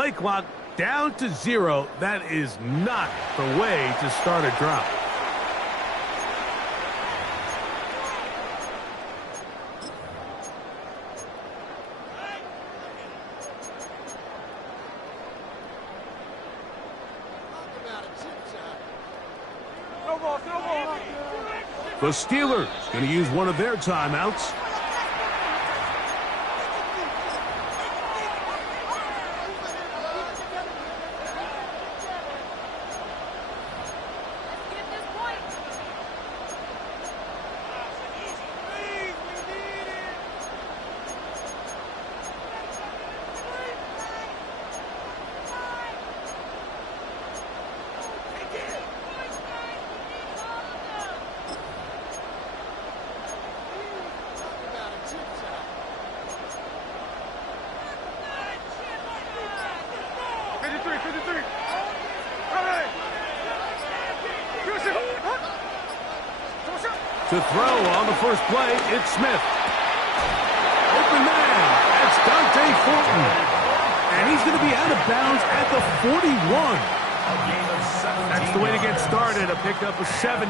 play clock down to 0. That is not the way to start a drive. The Steelers going to use one of their timeouts. To throw on the first play, it's Smith. Open man, that's Dante Fortin. And he's going to be out of bounds at the 41. That's the way to get started, a pickup of 17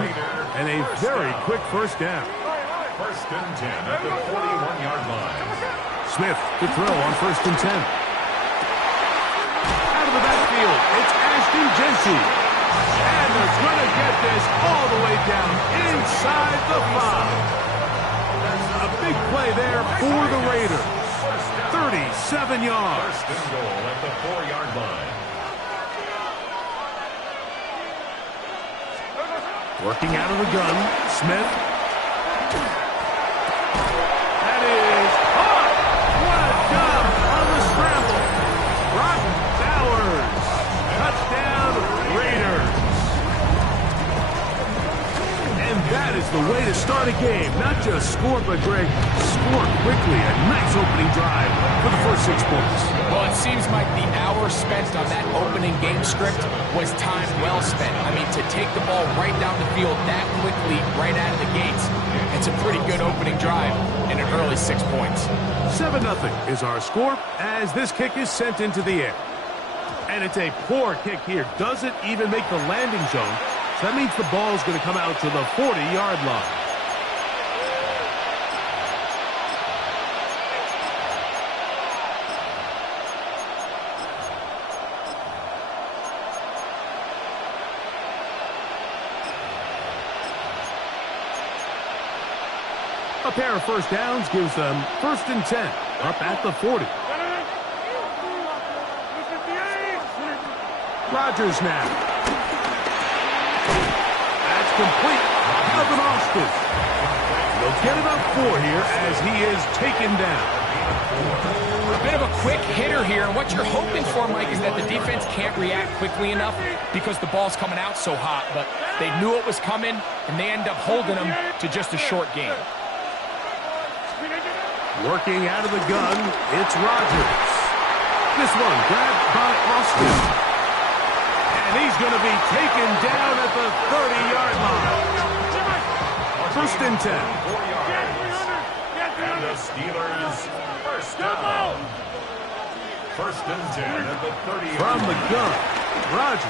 and a very quick first down. First and 10 at the 41-yard line. Smith to throw on first and 10. Out of the backfield, it's Ashton Genty. And they're going to get this all the way down inside the 5. A big play there for the Raiders. 37 yards. First and goal at the 4-yard line. Working out of the gun, Smith. That is caught. What a job on the scramble. Brock Bowers. Touchdown, Raiders. And that is the way to start a game. Not just score, but, Greg, score quickly. A nice opening drive for the first 6 points. Well, it seems like the hour spent on that opening game script was time well spent. I mean, to take the ball right down the field that quickly, right out of the gates, it's a pretty good opening drive and an early 6 points. 7-0 is our score as this kick is sent into the air. And it's a poor kick here. Doesn't even make the landing zone. So that means the ball is going to come out to the 40-yard line. A pair of first downs gives them first and 10 up at the 40. Rodgers now. That's complete. Melvin Austin. They'll get about 4 here as he is taken down. A bit of a quick hitter here, and what you're hoping for, Mike, is that the defense can't react quickly enough because the ball's coming out so hot, but they knew it was coming, and they end up holding them to just a short game. Working out of the gun, it's Rodgers. This one grabbed by Austin. And he's going to be taken down at the 30-yard line. First and 10. 4 yards. And the Steelers first down. First and 10 at the 30-yard line. From the gun, Rodgers.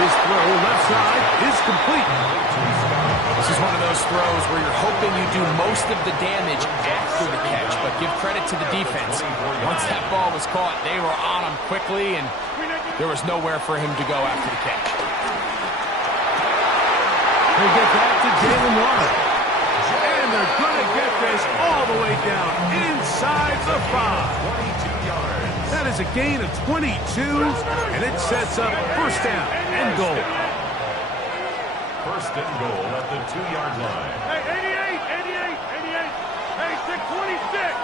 His throw left side is complete. This is one of those throws where you're hoping you do most of the damage after the catch, but give credit to the defense. Once that ball was caught, they were on him quickly, and there was nowhere for him to go after the catch. They get back to Jalen Waddle. And they're going to get this all the way down inside the 5. 22 yards. That is a gain of 22, and it sets up first down and goal. First and goal at the 2-yard line. Hey, 88. Hey, 626.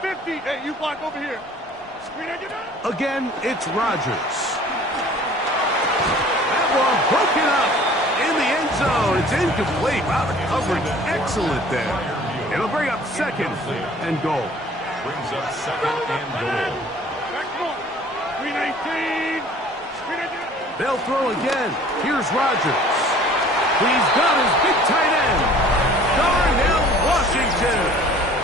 50. Hey, you block over here. Again, it's Rodgers. That one broken up in the end zone. It's incomplete. Wow, the coverage excellent there. It'll bring up second and goal. Brings up second and goal. Green 18. They'll throw again. Here's Rodgers. He's got his big tight end. Darnell Washington.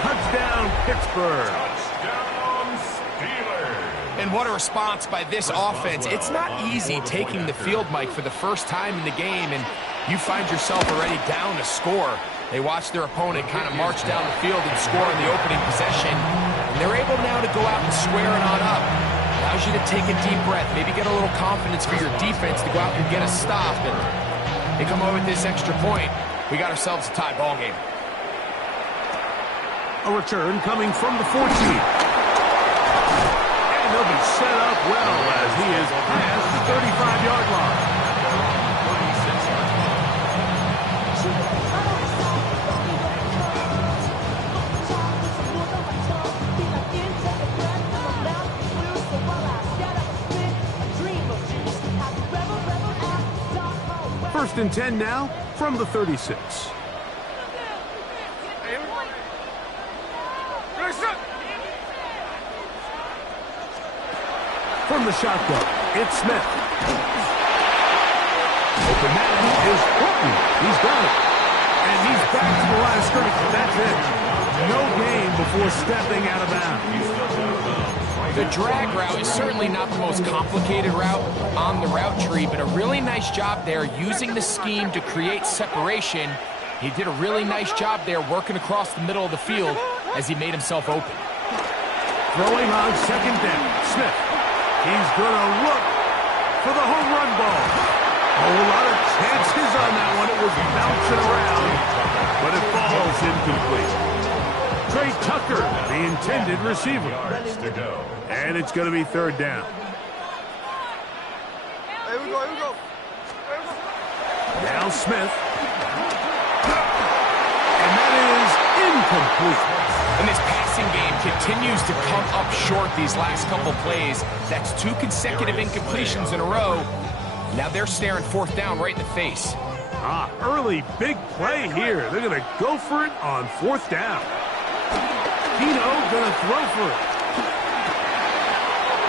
Touchdown, Pittsburgh. Touchdown, Steelers. And what a response by this offense. It's not easy taking the field, Mike, for the first time in the game, and you find yourself already down to score. They watch their opponent kind of march down the field and score in the opening possession, and they're able now to go out and square it on up. Allows you to take a deep breath, maybe get a little confidence for your defense to go out and get a stop, and they come over with this extra point. We got ourselves a tie ball game. A return coming from the 14. And they'll be set up well as he is past the 35-yard line. First and 10 now from the 36. From the shotgun, it's Smith. Open Madden is Horton. He's got it. And he's back to the line of scrimmage. That's it. No gain before stepping out of bounds. The drag route is certainly not the most complicated route on the route tree, but a really nice job there using the scheme to create separation. He did a really nice job there working across the middle of the field as he made himself open. Throwing on second down, Smith. He's going to look for the home run ball. A whole lot of chances on that one. It was bouncing around, but it falls incomplete. Trey Tucker, the intended receiver. And it's going to be third down. Here we go. Now Smith. And that is incomplete. And this passing game continues to come up short these last couple plays. That's 2 consecutive incompletions in a row. Now they're staring fourth down right in the face. Early big play here. They're going to go for it on fourth down. Pino going to throw for it.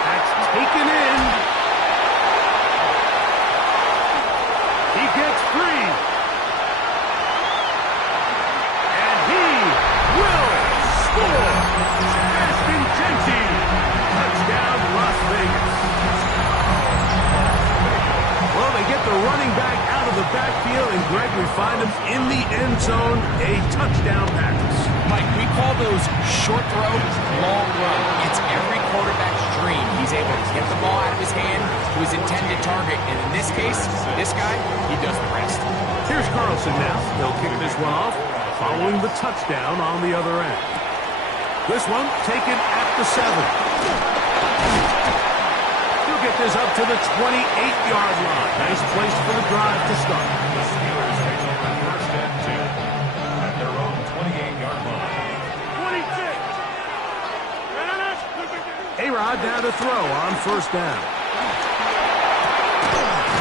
That's taken in. He gets free. And he will score. Ashton Jeanty. Touchdown, Las Vegas. Well, they get the running back out of the backfield, and Greg, we find him in the end zone. A touchdown pass. Mike, we call those short throw, long run. It's every quarterback's dream. He's able to get the ball out of his hand to his intended target. And in this case, this guy, he does the rest. Here's Carlson now. They'll kick this one off following the touchdown on the other end. This one taken at the 7. He'll get this up to the 28-yard line. Nice place for the drive to start. The Steelers take over first and 10 at their own 28-yard line. A-Rod now to throw on first down.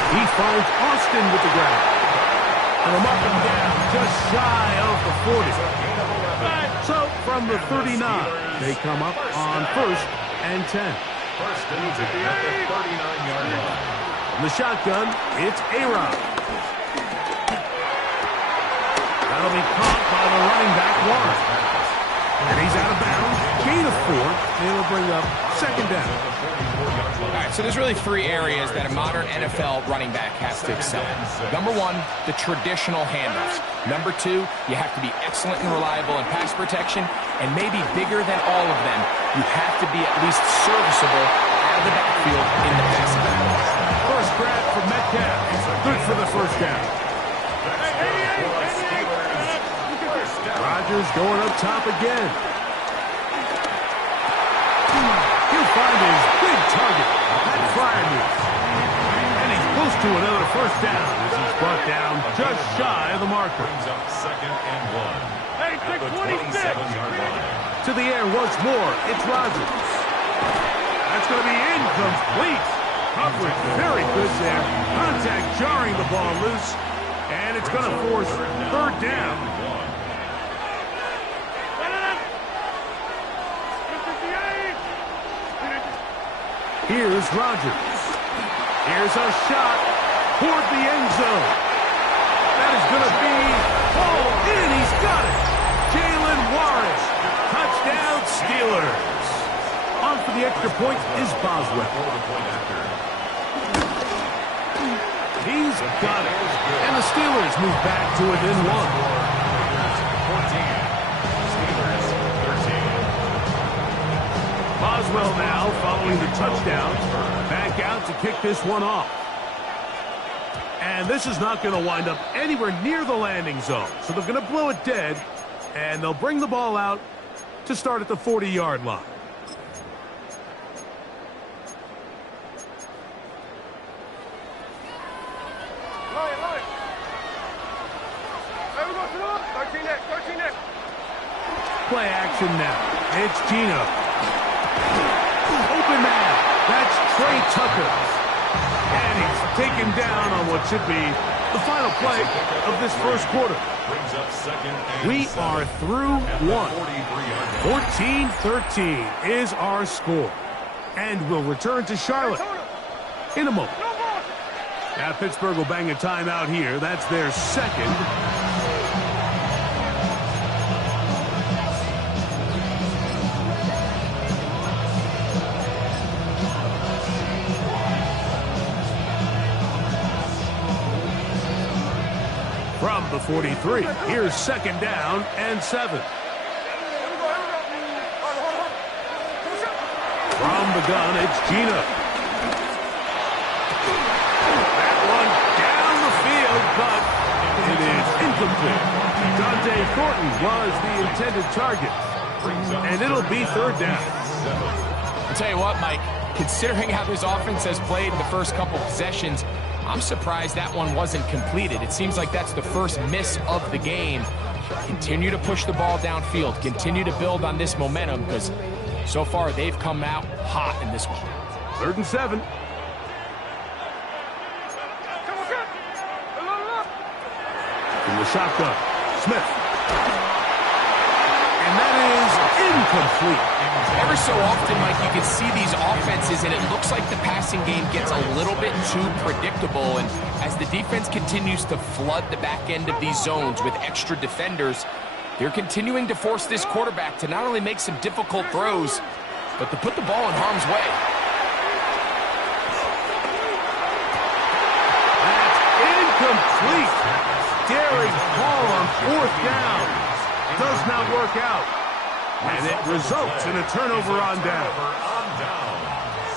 He finds Austin with the ground. And I'm up and down, just shy of the 40. So from the 39, they come up on first and 10. First and 10 at the 39-yard line. From the shotgun, it's A-Rod. That'll be caught by the running back, Warren. And he's out of bounds. Gain of 4. And it'll bring up second down. All right, so there's really 3 areas that a modern NFL running back has to excel in. Number 1, the traditional handoffs. Number 2, you have to be excellent and reliable in pass protection. And maybe bigger than all of them, you have to be at least serviceable out of the backfield in the passing game. First grab for Metcalf. Good for the first down. Rodgers going up top again. He'll find his big target, Pat Fryermuth. And he's close to another first down as he's brought down just shy of the marker. Brings up second and 1. Hey, At the 27-yard line. To the air once more, it's Rodgers. That's going to be incomplete. Coverage very good there. Contact jarring the ball loose. And it's going to force third down. Here's Rodgers. Here's a shot toward the end zone. that is going to be ball in. He's got it. Jalen Warren. Touchdown, Steelers. On for the extra point is Boswell. He's got it. And the Steelers move back to within 1. 14. Steelers 13. Boswell now following the touchdown. Back out to kick this one off. And this is not going to wind up anywhere near the landing zone. So they're going to blow it dead. And they'll bring the ball out to start at the 40-yard line. Play action now. It's Gino. Open man. That's Trey Tucker. And he's taken down on what should be the final play of this first quarter. We are through 1. 14-13 is our score. And we'll return to Charlotte in a moment. Now Pittsburgh will bang a timeout here. That's their second. From the 43, here's second down and 7. From the gun, it's Gino. That one down the field, but it is incomplete. Dante Thornton was the intended target, and it'll be third down. I'll tell you what, Mike, considering how this offense has played in the first couple possessions, I'm surprised that one wasn't completed. It seems like that's the first miss of the game. Continue to push the ball downfield. Continue to build on this momentum because so far they've come out hot in this one. 3rd and 7. From the shotgun, Smith. And that is incomplete. Ever so often, Mike, you can see these offenses, and it looks like the passing game gets a little bit too predictable. And as the defense continues to flood the back end of these zones with extra defenders, they're continuing to force this quarterback to not only make some difficult throws, but to put the ball in harm's way. That's incomplete. Daring Hall on 4th down. Does not work out. And it results in a turnover on down.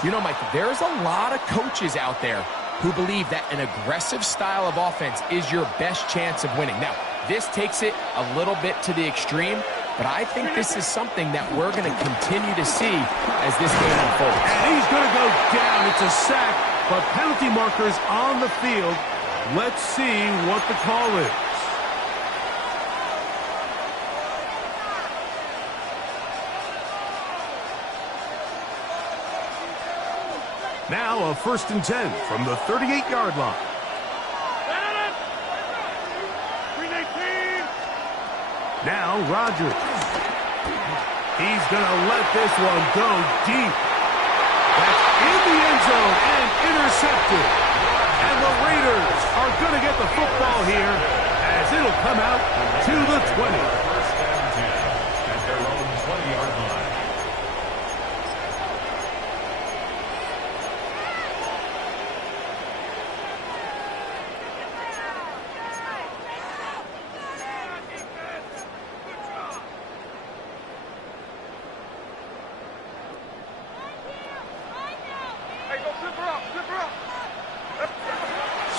You know, Mike, there's a lot of coaches out there who believe that an aggressive style of offense is your best chance of winning. Now, this takes it a little bit to the extreme, but I think this is something that we're going to continue to see as this game unfolds. And he's going to go down. It's a sack, but penalty markers on the field. Let's see what the call is. Now a 1st and 10 from the 38-yard line. Now Rodgers. He's going to let this one go deep. That's in the end zone and intercepted. And the Raiders are going to get the football here as it'll come out to the 20. 1st and 10 at their own 20-yard line.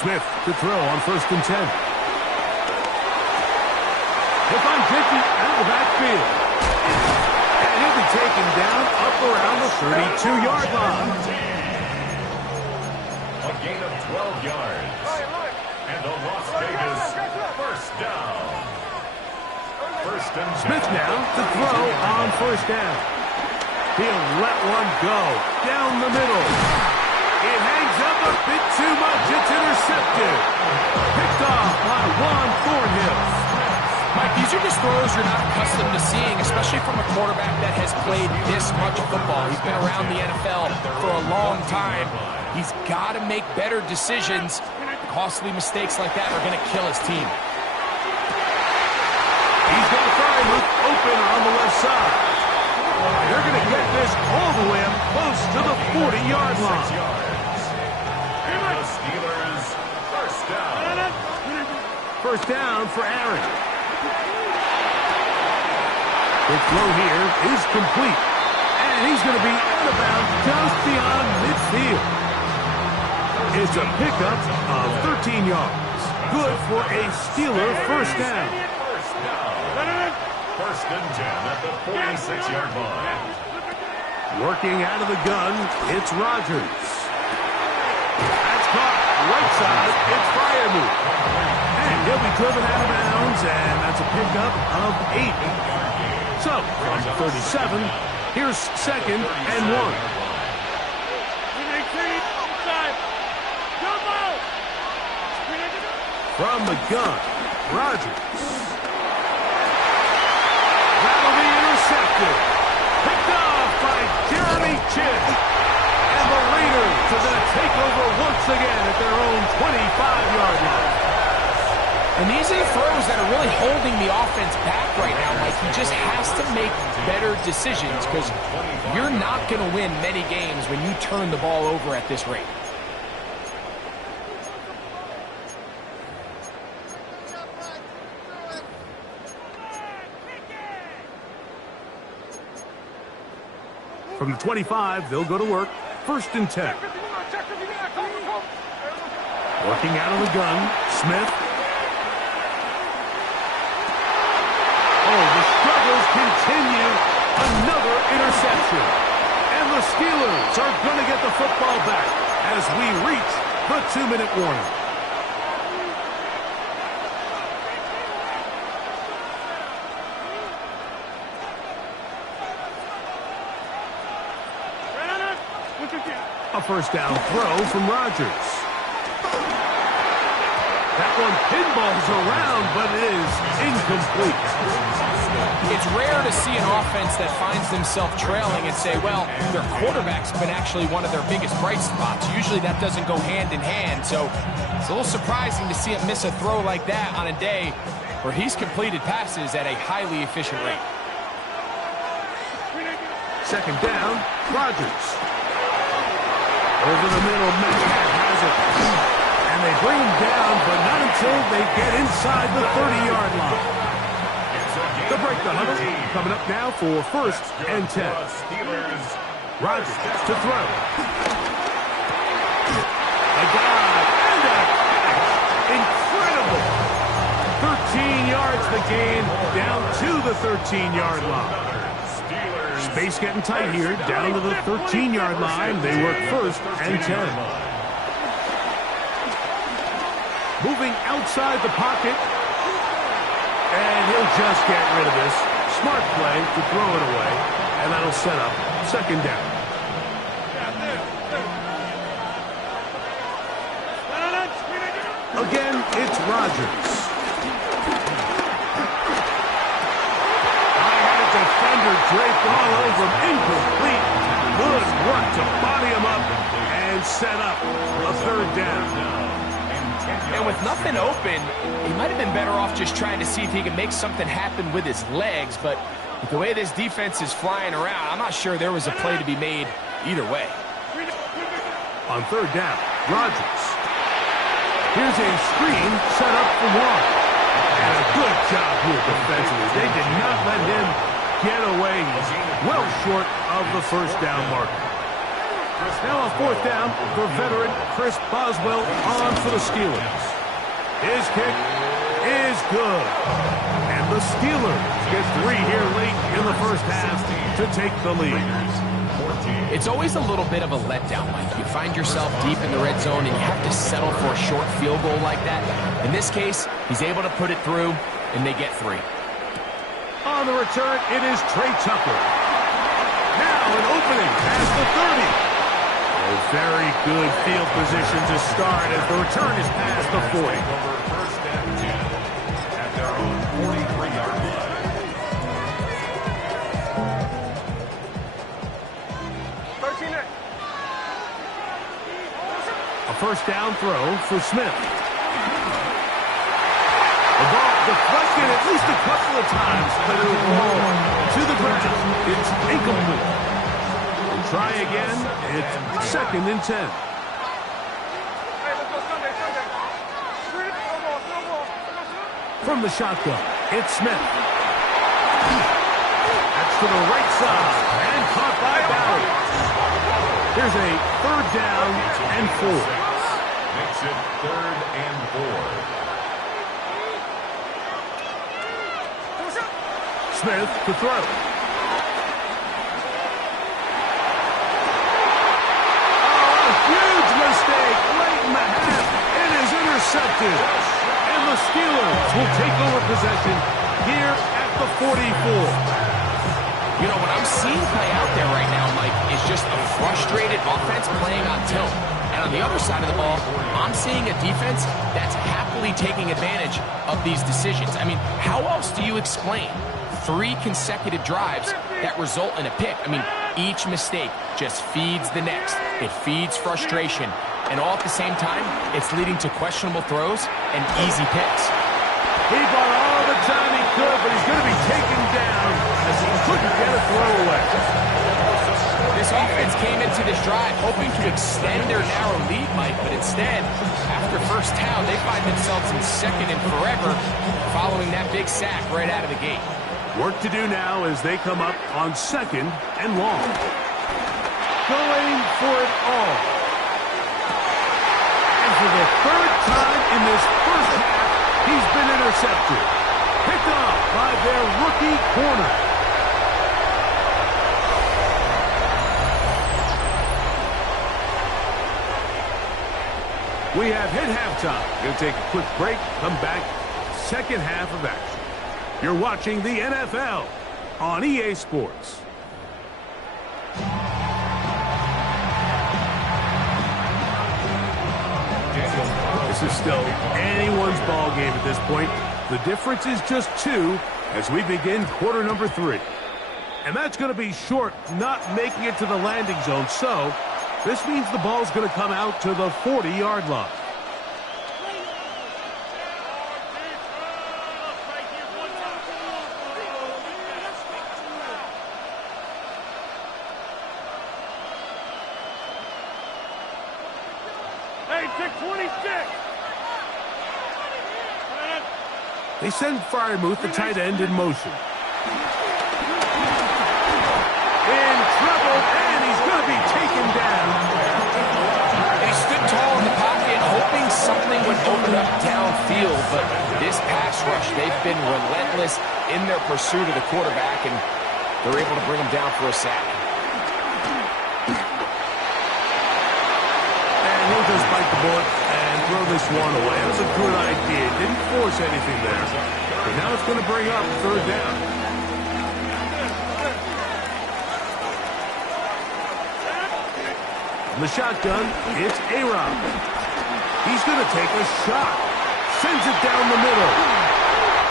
Smith to throw on 1st and 10. He'll find Dickey out of the backfield. And he'll be taken down up around the 32-yard line. A gain of 12 yards. And the Las Vegas 1st down. 1st and 10. Smith now to throw on 1st down. He'll let one go down the middle. It hangs up a bit too much. It's intercepted. Picked off by Juan Thornhill. Mike, these are just throws you're not accustomed to seeing, especially from a quarterback that has played this much football. He's been around the NFL for a long time. He's got to make better decisions. The Costly mistakes like that are going to kill his team. He's going to find Luke open on the left side. They're going to get this all the way up close to the 40-yard line. The Steelers, first down. First down for Aaron. The throw here is complete. And he's going to be out of bounds just beyond midfield. It's a pickup of 13 yards. Good for a Steeler first down. First and 10 at the 46-yard line. Working out of the gun, it's Rodgers. That's caught right side. It's Fryermuth. And he'll be driven out of bounds, and that's a pickup of 8. So, from 37, here's second and 1. From the gun, Rodgers. That'll be intercepted. Picked off by Jeremy Chinn. And the Raiders are going to take over once again at their own 25-yard line. And these are throws that are really holding the offense back right now. Like, he just has to make better decisions because you're not going to win many games when you turn the ball over at this rate. From the 25, they'll go to work. First and 10. Working out of the gun, Smith. Oh, the struggles continue. Another interception. And the Steelers are going to get the football back as we reach the 2-minute warning. A first down throw from Rodgers. That one pinballs around, but it is incomplete. It's rare to see an offense that finds themselves trailing and say, well, their quarterback's been actually one of their biggest bright spots. Usually that doesn't go hand in hand, so it's a little surprising to see him miss a throw like that on a day where he's completed passes at a highly efficient rate. Second down, Rodgers. Over the middle, Metcalf has it. And they bring him down, but not until they get inside the 30-yard line. To break the huddle, coming up now for first and 10. Rodgers to throw. A dive and a catch. Incredible. 13 yards the gain, down to the 13-yard line. Space getting tight here, down to the 13-yard line. They work first and 10. Moving outside the pocket. And he'll just get rid of this. Smart play to throw it away. And that'll set up second down. Again, it's Rodgers. Defender draped all over him, incomplete. Good work to body him up and set up a third down. And with nothing open, he might have been better off just trying to see if he can make something happen with his legs, but with the way this defense is flying around, I'm not sure there was a play to be made either way. On third down, Rodgers. Here's a screen set up for one. And a good job here defensively. They did not let him get away. He's well short of the first down marker. Now on fourth down, the veteran Chris Boswell on for the Steelers. His kick is good. And the Steelers get 3 here late in the first half to take the lead. It's always a little bit of a letdown, Mike. You find yourself deep in the red zone and you have to settle for a short field goal like that. In this case, he's able to put it through, and they get 3. On the return, it is Trey Tucker. Now an opening past the 30. A very good field position to start as the return is past the 40. First and 10 at their own 43-yard line. A first down throw for Smith. Deflected at least a couple of times, but it'll fall to the ground. It's incomplete. We'll try again. It's 2nd and 10. From the shotgun, it's Smith. That's to the right side, and caught by Barry. Here's a 3rd down and 4. Makes it 3rd and 4. Smith to throw. Oh, a huge mistake late in the half. It is intercepted. And the Steelers will take over possession here at the 44. You know, what I'm seeing play out there right now, Mike, is just a frustrated offense playing on tilt. And on the other side of the ball, I'm seeing a defense that's happily taking advantage of these decisions. I mean, how else do you explain 3 consecutive drives that result in a pick? I mean, each mistake just feeds the next. It feeds frustration. And all at the same time, it's leading to questionable throws and easy picks. He bought all the time he could, but he's going to be taken down as he couldn't get a throw away. This offense came into this drive hoping to extend their narrow lead, Mike, but instead, after first down, they find themselves in 2nd and forever following that big sack right out of the gate. Work to do now as they come up on 2nd and long. Going for it all. And for the 3rd time in this first half, he's been intercepted. Picked off by their rookie corner. We have hit halftime. Going to take a quick break, come back, 2nd half of action. You're watching the NFL on EA Sports. This is still anyone's ball game at this point. The difference is just 2 as we begin quarter number 3. And that's going to be short, not making it to the landing zone. So this means the ball's going to come out to the 40-yard line. Hey, 626. They send Fryermuth, the tight end, in motion. In trouble, and he's going to be taken down. They stood tall in the pocket, hoping something would open up downfield, but this pass rush, they've been relentless in their pursuit of the quarterback, and they're able to bring him down for a sack. And he'll just bite the bullet and throw this one away. That was a good idea. Didn't force anything there. But now it's going to bring up 3rd down. From the shotgun, it's A-Rob. He's going to take a shot. Sends it down the middle.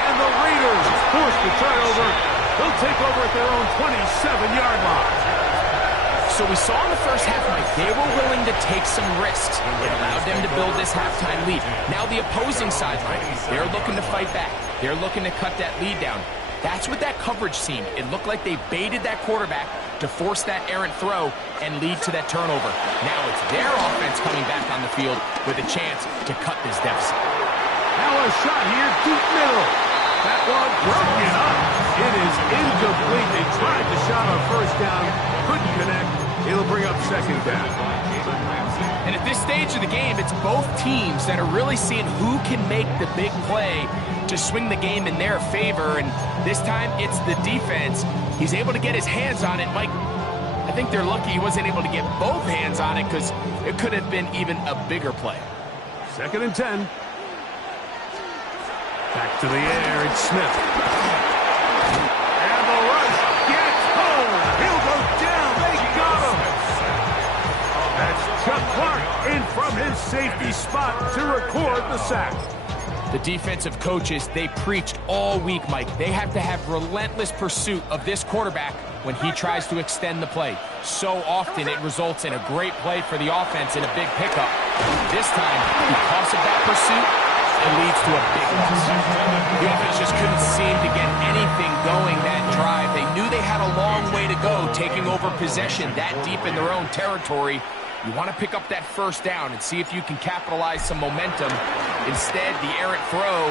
And the Raiders force the turnover. They'll take over at their own 27-yard line. So we saw in the first half, Mike, they were willing to take some risks. It allowed them to build this halftime lead. Now the opposing sideline, they're looking to fight back. They're looking to cut that lead down. That's what that coverage seemed. It looked like they baited that quarterback to force that errant throw and lead to that turnover. Now it's their offense coming back on the field with a chance to cut this deficit. Now a shot here, deep middle. That one broken up. It is incomplete. They tried the shot on first down, couldn't connect. It'll bring up 2nd down. And at this stage of the game, it's both teams that are really seeing who can make the big play to swing the game in their favor. And this time, it's the defense. He's able to get his hands on it. Mike, I think they're lucky he wasn't able to get both hands on it because it could have been even a bigger play. 2nd and 10. Back to the air, it's Smith. And the rush gets home. He'll go down. They got him. That's Chuck Clark in from his safety spot to record the sack. The defensive coaches, they preached all week, Mike. They have to have relentless pursuit of this quarterback when he tries to extend the play. So often it results in a great play for the offense and a big pickup. This time, because of that pursuit, it leads to a big loss. The offense just couldn't seem to get anything going that drive. They knew they had a long way to go, taking over possession that deep in their own territory. You want to pick up that first down and see if you can capitalize some momentum. Instead, the errant throw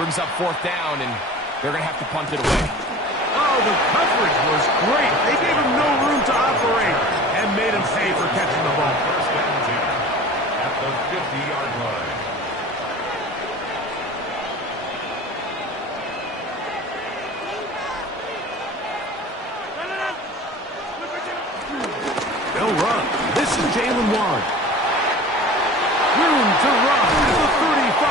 brings up fourth down, and they're going to have to punt it away. Oh, the coverage was great. They gave him no room to operate and made him pay for catching the ball. First and 10 at the 50-yard line. They'll run. This is Jalen Warren. Room to run at the 35.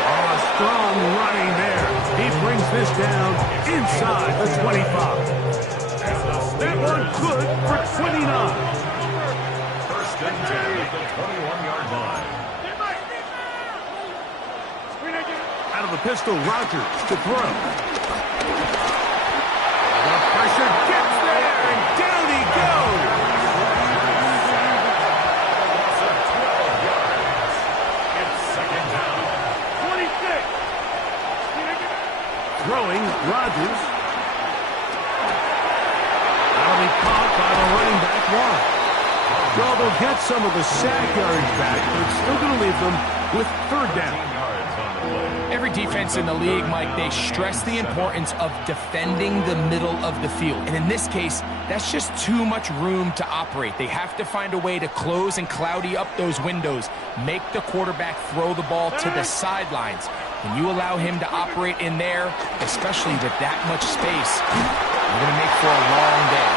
Oh, strong running there. He brings this down inside the 25. That one good for 29. First and 10 at the 21-yard line. Out of the pistol, Rodgers to throw. The pressure gets there, and down he goes. Throwing, Rodgers. That'll be caught by the running back wide. Well, they'll get some of the sack yards back, but it's still going to leave them with third down. Every defense in the league, Mike, they stress the importance of defending the middle of the field. And in this case, that's just too much room to operate. They have to find a way to close and cloudy up those windows, make the quarterback throw the ball to the sidelines. When you allow him to operate in there, especially with that much space, you're going to make for a long day.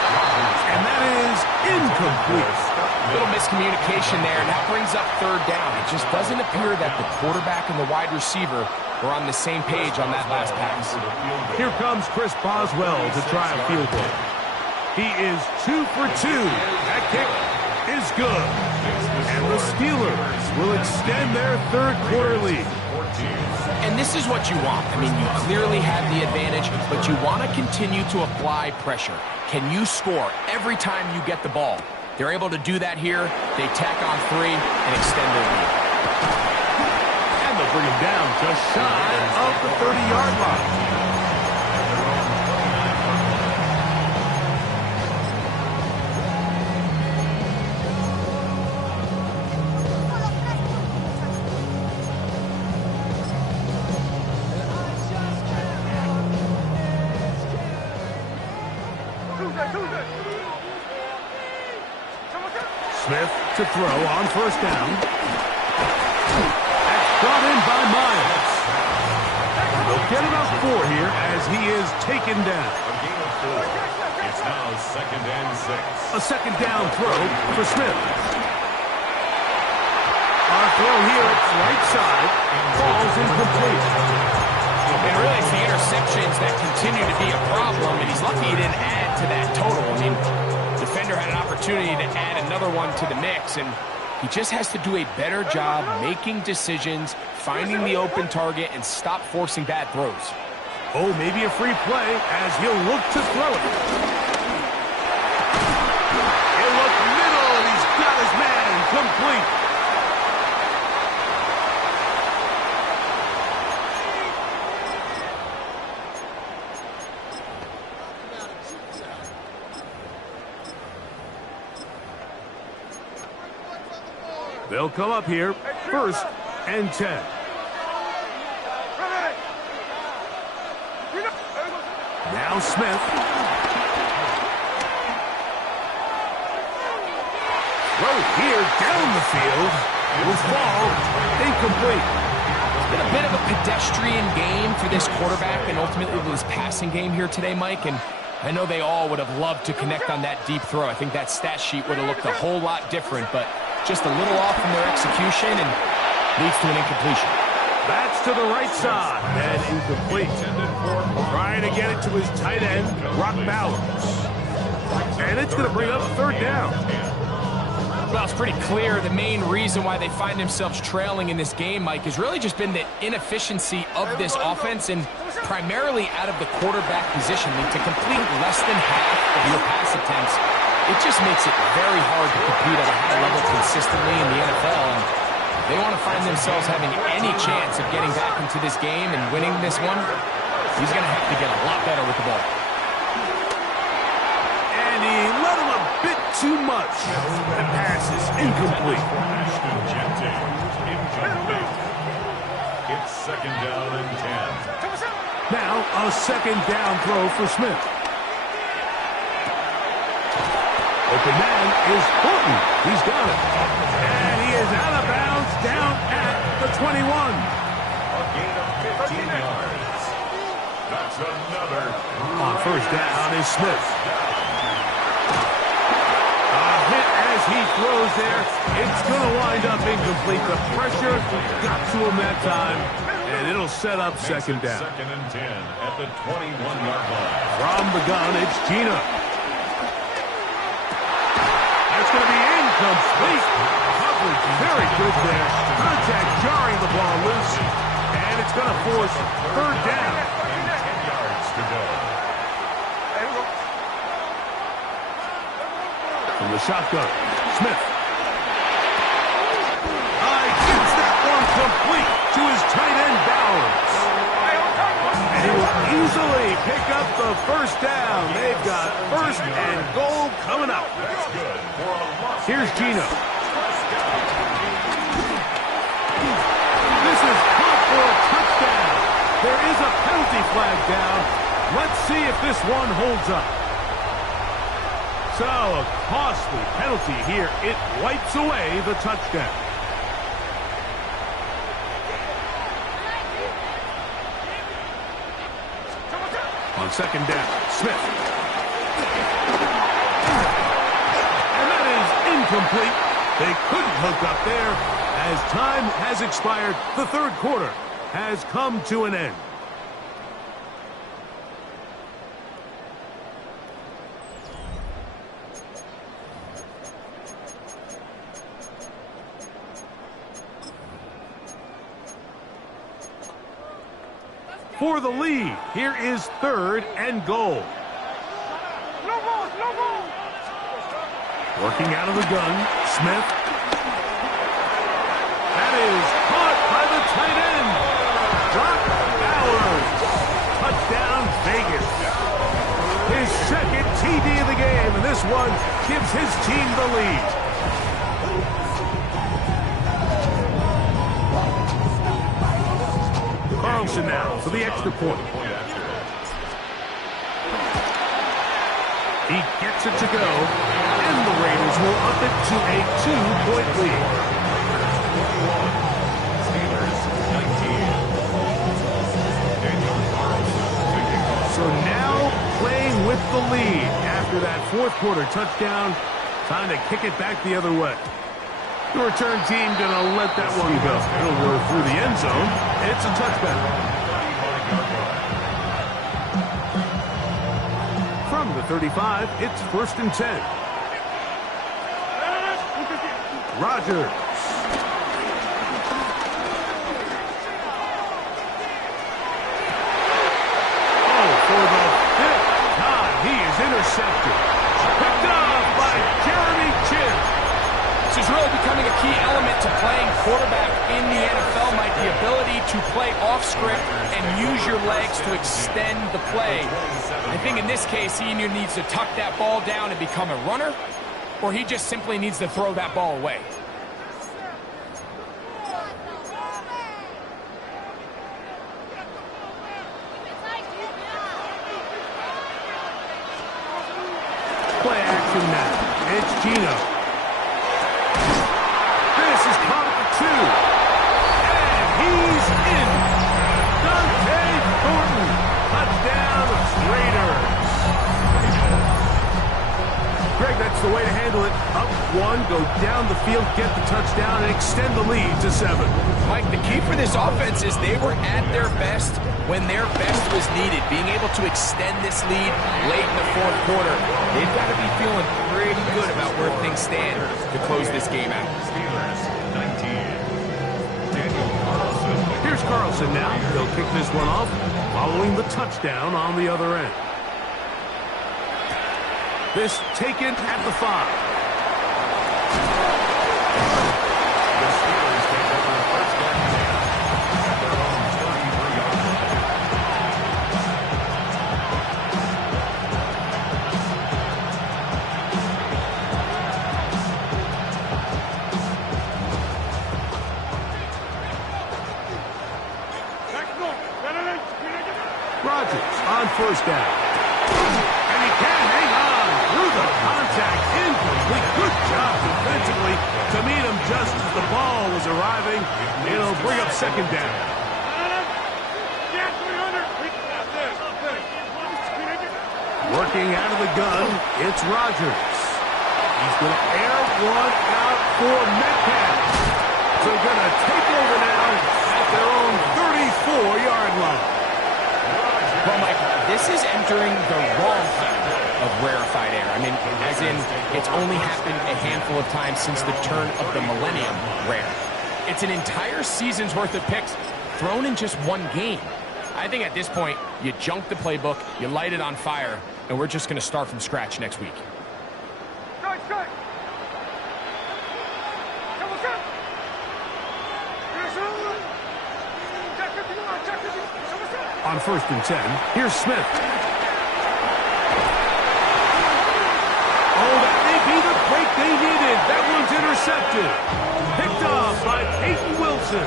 And that is incomplete. A little miscommunication there, and that brings up third down. It just doesn't appear that the quarterback and the wide receiver were on the same page on that last pass. Here comes Chris Boswell to try a field goal. He is 2 for 2. That kick is good. And the Steelers will extend their third quarter lead. And this is what you want. I mean, you clearly have the advantage, but you want to continue to apply pressure. Can you score every time you get the ball? They're able to do that here. They tack on 3 and extend their lead. And they'll bring him down just shy of the 30-yard line. Smith to throw on first down. That's brought in by Miles. They'll get about 4 here as he is taken down. A gain of 4. It's now second and 6. A second down throw for Smith. Our throw here at right side falls incomplete. And really, it's the interceptions that continue to be a problem, and he's lucky he didn't add to that total. I mean, defender had an opportunity to add another one to the mix, and he just has to do a better job making decisions, finding the open target, and stop forcing bad throws. Oh, maybe a free play as he'll look to throw it. He'll look middle, and he's got his man complete. They'll come up here, first and 10. Now Smith. Throw here down the field. It will fall incomplete. It's been a bit of a pedestrian game for this quarterback and ultimately this passing game here today, Mike. And I know they all would have loved to connect on that deep throw. I think that stat sheet would have looked a whole lot different, but just a little off from their execution and leads to an incompletion. That's to the right side and incomplete. Trying to get it to his tight end, Brock Bowers. And it's going to bring up third down. Well, it's pretty clear the main reason why they find themselves trailing in this game, Mike, has really just been the inefficiency of this offense and primarily out of the quarterback position. I mean, to complete less than half of your pass attempts, it just makes it very hard to compete at a high level consistently in the NFL. And If they want to find themselves having any chance of getting back into this game and winning this one, he's going to have to get a lot better with the ball. And he let him a bit too much. The pass is incomplete. It's second down and 10. Now a second down throw for Smith. Open man is Horton. He's got it. And he is out of bounds down at the 21. A gain of 15 yards. That's another. On first down is Smith. A hit as he throws there. It's going to wind up incomplete. The pressure got to him that time. And it'll set up second down. Second and 10 at the 21-yard line. From the gun, it's Gina. That's going to be incomplete. Coverage very good there. Contact jarring the ball loose. And it's going to force third down. And 10 yards to go. From the shotgun, Smith. Gets that one complete to his tight end Bowers. And he will easily pick up the first down. They've got first and goal coming up. Here's Gino. This is caught for a touchdown. There is a penalty flag down. Let's see if this one holds up. So, a costly penalty here. It wipes away the touchdown. On second down, Smith. And that is incomplete. They couldn't hook up there. As time has expired, the third quarter has come to an end. For the lead, here is third and goal. Working out of the gun, Smith. That is caught by the tight end. Brock Bowers. Touchdown, Vegas. His second TD of the game, and this one gives his team the lead. Carlson now for the extra point. He gets it to go, and the Raiders will up it to a 2-point lead. So now playing with the lead after that fourth quarter touchdown. Time to kick it back the other way. The return team going to let that one go. It'll roll through the end zone. It's a touchback. From the 35, it's first and 10. Rodgers. Oh, for the fifth time, he is intercepted. Picked up by Jeremy Chinn. This is really becoming a key element to playing quarterback in the NFL, Mike. The ability to play off script and use your legs to extend the play. I think in this case, he either needs to tuck that ball down and become a runner, or he just simply needs to throw that ball away. Play action now. It's Gino. This is caught at the 2. And he's in. Dante Thornton. Touchdown, Raiders. Greg, that's the way to handle it. Up one, go down the field, get the touchdown, and extend the lead to 7. Mike, the key for this offense is they were at their best when their best was needed. Being able to extend this lead late in the fourth quarter, they've got to be feeling pretty good about where things stand to close this game out. Here's Carlson now. He'll kick this one off following the touchdown on the other end. This taken at the 5. The Steelers take first down. And he can hang on through the contact. Incomplete. Good job defensively to meet him just as the ball was arriving. It'll bring up second down. Working out of the gun, it's Rodgers. He's going to air one out for Metcalf. They're going to take over now at their own 34-yard line. Well, Mike, this is entering the wrong kind of rarefied air. I mean, as in, it's only happened a handful of times since the turn of the millennium rare. It's an entire season's worth of picks thrown in just one game. I think at this point, you junk the playbook, you light it on fire, and we're just going to start from scratch next week. On 1st and 10, here's Smith. Oh, that may be the break they needed. That one's intercepted. Picked off by Peyton Wilson.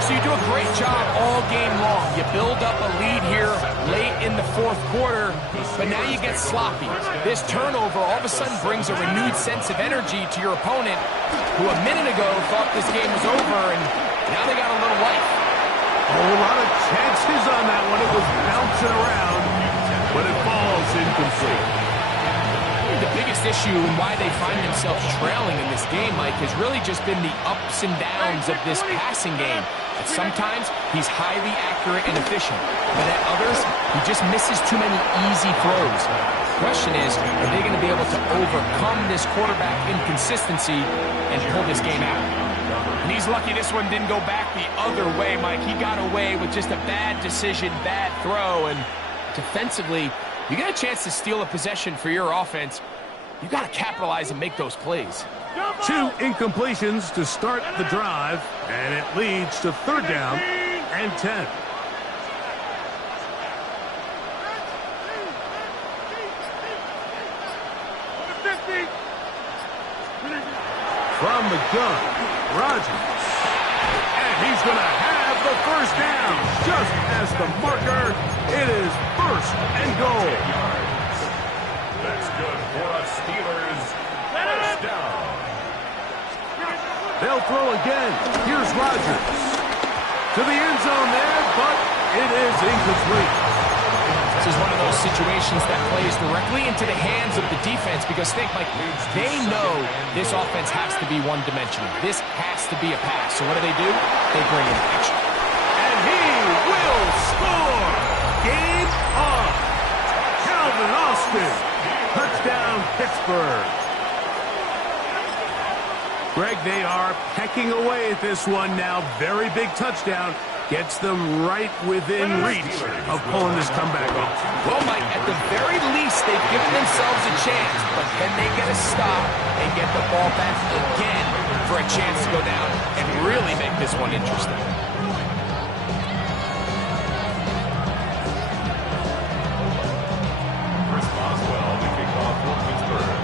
So you do a great job all game long. You build up a lead here late in the 4th quarter, but now you get sloppy. This turnover all of a sudden brings a renewed sense of energy to your opponent, who a minute ago thought this game was over, and now they got a little life. A whole lot of chances on that one. It was bouncing around, but it falls incomplete. The biggest issue and why they find themselves trailing in this game, Mike, has really just been the ups and downs of this passing game. At sometimes, he's highly accurate and efficient, but at others, he just misses too many easy throws. The question is, are they going to be able to overcome this quarterback inconsistency and pull this game out? And he's lucky this one didn't go back the other way, Mike. He got away with just a bad decision, bad throw, and defensively, you get a chance to steal a possession for your offense, you got to capitalize and make those plays. 2 incompletions to start the drive, and it leads to 3rd down and 10. From the gun, Rodgers. And he's going to have the first down. Just as the marker, it is 1st and goal. That's good for a Steelers first down. They'll throw again. Here's Rodgers. To the end zone there, but it is incomplete. This is one of those situations that plays directly into the hands of the defense because think, Mike, they know this offense has to be one-dimensional. This has to be a pass. So what do? They bring in extra. And he will score. Game on. Calvin Austin. Touchdown, Pittsburgh. Greg, they are pecking away at this one now. Very big touchdown. Gets them right within reach of pulling this comeback off. Well, Mike, at the very least, they've given themselves a chance, but can they get a stop and get the ball back again for a chance to go down and really make this one interesting? Chris Boswell to kick off for Pittsburgh.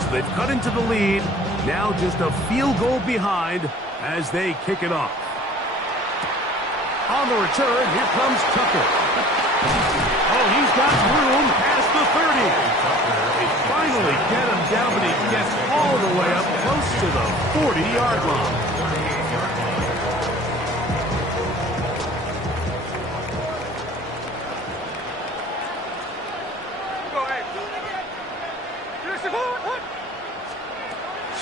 So they've cut into the lead. Now just a field goal behind as they kick it off. On the return, here comes Tucker. Oh, he's got room past the 30. They finally get him down, but he gets all the way up close to the 40-yard line.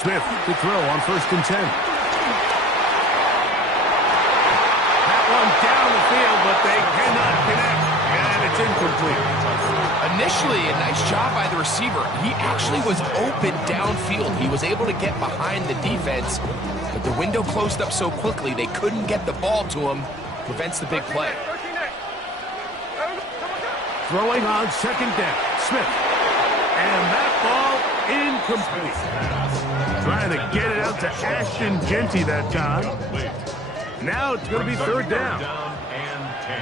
Smith to throw on 1st and 10. That one down the field, but they cannot connect, and it's incomplete. Initially, a nice job by the receiver. He actually was open downfield. He was able to get behind the defense, but the window closed up so quickly they couldn't get the ball to him. Prevents the big play. Throwing on 2nd down, Smith. And that ball incomplete. Trying to get it out to Ashton Genty that time. Now it's going to be 3rd down. And 10.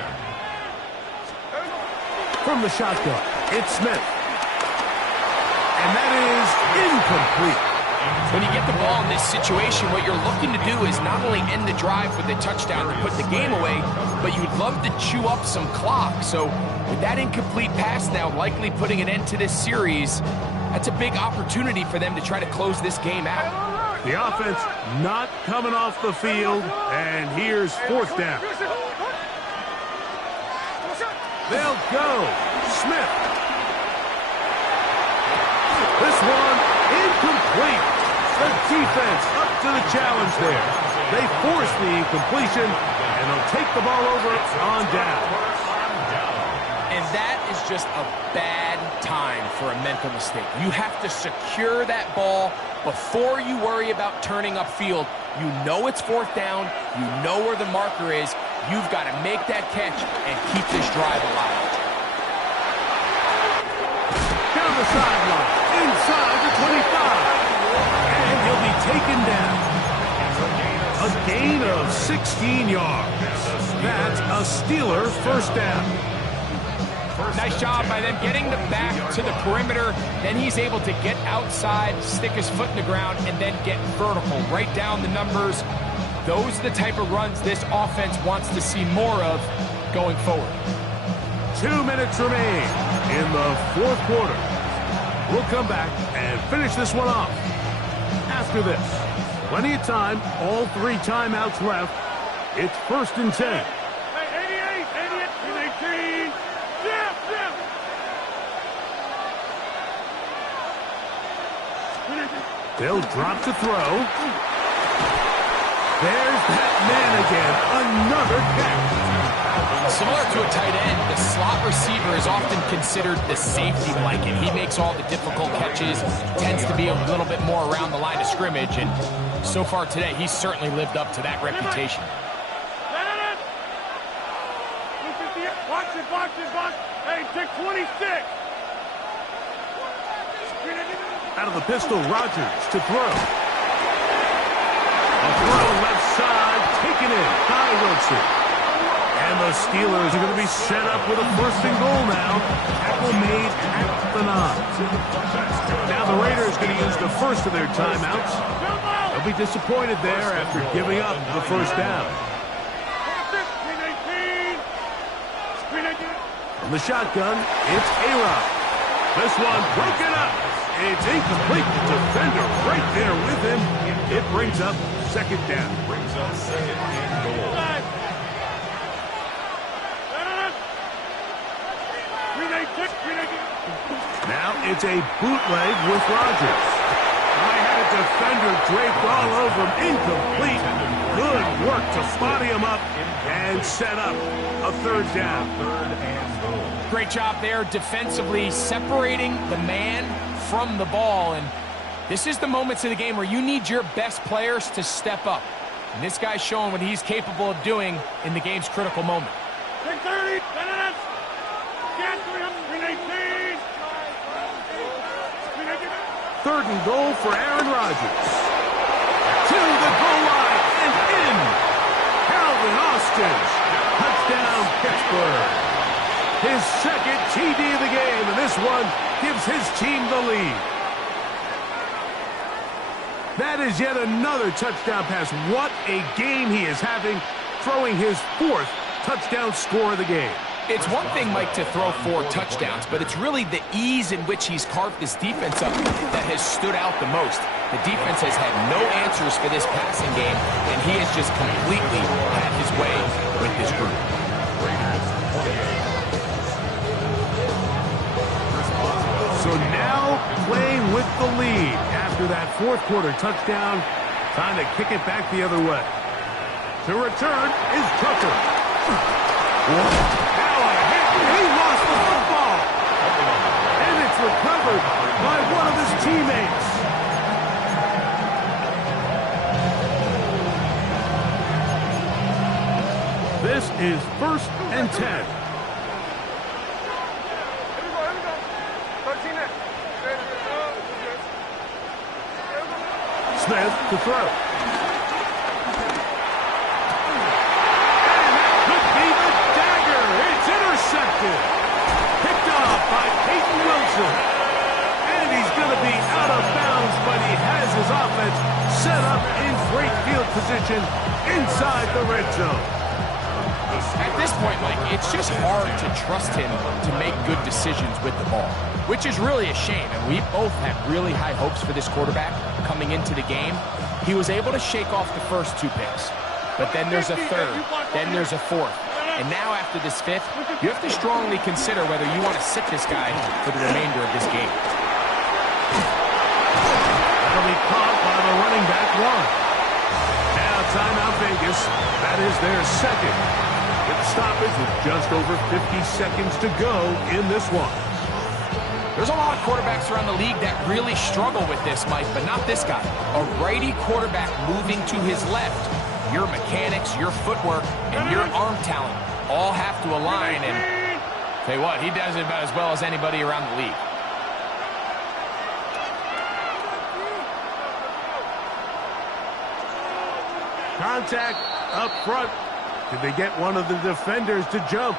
From the shotgun, it's Smith. And that is incomplete. When you get the ball in this situation, what you're looking to do is not only end the drive with a touchdown to put the game away, but you'd love to chew up some clock. So with that incomplete pass now likely putting an end to this series, that's a big opportunity for them to try to close this game out. The offense not coming off the field, and here's fourth down. They'll go. Smith. This one incomplete. The defense up to the challenge there. They force the incompletion, and they'll take the ball over on down. And that is just a bad time for a mental mistake. You have to secure that ball before you worry about turning upfield. You know it's fourth down. You know where the marker is. You've got to make that catch and keep this drive alive. Down the sideline, inside the 25. And he'll be taken down. A gain of 16 yards. That's a Steeler first down. Nice job by them getting the back to the perimeter. Then he's able to get outside, stick his foot in the ground, and then get vertical. Right down the numbers. Those are the type of runs this offense wants to see more of going forward. 2 minutes remain in the fourth quarter. We'll come back and finish this one off. After this, plenty of time, all 3 timeouts left. It's 1st and 10. Hey, 88, 18. They'll drop to throw. There's that man again. Another catch. Similar to a tight end, the slot receiver is often considered the safety blanket. He makes all the difficult catches, tends to be a little bit more around the line of scrimmage, and so far today, he's certainly lived up to that reputation. Box it. Hey, take 26. Out of the pistol, Rodgers to throw. A throw left side, taken in by Wilson. And the Steelers are going to be set up with a 1st and goal now. Tackle made at the 9. Now the Raiders going to use the first of their timeouts. They'll be disappointed there after giving up the first down. From the shotgun, it's A-Rod. This one broken up. It's incomplete. Defender right there with him. It brings up 2nd down. Now it's a bootleg with Rodgers. I had a defender draped all over him. Incomplete. Good work to body him up and set up a 3rd down. Great job there defensively, separating the man from the ball. And this is the moments of the game where you need your best players to step up. And this guy's showing what he's capable of doing in the game's critical moment. 30, 3rd and goal for Aaron Rodgers. To the goal line and in. Calvin Austin. Touchdown, Pittsburgh. His 2nd TD of the game, and this one gives his team the lead. That is yet another touchdown pass. What a game he is having, throwing his 4th touchdown score of the game. It's one thing, Mike, to throw 4 touchdowns, but it's really the ease in which he's carved this defense up that has stood out the most. The defense has had no answers for this passing game, and he has just completely had his way with this group. So now playing with the lead after that 4th quarter touchdown. Time to kick it back the other way. To return is Tucker. Now a hit. He lost the football. And it's recovered by one of his teammates. This is 1st and 10. Smith to throw. And that could be the dagger. It's intercepted. Picked off by Peyton Wilson. And he's going to be out of bounds, but he has his possession inside the red zone. At this point, Mike, it's just hard to trust him to make good decisions with the ball, which is really a shame. And we both had really high hopes for this quarterback coming into the game. He was able to shake off the first 2 picks, but then there's a third, then there's a fourth. And now after this fifth, you have to strongly consider whether you want to sit this guy for the remainder of this game. That'll be caught by the running back one. Now timeout Vegas. That is their second. With the stoppage with just over 50 seconds to go in this one. There's a lot of quarterbacks around the league that really struggle with this, Mike, but not this guy. A righty quarterback moving to his left. Your mechanics, your footwork, and your arm talent all have to align, and tell you what, he does it about as well as anybody around the league. Contact up front. Did they get one of the defenders to jump?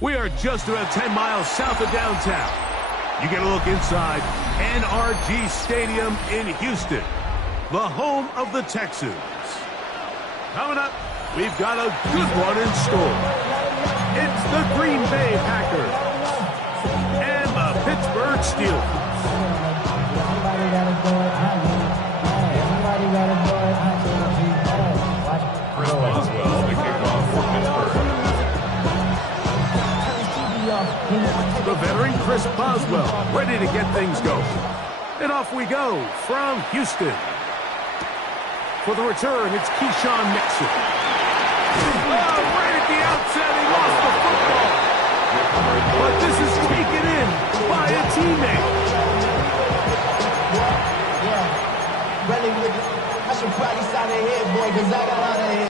We are just about 10 miles south of downtown. You get a look inside NRG Stadium in Houston, the home of the Texans. Coming up, we've got a good one in store. It's the Green Bay Packers and the Pittsburgh Steelers. Chris Boswell, the kickoff for Pittsburgh. The veteran Chris Boswell ready to get things going. And off we go from Houston. For the return, it's Keyshawn Nixon. Oh, right at the outset, he lost the football. But this is taken in by a teammate. Yeah, really, I should probably sign a head, boy, because I got out of here.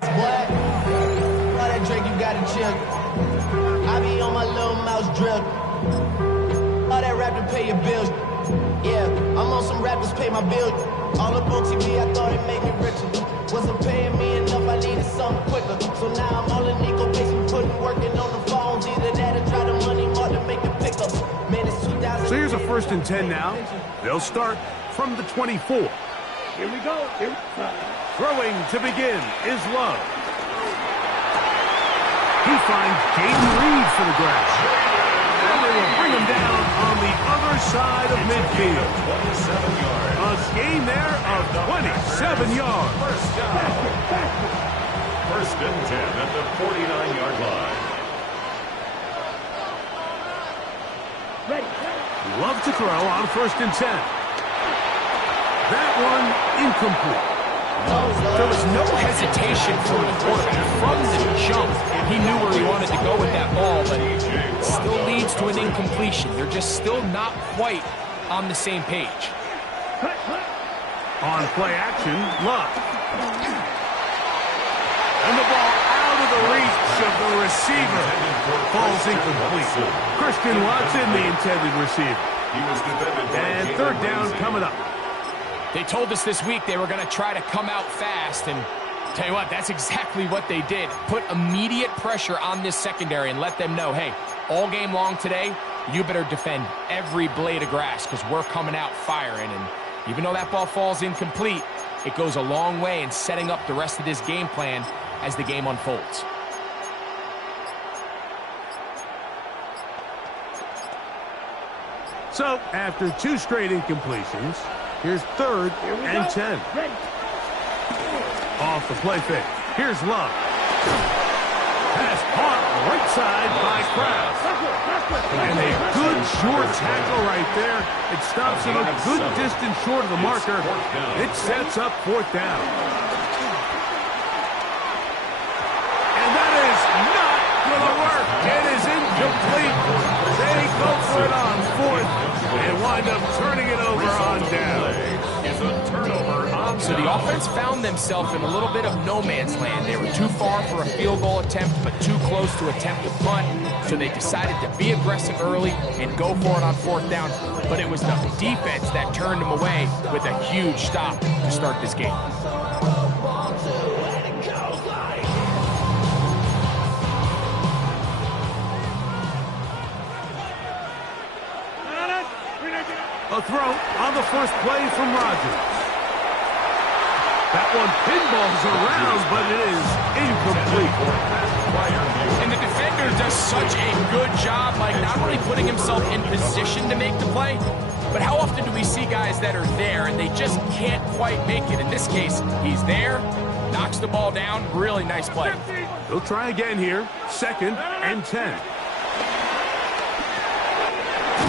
Boy, all that drink you gotta chill. I be on my little mouse drill. All that rap to pay your bills. Yeah, I'm on some rappers pay my bills. All up on TV, I thought it made me richer. Wasn't paying me enough, I needed something quicker. So now I'm all in Nico basement, working on the phones. Either that or try the money more to make the pickups. Man, it's 2000. So here's a 1st and 10 now. They'll start from the 24. Here we go. Throwing to begin is Love. He finds Jaden Reed for the grab. And they will bring him down on the other side of midfield. 27 yards. A gain there of 27 yards. First down. First and 10 at the 49-yard line. Love to throw on 1st and 10. That one incomplete. There was no hesitation for the quarterback. From the jump, he knew where he wanted to go with that ball, but it still leads to an incompletion. They're just still not quite on the same page. On play action, Love. And the ball out of the reach of the receiver. Falls incomplete. Christian Watson, the intended receiver. He was defended by And 3rd down coming up. They told us this week they were going to try to come out fast, and tell you what, that's exactly what they did. Put immediate pressure on this secondary and let them know, hey, all game long today, you better defend every blade of grass because we're coming out firing. And even though that ball falls incomplete, it goes a long way in setting up the rest of this game plan as the game unfolds. So, after 2 straight incompletions, here's 3rd and 10. Off the play fake. Here's Love. Pass caught right side by Kraft. And a good short tackle right there. It stops him a good distance short of the marker. It sets up 4th down. And that is not going to work. It is incomplete. They go for it on 4th and wind up turning it over on down. Is a turnover on So the offense found themselves in a little bit of no man's land. They were too far for a field goal attempt, but too close to attempt a punt. So they decided to be aggressive early and go for it on 4th down. But it was the defense that turned them away with a huge stop to start this game. A throw on the first play from Rodgers. That one pinballs around, but it is incomplete. And the defender just such a good job, Mike, not only putting himself in position to make the play, but how often do we see guys that are there and they just can't quite make it? In this case, he's there, knocks the ball down. Really nice play. He'll try again here. 2nd and 10.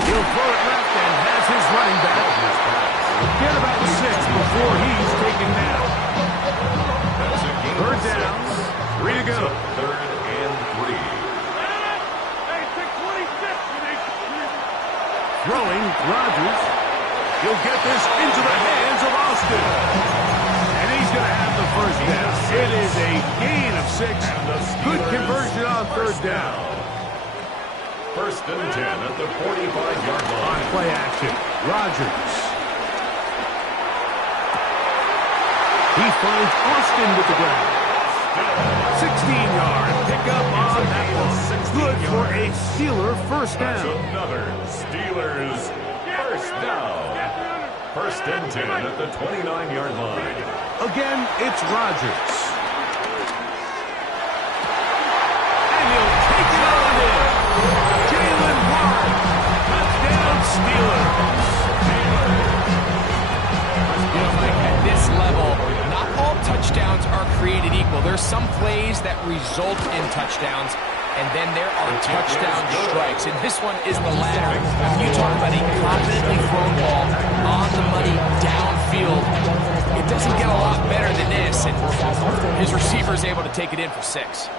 He'll throw it left and has his running back. Get about 6 before he's taken down. 3rd down. 3 to go. 3rd and 3. Hey, take 26. Throwing, Rodgers. He'll get this into the hands of Austin. And he's going to have the 1st down. It is a gain of 6. Good conversion on 3rd down. 1st and 10 at the 45-yard line. On play action, Rodgers. He finds Austin with the ground. 16-yard pickup on that one. Good for a Steeler 1st down. Another Steelers 1st down. 1st and 10 at the 29-yard line. Again, it's Rodgers. And he'll take it on in. Jalen Warren. Touchdown, Steelers. You know, Mike, at this level, not all touchdowns are created equal. There's some plays that result in touchdowns, and then there are touchdown strikes. And this one is the latter. When you talk about a confidently thrown ball on the money downfield, it doesn't get a lot better than this. And his receiver is able to take it in for 6.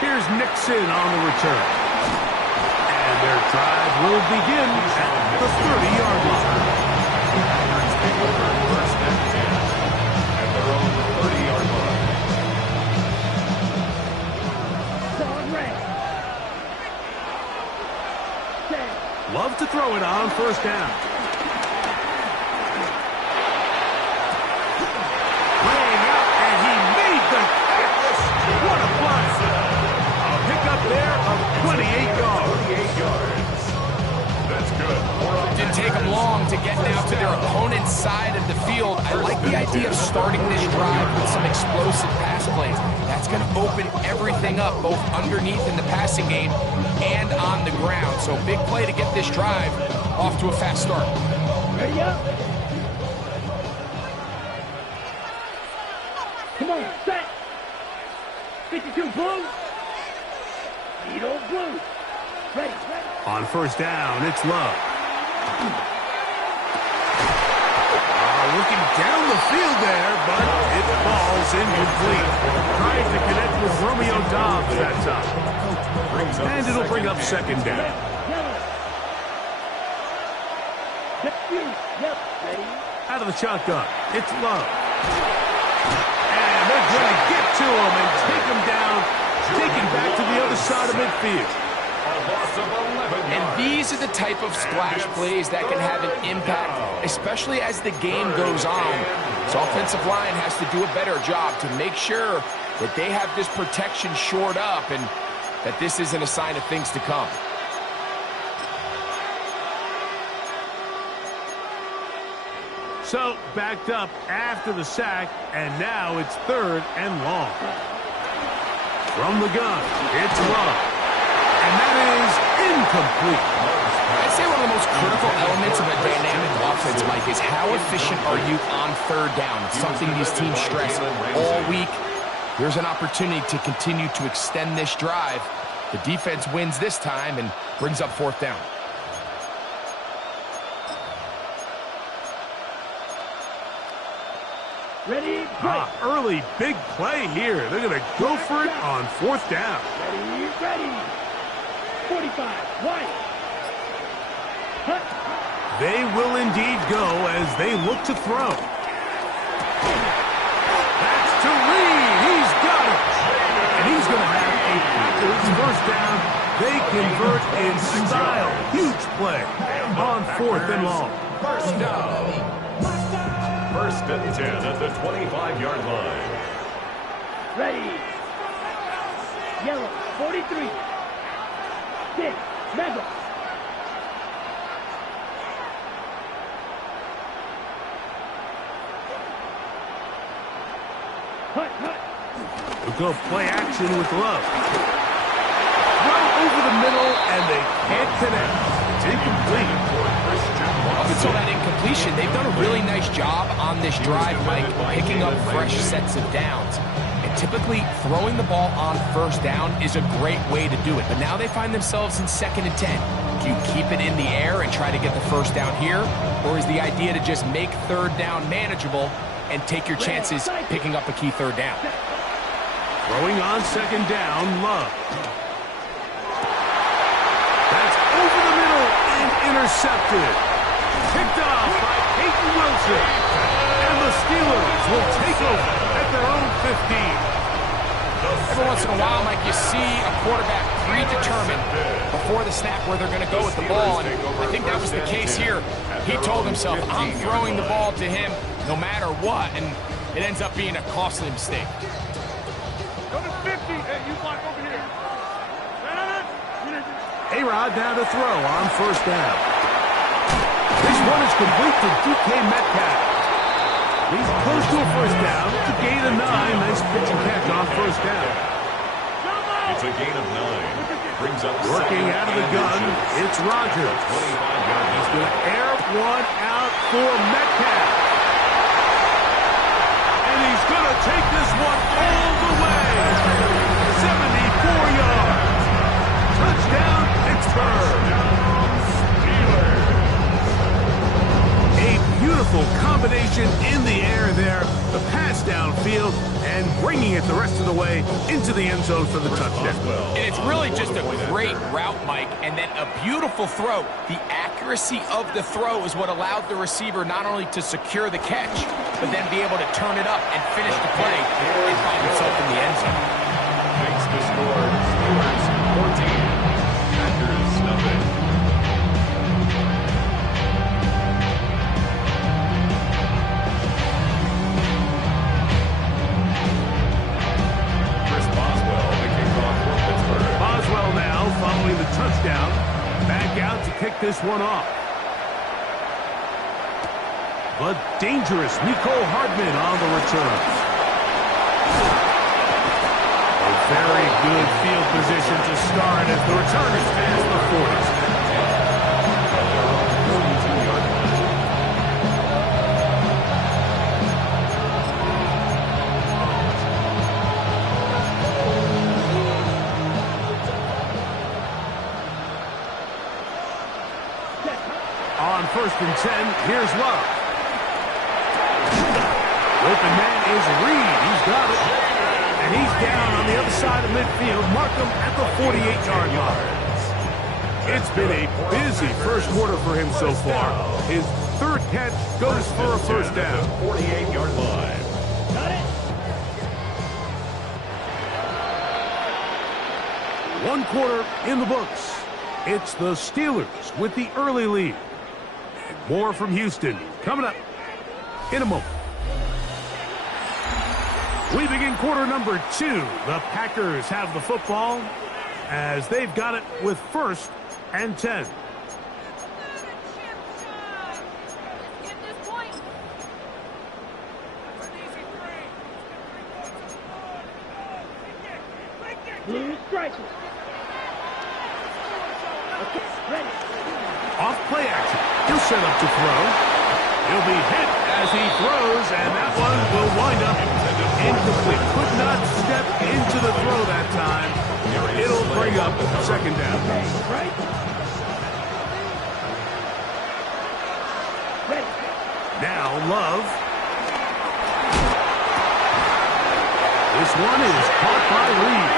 Here's Nixon on the return. And their drive will begin at the 30-yard line. 1st and 10 at their own 30-yard line. Love to throw it on 1st down. Laying out, and he made the catch. What a play. A pickup there of 28 yards. 28 yards. That's good. Didn't take them long to get now to their opponent's side of the field. I like the idea of starting this drive with some explosive pass plays. That's going to open everything up, both underneath in the passing game and on the ground. So big play to get this drive off to a fast start. Ready up. Come on, set. 52 blue. Edo blue. Ready. On 1st down, it's Love. Looking down the field there, but it falls incomplete. Trying to connect with Romeo Dobbs that time. And it'll bring up 2nd down. Out of the shotgun, it's Love. And they're going to get to him and take him down, taken back to the other side of midfield. And these are the type of splash plays that can have an impact, especially as the game goes on. This offensive line has to do a better job to make sure that they have this protection shored up and that this isn't a sign of things to come. So, backed up after the sack, and now it's 3rd and long. From the gun, it's Love. And that is incomplete. I'd say one of the most critical elements of a dynamic offense, Mike, is how efficient are you on 3rd down. It's something these teams stress all week. There's an opportunity to continue to extend this drive. The defense wins this time and brings up 4th down. Ready, Early big play here. They're going to go for it on 4th down. Ready. 45, white. Hut. They will indeed go as they look to throw. That's to Reed. He's got it. And he's going to have a Packers 1st down. They convert in style. Huge play on 4th and long. 1st down. 1st and 10 at the 25-yard line. Ready. Yellow, 43. 6, Mega. Hut. We'll go play action with Love. Throw over the middle, and they can't connect. It's incomplete. Up until that incompletion, they've done a really nice job on this drive, Mike, picking up fresh sets of downs. And typically, throwing the ball on first down is a great way to do it. But now they find themselves in 2nd and 10. Do you keep it in the air and try to get the first down here? Or is the idea to just make 3rd down manageable and take your chances picking up a key 3rd down? Throwing on 2nd down, Love. That's over the middle and intercepted. Picked off by Peyton Wilson. And the Steelers will take over at their own 15. Every once in a while, Mike, you see a quarterback predetermined before the snap where they're going to go with the ball, and I think that was the case here. He told himself, I'm throwing the ball to him no matter what, and it ends up being a costly mistake. Go to 50. Hey, you block over here. A-Rod now to throw on 1st down. This one is complete to DK Metcalf. He's close to a 1st down. It's a gain of 9. Nice pitch and catch on 1st down. It's a gain of 9. Brings up working out of the gun. It's Rodgers. He's going to air one out for Metcalf. And he's going to take this one all the way. 74 yards. Touchdown, Pittsburgh. A beautiful combination in the air there. The pass downfield and bringing it the rest of the way into the end zone for the touchdown. And it's really just a great route, Mike, and then a beautiful throw. The accuracy of the throw is what allowed the receiver not only to secure the catch, but then be able to turn it up and finish the play and find himself in the end zone. Makes the score Steelers 14, Packers nothing. Following the touchdown, back out to kick this one off. But dangerous Mecole Hardman on the return. A very good field position to start as the return is past the 40. On 1st and 10, here's Love. Open man is Reed. He's got it. And he's down on the other side of midfield. Mark him at the 48-yard line. It's been a busy first quarter for him so far. His 3rd catch goes for a 1st down. 48-yard line. Got it. 1 quarter in the books. It's the Steelers with the early lead. More from Houston coming up in a moment. We begin quarter number 2. The Packers have the football as they've got it with 1st and 10. Blue strikers. Okay, ready. Off play action. He'll set up to throw. He'll be hit as he throws, and that one will wind up incomplete. Could not step into the throw that time. It'll bring up 2nd down. Right. Ready. Now Love. This one is caught by Reed.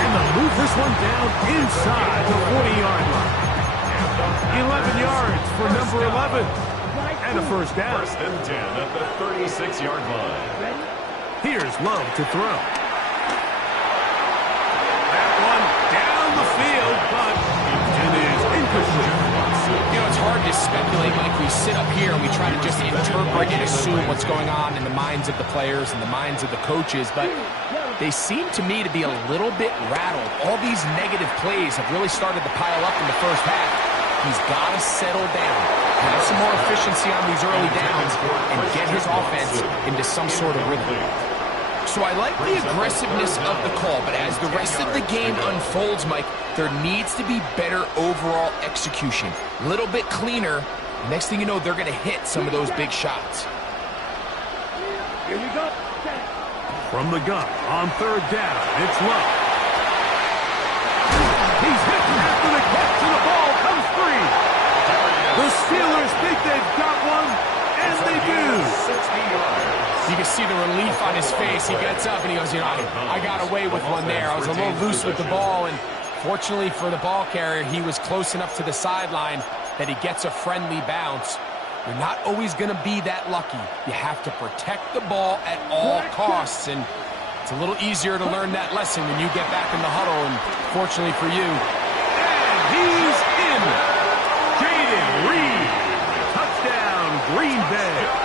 And they'll move this one down inside the 40-yard line. 11 yards for number 11. And a 1st down. 1st and 10 at the 36-yard line. Ready. Here's Love to throw. That one down the field, but it is incomplete. You know, it's hard to speculate, Mike. We sit up here and we try to just interpret and assume what's going on in the minds of the players and the minds of the coaches, but they seem to me to be a little bit rattled. All these negative plays have really started to pile up in the first half. He's got to settle down, have some more efficiency on these early downs, and get his offense into some sort of rhythm. So I like the aggressiveness of the call, but as the rest of the game unfolds, Mike, there needs to be better overall execution. A little bit cleaner. Next thing you know, they're going to hit some of those big shots. Here we go. From the gun on third down, it's Love. He's hit after the catch, and the ball comes free. The Steelers think they've got one, and they do. 60 yards. You can see the relief on his face. He gets up and he goes, you know, I got away with one there. I was a little loose with the ball, and fortunately for the ball carrier, he was close enough to the sideline that he gets a friendly bounce. You're not always going to be that lucky. You have to protect the ball at all costs, and it's a little easier to learn that lesson when you get back in the huddle, and fortunately for you. And he's in. Jaden Reed. Touchdown, Green Bay.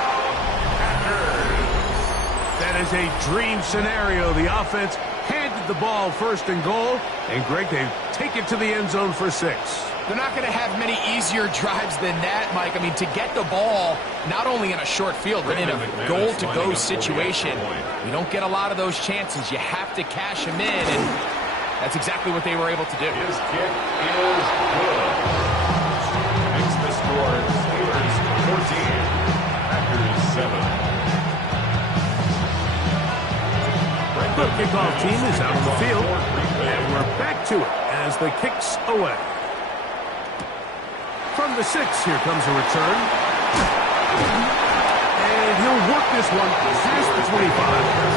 That is a dream scenario. The offense handed the ball first and goal, and Greg, they take it to the end zone for 6. They're not going to have many easier drives than that, Mike. I mean, to get the ball, not only in a short field, but in a goal-to-go situation, you don't get a lot of those chances. You have to cash them in, and that's exactly what they were able to do. His kick is good. Makes the score Steelers 14, Packers 7. The kickoff team is out on the field, and we're back to it as the kick's away. From the 6, here comes a return. And he'll work this one past the 25,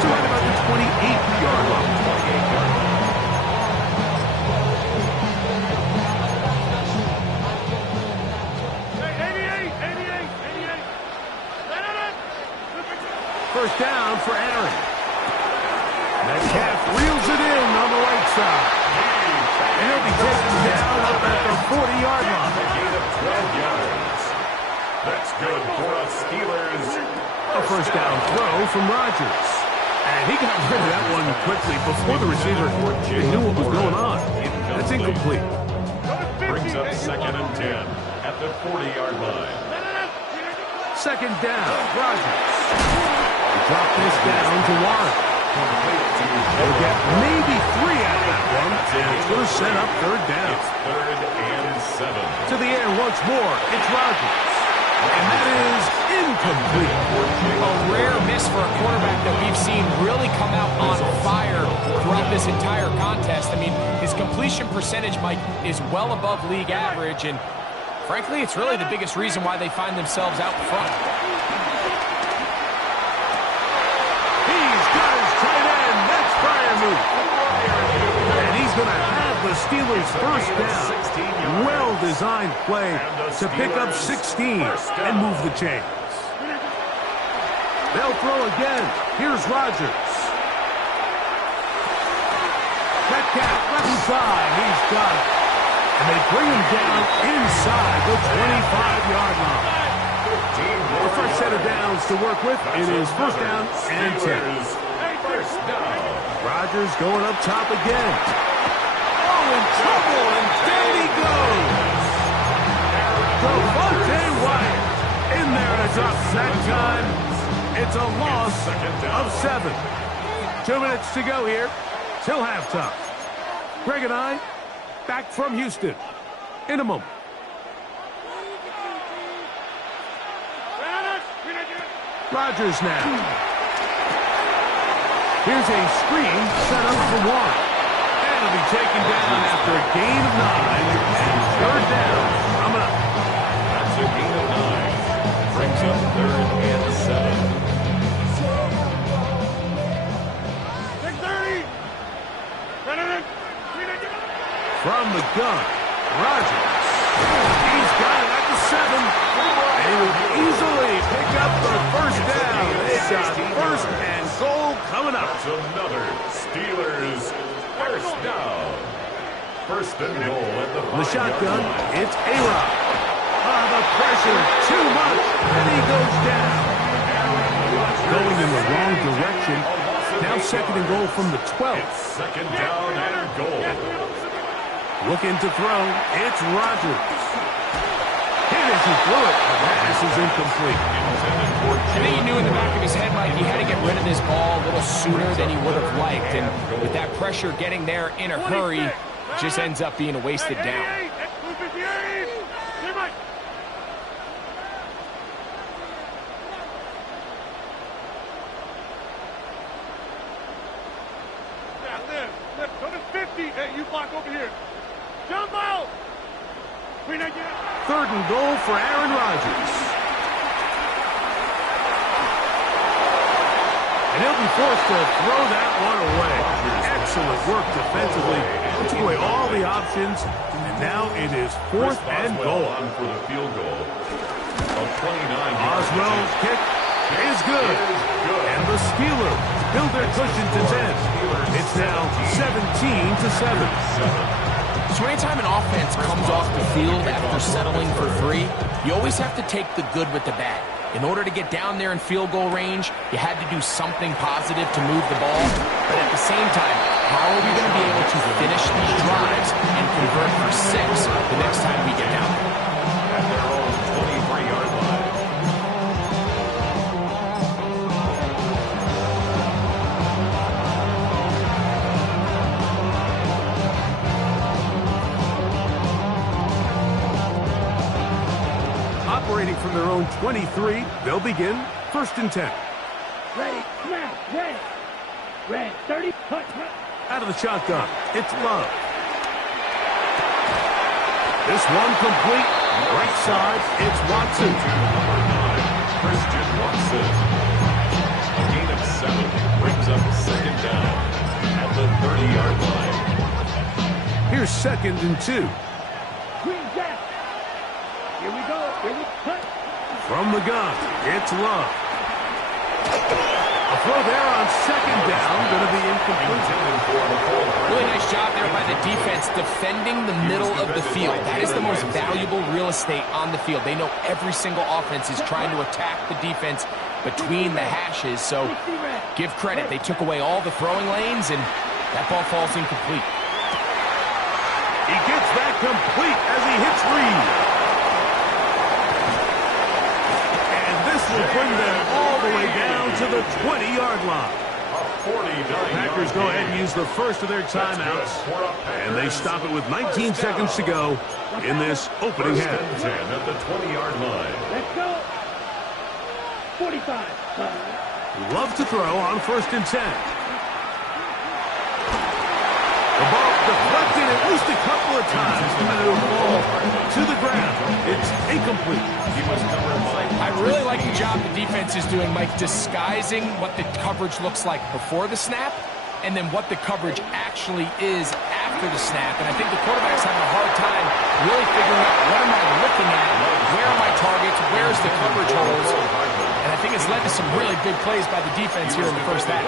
so right about the 28-yard line. First down for Aaron. Metcalf reels it in on the right side. And he'll be taken down up at the 40-yard line. A gain of 12 yards. That's good for us Steelers. A first down throw from Rodgers. And he got rid of that one quickly before the receiver knew what was going on. That's incomplete. Brings up 2nd and 10 at the 40-yard line. Second down, Rodgers. He dropped this down to Warren. They'll get maybe 3 out of that one, and it's going to set up third down. It's 3rd and 7. To the air once more, it's Rodgers. And that is incomplete. A rare miss for a quarterback that we've seen really come out on fire throughout this entire contest. I mean, his completion percentage, Mike, is well above league average, and frankly, it's really the biggest reason why they find themselves out front. And he's going to have the Steelers first down. Well-designed play to pick up 16 and move the chains. They'll throw again. Here's Rodgers. Metcalf left side. He's got it. And they bring him down inside the 25-yard line. A fresh set of downs to work with. It is first down and 10. First down. Rodgers going up top again. Oh, in trouble, and down he goes. Devontae Wyatt in there to drop that time. It's a loss of 7. 2 minutes to go here till halftime. Greg and I back from Houston in a moment. Rodgers now. Here's a screen set up for Warren. And it'll be taken down after a gain of 9. And third down coming up. That's a gain of 9. Brings up 3rd and 7. 6:30. From the gun, Rodgers. He's got it at the 7. And he will easily pick up the first down. They've got first and goal coming up. That's another Steelers first down. First and goal at the 5-yard shotgun, line. it's A-Rod. The pressure, too much, and he goes down. Going in the wrong direction. Now second and goal from the 12. It's 2nd down and goal. Looking to throw, it's Rodgers. His as he threw it. The pass is incomplete. I think he knew in the back of his head, Mike, he had to get rid of this ball a little sooner than he would have liked. And with that pressure getting there in a hurry, it just ends up being a wasted down. Hey, you block over here. Jump out! 3rd and goal for Aaron Rodgers. And he'll be forced to throw that one away. Excellent work defensively. Took away all the options, and now it is 4th and goal. For the field goal. Oswell's kick is good. And the Steelers build their cushion to 10. It's now 17-7. So anytime an offense comes off the field after settling for 3, you always have to take the good with the bad. In order to get down there in field goal range, you had to do something positive to move the ball. But at the same time, how are we going to be able to finish these drives and convert for 6 the next time we get down there? At their own 23-yard line. Operating from their own 23, they'll begin 1st and 10. Ready, snap, red. Red, 30, cut. Out of the shotgun, it's Love. This one complete. Right side, it's Watson. Christian Watson. A gain of 7 brings up 2nd down at the 30-yard line. Here's 2nd and 2. Green jack. Here we go. Here we cut. From the gun, it's Love. A throw there on 2nd down, going to be incomplete. Really nice job there by the defense defending the middle of the field. That is the most valuable real estate on the field. They know every single offense is trying to attack the defense between the hashes. So give credit. They took away all the throwing lanes, and that ball falls incomplete. He gets that complete as he hits Reed. And this will bring them all the way down to the 20-yard line. Packers go ahead and use the first of their timeouts, and they stop it with 19 seconds to go in this opening half. 10 at the 20-yard line. Let's go. 45. Love to throw on 1st and 10. The ball deflected at least a couple of times. The ball to the ground. It's incomplete. I really like the job the defense is doing, Mike, disguising what the coverage looks like before the snap and then what the coverage actually is after the snap. And I think the quarterback's having a hard time really figuring out what am I looking at, where are my targets, where's the coverage holes. And I think it's led to some really big plays by the defense here in the first half.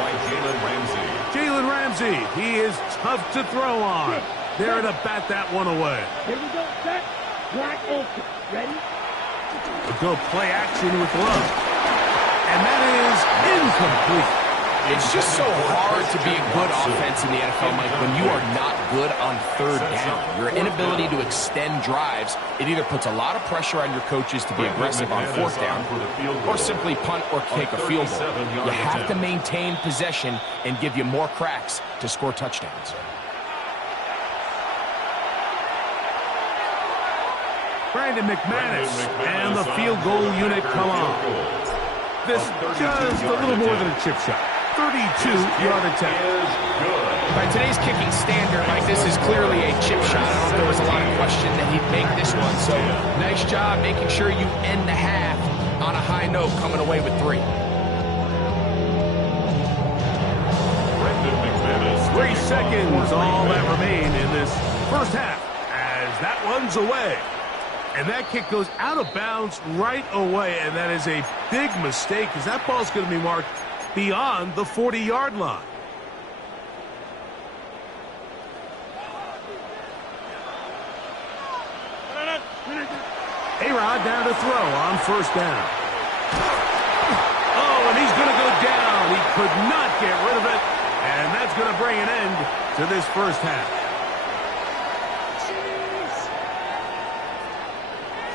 Jalen Ramsey, he is tough to throw on. There to bat that one away. Here we go. Set. Black open. Ready? A go play action with Love. And that is incomplete. It's just so hard to be a good offense in the NFL, Mike, when you are not good on 3rd down. Your inability to extend drives, it either puts a lot of pressure on your coaches to be aggressive on 4th down or simply punt or kick a field goal. You have to maintain possession and give you more cracks to score touchdowns. Brandon McManus and the field goal unit come on. This just a little more than a chip shot. 32-yard attempt. By today's kicking standard, Mike, this is clearly a chip shot. I don't know if there was a lot of question that he'd make this one. So nice job making sure you end the half on a high note, coming away with 3. 3 seconds, all that remain in this first half as that one's away. And that kick goes out of bounds right away, and that is a big mistake because that ball's going to be marked beyond the 40-yard line. A-Rod down to throw on 1st down. Oh, and he's going to go down. He could not get rid of it, and that's going to bring an end to this first half.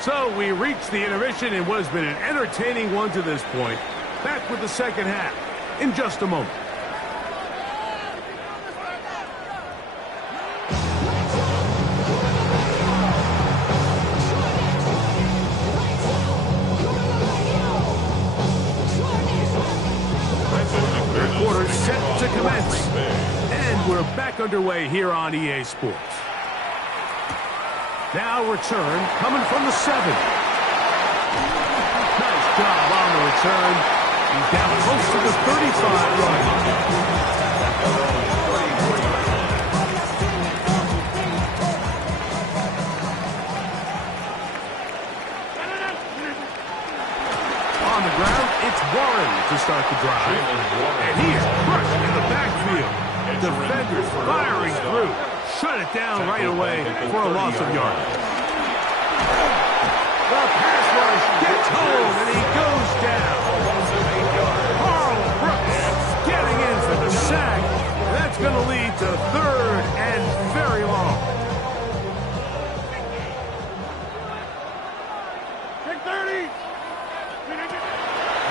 So we reached the intermission in what has been an entertaining one to this point. Back with the second half in just a moment. Third quarter set to commence. And we're back underway here on EA Sports. Now return coming from the 7. Nice job on the return. He's down close to the 35-yard line. On the ground, it's Warren to start the drive. And he is crushed in the backfield. Defenders firing through. Shut it down right away for a loss of yardage. The pass rush gets home, and he goes down. Carl Brooks getting in for the sack. That's going to lead to third and very long.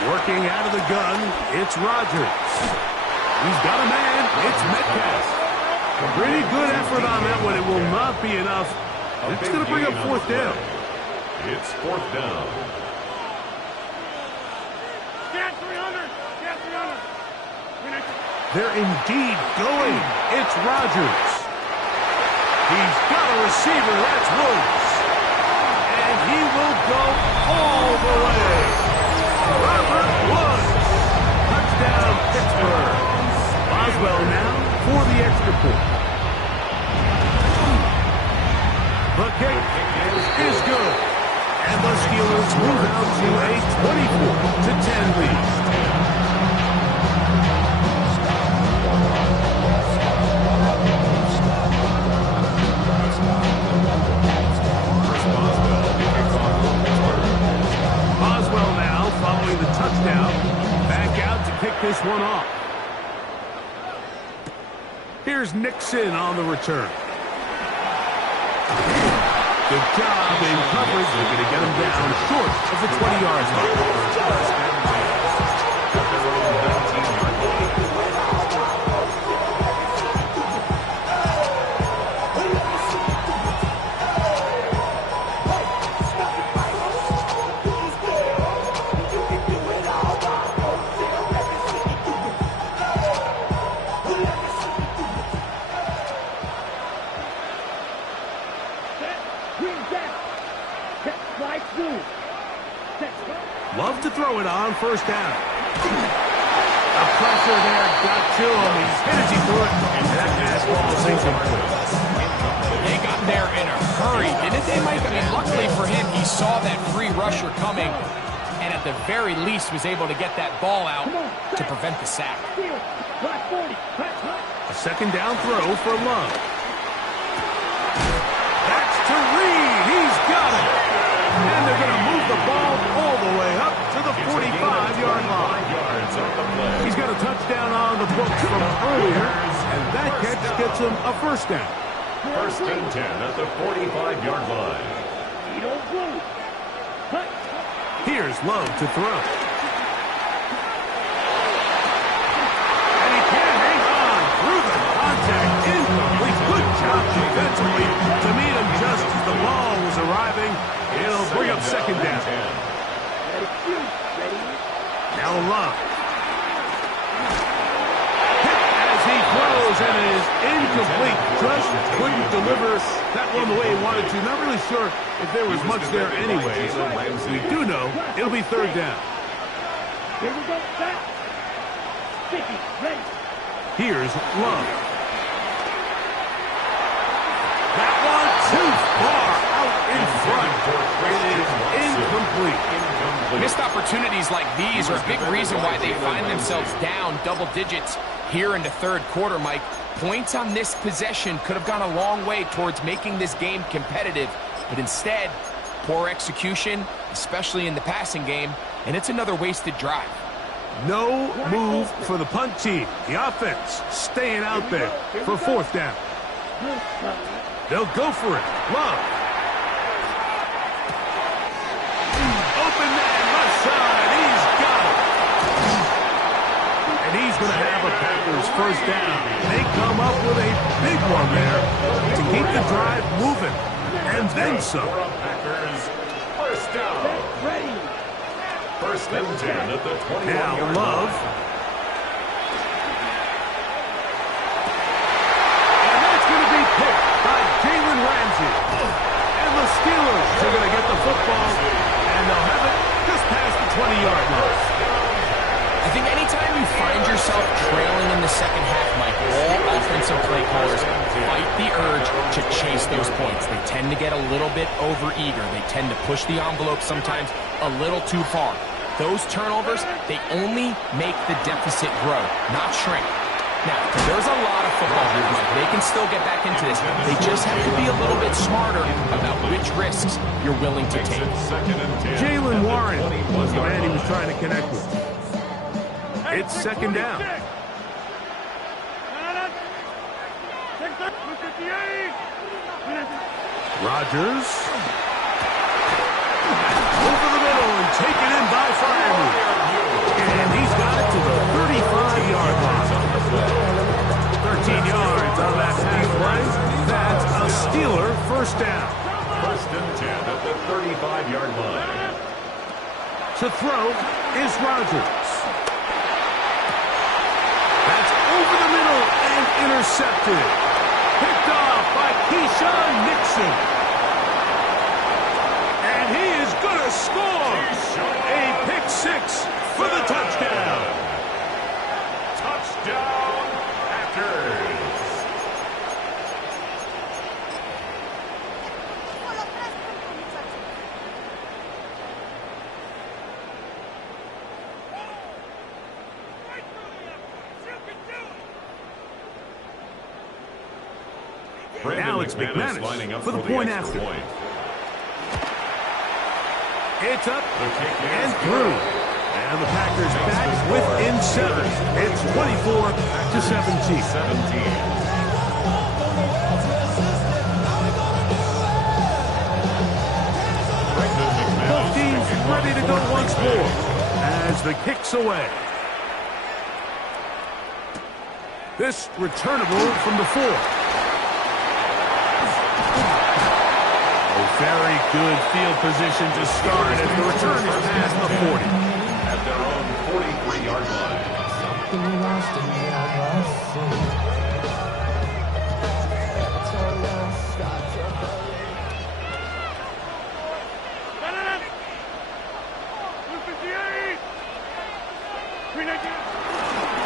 Working out of the gun, it's Rodgers. He's got a man. It's Metcalf. A pretty good effort on that one. It will not be enough. It's going to bring up fourth down. It's fourth down. They're indeed going. It's Rodgers. He's got a receiver. That's Woods. And he will go all the way. Robert Woods. Touchdown, Pittsburgh. Boswell now for the extra point. The kick is good. And the Steelers move out to a 24-10 lead. Boswell now following the touchdown. Back out to kick this one off. Here's Nixon on the return. Good job in coverage. They're going to get him down short of the 20-yard line. Love to throw it on first down. The pressure there got to him. He's hit as he threw it. And that fastball sinks him. They got there in a hurry, didn't they, Mike? I mean, luckily for him, he saw that free rusher coming and at the very least was able to get that ball out to prevent the sack. A second down throw for Love. That's to Reed. He's got it. And they're going to move the ball all the way up to the 45-yard line. He's got a touchdown on the books from earlier, and that catch gets him a first down. First and 10 at the 45-yard line. Here's Love to throw. And he can't hang on through the contact. Incomplete. Good job defensively to meet him just as the ball was arriving. It'll bring up second down. Now Love. Hit as he throws, and it is incomplete. Just couldn't deliver that one the way he wanted to. Not really sure if there was much there anyway. We do know it'll be third down. Here we go. Set. Sticky. Ready. Here's Love. That one too far out in front. It is incomplete. Missed opportunities like these are a big reason why they find themselves down double digits here in the third quarter, Mike. Points on this possession could have gone a long way towards making this game competitive, but instead, poor execution, especially in the passing game, and it's another wasted drive. No move for the punt team. The offense staying out there for fourth down. They'll go for it. Love. going to have a Packers first down. They come up with a big one there to keep the drive moving. And then some. Packers first down. First and 10 at the 21-yard Love. line. And that's going to be picked by Jalen Ramsey. And the Steelers are going to get the football, and they'll have it just past the 20-yard line. I think anytime you find yourself trailing in the second half, Mike, all offensive play callers fight the urge to chase those points. They tend to get a little bit overeager. They tend to push the envelope sometimes a little too far. Those turnovers, they only make the deficit grow, not shrink. Now, there's a lot of football here, Mike. They can still get back into this. They just have to be a little bit smarter about which risks you're willing to take. Jalen Warren was the man he was trying to connect with. It's second down. Rodgers. Over the middle and taken in by Freiermuth. And he's got it to the 35-yard line. 13 yards on that pass play. That's a Steeler first down. First and 10 at the 35-yard line. To throw is Rodgers. That's over the middle and intercepted. Picked off by Keyshawn Nixon. And he is going to score. A pick six for the touchdown. Touchdown, Packers. Alex McManus for the point after. It's up and through. And the Packers back within 7. It's 24-17. Both teams ready to go once more as the kick's away. This returnable from the 4. Very good field position to start as the return is past the 40. At their own 43-yard line.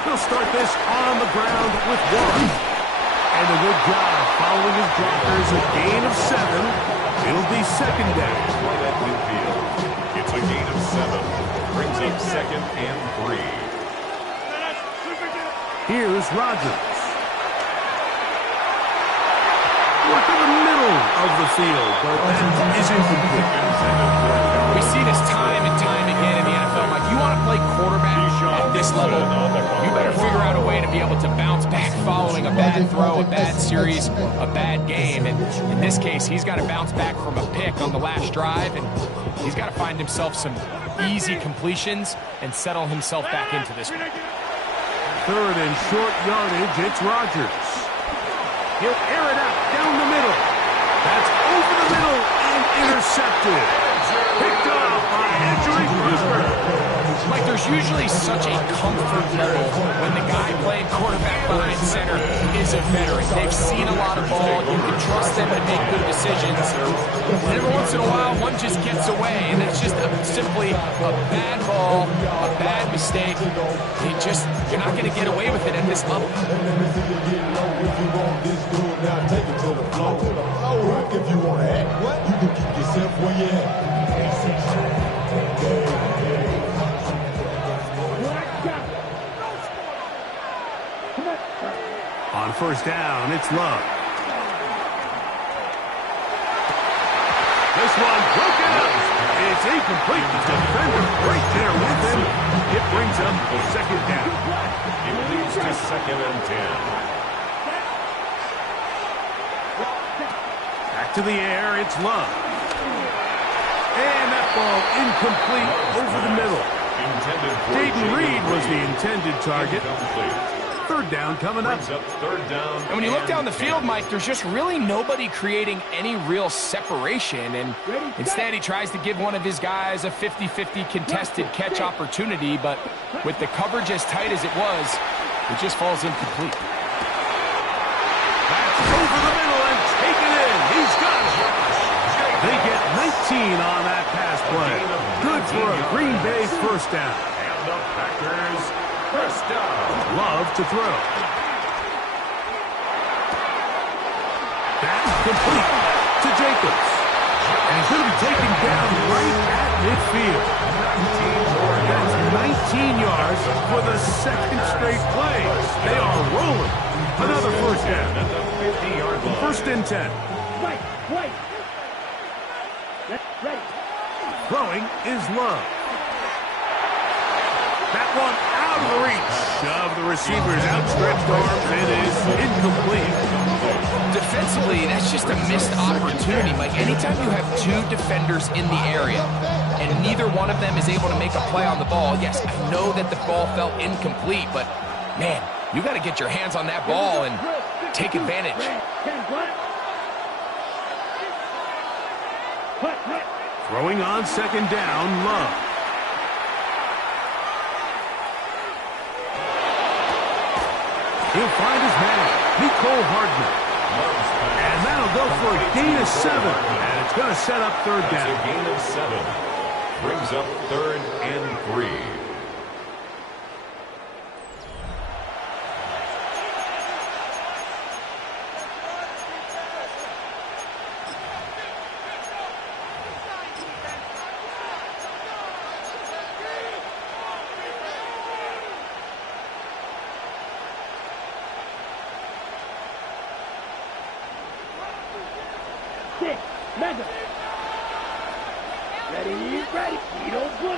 He'll start this on the ground with 1. And a good job following his blockers, a gain of 7. It'll be second down. Right at midfield. It's a gain of 7. Brings up second and 3. Here's Rodgers. Work in the middle of the field, but that is incomplete. We see this time and time again in the NFL. Like, you want to play quarterback at this level, you better figure out a way to be able to bounce back following a bad throw, a bad series, a bad game. And in this case, he's got to bounce back from a pick on the last drive, and he's got to find himself some easy completions and settle himself back into this one. Third and short yardage, it's Rodgers. He'll air it out down the middle. That's over the middle and intercepted. Picked off by Andrew Cooper. Like, there's usually such a comfort level when the guy playing quarterback behind center is a veteran. They've seen a lot of ball. You can trust them to make good decisions. And every once in a while, one just gets away, and that's just simply a bad ball, a bad mistake. You're not going to get away with it at this level. If you want to act, what? You can keep yourself where you at. On first down, it's Love. This one broken up. It's incomplete. The defender right there with him. It brings up the second down. It leads to second and 10. Back to the air, it's Love. And that ball incomplete over the middle. Dayton Reed was the intended target. Third down coming up. And when you look down the field, Mike, there's just really nobody creating any real separation. And instead, he tries to give one of his guys a 50-50 contested catch opportunity. But with the coverage as tight as it was, it just falls incomplete. That's over the middle and taken in. He's got it. They get 19 on that pass play. Good for a Green Bay first down. And the Packers first down. Love to throw. That's complete to Jacobs. And he's going to be taken down right at midfield. That's 19 yards for the second straight play. They are rolling. Another first down. At the 50-yard line. First and 10. Wait. Ready. Throwing is Love. That one out of the reach of the receiver's outstretched arms. It is incomplete. Defensively, that's just a missed opportunity, Mike. Anytime you have two defenders in the area and neither one of them is able to make a play on the ball, yes, I know that the ball felt incomplete, but, man, you got to get your hands on that ball and take advantage. Throwing on second down, Love. He'll find his man, Nicole Hardman. And that'll go for a gain of 7. And it's going to set up third down. That's a gain of 7. Brings up 3rd and 3. Madden. Ready. Edo blue.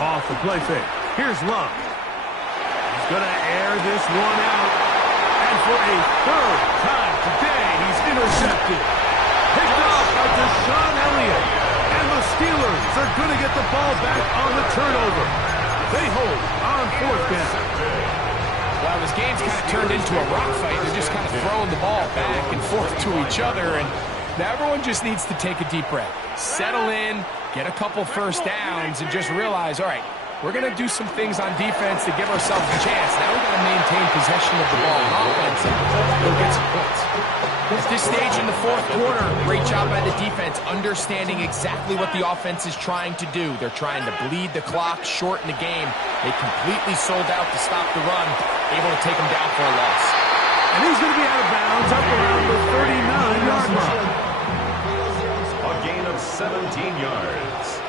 Off the play fake. Here's Love. He's going to air this one out. And for a third time today, he's intercepted. Picked off by Deshaun Elliott. And the Steelers are going to get the ball back on the turnover. They hold on fourth down. Well, this game's kind of turned into a rock fight. They're just kind of throwing the ball back and forth to each other, and now everyone just needs to take a deep breath. Settle in, get a couple first downs, and just realize, all right, we're going to do some things on defense to give ourselves a chance. Now we've got to maintain possession of the ball on offense and go get some points. At this stage in the fourth quarter, great job by the defense, understanding exactly what the offense is trying to do. They're trying to bleed the clock, shorten the game. They completely sold out to stop the run, able to take them down for a loss. And he's going to be out of bounds up around the 39-yard line. A gain of 17 yards.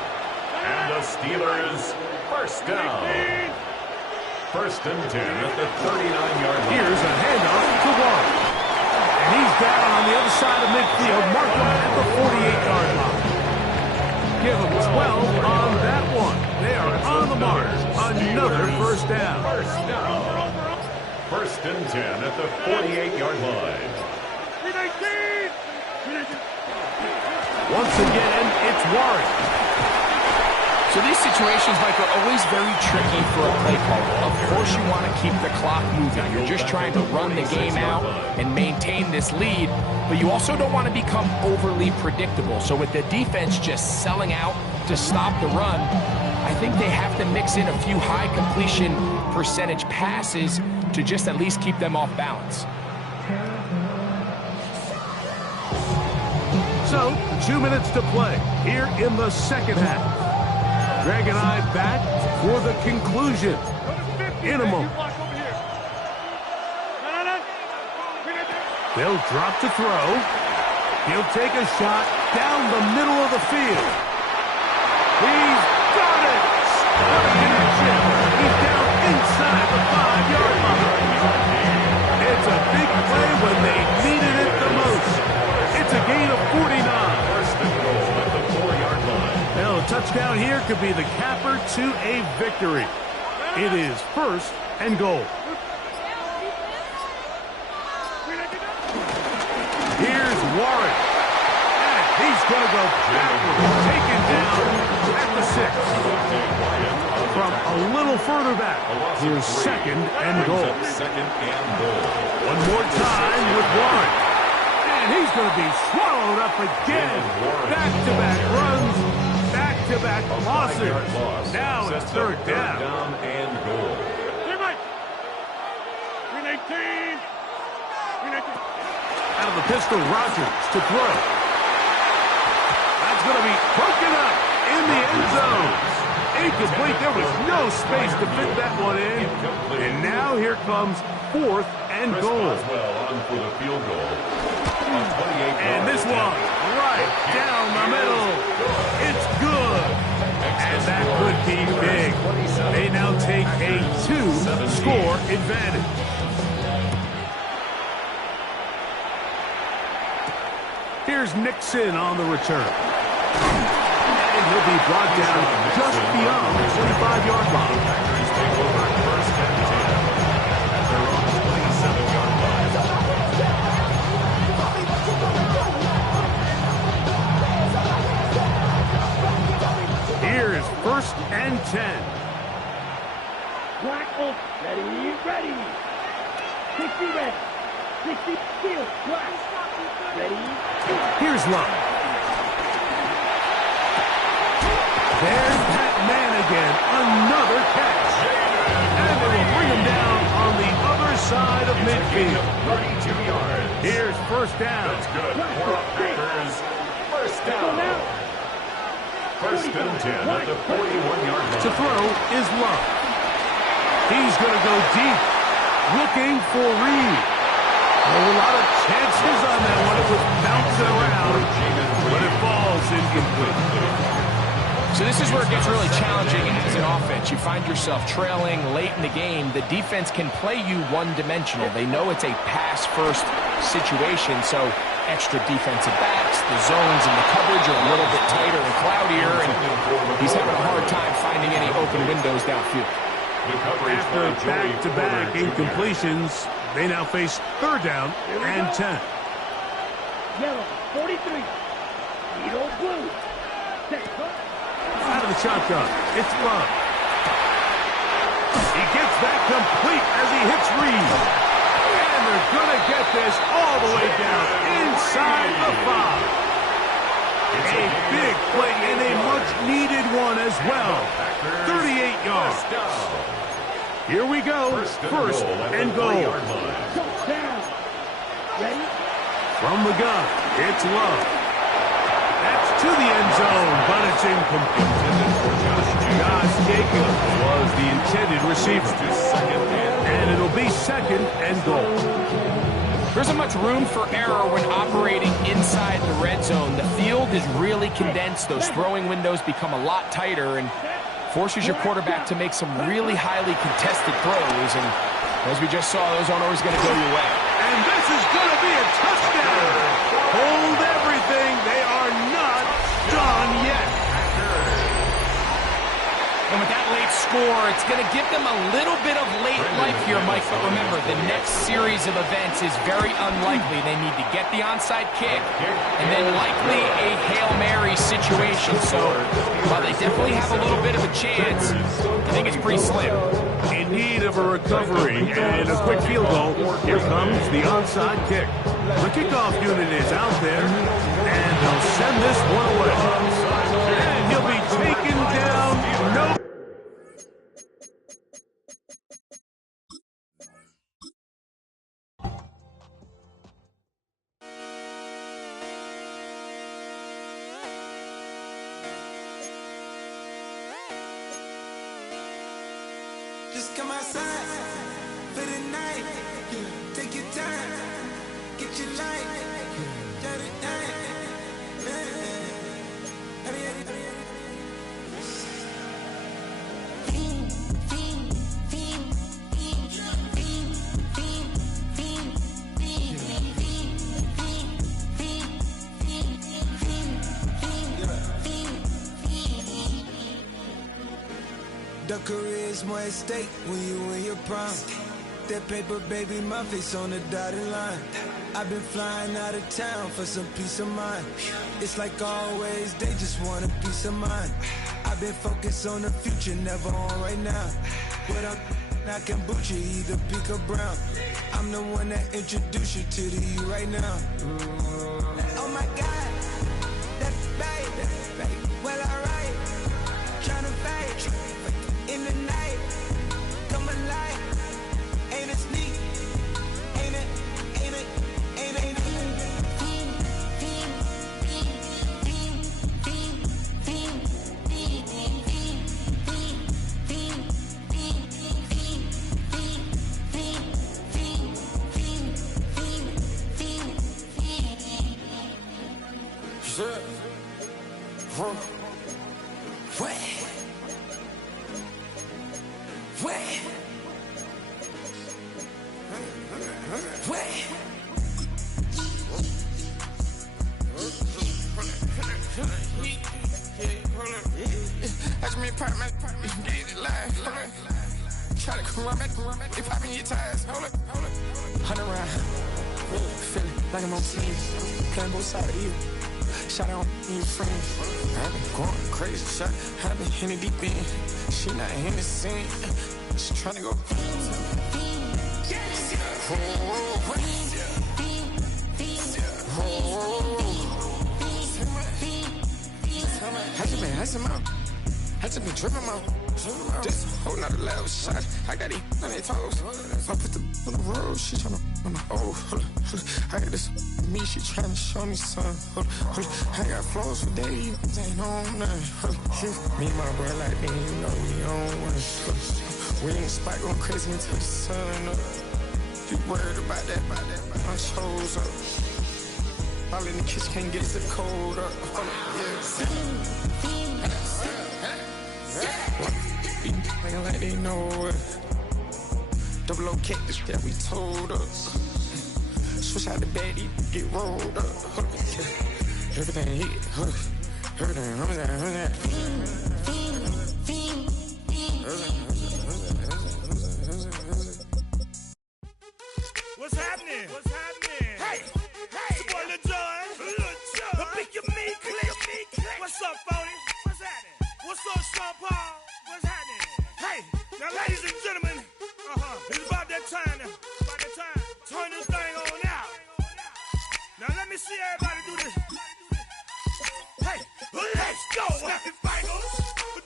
And the Steelers first down. First and 10 at the 39-yard line. Here's a handoff to Warren. And he's down on the other side of midfield. Mark him at the 48-yard line. Give him 12 on that one. They are on the mark. Another first down. First and 10 at the 48-yard line. Once again, it's Warren. So these situations, Mike, are always very tricky for a play caller. Of course you want to keep the clock moving. You're just trying to run the game out and maintain this lead, but you also don't want to become overly predictable. So with the defense just selling out to stop the run, I think they have to mix in a few high completion percentage passes to just at least keep them off balance. So, 2 minutes to play here in the second half. Greg and I back for the conclusion in a moment. They'll drop to throw. He'll take a shot down the middle of the field. He's got it! What a connection! He's down inside the 5-yard line. It's a big play when they needed it the most. It's a gain of 49. First and goal at the 4-yard line. Well, a touchdown here could be the capper to a victory. It is first and goal. Here's Warren. And he's going to go backwards, taken down at the 6. From a little further back, here's second and goal. One more time with Warren. And he's going to be swallowed up again. Back-to-back runs, back-to-back losses. Now it's third down. Out of the pistol, Rodgers to throw. That's going to be broken up in the end zone. Incomplete. There was no space to fit that one in. And now here comes fourth and goal. And this one right down the middle. It's good. And that could be big. They now take a 2-score advantage. Here's Nixon on the return. And he'll be brought down just beyond the 25-yard line. Here's first and 10. Black Oak, ready. 60 red. 60 field, black. Ready? Here's Love. There's Pat Man again. Another catch. And they will bring him down on the other side of midfield. 32 yards. Here's first down. That's good for the Packers. First down. First and 10 at the 41-yard line. To throw is Love. He's going to go deep. Looking for Reed. A lot of chances on that one. It was bouncing around, but it falls incomplete. So this is where it gets really challenging as an offense. You find yourself trailing late in the game. The defense can play you one-dimensional. They know it's a pass-first situation, so extra defensive backs, the zones and the coverage are a little bit tighter and cloudier, and he's having a hard time finding any open windows downfield. After back-to-back incompletions, they now face third down and 10. Yellow, 43. Needle blue. Out of the shotgun, it's Love. He gets that complete as he hits Reed. And they're going to get this all the way down inside the 5. A big play and a much-needed one as well. 38 yards. Here we go. First and goal. Ready? From the gun, it's Love. That's to the end zone, but it's incomplete. Josh Jacobs was the intended receiver. And it'll be second and goal. There isn't much room for error when operating inside the red zone. The field is really condensed. Those throwing windows become a lot tighter and forces your quarterback to make some really highly contested throws. And as we just saw, those aren't always going to go your way. And this is going to be a touchdown. Hold everything. They are not done yet. And with that late score, it's going to give them a little bit of late life here, Mike. But remember, the next series of events is very unlikely. They need to get the onside kick and then likely a Hail Mary situation. So while they definitely have a little bit of a chance, I think it's pretty slim. In need of a recovery and a quick field goal, here comes the onside kick. The kickoff unit is out there, and they'll send this one away. And he'll be taken down. No. Just come outside for the night. Take your time, get your light. Shut it down. The career's more at stake when you in your prime. That paper, baby, my face on the dotted line. I've been flying out of town for some peace of mind. It's like always, they just want a piece of mind. I've been focused on the future, never on right now. But I'm not kombucha, either pink or brown. I'm the one that introduced you to the you right now. Oh my God, that's babe. Well, alright, tryna fight in the night. Come alive, ain't it sneak? Ain't it? That's me, apartment, get it live. Try to come back, they popping your tires. Hold it. 100 round, feel it like I'm on team. Playing both sides of you. Shot on your friends. I've been going crazy, shot. I've been in the deep end. She not in the scene. She tryna go. I just been tripping out. This whole nother level shot. I got it on their toes. I put the on the road. She tryna. Hold up. I got this me. She tryna show me something. Hold up. I got flows for days. Ain't on nothing. Me and my bro like me. You know we on one. We ain't spot going crazy until the sun up. You worried about that? My shows up. All in the kitchen can't get the cold up. Nigga like they know it. Double O cactus that we told us. Switch out the bed, get rolled up. Everything hit, everything, What's happening? Hey! It's your boy Lil Jon. Pick your meat click. What's up, Phony? What's happening? What's up, Sean Paul? What's happening? Hey! Now, ladies and gentlemen, it's about that time now. Turn this thing on out. Now, let me see everybody do this. Hey! Let's go! Snap your fingers.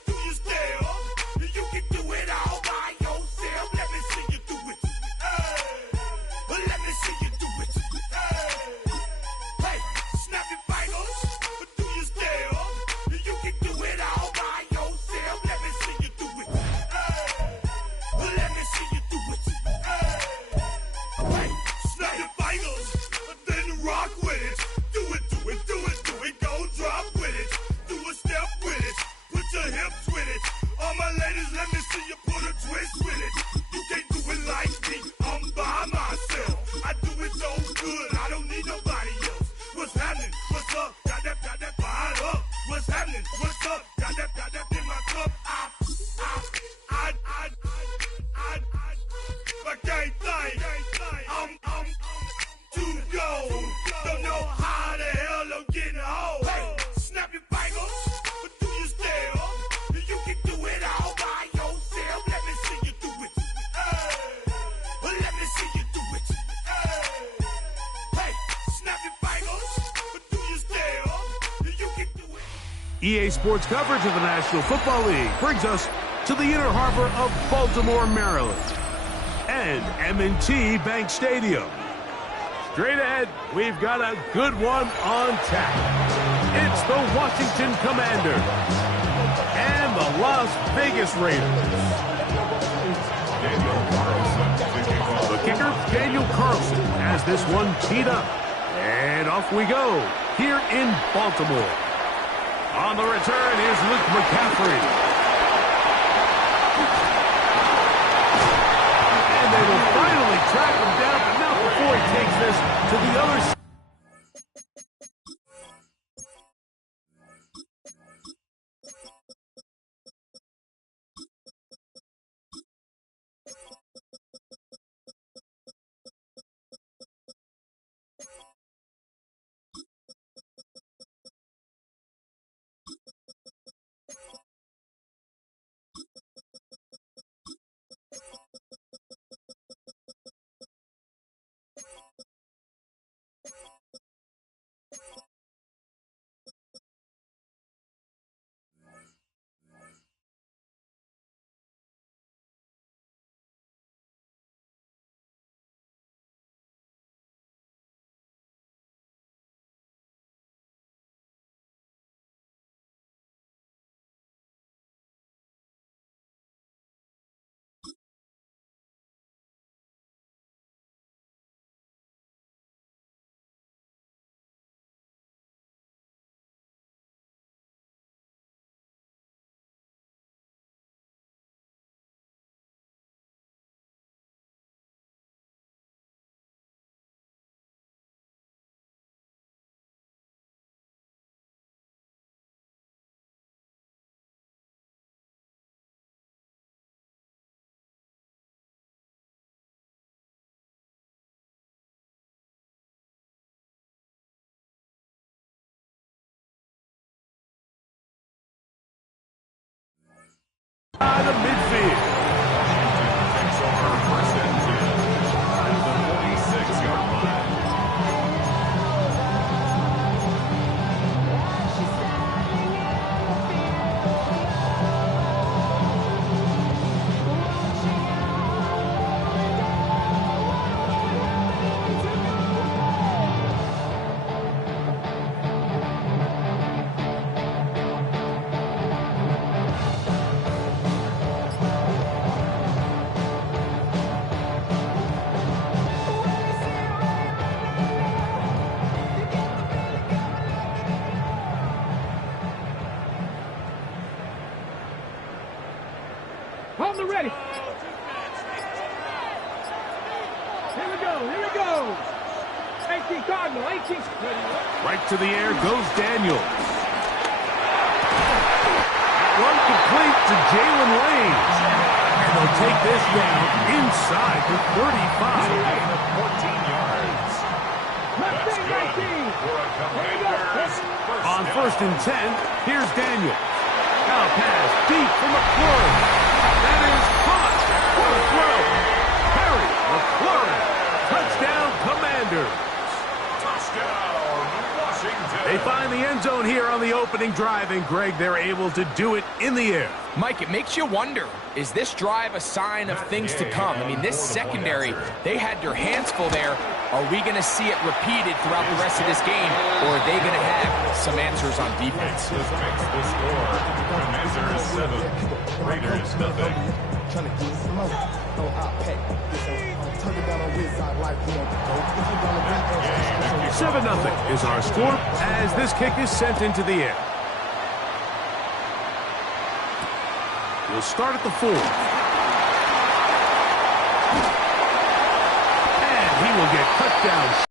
Do your style. You can do it all by yourself. Let me see you do it. Let me see you do it. Hey, snap your fingers, do your style. You can do it all by yourself. Let me see you do it. Let me see you do it. Hey, snap your fingers, then rock with it. Do it. Go drop with it. Do a step with it. Put your hips with it. All my ladies, let me see you put a twist with it. You can't do it like me. I'm by myself. I do it so good. I don't need nobody else. What's happening? What's up? Got that fired up. What's happening? What's up? Got that in my cup. I can't think. I'm too go. Don't know how the hell I'm getting home. Hey, snap your fingers. Do your style. You can do it all by yourself. Let me see you do it. Let me see you do it. Hey, snap your fingers. Do your style. You can do it. EA Sports coverage of the National Football League brings us to the inner harbor of Baltimore, Maryland, and M&T Bank Stadium. Straight ahead, we've got a good one on tap. It's the Washington Commanders and the Las Vegas Raiders. The kicker, Daniel Carlson, has this one teed up. And off we go here in Baltimore. On the return is Luke McCaffrey. And they will finally track him down, but not before he takes this to the other side. By the midfield. Takes over first and 10 at the 46-yard line. Hold the ready. Here we go. 18 Cardinal, 18. Right to the air goes Daniels. One complete to Jalen Lane. And they'll take this down inside the 35. 14 yards. Left That's thing, good 19. for a Commanders On down. first and 10, here's Daniels. Now a pass deep from McClure. That is caught. What a throw. Harry McClure. Touchdown, Commanders. Touchdown, Washington. They find the end zone here on the opening drive, and Greg, they're able to do it in the air. Mike, it makes you wonder, is this drive a sign of things to come? I mean, this secondary, they had their hands full there. Are we going to see it repeated throughout the rest of this game, or are they going to have some answers on defense? This makes the score. Commanders 7, Raiders nothing. Trying to get some more. No, I'll pay. Turn it down on his side like he want to go. If you gonna win, 7-0 is our score as this kick is sent into the air. We'll start at the 4. And he will get cut down.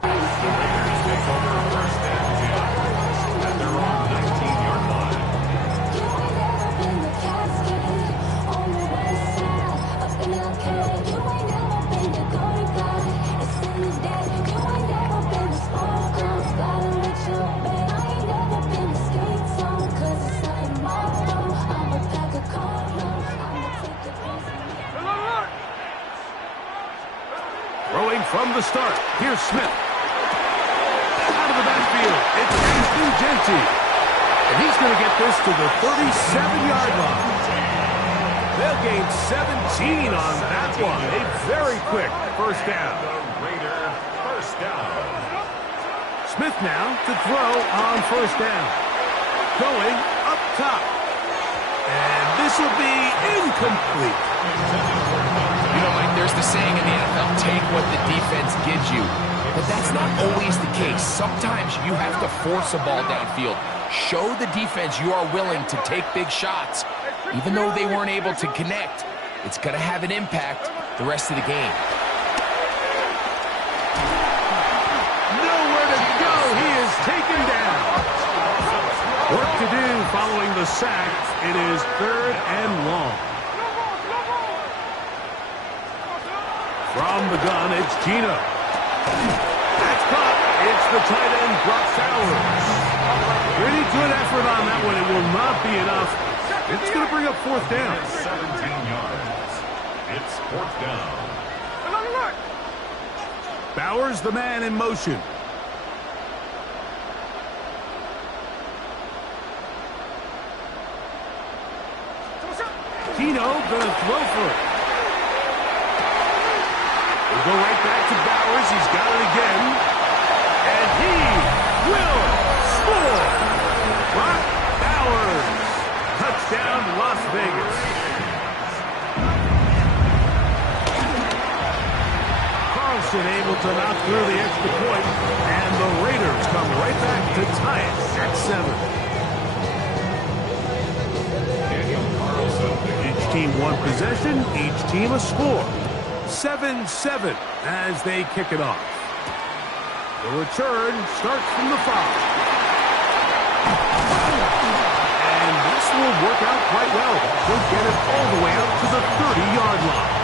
The Raiders take over first and 10 at their own 19-yard line. Throwing from the start. Here's Smith. Out of the backfield, it's Ashton Genty. And he's going to get this to the 37-yard line. They'll gain 17 on that one. A very quick first down. The Raider first down. Smith now to throw on first down. Going up top. And this will be incomplete. You know, Mike, there's the saying in the NFL, take what the defense gives you. But that's not always the case. Sometimes you have to force a ball downfield. Show the defense you are willing to take big shots. Even though they weren't able to connect, it's going to have an impact the rest of the game. Nowhere to go. He is taken down. Work to do following the sack. It is 3rd and long. From the gun, it's Gino. That's caught. It's the tight end, Brock Bowers. Pretty good effort on that one. It will not be enough. It's going to bring up 4th down. 17 yards. It's 4th down. Bowers, the man in motion. Gino going to throw for it. We'll go right back to Bowers. He's got it again. And he will 4. Brock Bowers. Touchdown, Las Vegas. Carlson able to knock through the extra point, and the Raiders come right back to tie it at 7. Each team one possession, each team a score. 7-7 as they kick it off. The return starts from the 5. And this will work out quite well. They'll get it all the way up to the 30-yard line.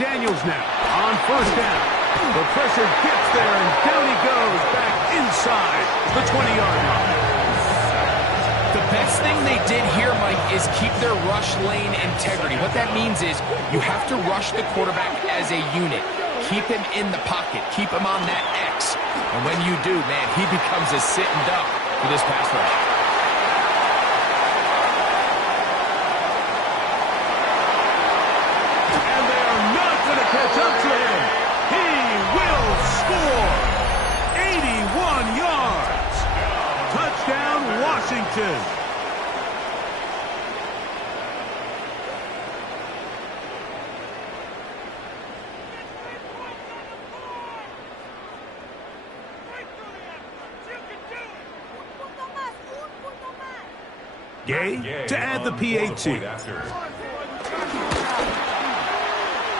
Daniels now on first down. The pressure gets there, and down he goes back inside the 20-yard line. The best thing they did here, Mike, is keep their rush lane integrity. What that means is you have to rush the quarterback as a unit. Keep him in the pocket. Keep him on that X. And when you do, man, he becomes a sitting duck for this pass rush. Catch up to him. He will score. 81 yards. Touchdown, Washington. Gay to add the PAT.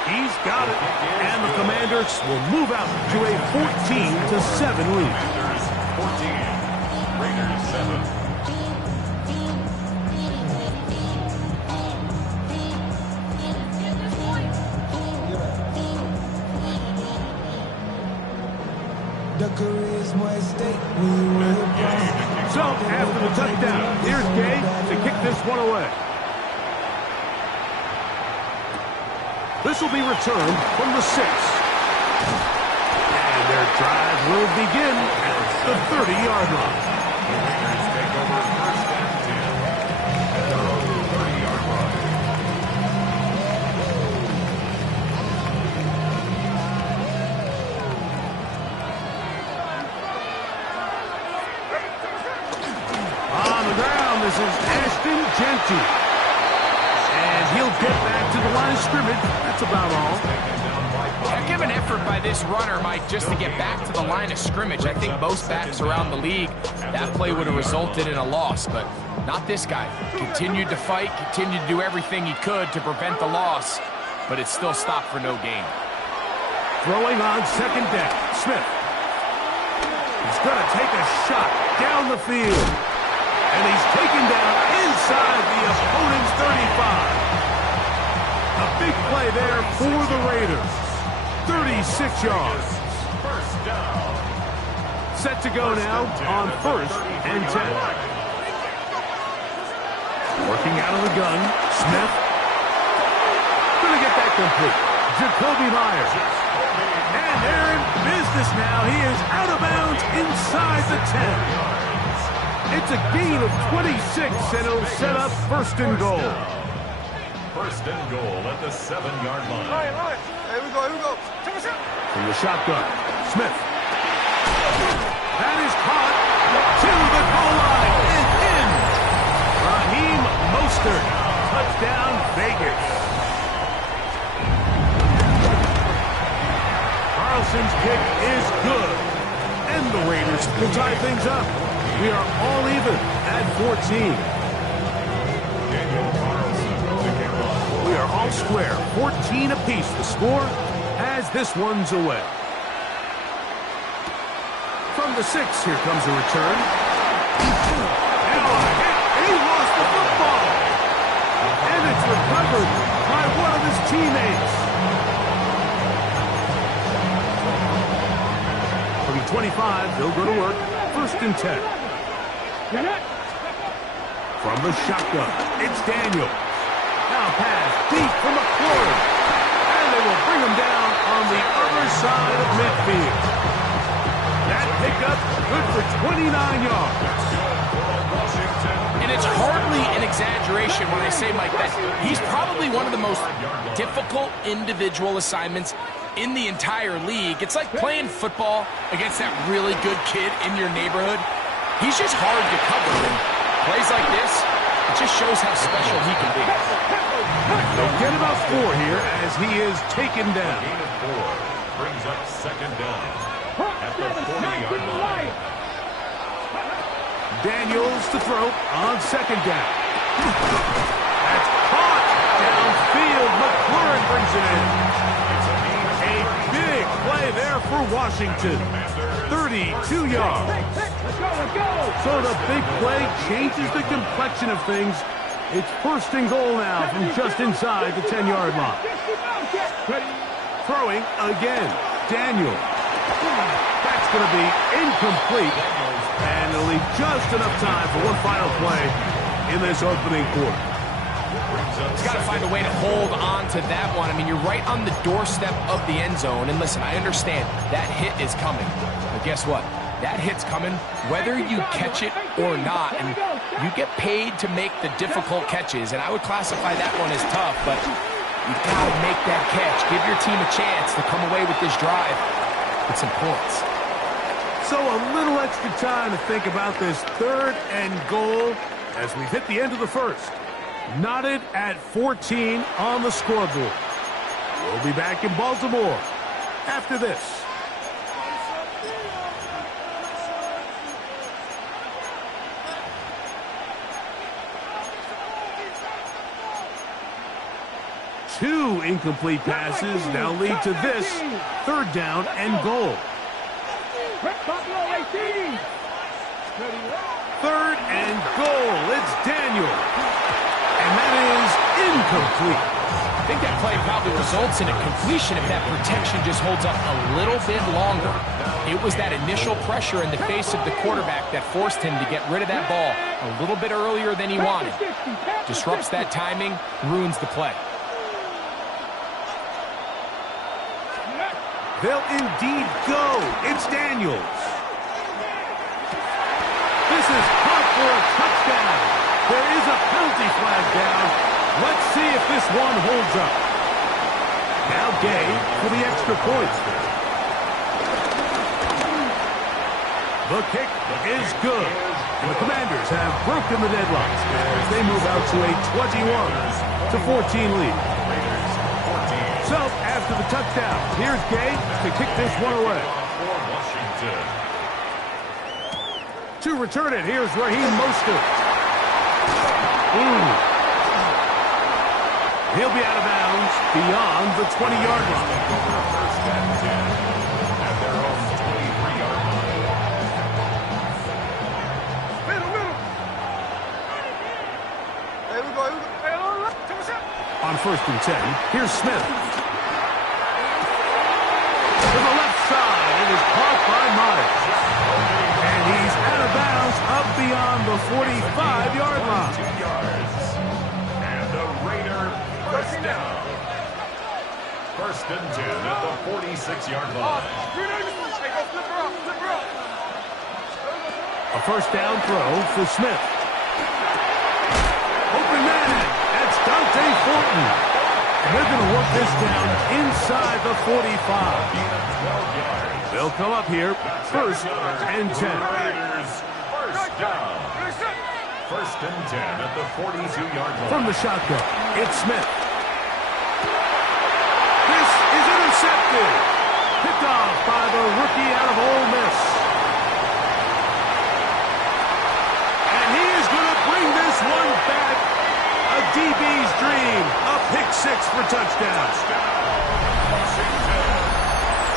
He's got it, and the Commanders will move out to a 14-7 lead. 14, Raiders 7. So, after the touchdown, here's Gay to kick this one away. This will be returned from the 6. And their drive will begin at the 30-yard line. The Raiders take over first and 10 at their own 30-yard line. On the ground, this is Ashton Genty. And he'll get back to the line of scrimmage. That's about all. Heck of an effort by this runner, Mike, just to get back to the line of scrimmage. I think most backs around the league, that play would have resulted in a loss, but not this guy. Continued to fight, continued to do everything he could to prevent the loss, but it still stopped for no gain. Throwing on second down, Smith. He's going to take a shot down the field. And he's taken down inside the opponent's 35. A big play there for the Raiders. 36 yards. First down. Set to go now on first and 10. Working out of the gun, Smith. Going to get that complete. Jacoby Myers. And they're in business now. He is out of bounds inside the 10. It's a gain of 26, and it'll set up first and goal. First and goal at the 7-yard line. Here we go. From the shotgun, Smith. That is caught to the goal line and in. Raheem Mostert, touchdown Vegas. Carlson's kick is good, and the Raiders will tie things up. We are all even at 14. We are all square, 14 apiece. The score as this one's away. From the 6, here comes a return. Now a hit, and he lost the football. And it's recovered by one of his teammates. From the 25, they'll go to work. First and 10. From the shotgun, it's Daniels. Now pass deep from McCord. And And it will bring him down on the other side of midfield. That pickup good for 29 yards. And it's hardly an exaggeration when I say, Mike, that he's probably one of the most difficult individual assignments in the entire league. It's like playing football against that really good kid in your neighborhood. He's just hard to cover, and plays like this, it just shows how special he can be. They'll get about 4 here as he is taken down. Gain of 4 brings up second down at the 40-yard line. Daniels to throw on second down. That's caught downfield. McLaurin brings it in. A big play there for Washington. 32 yards. So the big play changes the complexion of things. It's first and goal now from just inside the 10-yard line. Throwing again. Daniel. That's going to be incomplete. And it'll leave just enough time for one final play in this opening quarter. He's got to find a way to hold on to that one. I mean, you're right on the doorstep of the end zone. And listen, I understand that hit is coming. But guess what? That hit's coming whether you catch it or not. And you get paid to make the difficult catches. And I would classify that one as tough. But you've got to make that catch. Give your team a chance to come away with this drive with some points. So a little extra time to think about this third and goal as we've hit the end of the first. Knotted at 14 on the scoreboard. We'll be back in Baltimore after this. Two incomplete passes now lead to this third down and goal. Third and goal. It's Daniel. And that is incomplete. I think that play probably results in a completion if that protection just holds up a little bit longer. It was that initial pressure in the face of the quarterback that forced him to get rid of that ball a little bit earlier than he wanted. Disrupts that timing, ruins the play. They'll indeed go. It's Daniels. This is caught for a touchdown. There is a penalty flag down. Let's see if this one holds up. Now Gay for the extra point. The kick is good. And the Commanders have broken the deadlock as they move out to a 21-14 lead. So, after the touchdown, here's Gay to kick this one away. To return it, here's Raheem Mostert. He'll be out of bounds beyond the 20-yard line. First and 10 at their own 23-yard line. On first and 10, here's Smith. To the left side, it is caught by Myers. And he's out of bounds up beyond the 45-yard line. 2 yards. And the Raider first down. First and 10 at the 46-yard line. A first down throw for Smith. Open man. That's Dante Fortin. And they're going to work this down inside the 45. They'll come up here first and 10. Raiders first down. First and 10 at the 42-yard line. From the shotgun, it's Smith. This is intercepted. Picked off by the rookie out of Ole Miss. And he is going to bring this one back. A DB's dream. A pick six for touchdown.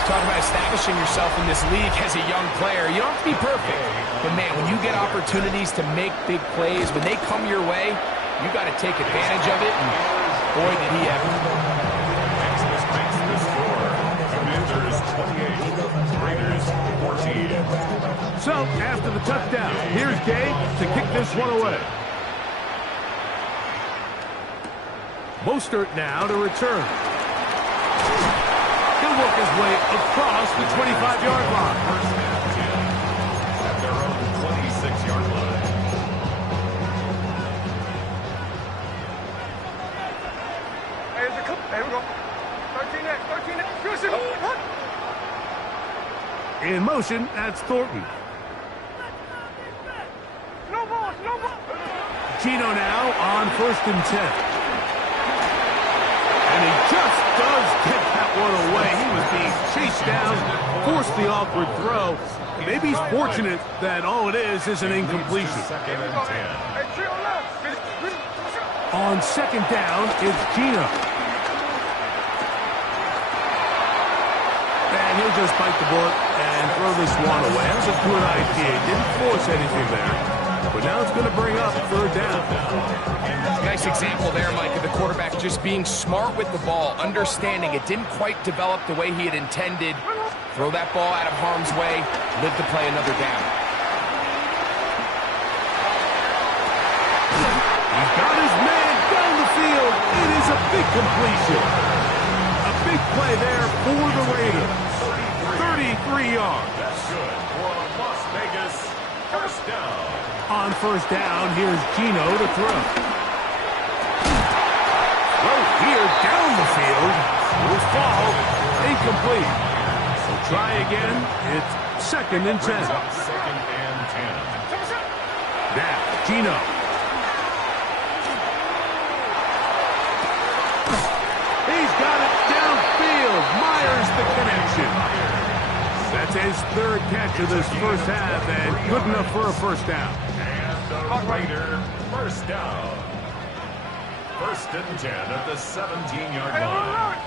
Talk about establishing yourself in this league as a young player. You don't have to be perfect. But, man, when you get opportunities to make big plays, when they come your way, you got to take advantage of it. And, boy, did he ever. Exodus makes the score. Commanders 28, Raiders 14. So, after the touchdown, here's Gay to kick this one away. Mostert now to return. He'll work his way across the 25-yard line. First and 10 at their own 26-yard line. Hey, there's a clip. There we go. 13 next. In motion, that's Thornton. No ball. Gino now on 1st and 10. And he just does get that one away. He was being chased down, forced the awkward throw. Maybe he's fortunate that all it is an incompletion. Second and 10. On 2nd down, it's Gino. And he'll just bite the bullet and throw this one away. That's a good idea. He didn't force anything there. But now it's going to bring up 3rd down. Nice example there, Mike, of the quarterback just being smart with the ball, understanding it didn't quite develop the way he had intended. Throw that ball out of harm's way, live to play another down. He's got his man down the field. It is a big completion. A big play there for the Raiders. 33 yards. That's good for Las Vegas. First down. On 1st down, here's Gino to throw. Throw here down the field. Will fall. Incomplete. So try again. It's 2nd and 10. Second and 10. Now, Gino. He's got it downfield. Myers the connection. That's his 3rd catch of this first half, and good enough for a 1st down. And the Raider first down. 1st and 10 at the 17-yard line.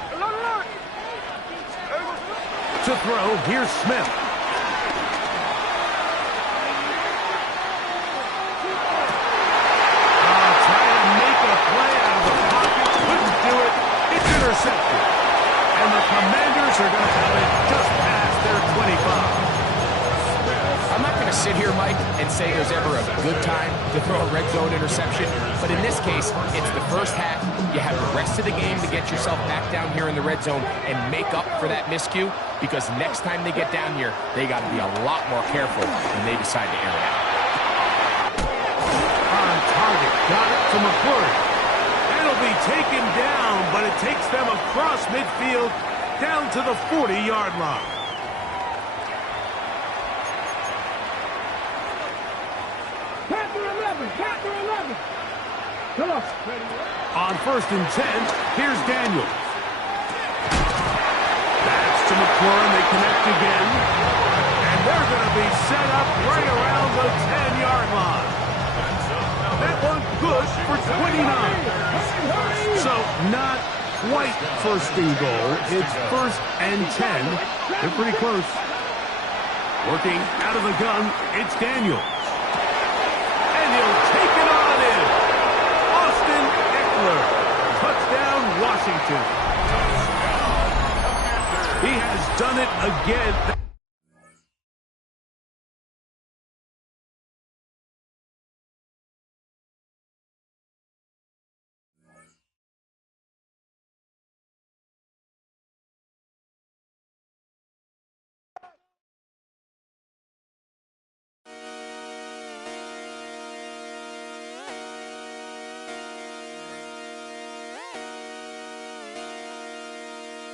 To throw, here's Smith. Trying to make a play out of the pocket. Couldn't do it. It's intercepted. And the Commanders are going to have it just past their 25. I'm not going to sit here, Mike, and say there's ever a good time to throw a red zone interception, but in this case, it's the first half. You have the rest of the game to get yourself back down here in the red zone and make up for that miscue, because next time they get down here, they got to be a lot more careful when they decide to air it out. On target, got it to McClure. It'll be taken down, but it takes them across midfield down to the 40-yard line. Captain 11. Come on. On 1st and 10, here's Daniels. That's to McClure. They connect again. And they're going to be set up right around the 10-yard line. That one good for 29. So not quite 1st and goal. It's 1st and 10. They're pretty close. Working out of the gun, it's Daniels. And he'll take it on in. Austin Eckler. Touchdown, Washington. He has done it again.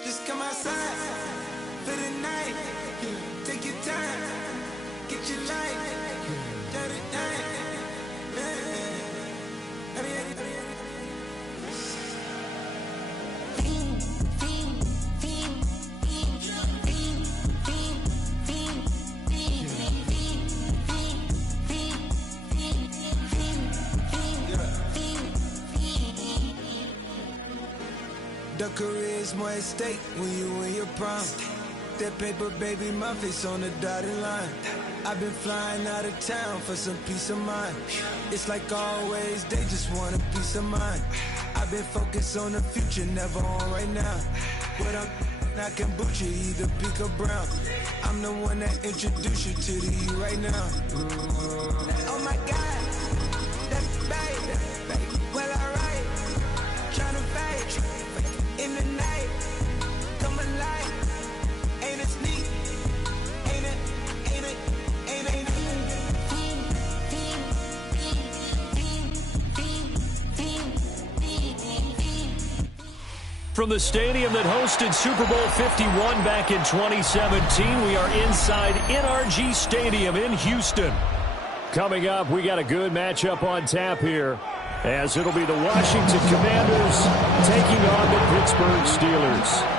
Just come outside for the night. Take your time, get your life. The career's more at stake when you in your prime. That paper, baby, my face on the dotted line. I've been flying out of town for some peace of mind. It's like always, they just want a peace of mind. I've been focused on the future, never on right now. But I can boot you either pink or brown. I'm the one that introduced you to the you right now. Oh my God, that's babe. Well, alright, tryna fade in the night. From the stadium that hosted Super Bowl 51 back in 2017, we are inside NRG Stadium in Houston. Coming up, we got a good matchup on tap here, as it'll be the Washington Commanders taking on the Pittsburgh Steelers.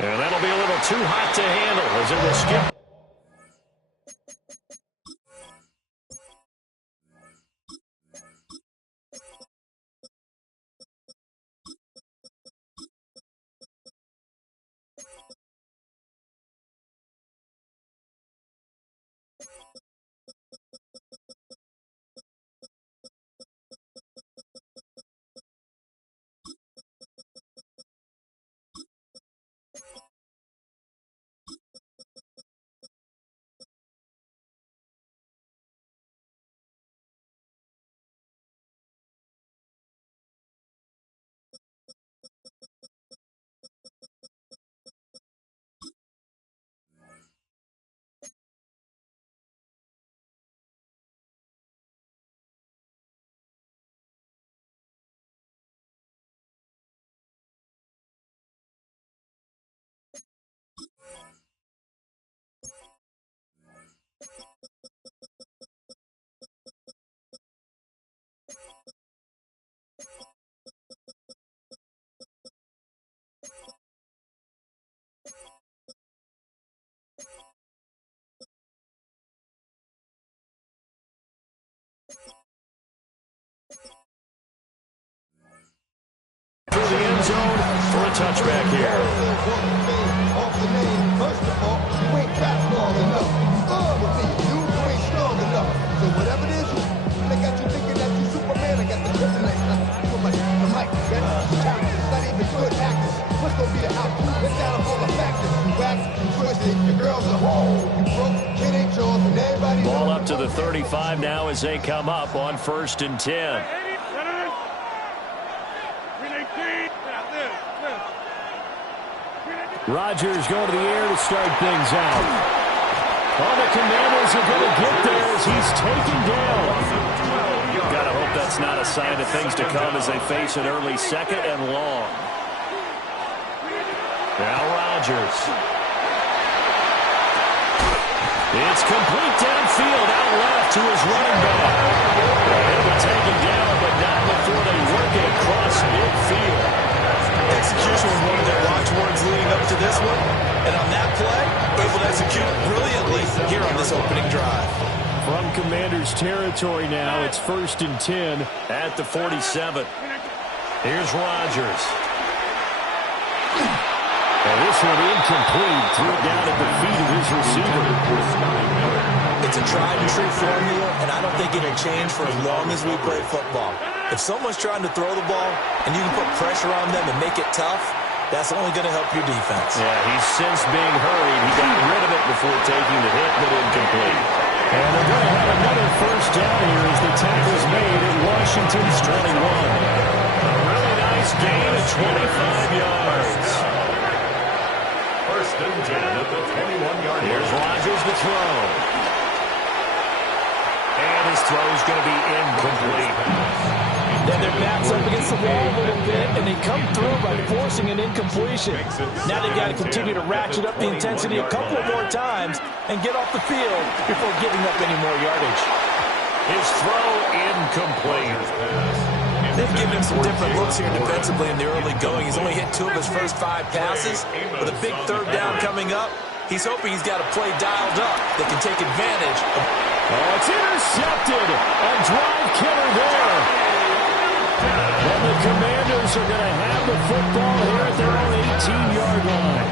And that'll be a little too hot to handle as it will skip. Through the end zone for a touchback here. Off the name, first of all, you ain't fastball enough. You ain't strong enough. So whatever it is, they got you thinking that you Superman. I got the kryptonite. The mic, that's challenge. It's not even good actors. What's gonna be the outcome? Let's add up all the factors. You wax, you twisted, your girl's a hoe. You broke, kid ain't yours, and everybody. Ball up to the 35 now as they come up on 1st and 10. Rodgers going to the air to start things out. All the Commanders are going to get there as he's taken down. Got to hope that's not a sign of things to come as they face an early 2nd and long. Now Rodgers. It's complete downfield, out left to his running back. He'll be taken down, but not before they work it across midfield. Execution was one of their watchwords leading up to this one. And on that play, able to execute brilliantly here on this opening drive. From Commanders territory now, it's 1st and 10 at the 47. Here's Rodgers. And this one incomplete. Threw it down at the feet of his receiver. It's a tried-and-true formula, and I don't think it'll change for as long as we play football. If someone's trying to throw the ball and you can put pressure on them and make it tough, that's only going to help your defense. Yeah, he's since being hurried. He got rid of it before taking the hit, but incomplete. And they're going to have another first down here as the tackle's made at Washington's 21. A really nice gain of 25 yards. 1st and 10 at the 21-yard line. Here's Rodgers to throw. And his throw's going to be incomplete. Then their backs up against the wall a little bit, and they come through by forcing an incompletion. Now they've got to continue to ratchet up the intensity a couple more times and get off the field before giving up any more yardage. His throw incomplete. They've given him some different looks here defensively in the early going. He's only hit 2 of his first 5 passes. With a big 3rd down coming up, he's hoping he's got a play dialed up that can take advantage of. Oh, it's intercepted. A drive killer there. And the Commanders are going to have the football here at their own 18-yard line.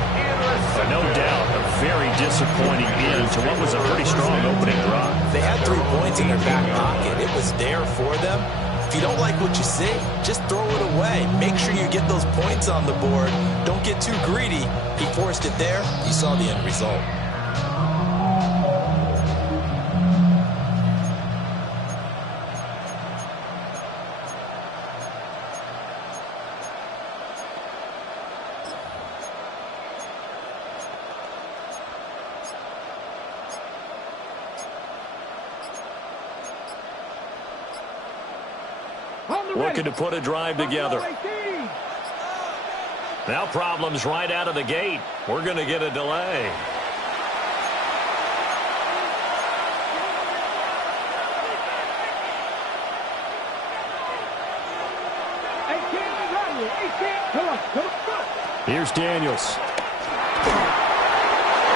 No doubt, a very disappointing end to what was a pretty strong opening drive. They had 3 points in their back pocket. It was there for them. If you don't like what you see, just throw it away. Make sure you get those points on the board. Don't get too greedy. He forced it there. You saw the end result. Looking to put a drive together. Now problems right out of the gate. We're going to get a delay. Here's Daniels.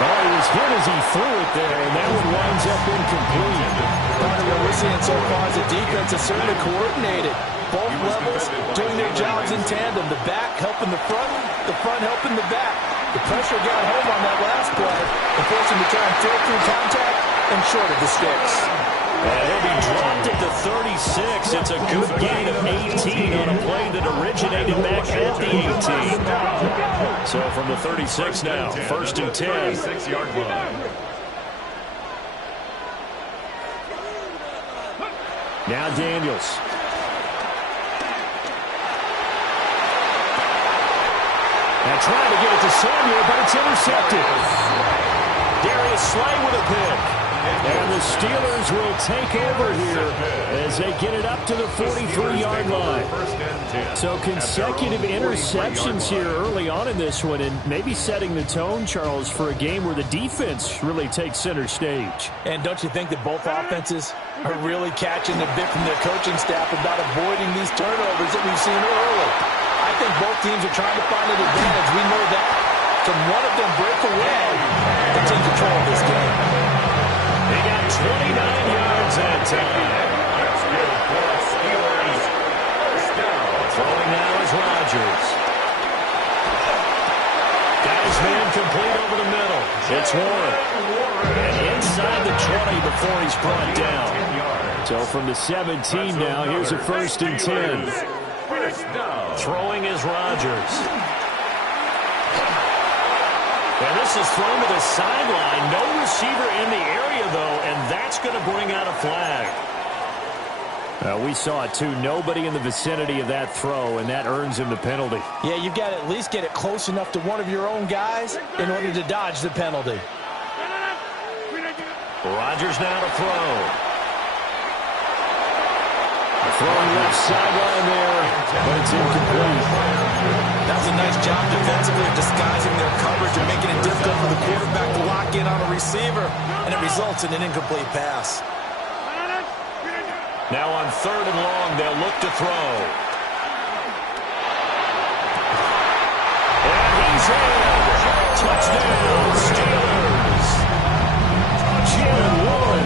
Oh, he was hit as he threw it there, and that one winds up incomplete. Part of what we're seeing so far is the defense is certainly coordinated. Both levels doing their jobs in tandem. The back helping the front helping the back. The pressure got home on that last play and forced him to try and throw through contact and short of the sticks. And he'll be dropped at the 36. It's a good gain of 18 on a play that originated back at the 18. So from the 36 now, 1st and 10. 6-yard line. Now Daniels. And trying to get it to Samuel, but it's intercepted. Darius Slay with a pick. And the Steelers will take over here as they get it up to the 43-yard line. So consecutive interceptions here early on in this one, and maybe setting the tone, Charles, for a game where the defense really takes center stage. And don't you think that both offenses are really catching the bit from their coaching staff about avoiding these turnovers that we've seen early? I think both teams are trying to find an advantage. We know that. Can one of them break away and take control of this game? He got 29 yards that time. Throwing now is Rodgers. Got his man complete over the middle. It's Warren. And inside the 20 before he's brought down. So from the 17 now, here's a 1st and 10. Throwing is Rodgers. And this is thrown to the sideline. No receiver in the area, though, and that's going to bring out a flag. We saw it, too. Nobody in the vicinity of that throw, and that earns him the penalty. Yeah, you've got to at least get it close enough to one of your own guys in order to dodge the penalty. Rodgers now to throw. Throwing left sideline there, but it's incomplete. That was a nice job defensively of disguising their coverage and making it difficult for the quarterback to lock in on a receiver, and it results in an incomplete pass. Now on 3rd and long, they'll look to throw. And he's in. Touchdown, Steelers. Jalen Warren,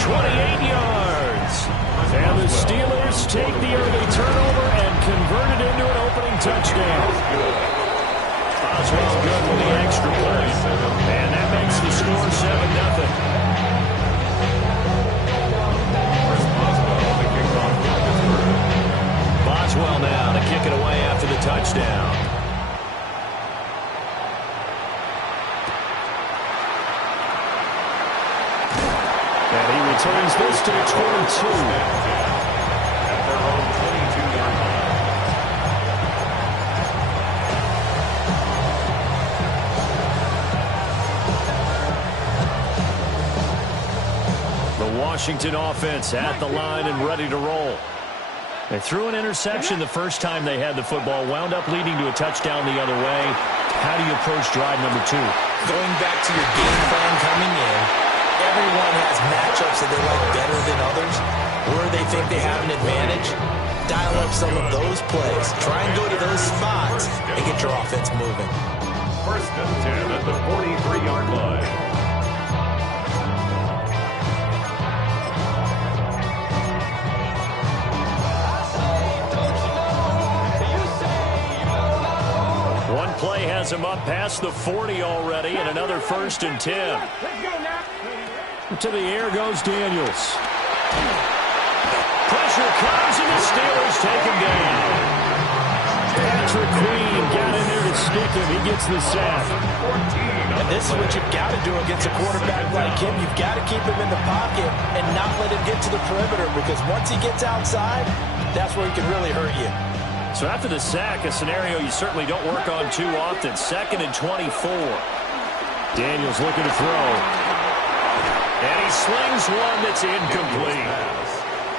28 yards. And the Steelers take the early turnover and convert it into an opening touchdown. Boswell good with the extra point. And that makes the score 7-0. Boswell now to kick it away after the touchdown. And he returns this to the 22. The Washington offense at the line and ready to roll. They threw an interception the first time they had the football, wound up leading to a touchdown the other way. How do you approach drive number 2? Going back to your game plan coming in, everyone has matchups that they like better than others, where they think they have an advantage. Dial up some of those plays. Try and go to those spots and get your offense moving. 1st and 10 at the 43-yard line. One play has him up past the 40 already, and another 1st and 10. To the air goes Daniels. Pressure pressure comes, and the Steelers take him down. Patrick Queen got in there to stick him. He gets the sack. And this is what you've got to do against a quarterback like him. You've got to keep him in the pocket and not let him get to the perimeter, because once he gets outside, that's where he can really hurt you. So after the sack, a scenario you certainly don't work on too often. 2nd and 24. Daniels looking to throw. And he slings one that's incomplete.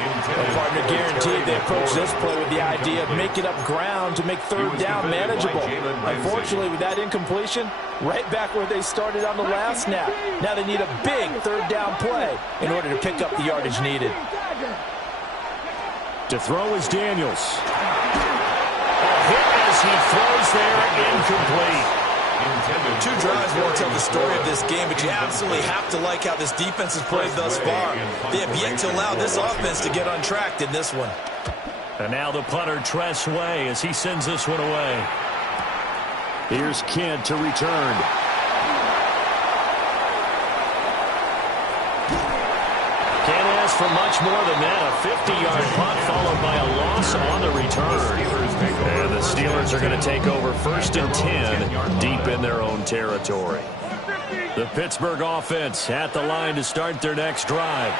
A partner guaranteed they approach this play with the idea of making up ground to make 3rd down manageable. Unfortunately, with that incompletion, right back where they started on the last snap. Now they need a big 3rd down play in order to pick up the yardage needed. To throw is Daniels. A hit as he throws there, incomplete. 2 drives won't tell the story of this game, but you absolutely have to like how this defense has played thus far. They have yet to allow this offense to get untracked in this one. And now the punter, Tress Way, as he sends this one away. Here's Kent to return. Can't ask for much more than that. A 50-yard punt followed by a loss on the return. And the Steelers are going to take over 1st and 10 deep in their own territory. The Pittsburgh offense at the line to start their next drive.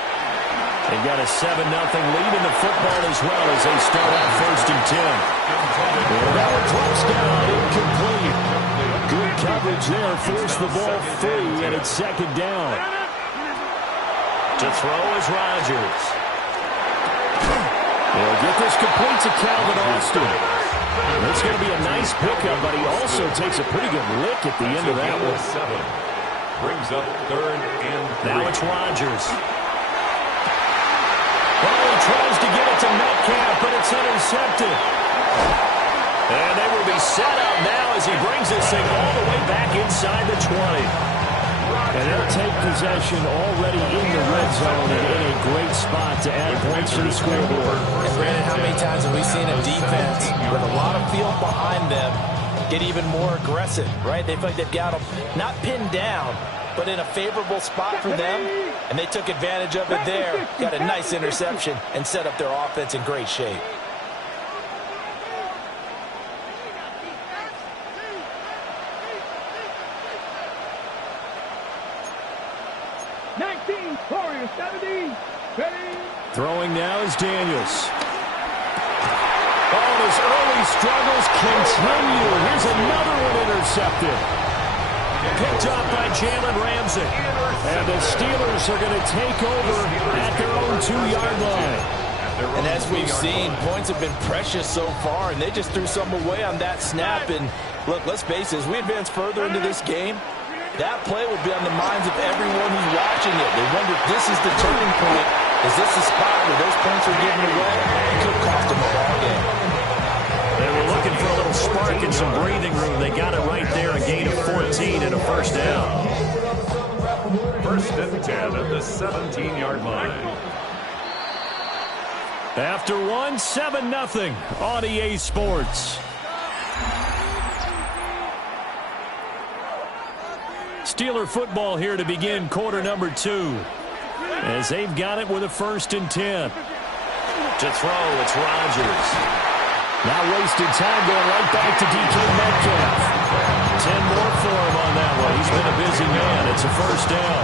They've got a 7-0 lead in the football as well as they start out 1st and 10. And that one drops down, incomplete. Good coverage there, forced the ball free, and it's 2nd down. To throw is Rodgers. They'll get this complete to Calvin Austin. It's going to be a nice pickup, but he also takes a pretty good lick at the end of that one. Brings up 3rd and 3. Now it's Rodgers. Well, he tries to get it to Metcalf, but it's intercepted. And they will be set up now as he brings this thing all the way back inside the 20. And they'll take possession already in the red zone and in a great spot to add points to the scoreboard. And Brandon, how many times have we seen a defense with a lot of field behind them get even more aggressive, right? They feel like they've got them not pinned down, but in a favorable spot for them, and they took advantage of it there, got a nice interception, and set up their offense in great shape. Throwing now is Daniels. Oh, his early struggles continue. Here's another one intercepted. Picked up by Jalen Ramsey. And the Steelers are going to take over at their own 2-yard line. And as we've seen, points have been precious so far, and they just threw some away on that snap. And look, let's face it, as we advance further into this game, that play will be on the minds of everyone who's watching it. They wonder if this is the turning point. Is this the spot where those points are given away? It could cost them a ball game. They were looking for a little spark and some breathing room. They got it right there, a gain of 14 and a 1st down. 1st and 10 at the 17-yard line. After one, 7-0 on EA Sports. Steeler football here to begin quarter number 2. As they've got it with a 1st and 10. To throw, it's Rodgers. Now wasted time going right back to DK Metcalf. 10 more for him on that one. He's been a busy man. It's a 1st down.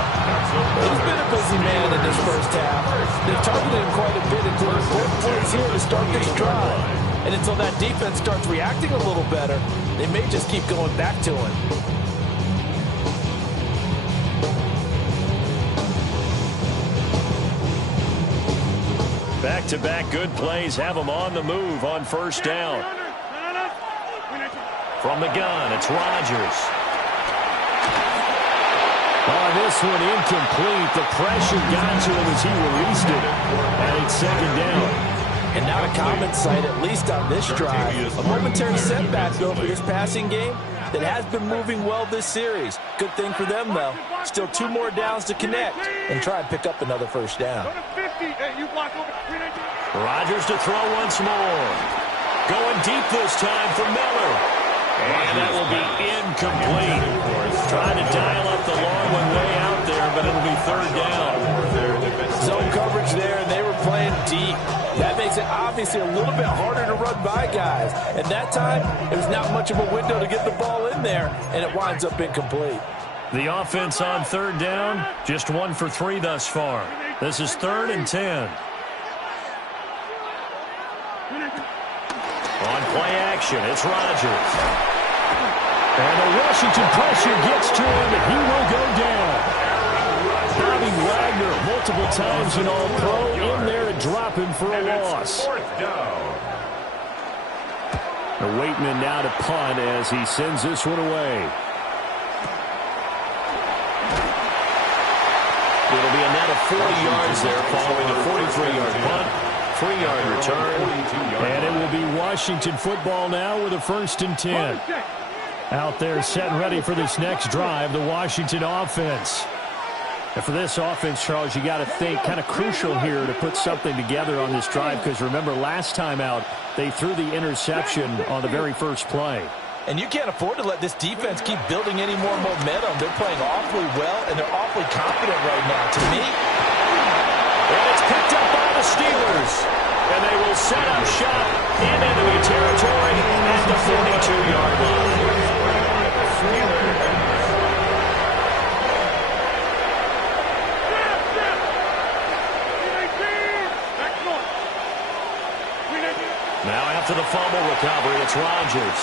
He's been a busy man in this 1st half. They've targeted him quite a bit, including 4 points here to start this drive. And until that defense starts reacting a little better, they may just keep going back to him. Back-to-back good plays have them on the move on 1st down. From the gun, it's Rodgers. Oh, this one incomplete. The pressure got to him as he released it. And it's 2nd down. And not a common sight, at least on this drive. A momentary setback, though, for this passing game that has been moving well this series. Good thing for them, though. Still 2 more downs to connect and try and pick up another 1st down. Rodgers to throw once more. Going deep this time for Miller. And that will be incomplete. Trying to dial up the long one way out there, but it'll be third down. Zone coverage there, and they were playing deep. That makes it obviously a little bit harder to run by guys. And that time, there's not much of a window to get the ball in there, and it winds up incomplete. The offense on third down, just 1 for 3 thus far. This is 3rd and 10. On play action, it's Rodgers. And the Washington pressure gets to him, and he will go down. Bobby Wagner, multiple times in All-Pro, in there and dropping for a loss. 4th down. Waitman now to punt as he sends this one away. It'll be a net of 40 yards there following a 43-yard punt. 3-yard return. And it will be Washington football now with a 1st and 10. Out there set and ready for this next drive, the Washington offense. And for this offense, Charles, you got to think kind of crucial here to put something together on this drive, because remember last time out, they threw the interception on the very first play. And you can't afford to let this defense keep building any more momentum. They're playing awfully well, and they're awfully confident right now. To me, and it's picked up by the Steelers. And they will set up shop in enemy territory at the 42-yard line. Now after the fumble recovery, it's Rodgers.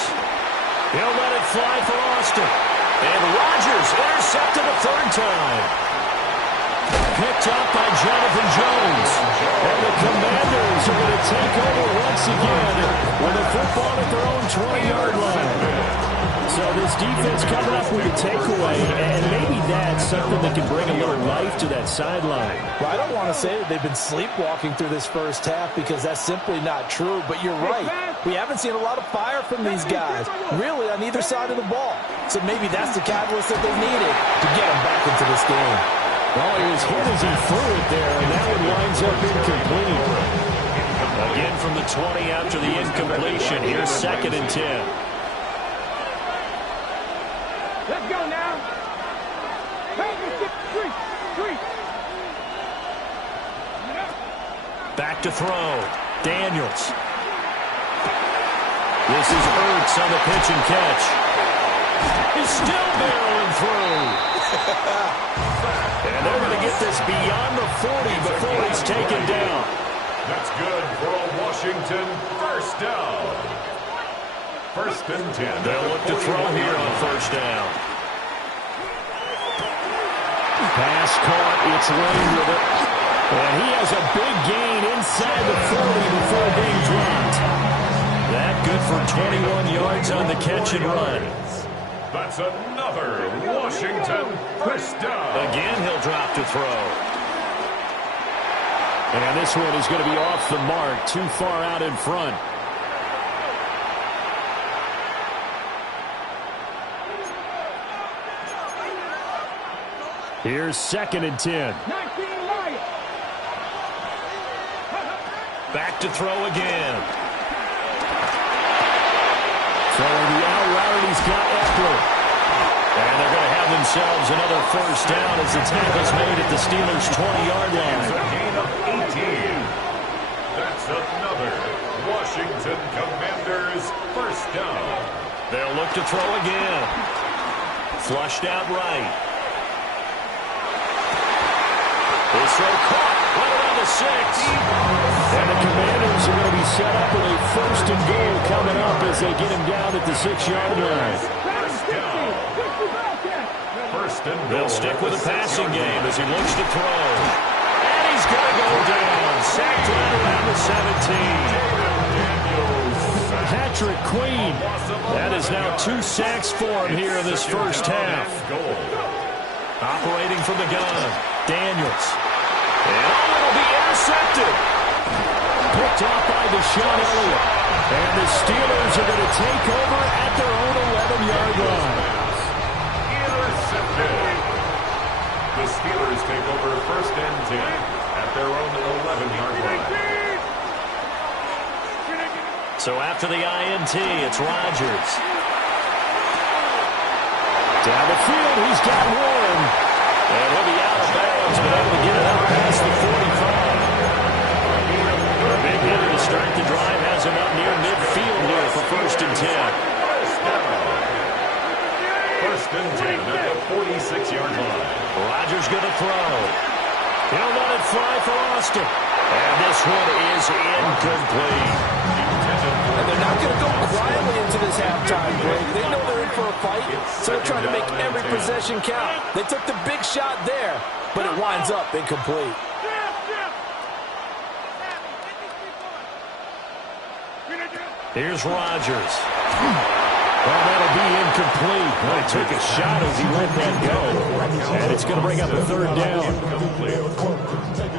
He'll let it fly for Austin. And Rodgers intercepted a 3rd time. Picked up by Jonathan Jones. And the Commanders are going to take over once again with a football at their own 20-yard line. So this defense coming up with a takeaway, and maybe that's something that can bring a little life to that sideline. Well, I don't want to say that they've been sleepwalking through this first half, because that's simply not true. But you're right. We haven't seen a lot of fire from these guys, really, on either side of the ball. So maybe that's the catalyst that they needed to get them back into this game. Well, he was hit as he threw it there, and that one winds up incomplete. Again from the 20 after the incompletion. Here's 2nd and 10. Let's go now. Three. Back to throw. Daniels. This is Ertz on the pitch and catch. He's still barreling through. And they're going to get this beyond the 40 before he's taken down. That's good for a Washington 1st down. 1st and 10. They'll look to throw here on 1st down. Pass caught. It's Lane with it. And he has a big gain inside the 40 before being dropped. That good for 21 yards on the catch and run. That's another Washington 1st down. Again, he'll drop to throw. And this one is going to be off the mark, too far out in front. Here's 2nd and 10. Back to throw again. Throwing the out route, he's got Eckler. And they're going to have themselves another 1st down as the tackle's made at the Steelers' 20-yard line. It's a gain of 18. That's another Washington Commanders 1st down. They'll look to throw again. Flushed out right. This throw caught right around the 6. And the Commanders are going to be set up with a 1st and goal coming up as they get him down at the 6-yard line. 1st down. 1st and goal. They'll stick with the passing game as he looks to throw. And he's going to go down. Sacked right around the 17. Patrick Queen. That is now 2 sacks for him here in this first half. Operating from the gun. Daniels. And it'll be intercepted. Picked off by Deshaun Elliott. And the Steelers are going to take over at their own 11-yard line. Intercepted. The Steelers take over 1st and 10 at their own 11-yard line. So after the INT, it's Rodgers. Down the field, he's got one. And he'll be out of bounds, but able to get it out past the 45. A big hitter to start the drive has him up near midfield here for 1st and 10. First and 10 at the 46-yard line. Rodgers going to throw. He'll let it fly for Austin. And this one is incomplete. And they're not going to go quietly into this halftime break. They know they're in for a fight, so they're trying to make every possession count. They took the big shot there, but it winds up incomplete. Here's Rodgers. Well, that'll be incomplete. Well, he took a shot as he let that go. And it's going to bring up a 3rd down.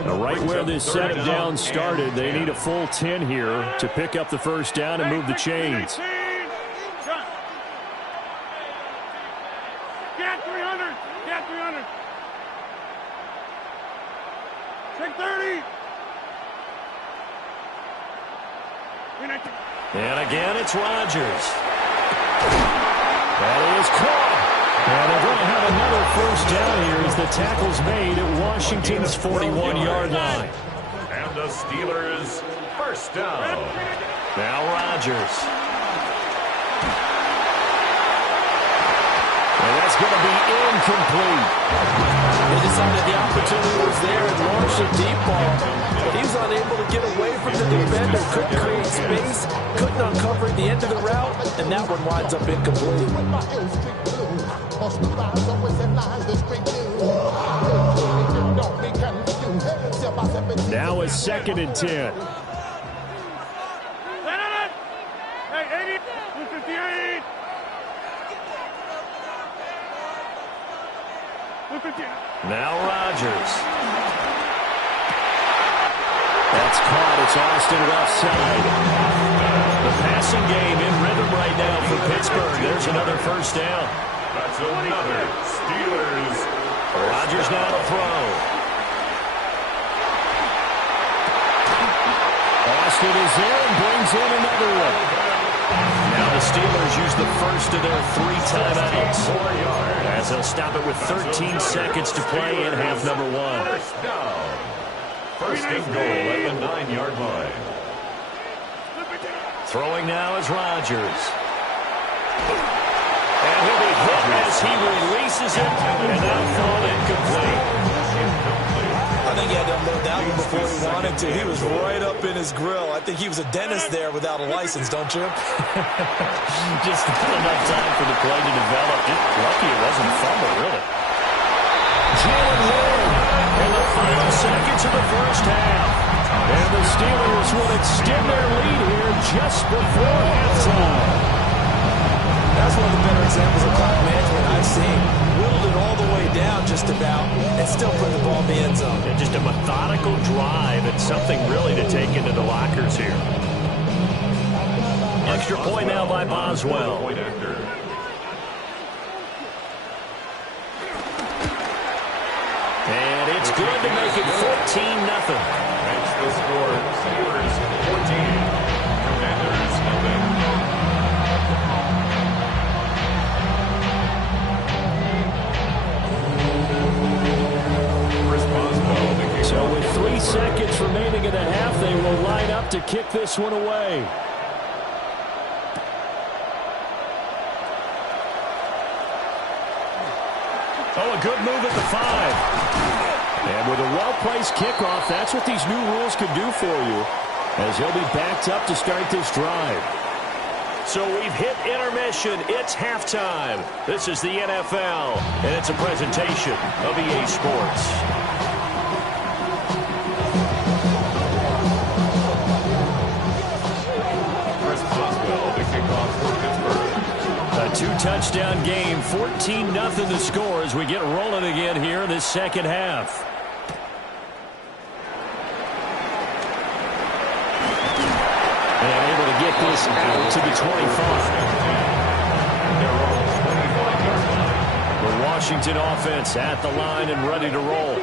Now, right where this second down started, they need a full 10 here to pick up the 1st down and move the chains. Get 300. Get 300. Take 30. And again, it's Rodgers. That is caught. And they're going to have another 1st down here as the tackle's made at Washington's 41-yard line. And the Steelers' 1st down. Now Rodgers. And that's going to be incomplete. They decided the opportunity was there and launched a deep ball, but he was unable to get away from the defender, couldn't create space, couldn't uncover the end of the route, and that one winds up incomplete. Now it's 2nd and 10. Hey, 80, 258. 258. Now Rodgers. That's caught. It's Austin left side. The passing game in rhythm right now for Pittsburgh. There's another 1st down. That's another Steelers. Rodgers now to throw. Austin is there and brings in another one. Now the Steelers use the first of their 3 timeouts, as they'll stop it with 13 seconds to play in half number 1. 1st down. 1st and goal at the 9-yard line. Throwing now is Rodgers. And he'll be hit as he releases it, and that'll fall incomplete. I think he had to unload that one before he wanted to. He was right up in his grill. I think he was a dentist there without a license, don't you? Just not enough time for the play to develop. Just lucky it wasn't a fumble, really. Jalen Warren in the final seconds of the 1st half. And the Steelers will extend their lead here just before halftime. That's one of the better examples of clock management I've seen. Whittled it all the way down just about and still put the ball in the end zone. And just a methodical drive and something really to take into the lockers here. Extra point now by Boswell. And it's good to make it 14-0. Makes the score Steelers 14. Commanders nothing. So with 3 seconds remaining in the half, they will line up to kick this one away. Oh, a good move at the 5. And with a well-placed kickoff, that's what these new rules can do for you, as he'll be backed up to start this drive. So we've hit intermission. It's halftime. This is the NFL, and it's a presentation of EA Sports. A 2-touchdown game, 14-0 the score as we get rolling again here in this second half. And able to get this out to the 25. The Washington offense at the line and ready to roll.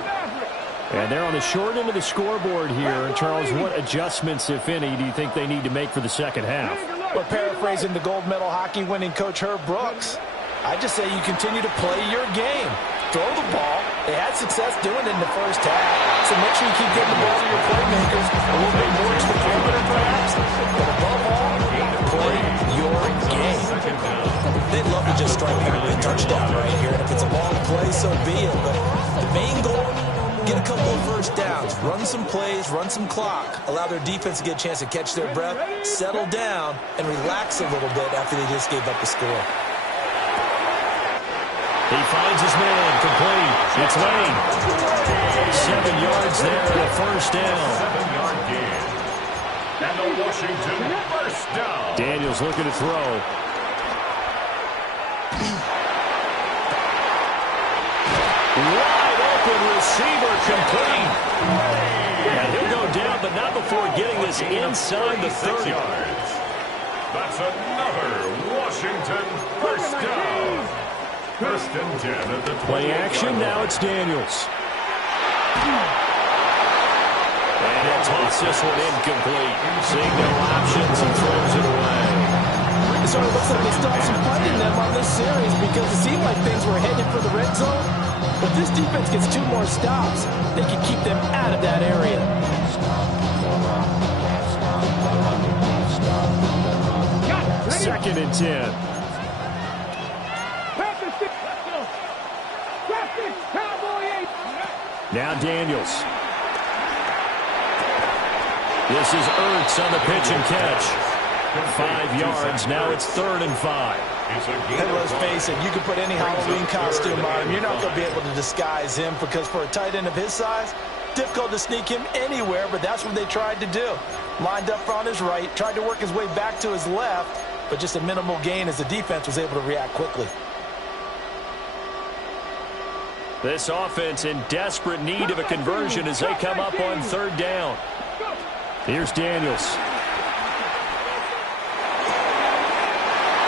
And they're on the short end of the scoreboard here. Charles, what adjustments, if any, do you think they need to make for the second half? Well, paraphrasing the gold medal hockey winning coach Herb Brooks, I just say you continue to play your game. Throw the ball, They had success doing it in the first half, so make sure you keep getting the ball to your playmakers, a little bit more to the perimeter perhaps, but above all, play your game. They'd love to just strike back with a touchdown right here, and if it's a long play, so be it, but the main goal, get a couple of first downs, run some plays, run some clock, allow their defense to get a chance to catch their breath, settle down, and relax a little bit after they just gave up the score. He finds his man, complete. It's Lane. 7 yards there and a first down. 7-yard gain. And a Washington first down. Daniels looking to throw. Wide open receiver, complete. And he'll go down, but not before getting this inside the 30. Yards. That's another Washington first down. First and 10 at the 20. Play action, now it's Daniels. And he'll toss this one incomplete. Seeing no options, he throws it away. So it looks like they still have some fight in them on this series because it seemed like things were headed for the red zone. But if this defense gets 2 more stops, they can keep them out of that area. Second and 10. Now Daniels. This is Ertz on the pitch and catch. 5 yards. Now it's 3rd and 5. Hey, let's face it, you can put any Halloween costume on him. You're not going to be able to disguise him because for a tight end of his size, difficult to sneak him anywhere, but that's what they tried to do. Lined up on his right, tried to work his way back to his left, but just a minimal gain as the defense was able to react quickly. This offense in desperate need of a conversion as they come up on 3rd down. Here's Daniels.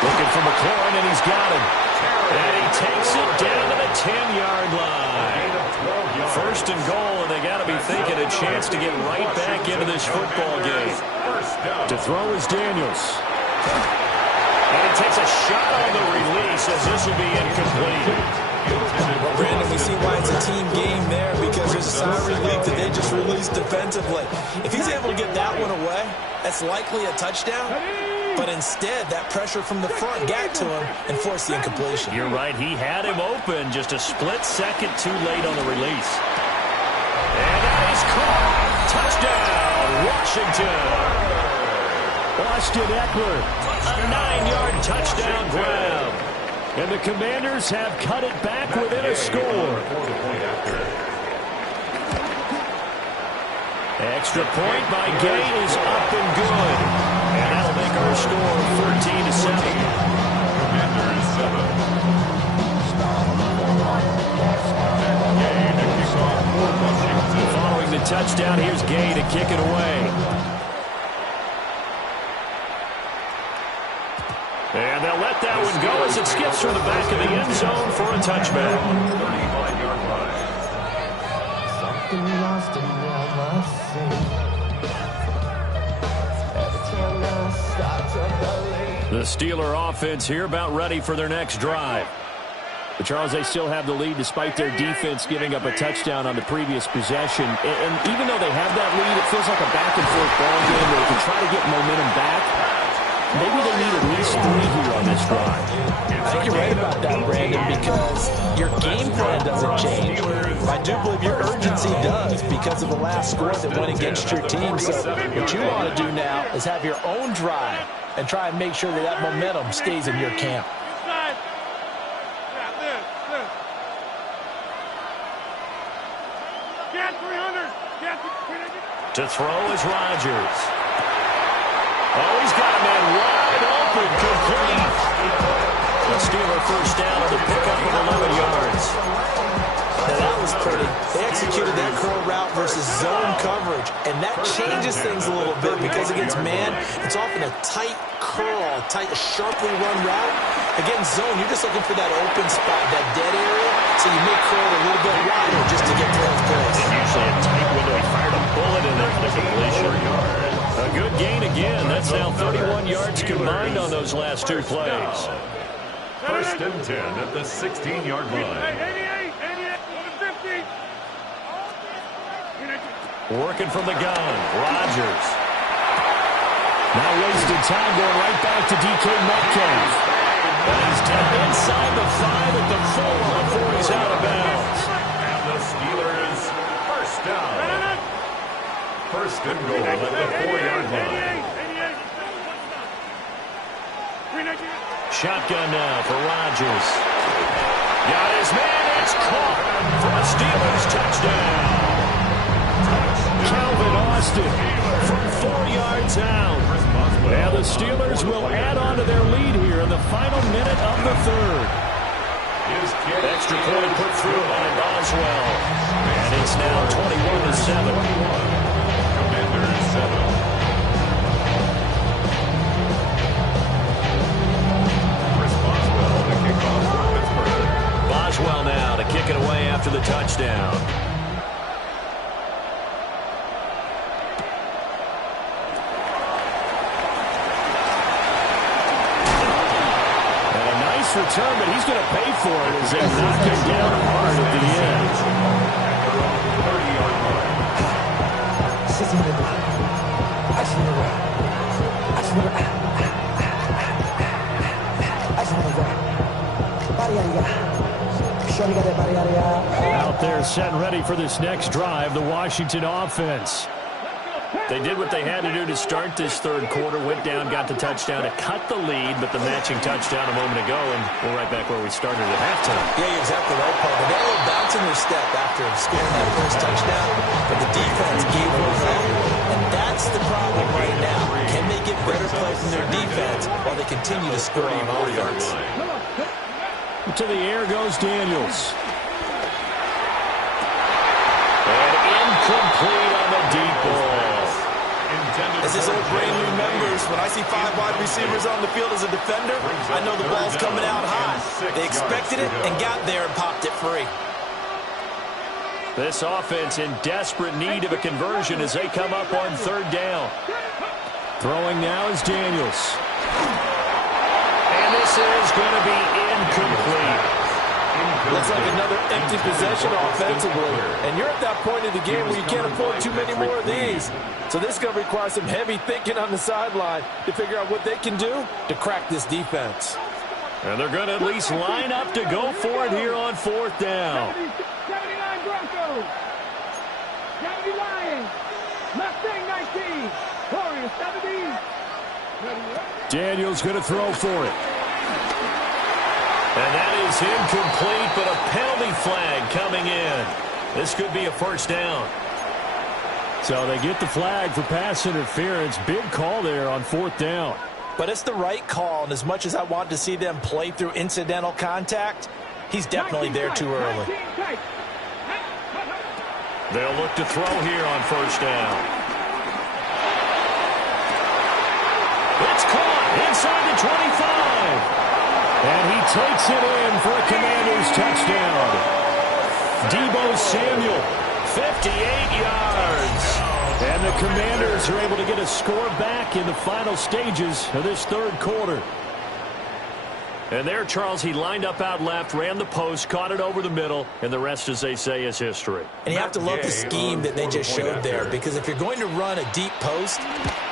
Looking for McLaurin, and he's got him. And he takes it down to the 10-yard line. 1st and goal, and they got to be thinking a chance to get right back into this football game. To throw is Daniels. And he takes a shot on the release as this will be incomplete. Well, Brandon, we see why it's a team game there because there's a sign of relief that they just released defensively. If he's able to get that one away, that's likely a touchdown. But instead, that pressure from the front got to him and forced the incompletion. You're right. He had him open just a split second too late on the release. And that is caught. Touchdown, Washington. Austin Eckler, a 9-yard touchdown grab. And the Commanders have cut it back within a score. Extra point by Gay is up and good. And that'll make our score 13-7. Commanders 7. Following the touchdown, here's Gay to kick it away. And they'll let that one go as it skips from the back of the end zone for a touchback. 35-yard line. The Steeler offense here about ready for their next drive. But Charles, they still have the lead despite their defense giving up a touchdown on the previous possession. And even though they have that lead, it feels like a back-and-forth ball game where they can try to get momentum back. Maybe they need at least 3 here on this drive. I think you're right about that, Brandon, because your game plan doesn't change. I do believe your urgency does because of the last score that went against your team. So what you want to do now is have your own drive and try and make sure that that momentum stays in your camp. To throw is Rodgers. Oh, he's got a man wide open, complete. The Steeler first down on the pickup of 11 yards. Now that was pretty. They executed that curl route versus zone coverage, and that changes things a little bit because against man, it's often a tight curl, tight, sharply run route. Against zone, you're just looking for that open spot, that dead area, so you make curl a little bit wider just to get to those plays. Usually a tight window. He fired a bullet in there for the completion. A good gain again. That's now 31 yards combined on those last 2 plays. First and 10 at the 16-yard line. Working from the gun, Rodgers. Now wasted time going right back to DK Metcalf. And he's tapped inside the 5 at the 4 before he's out of bounds. And the Steelers, first down. First and goal at the 4-yard line. Shotgun now for Rodgers. Got his man. It's caught for a Steelers touchdown. Calvin Austin from 4 yards out. And the Steelers will add on to their lead here in the final minute of the third. Extra point put through by Boswell. And it's now 21-7. Commanders 7. Boswell now to kick it away after the touchdown. And a nice return, but he's going to pay for it as they knock him down hard at the end. Out there set and ready for this next drive, the Washington offense. They did what they had to do to start this third quarter, went down, got the touchdown to cut the lead, but the matching touchdown a moment ago, and we're right back where we started at halftime. Yeah, you're exactly right, Paul. They got a little bounce in their step after scoring that first touchdown, but the defense gave them up, and that's the problem right now. Can they get better play from their defense while they continue to score on offense? To the air goes Daniels. And incomplete on the deep ball. As his old brain remembers, when I see 5 wide receivers on the field as a defender, I know the ball's coming out high. They expected it and got there and popped it free. This offense in desperate need of a conversion as they come up on third down. Throwing now is Daniels. And this is going to be incomplete. Looks like another empty possession offensively. And you're at that point in the game where you can't afford too many more of these. So this is going to require some heavy thinking on the sideline to figure out what they can do to crack this defense. And they're going to at least line up to go for it here on fourth down. 79 Broncos. 70 Lions. Mustang 19. Warriors 70. Daniels going to throw for it. And that is incomplete, but a penalty flag coming in. This could be a first down. So they get the flag for pass interference. Big call there on fourth down. But it's the right call, and as much as I want to see them play through incidental contact, he's definitely there too early. They'll look to throw here on first down. It's caught inside the 25. And he takes it in for a Commanders touchdown. Deebo Samuel, 58 yards. And the Commanders are able to get a score back in the final stages of this third quarter. And there, Charles, he lined up out left, ran the post, caught it over the middle, and the rest, as they say, is history. And you have to love the scheme that they just showed there, because if you're going to run a deep post,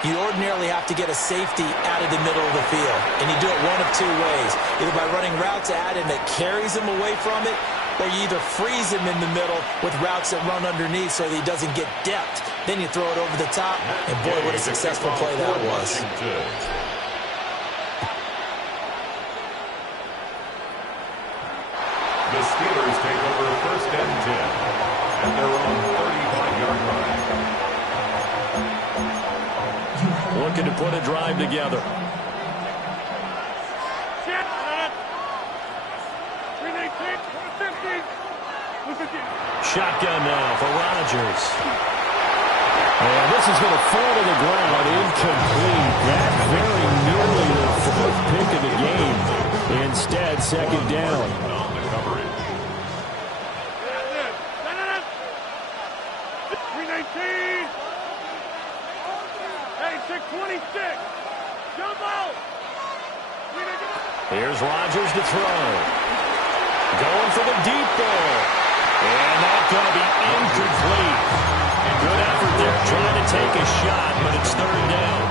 you ordinarily have to get a safety out of the middle of the field. And you do it one of two ways, either by running routes at him that carries him away from it, or you either freeze him in the middle with routes that run underneath so that he doesn't get depth. Then you throw it over the top, and boy, what a successful play that was. The Steelers take over first and 10 at their own 35-yard line. Looking to put a drive together. Shotgun now for Rodgers. And this is going to fall to the ground, incomplete. That very nearly the fourth pick of the game. Instead, second down. Here's Rodgers to throw. Going for the deep ball. And that's going to be incomplete. Good effort out there trying to take a shot, but it's third down.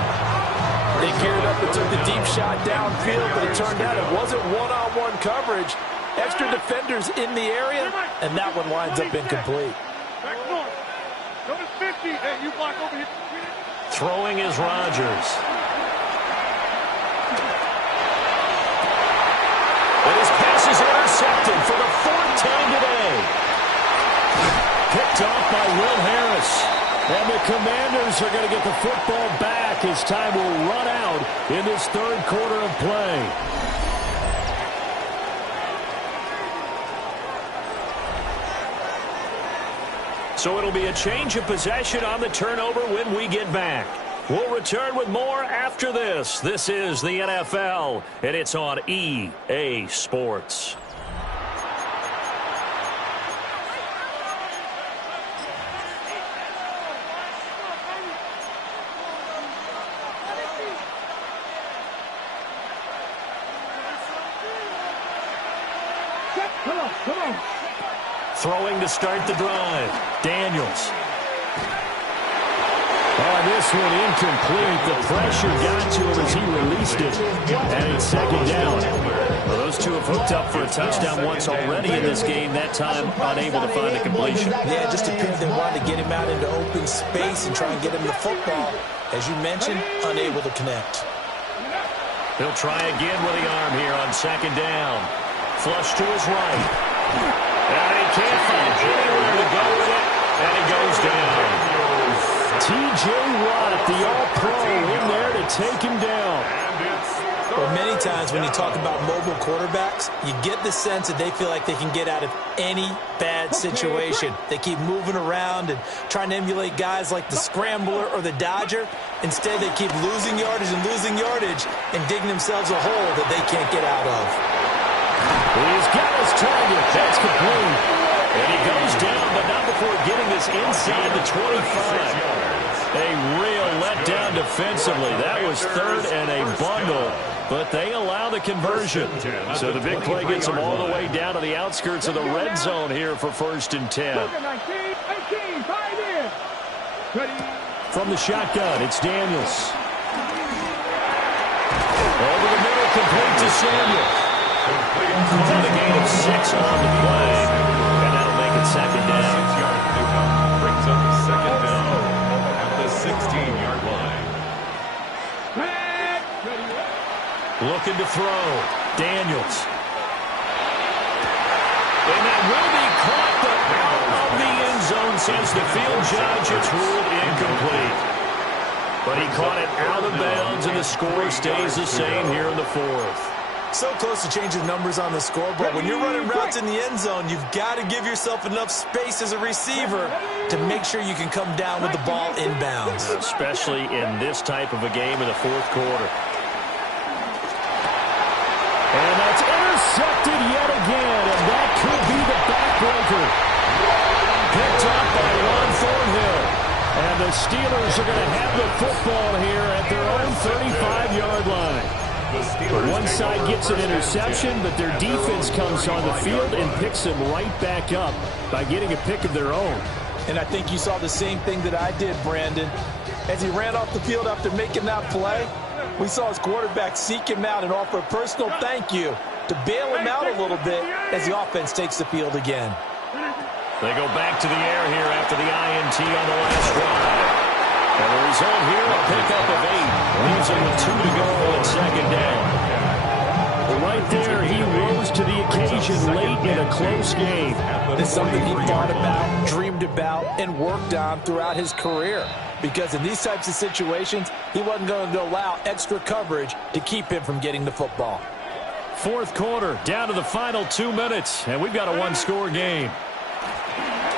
They geared up and took the deep shot downfield, but it turned out it wasn't one-on-one coverage. Extra defenders in the area, and that one winds up incomplete. Back north. Number 50. Hey, you block over here. Throwing is Rodgers. And his pass is intercepted for the fourth time today. Picked off by Will Harris. And the Commanders are going to get the football back as time will run out in this third quarter of play. So it'll be a change of possession on the turnover when we get back. We'll return with more after this. This is the NFL, and it's on EA Sports. Come on. Throwing to start the drive. Daniels. Oh, this one incomplete. The pressure got to him as he released it. And it's second down. Well, those two have hooked up for a touchdown once already in this game. That time unable to find the completion. Yeah, it just appeared they wanted to get him out into open space and try and get him the football. As you mentioned, unable to connect. He'll try again with the arm here on second down. Flush to his right. And he can't find anywhere to go with it. And he goes down. T.J. Watt, the All-Pro, in there to take him down. Well, many times when you talk about mobile quarterbacks, you get the sense that they feel like they can get out of any bad situation. They keep moving around and trying to emulate guys like the Scrambler or the Dodger. Instead, they keep losing yardage and digging themselves a hole that they can't get out of. He's got his target. That's complete. And he goes down, but not before getting this inside the 25. A real letdown defensively. That was third and a bundle, but they allow the conversion. So the big play gets them all the way down to the outskirts of the red zone here for 1st and 10. From the shotgun, it's Daniels. Over the middle, complete to Samuel. Call it a gain of 6 on the play. And that'll make it second down. 6-yard pickup brings up the second down at the 16-yard line. Looking to throw. Daniels. And that will be caught, but out of the end zone since the field judge. It's ruled incomplete. But he caught it out of bounds, and the score stays the same here in the fourth. So close to changing numbers on the scoreboard. When you're running routes in the end zone, you've got to give yourself enough space as a receiver to make sure you can come down with the ball inbounds. Especially in this type of a game in the fourth quarter. And that's intercepted yet again, and that could be the backbreaker. Picked up by Ron Thornhill. And the Steelers are going to have the football here at their own 35-yard line. But one side gets an interception, but their defense comes on the field and picks them right back up by getting a pick of their own. And I think you saw the same thing that I did, Brandon. As he ran off the field after making that play, we saw his quarterback seek him out and offer a personal thank you to bail him out a little bit as the offense takes the field again. They go back to the air here after the INT on the last drive. And the result here, a pickup of 8. Leaves him with 2 to go on second down. But right there, he rose to the occasion late in a close game. It's something he thought about, dreamed about, and worked on throughout his career. Because in these types of situations, he wasn't going to allow extra coverage to keep him from getting the football. Fourth quarter, down to the final 2 minutes, and we've got a one-score game.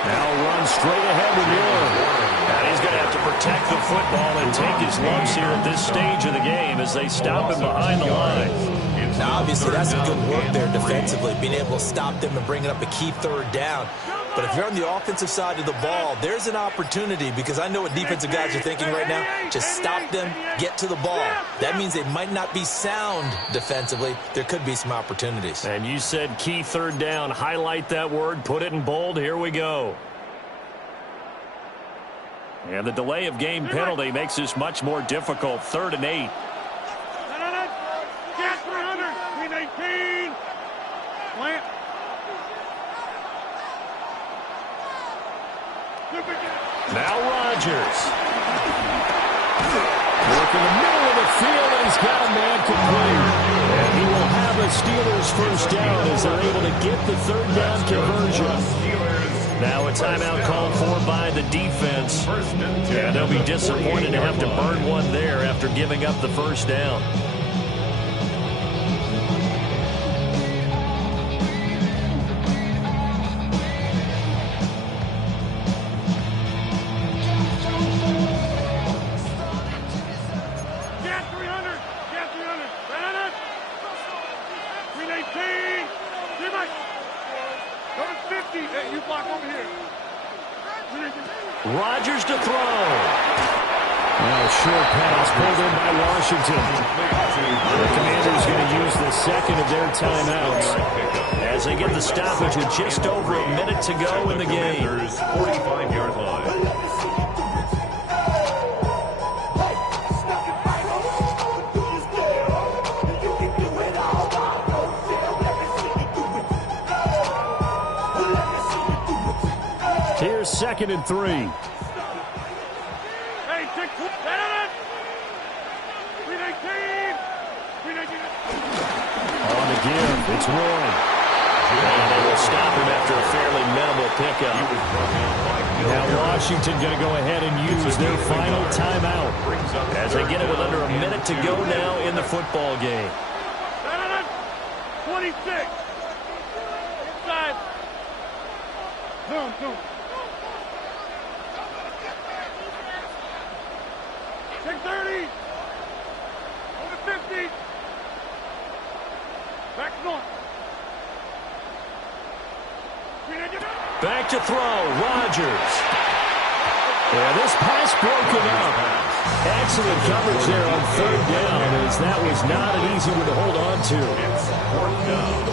Now run straight ahead with Muir. And he's going to have to protect the football and take his lumps here at this stage of the game as they stop him behind the line. Now, obviously, that's some good work there defensively, being able to stop them and bringing up a key third down. But if you're on the offensive side of the ball, there's an opportunity, because I know what defensive guys are thinking right now. Just stop them, get to the ball. That means they might not be sound defensively. There could be some opportunities. And you said key third down. Highlight that word, put it in bold. Here we go. And the delay of game penalty makes this much more difficult. 3rd and 8. Get 300. 319. Plant. Now Rodgers. Work in the middle of the field, and he's got a man complete. And he will have a Steelers first down as they're able to get the 3rd down conversion. Now a timeout called for by the defense. And they'll be disappointed to have to burn one there after giving up the first down. Rodgers to throw. Now a short pass pulled in by Washington. The Commanders going to use the second of their timeouts as they get the stoppage with just over a minute to go in the game. 45-yard line. Here's 2nd and 3. Hey, 6. On the give, it's Roy. And they will stop him after a fairly minimal pickup. Now Washington going to go ahead and use their final timeout as they get it with under a minute to go now in the football game. 26. Inside. Zoom. 630. Over 50. Back north. Back to throw, Rodgers. Yeah, this pass broken up. Excellent coverage there on 3rd down, as that was not an easy one to hold on to.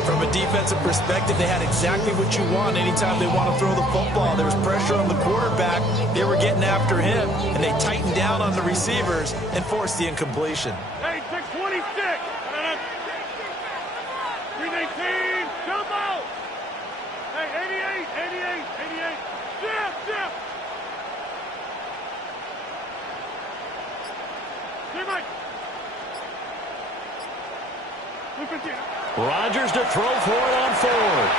From a defensive perspective, they had exactly what you want anytime they want to throw the football. There was pressure on the quarterback. They were getting after him, and they tightened down on the receivers and forced the incompletion. Hey, 626. 319. Jump out. Hey, 88. Dip. Rodgers to throw for it on 4th.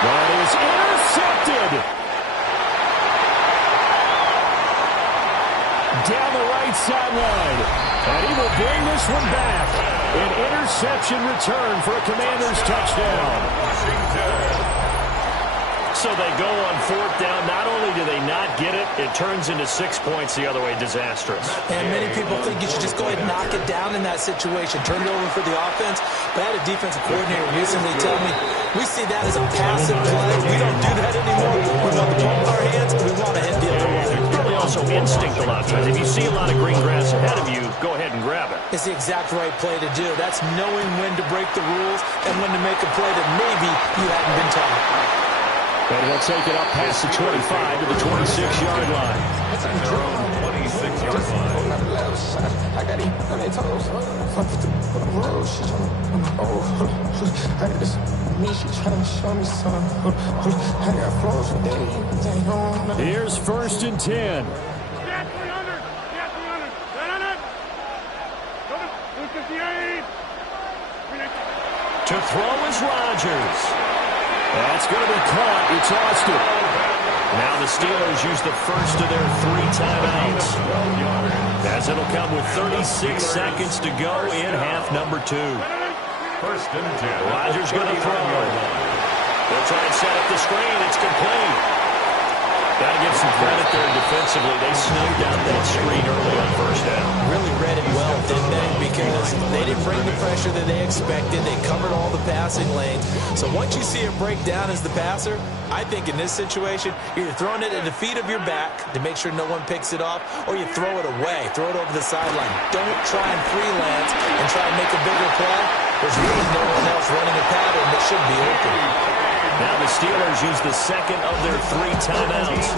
That is intercepted. Down the right sideline. And he will bring this one back. An interception return for a Commanders touchdown. So they go on 4th down. Not only do they not get it, it turns into 6 points the other way. Disastrous. And many people think you should just go ahead and knock it down in that situation. Turn it over for the offense. But I had a defensive coordinator recently tell me, we see that as a passive play. We don't do that anymore. We want the ball in our hands, and we want to head the other way. Probably also instinct a lot of times. If you see a lot of green grass ahead of you, go ahead and grab it. It's the exact right play to do. That's knowing when to break the rules and when to make a play that maybe you hadn't been taught. And they'll take it up past the 25 to the 26-yard line. At their own 26-yard line. I got him on their toes. I put the road, she tryna, I got this me, she tryna show me something. I got flows for days, ain't on. Here's 1st and 10. Get 300. 300. Go to 58. To throw is Rodgers. That's going to be caught. It's Austin. Now the Steelers use the first of their 3 timeouts, as it'll come with 36 seconds to go in half number 2. 1st and 10. Rodgers going to throw. They'll try and set up the screen. It's complete. Got to give some credit there defensively. They snuffed out that screen early on 1st down. Really read it well, didn't they? Because they didn't bring the pressure that they expected. They covered all the passing lanes. So once you see it break down as the passer, I think in this situation, you're throwing it at the feet of your back to make sure no one picks it off, or you throw it away, throw it over the sideline. Don't try and freelance and try and make a bigger play. There's really no one else running a pattern that should be open. Now the Steelers use the second of their 3 timeouts.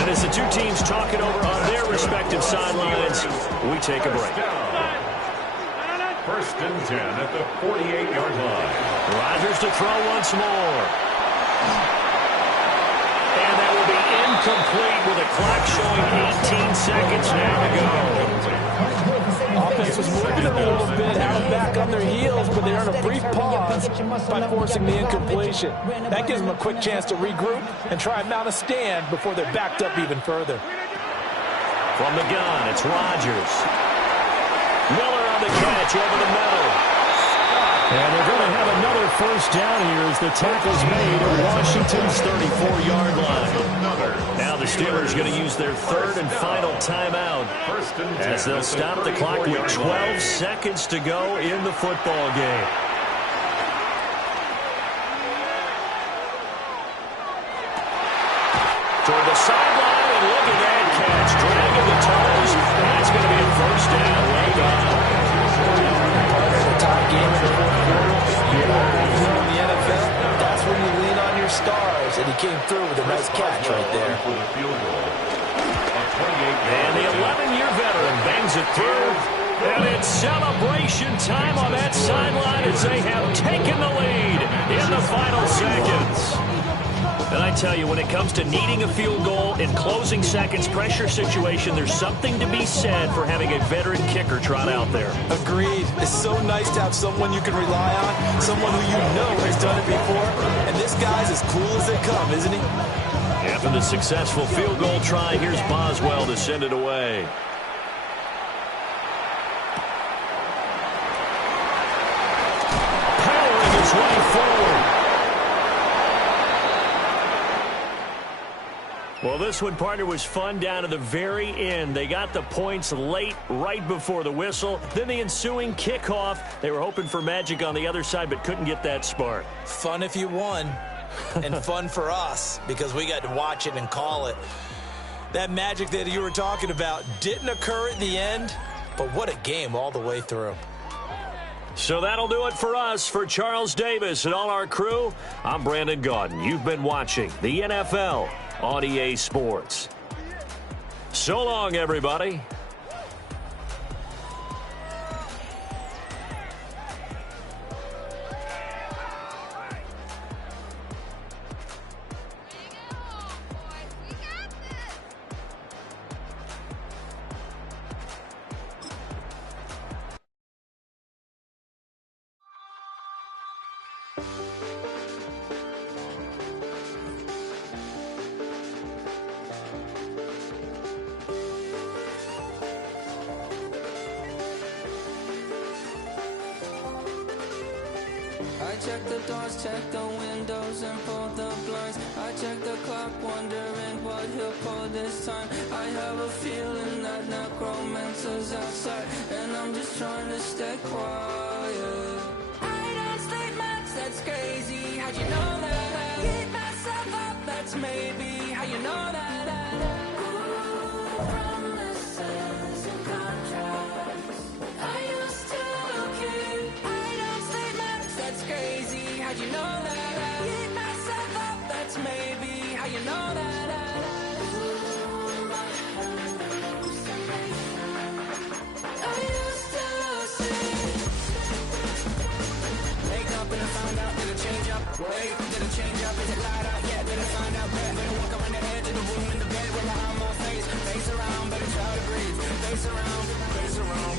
And as the two teams talk it over on their respective sidelines, we take a break. First and 10 at the 48-yard line. Rodgers to throw once more. And that will be incomplete with a clock showing 18 seconds now to go. Offense was moving a little bit, out of back on their heels, but they earned a brief pause by forcing the incompletion. That gives them a quick chance to regroup and try and mount a stand before they're backed up even further. From the gun, it's Rodgers. Miller on the catch over the middle. And they're going to have another first down here as the tackle's made at Washington's 34-yard line. Now the Steelers going to use their third and final timeout as they'll stop the clock with 12 seconds to go in the football game. Toward the sideline, and look at that catch. Dragging the toes. That's going to be a first down. Well done. A tie game in the fourth quarter. You're not going to do in the NFL. That's when you lean on your stars. And he came through with a nice catch right there. And the 11-year veteran bangs it through. And it's celebration time on that sideline as they have taken the lead in the final seconds. And I tell you, when it comes to needing a field goal in closing seconds, pressure situation, there's something to be said for having a veteran kicker trot out there. Agreed. It's so nice to have someone you can rely on, someone who you know has done it before. And this guy's as cool as they come, isn't he? After the successful field goal try, here's Boswell to send it away. Powering his way forward. Well, this one, partner, was fun down to the very end. They got the points late, right before the whistle. Then the ensuing kickoff. They were hoping for magic on the other side, but couldn't get that spark. Fun if you won, and fun for us, because we got to watch it and call it. That magic that you were talking about didn't occur at the end, but what a game all the way through. So that'll do it for us. For Charles Davis and all our crew, I'm Brandon Gaudin. You've been watching the NFL on EA Sports. So long, everybody. Check the doors, check the windows, and pull the blinds. I check the clock, wondering what he'll pull this time. I have a feeling that necromancer's outside, and I'm just trying to stay quiet. I don't stay much, that's crazy. How'd you know that? Keep myself up, that's maybe how you know that. Ooh, promises and contracts. I used to keep. I don't stay much, that's crazy. How'd you know that? Keep myself up, that's maybe how you know that. Ooh, my hallucination. I used to see. Wake up and I found out, did it change up? Wait, did it change up? Is it light out? Yeah, did it find out? Better walk around the edge of the room in the bed with my arm on my face. Face around, better try to breathe. Face around, face around.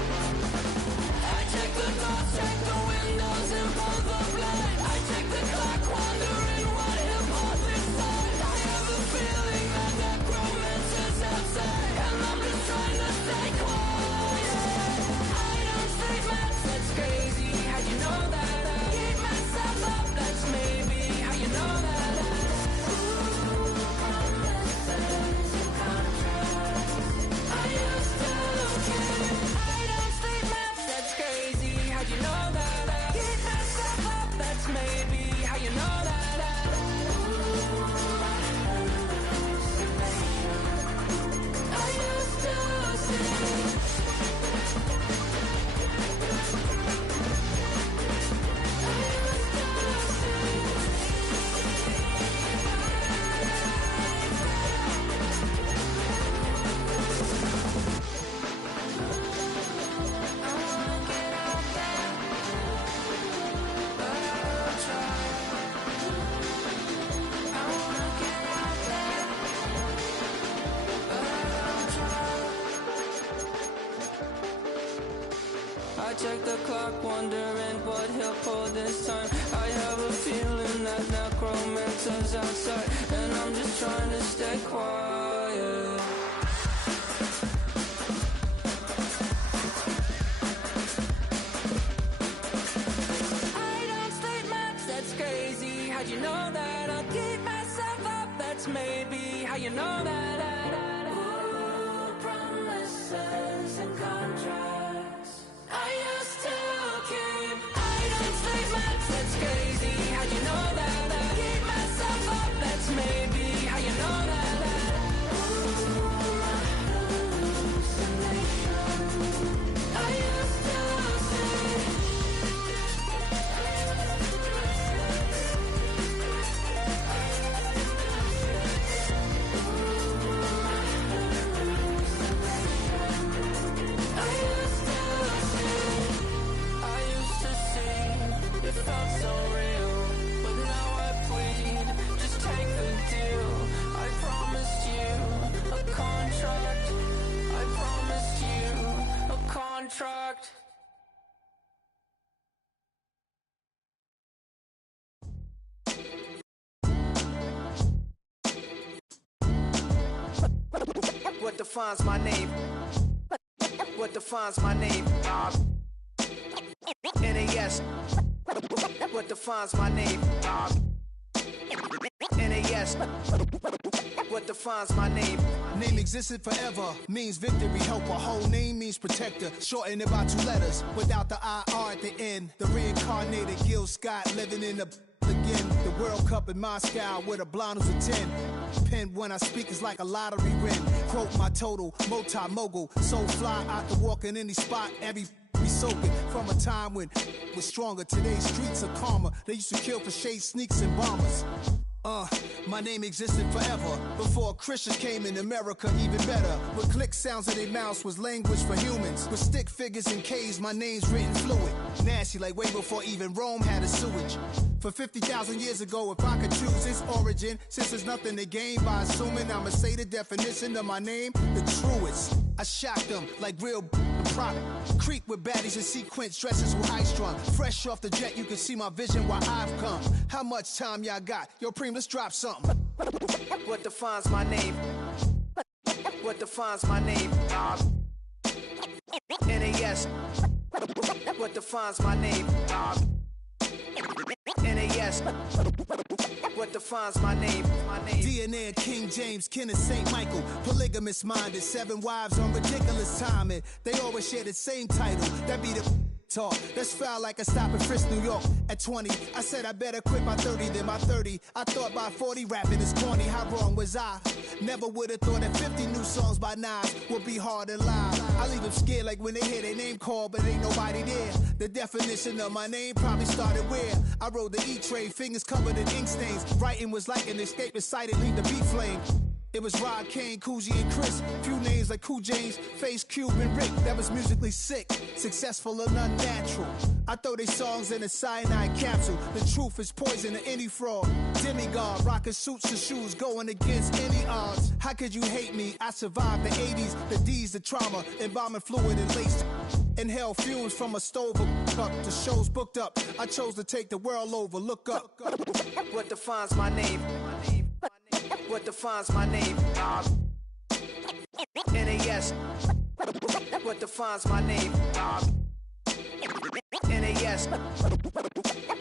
I check the doors, check the windows, and pull the blind. I check the clock, wondering what he'll pull this time. I have a feeling that necromancer's outside, and I'm just trying to stay quiet. I don't say much, that's crazy. How'd you know that? Keep myself up, that's maybe how you know that. Ooh, promises and contracts. I used to keep. I don't say much, that's crazy. How'd you know that? Keep myself up, that's maybe how you know that. Ooh, my hallucination. I used to see. check the clock, wondering what he'll pull this time. I have a feeling that necromancer's outside, and I'm just trying to stay quiet. I don't sleep much, that's crazy. How'd you know that? I'll keep myself up, that's maybe how you know that. Ooh, promises and contracts I used to keep. I don't sleep much, that's crazy. How'd you know that? I'll keep myself up, that's maybe how you know that. Ooh, my hallucination I used to see. It felt so real, but now I plead, just take the deal. I promised you a contract. I promised you a contract. What defines my name? What defines my name? NAS. What defines my name? NAS. What defines my name? Name existed forever, means victory, helper. Whole name means protector, shortened by 2 letters, without the IR at the end. The reincarnated Gil Scott, living in the again. The World Cup in Moscow, where the blind was a 10. Pen when I speak is like a lottery win. Quote my total, multi-mogul, so fly out to walk in any spot, every be soaking from a time when was stronger. Today's streets are calmer. They used to kill for shade sneaks and bombers. My name existed forever before Christians came in America, even better. With click sounds in their mouths was language for humans. With stick figures and K's, my name's written fluid. Nasty like way before even Rome had a sewage. For 50,000 years ago, if I could choose its origin, since there's nothing to gain by assuming, I'ma say the definition of my name, the truest. I shocked them like real prop. Creep with baddies in sequence, dresses with high strung. Fresh off the jet, you can see my vision where I've come. How much time y'all got? Yo, Preem, let's drop something. What defines my name? What defines my name? NAS. What defines my name? NAS. What defines my name? DNA of King James, kin of St. Michael. Polygamous minded, 7 wives on ridiculous timing. They always share the same title. That be the talk. That's foul like a stop in Frisk, New York. At 20, I said I better quit by 30 than by 30. I thought by 40 rapping is corny. How wrong was I? Never would have thought that 50 new songs by Nas would be hard to lie. I leave them scared like when they hear their name called, but ain't nobody there. The definition of my name probably started where I rode the E-train, fingers covered in ink stains. Writing was like an escape inside it, leave the beat flame. It was Rod, Kane, Coogee, and Chris. Few names like Cool James, Face, Cube, and Rick. That was musically sick, successful and unnatural. I throw they songs in a cyanide capsule. The truth is poison to any fraud. Demigod, rocking suits and shoes, going against any odds. How could you hate me? I survived the 80s, the D's, the trauma, embalming fluid and lace. Inhale fumes from a stove up. The show's booked up. I chose to take the world over. Look up. What defines my name? What defines my name? NAS. What defines my name? NAS.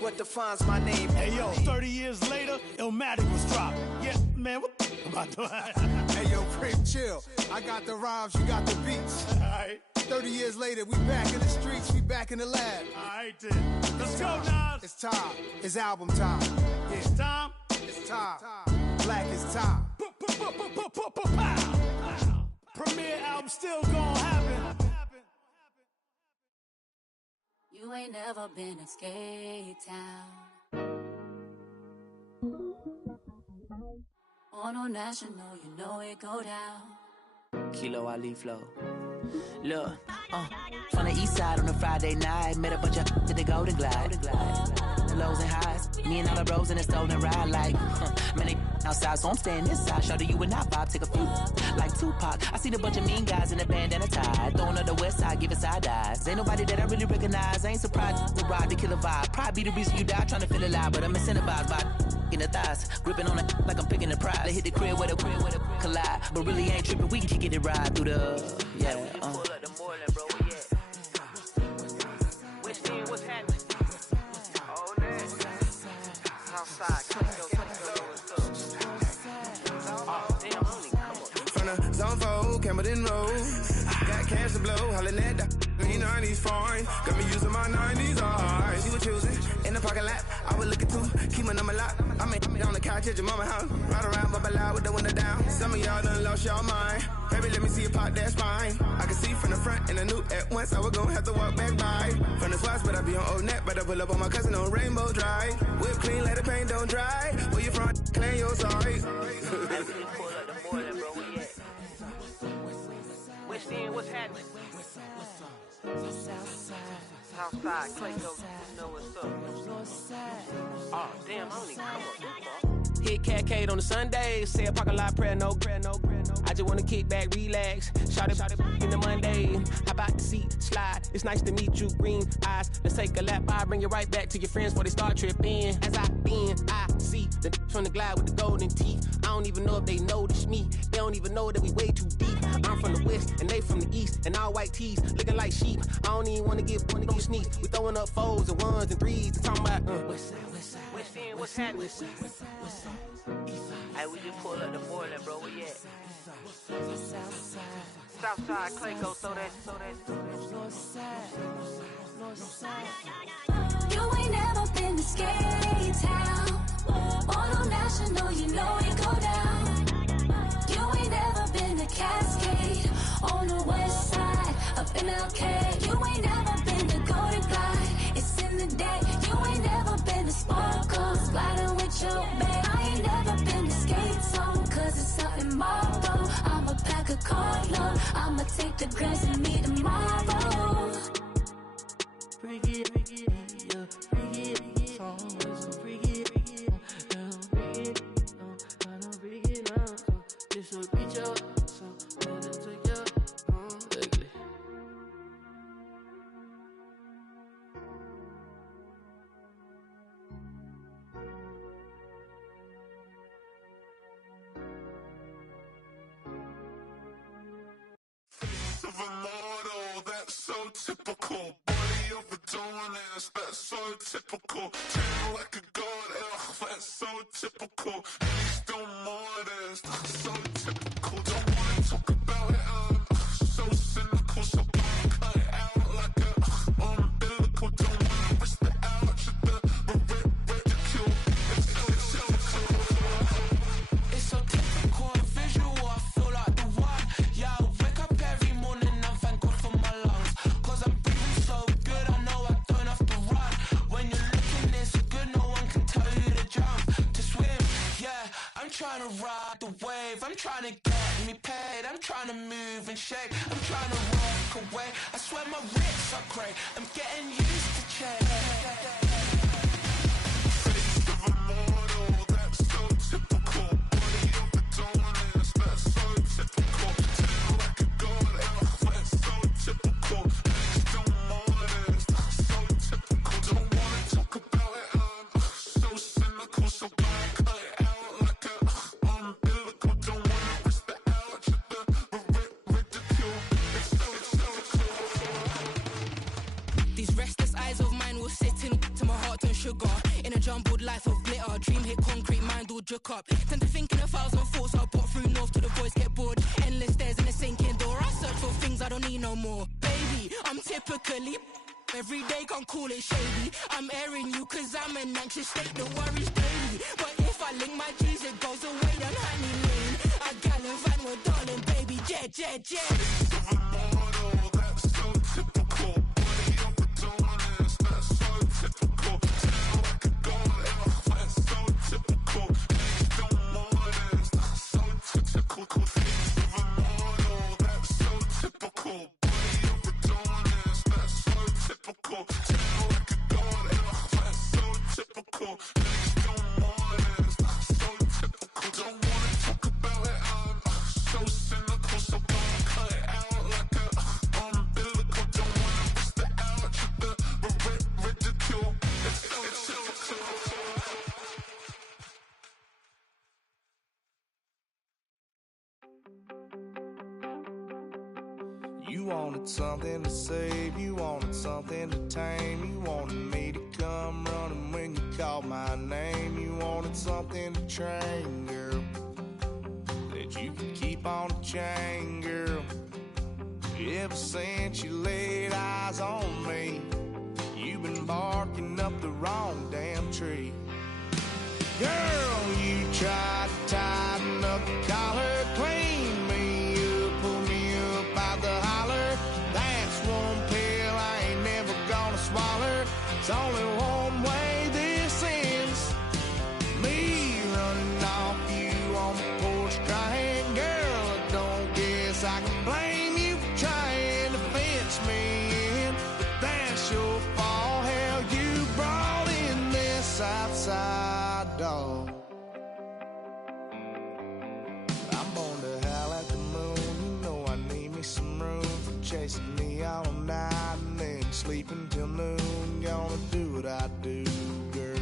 What defines my name? Hey yo, 30 years later, Illmatic was dropped. Yeah, man, what about that? Hey yo, Preem, chill. I got the rhymes, you got the beats. Alright. 30 years later, we back in the streets, we back in the lab. Alright then. Let's go, Nas. It's time. It's album time. Yeah. It's time. It's time. Black is time. Premiere album still gonna happen. You ain't never been in Skate Town. On national, you know it go down. Kilo Ali Flow. Look, from the east side on a Friday night, met a bunch of to the Golden Glide. Lows and highs, Me and all the bros in a stolen ride like, man, they outside, so I'm staying inside. Shorty, you and I vibe, take a few like Tupac. I seen a bunch of mean guys in a band and a tie, throwing up the west side, giving side eyes. Ain't nobody that I really recognize. I ain't surprised to ride the killer vibe. Probably be the reason you die, trying to feel alive, but I'm incentivized by in the thighs, gripping on it like I'm picking the prize. They hit the crib with a collide, but really ain't tripping. We can kick it and ride through the Pull up the Moreland, bro. Where you at? West End, what's happening? Oh, man. Southside, come on, damn, only come on. From the zone 4, Campbellton Road. Got cash to blow, hollering at the 90s foreign. Got me using my 90s, alright. You were choosing in the parking lot. I was looking too, keep my number locked. I'm on the couch at your mama house. Ride around, bubble loud with the window down. Some of y'all done lost y'all mind. Baby, let me see you pop, that's fine. I can see from the front and I knew at once I was gonna have to walk back by. From the spots, but I be on Old Net. Better pull up on my cousin on Rainbow Drive. Whip clean, let the paint don't dry. Where you from? Clean your sorry. Pull up the Moreland, bro. Where you at? West End, what's happening? Southside, Clayco, you know what's up. Oh, damn, I don't even come up this far. Hit Catcade on the Sundays, say a parking lot prayer, no. I just wanna kick back, relax, shout it in the Monday. Hop out the seat, slide, it's nice to meet you, green eyes. Let's take a lap, I bring you right back to your friends before they start tripping. As I see the from the glide with the golden teeth. I don't even know if they notice me, they don't even know that we way too deep. I'm from the west, and they from the east, and all white tees, looking like sheep. I don't even wanna give one of them sneaks. We throwing up fours and ones and threes, and talking about, West End, what's happening? Hey, we just pull up the Moreland, bro. Where you at? Southside, Clayco, throw that. You ain't never been to Skate Town. Auto National, you know it go down. You ain't never been to Cascade. On the west side, up in LK. You ain't never been to Golden Glide. It's in the day. You ain't never been to Sparkle. Sliding with your babe. I ain't never been to Skate Zone. Cause it's out in Marlboro. I'ma pack a carload. I'ma take the grass and meet tomorrow. Bring it, yeah, bring it, always so bring it, yeah, bring it, I don't bring it now, this will reach out, so let it take you, ugly. Of a model, that's so typical. Body of a Adonis, that's so typical. Treat like a god, that's so typical. He's still modest, so typical. Don't wanna talk about it, so cynical. So cut it out like a umbilical. Don't wanna risk the ouch of the ridicule. It's so typical, visual, I feel like the one. Yeah, I wake up every morning and thank God for my lungs. Cause I'm breathing so good, I know I don't have to run. When you're looking this good, no one can tell you to jump, to swim. Yeah, I'm trying to ride the wave, I'm trying to get me paid, I'm trying to move and shake, I'm trying to walk away. I swear my wrists are great, I'm getting used to change. These restless eyes of mine will sit in to my heart and sugar. In a jumbled life of glitter, dream hit concrete, mind all jerk up. Tend to think in 1,000 thoughts, I'll put through north to the voice, get bored. Endless stairs in a sinking door, I search for things I don't need no more. Baby, I'm typically every day, can't call it shady. I'm airing you cause I'm an anxious state, the worries daily. But if I link my G's, it goes away down honey lane. I gallivant with darling, baby, jet. That's so typical. Body of a Adonis, that's so typical. Treat like a god, that's so typical. He's still modest, so typical. Things of a model, that's so typical. Body of a Adonis, that's so typical. Treat like a god, that's so typical. You wanted something to save, you wanted something to tame. You wanted me to come running when you called my name. You wanted something to train, girl, that you could keep on the chain, girl. Ever since you laid eyes on me, you've been barking up the wrong damn tree. Girl, you tried to tighten up the collar, clean me up, pull me up out the holler. That's one pill I ain't never gonna swallow. It's only one way this ends. Me running off you on the porch crying. Girl, I don't guess I can blame you for trying to fence me in, but that's your fault. Hell, you brought in this outside dog. I'm born to howl at the moon. You know I need me some room for chasing me all night and then sleeping till noon. Gonna do what I do, girl.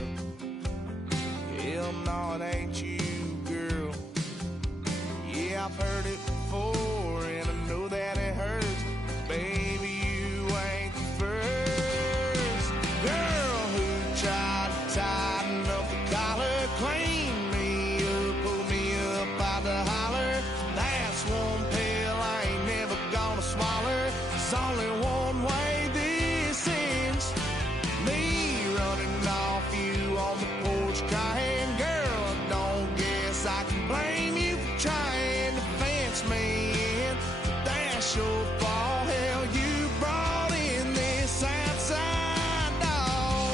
Hell no, it ain't you, girl. Yeah, I've heard it before and I know that it hurts. Baby, you ain't the first girl who tried to tighten up the collar, clean me up, pull me up out the holler. That's one pill I ain't never gonna swallow. There's only one way this ends. Me running off you on the porch crying. Girl, I don't guess I can blame you for trying to fence me in, but that's your fault. Hell, you brought in this outside dog.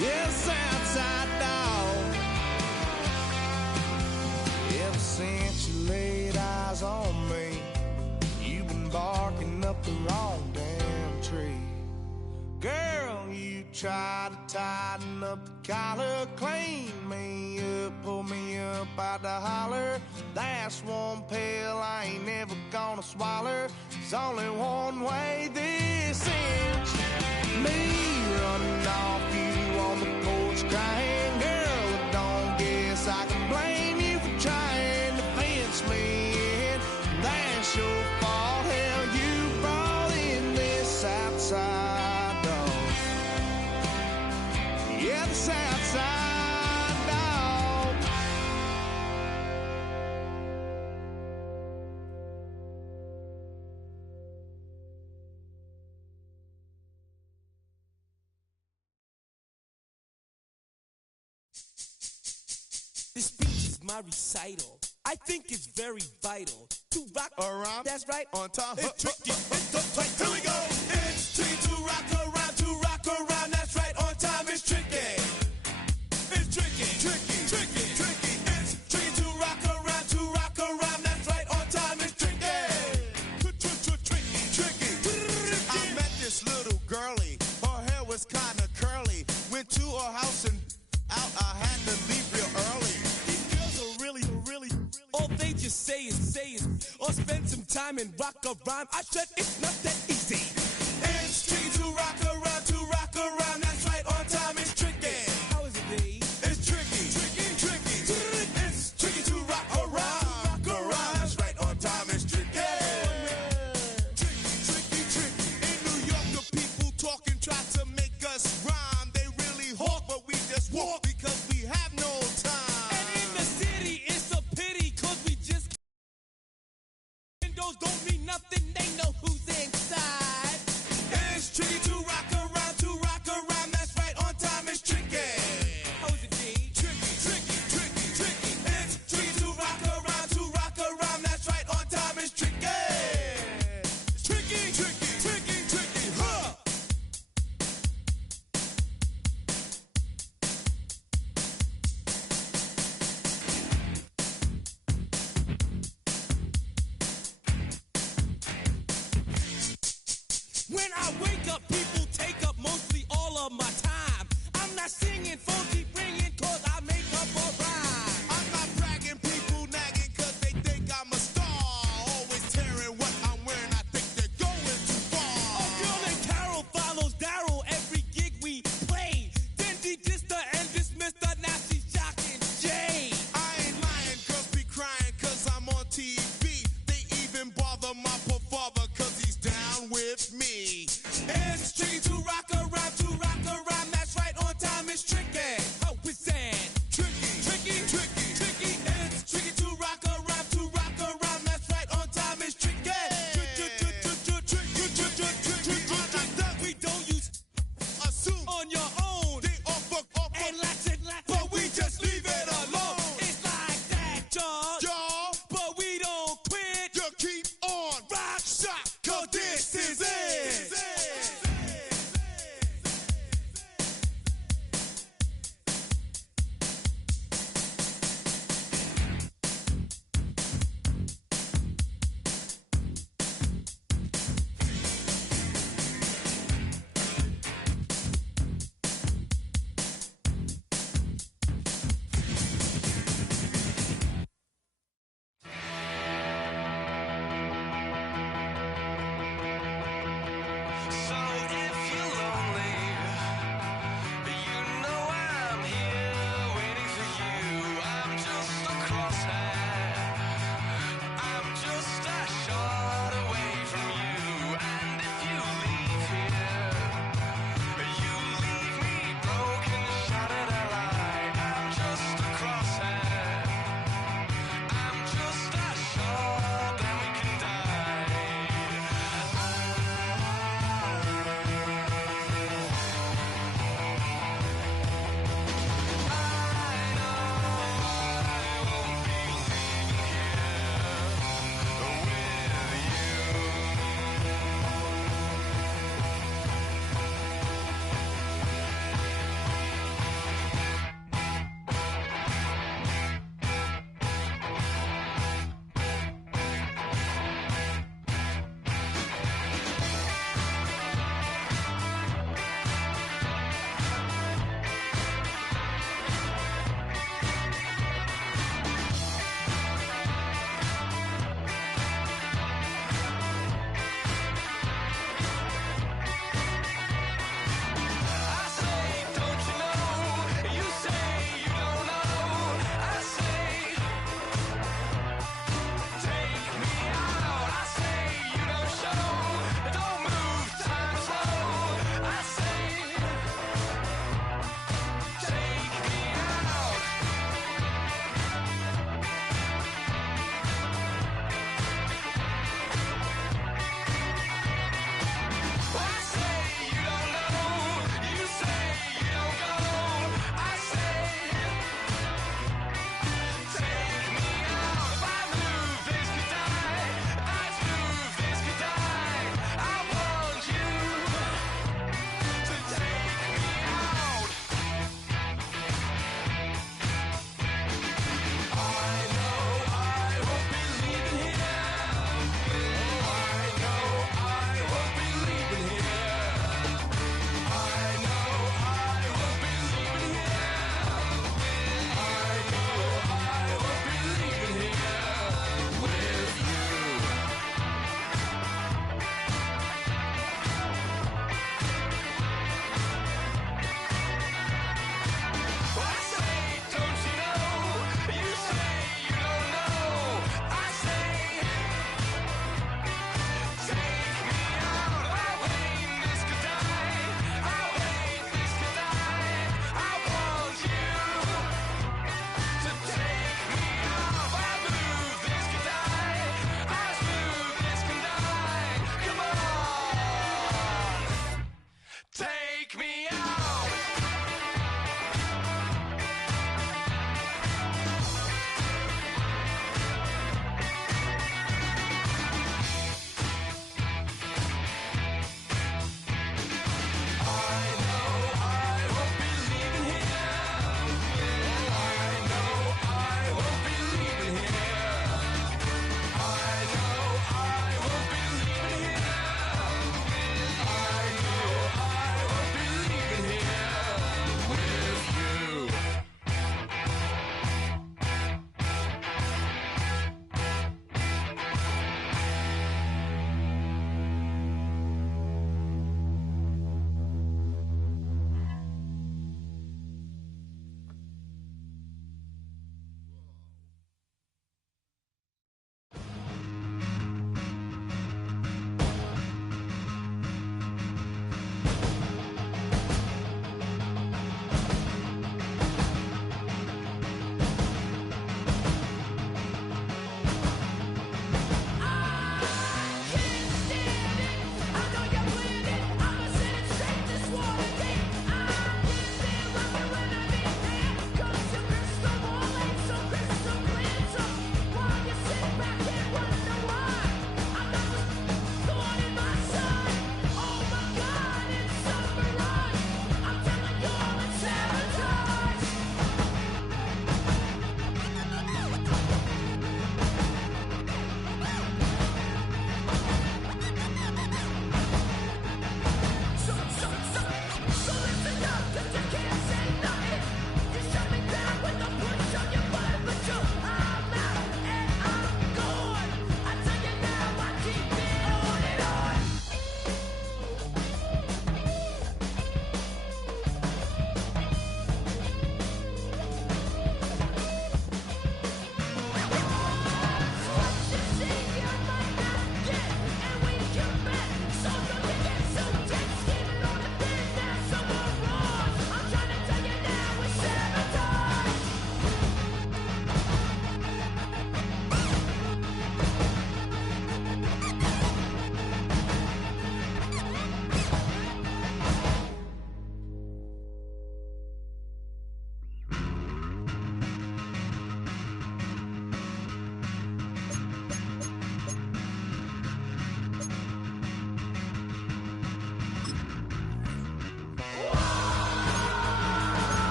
Yes, outside dog. Ever since you laid eyes on me, you've been barking up the wrong damn tree. Girl, you tried to tighten up the collar, clean me up, pull me up out the holler. That's one pill I ain't never gonna swallow. There's only one way this ends. Me running off you on the porch crying. Girl, I don't guess I can blame you for trying to fence me in. That's your fault. Hell, you brought in this outside dog. Yeah, this outside dog. This speech is my recital. I think it's very vital to rock around. That's right. On time. It's tricky. It's the play. Here we go. It's tricky to rock around. To rock around. That's right. On time. It's tricky. It's tricky. Tricky. Tricky. Tricky. It's tricky to rock around. To rock around. That's right. On time. It's tricky. Tricky. Tricky. I met this little girlie. Her hair was kind of curly. Went to her house and out. I had to leave real early. These girls are really. All they just say is, or spend some time and rock a rhyme. I said it's not that easy. It's tricky to rock around. To rock around. That's right. On time. It's tricky. How is it, B? It's tricky. Tricky. Tricky. It's tricky to rock around. Rock around. That's right. On time. It's tricky. Tricky. In New York, the people talking try to make us rhyme. They really hawk, but we just walk because we have no time. And in the city, it's a pity, cause we just windows don't mean nothing, they know who's inside. It's tricky to rock around. That's right, on time it's tricky. How is it, D? Tricky. It's tricky to rock around. That's right, on time it's tricky. Tricky, huh? When I wake up, people take up mostly all of my time. I'm not singing, phone keep ringing, cause I make up a rhyme. I'm not bragging, people nagging cause they think I'm a star. Always tearing what I'm wearing, I think they're going too far. A girl named Carol follows Daryl every gig we play. Then she dissed her and dismissed her, now she's shocking Jay. I ain't lying, girls be crying cause I'm on TV. They even bother my performance.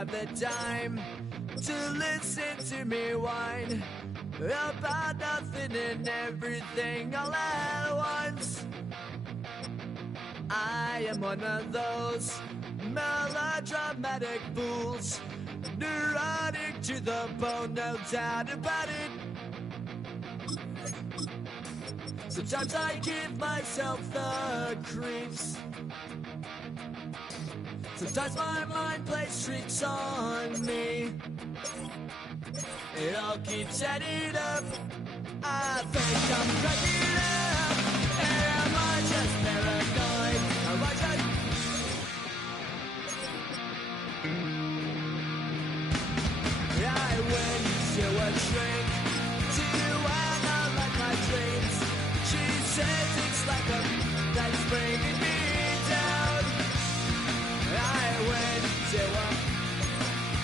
have the time to listen to me whine about nothing and everything all at once. I am one of those melodramatic fools, neurotic to the bone, no doubt about it. Sometimes I give myself the creeps. Sometimes my mind plays tricks on me. It all keeps adding up. I think I'm cracking up. Am I just paranoid? Am I just... I went to a shrink to analyze my dreams. She says it's like a that's bringing me down. I went to a...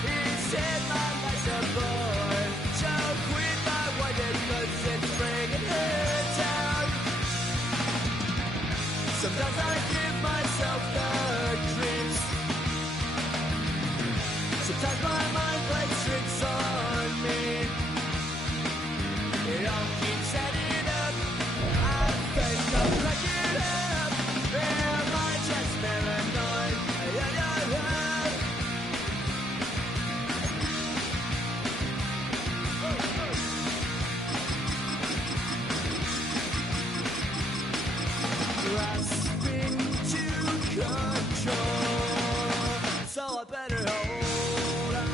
He said my life's a bore. So quit my wonder cause it's bringing her down. Sometimes I give myself the creeps. Sometimes my mind plays tricks on me. It all keeps adding up. I think I'm cracking up. Am I just paranoid? Grasping to control, so I better hold on.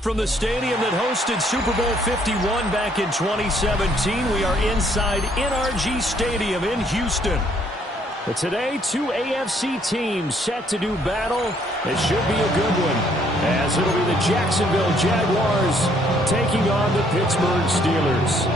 From the stadium that hosted Super Bowl 51 back in 2017, we are inside NRG Stadium in Houston. But today, two AFC teams set to do battle. It should be a good one, as it'll be the Jacksonville Jaguars taking on the Pittsburgh Steelers.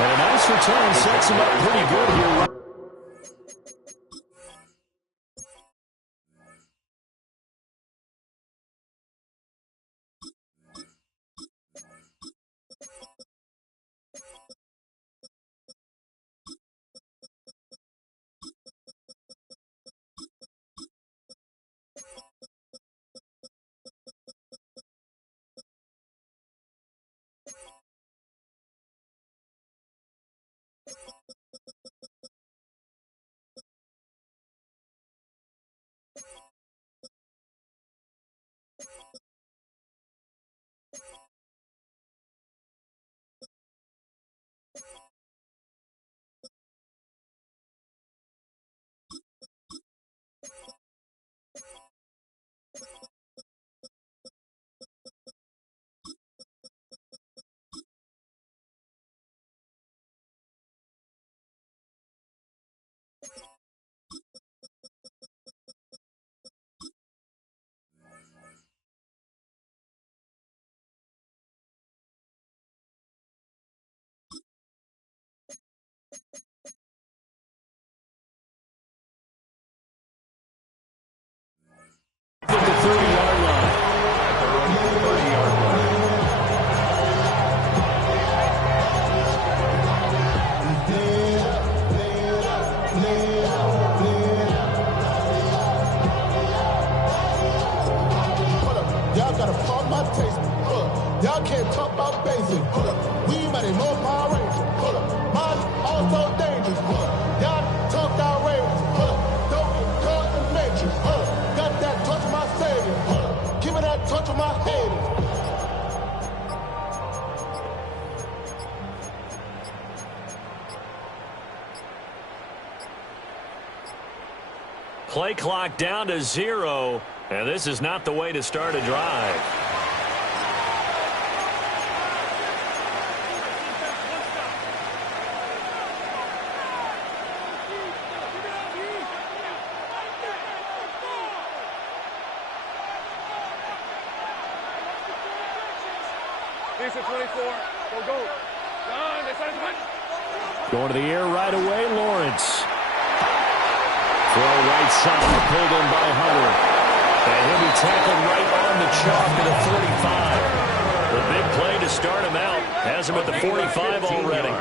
And a nice return sets him up pretty good here. At the 30-yard line. Y'all gotta pardon my taste. Y'all can't talk about basic. We might have more Power Rangers. Mine also dangerous. Y'all talk outrageous. Don't get caught in the matrix. Got that touch of my savior. Give me that touch of my haters. Play clock down to 0, and this is not the way to start a drive. Going to the air right away, Lawrence. Throw right side, pulled in by Hunter. And he'll be tackled right on the chalk to the 45. The big play to start him out. Has him at the 45 already.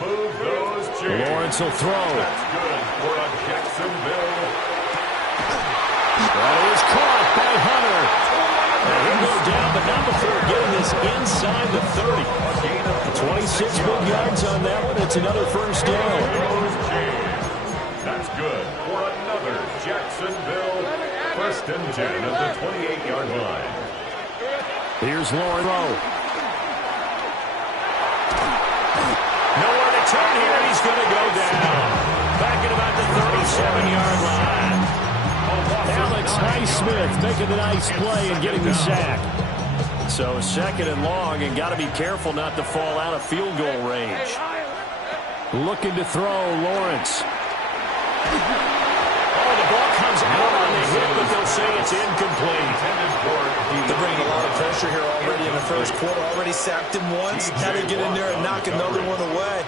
Move those chains. Lawrence will throw. That's good for a Jacksonville. That is caught by Hunter. And he'll go down, but not before getting this inside the 30. 26 big yards on that one. It's another first down. That's good for another Jacksonville. First and 10 at the 28-yard line. Here's Lawrence. Nowhere to turn here. He's going to go down. Back at about the 37-yard line. Alex Highsmith making the nice play and getting the sack. So second and long, and got to be careful not to fall out of field goal range. Looking to throw, Lawrence. Oh, the ball comes out on the hit, but they'll say it's incomplete. They're bringing a lot of pressure here already in the first quarter. Already sacked him once. Now they get in there and knock another one away.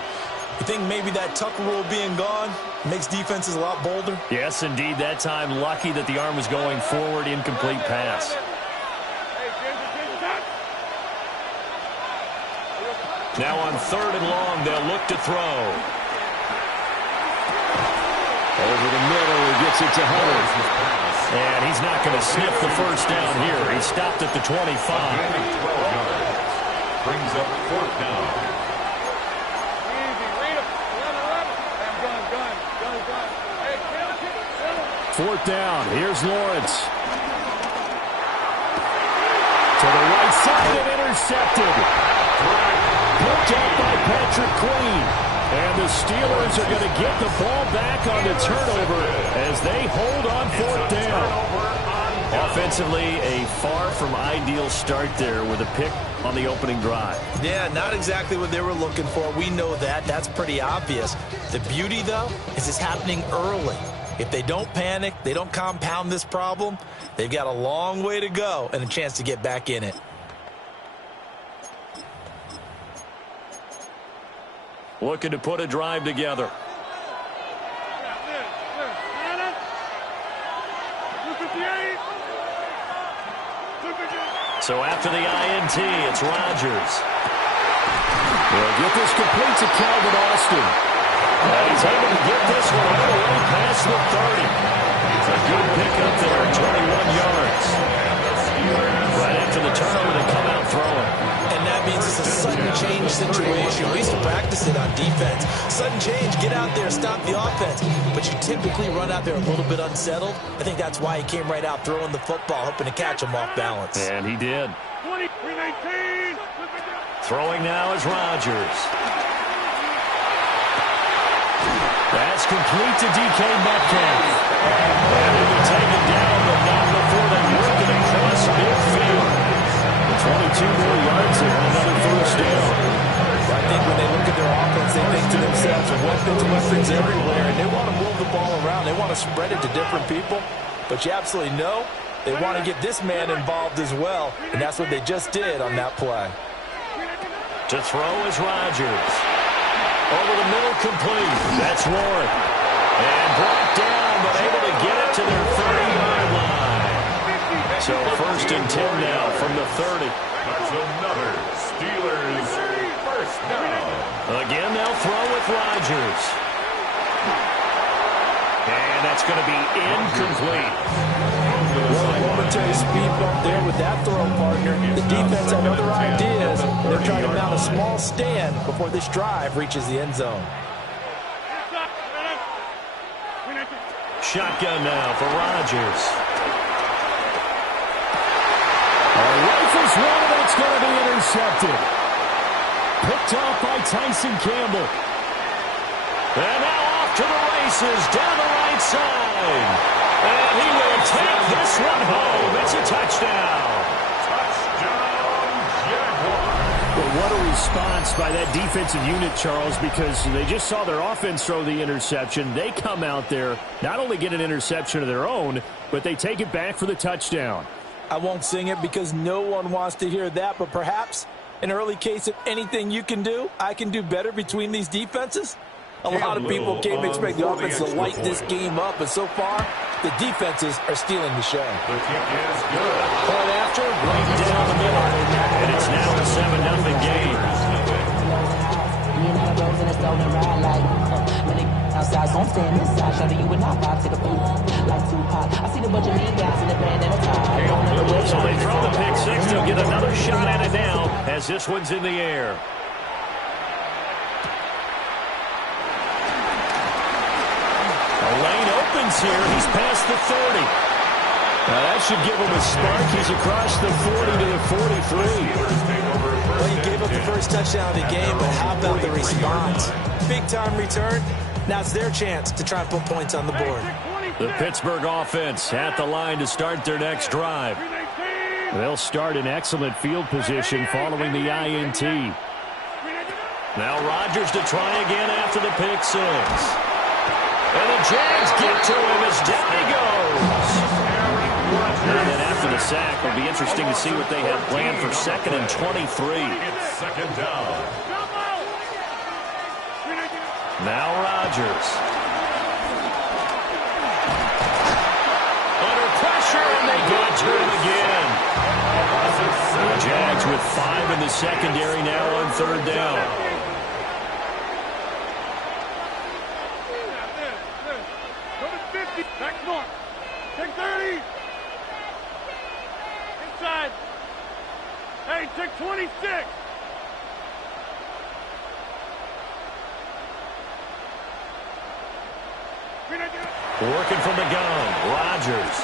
You think maybe that Tucker rule being gone makes defenses a lot bolder? Yes, indeed. That time, lucky that the arm was going forward. Incomplete pass. Now on third and long, they'll look to throw. Over the middle, he gets it to Hunter. And he's not going to sniff the first down here. He stopped at the 25. 12 yards. Brings up fourth down. Fourth down. Here's Lawrence. To the right side and intercepted. Picked up by Patrick Queen. And the Steelers are going to get the ball back on the turnover as they hold on fourth down. Offensively, a far from ideal start there with a pick on the opening drive. Yeah, not exactly what they were looking for. We know that. That's pretty obvious. The beauty, though, is it's happening early. If they don't panic, they don't compound this problem, they've got a long way to go and a chance to get back in it. Looking to put a drive together. So after the INT, it's Rodgers. They'll get this complete to Calvin Austin. And he's able to get this one all the way past the 30. It's a good pickup there, 21 yards. Right after the turnover, they come out throwing. And that means it's a sudden change situation. We used to practice it on defense. Sudden change, get out there, stop the offense. But you typically run out there a little bit unsettled. I think that's why he came right out throwing the football, hoping to catch him off balance. And he did. Throwing now is Rodgers. That's complete to DK Metcalf. And he'll be taken down, but not before they work it across midfield. 22 more yards there, another first down. I think when they look at their offense, they think to themselves, weapons everywhere, and they want to move the ball around. They want to spread it to different people. But you absolutely know they want to get this man involved as well, and that's what they just did on that play. To throw is Rodgers. Over the middle, complete. That's Warren. And brought down, but able to get it to their 30-yard line. So first and 10 now from the 30. That's another Steelers first down. Again, they'll throw with Rodgers. And that's going to be incomplete. Well, a momentary speed bump there with that throw, partner. The defense had other ideas. They're trying to mount a small stand before this drive reaches the end zone. Shotgun now for Rodgers. Rifles one, and it's going to be intercepted. Picked off by Tyson Campbell. And now off to the races down the right right side. And he will take this one home. It's a touchdown. Well, what a response by that defensive unit, Charles, because they just saw their offense throw the interception. They come out there, not only get an interception of their own, but they take it back for the touchdown. I won't sing it because no one wants to hear that, but perhaps an early case of anything you can do, I can do better between these defenses. A lot of people came to expect the offense to light this game up, but so far, the defenses are stealing the show. The kick is good. Point after, right down the middle. And it's now a 7-0 game. Outside, so I'm staying inside. Shout to you and I vibe, take a peek like Tupac. I see the bunch of mean guys in the band and a tie. So they throw the pick six. They'll get another shot at it now as this one's in the air. The lane opens here. He's past the 30. Now that should give him a spark. He's across the 40 to the 43. Well, you gave up the first touchdown of the game, but how about the response? Big-time return. Now it's their chance to try and put points on the board. The Pittsburgh offense at the line to start their next drive. They'll start in excellent field position following the INT. Now Rodgers to try again after the pick six. And the Jags get to him as down he goes. And then after the sack, it'll be interesting to see what they have planned for 2nd and 23. It's second down. Now Rodgers. Under pressure, and they get to him again. The Jags with 5 in the secondary now on 3rd down. Go to 50. Back north. Take 30. Inside. Hey, take 26. Working from the gun, Rodgers.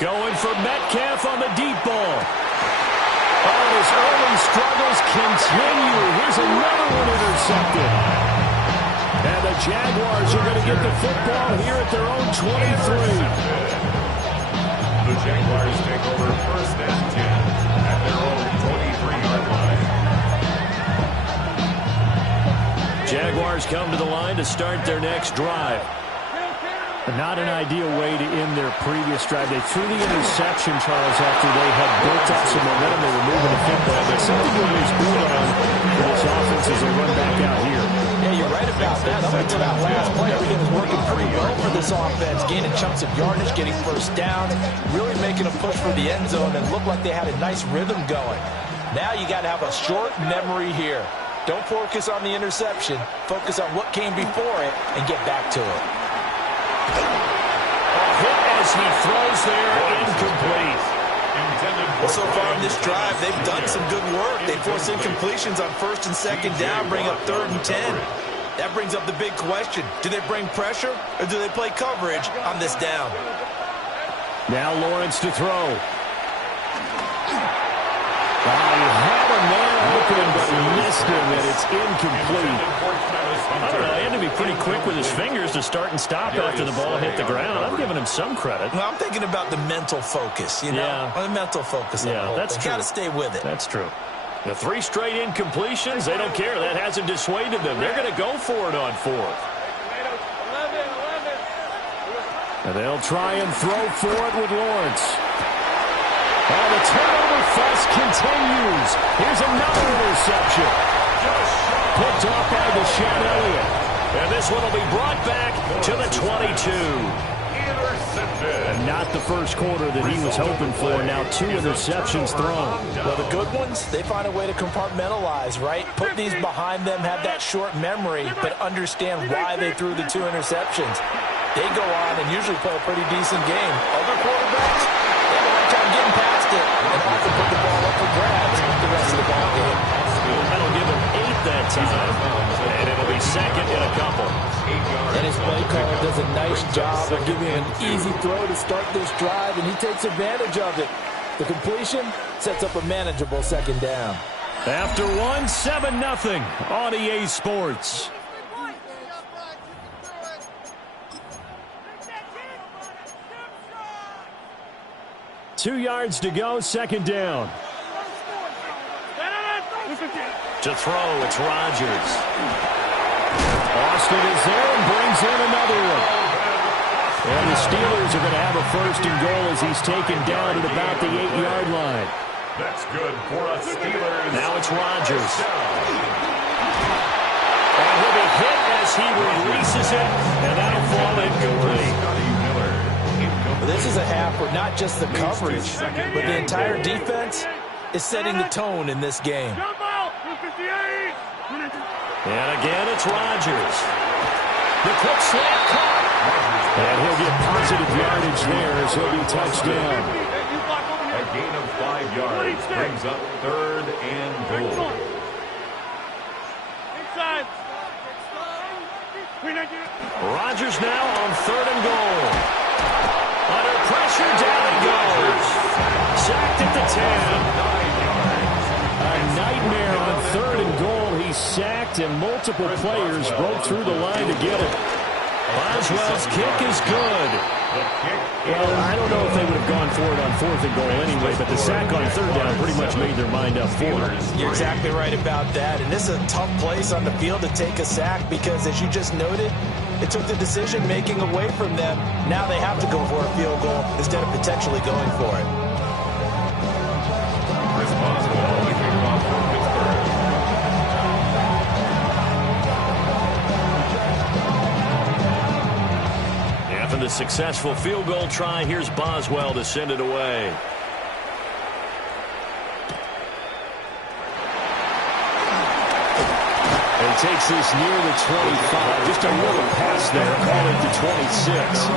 Going for Metcalf on the deep ball. Oh, his early struggles continue. Here's another one intercepted. And the Jaguars are going to get the football here at their own 23. The Jaguars take over 1st and 10 at their own 23-yard line. Jaguars come to the line to start their next drive. Not an ideal way to end their previous drive. They threw the interception, Charles, after they had built up some momentum. They were moving the football. But something you always build on for this offense as they run back out here. Yeah, you're right about that. Up until that last play, everything was working pretty well for this offense. Gaining chunks of yardage, getting first down, really making a push for the end zone, and looked like they had a nice rhythm going. Now you got to have a short memory here. Don't focus on the interception. Focus on what came before it and get back to it. A hit as he throws there, incomplete. Well, so far in this drive, they've done some good work. They force incompletions on 1st and 2nd down, bring up 3rd and 10. That brings up the big question. Do they bring pressure or do they play coverage on this down? Now Lawrence to throw. He had him there open, but he missed him, and it's incomplete. I don't know, he had to be pretty quick with his fingers to start and stop after the ball hit the ground. I'm giving him some credit. Well, I'm thinking about the mental focus, you know? Yeah. The mental focus. Yeah, that's true. Got to stay with it. That's true. The 3 straight incompletions, they don't care. That hasn't dissuaded them. They're going to go for it on 4th. And they'll try and throw for it with Lawrence. And the turnover fest continues. Here's another interception. Picked off by Deshaun Elliott. And this one will be brought back to the 22. And not the first quarter that he was hoping for. Now 2 interceptions thrown. Well, the good ones, they find a way to compartmentalize, right? Put these behind them, have that short memory, but understand why they threw the 2 interceptions. They go on and usually play a pretty decent game. Other quarterbacks, they have a hard time getting past it and often put the ball up for grabs the rest of the ball game. That'll give him 8 that time, and it'll be 2nd in a couple. And his play caller does a nice job of giving him an easy throw to start this drive, and he takes advantage of it. The completion sets up a manageable 2nd down. After 1, 7-0 on EA Sports. 2 yards to go, second down. To throw, it's Rodgers. Austin is there and brings in another one. And the Steelers are going to have a first and goal as he's taken down at about the 8-yard line. That's good for us Steelers. Now it's Rodgers. And he'll be hit as he releases it, and that'll fall incomplete. This is a half where not just the coverage, but the entire defense is setting the tone in this game. And again, it's Rodgers. The quick slant caught. And he'll get positive yardage there as he'll be touched down. A gain of 5 yards brings up 3rd and goal. Rodgers now on 3rd and goal. Under pressure, down he goes. Sacked at the 10. A nightmare on 3rd and goal. He's sacked and multiple players broke through the line to get it. Boswell's kick is good. Well, I don't know if they would have gone for it on 4th and goal anyway, but the sack on 3rd down pretty much made their mind up for it. You're exactly right about that, and this is a tough place on the field to take a sack because, as you just noted, it took the decision-making away from them. Now they have to go for a field goal instead of potentially going for it. Chris Boswell, the kickoff for Pittsburgh. After the successful field goal try, here's Boswell to send it away. And he takes this near the 25. Just a little pass there, call it the 26.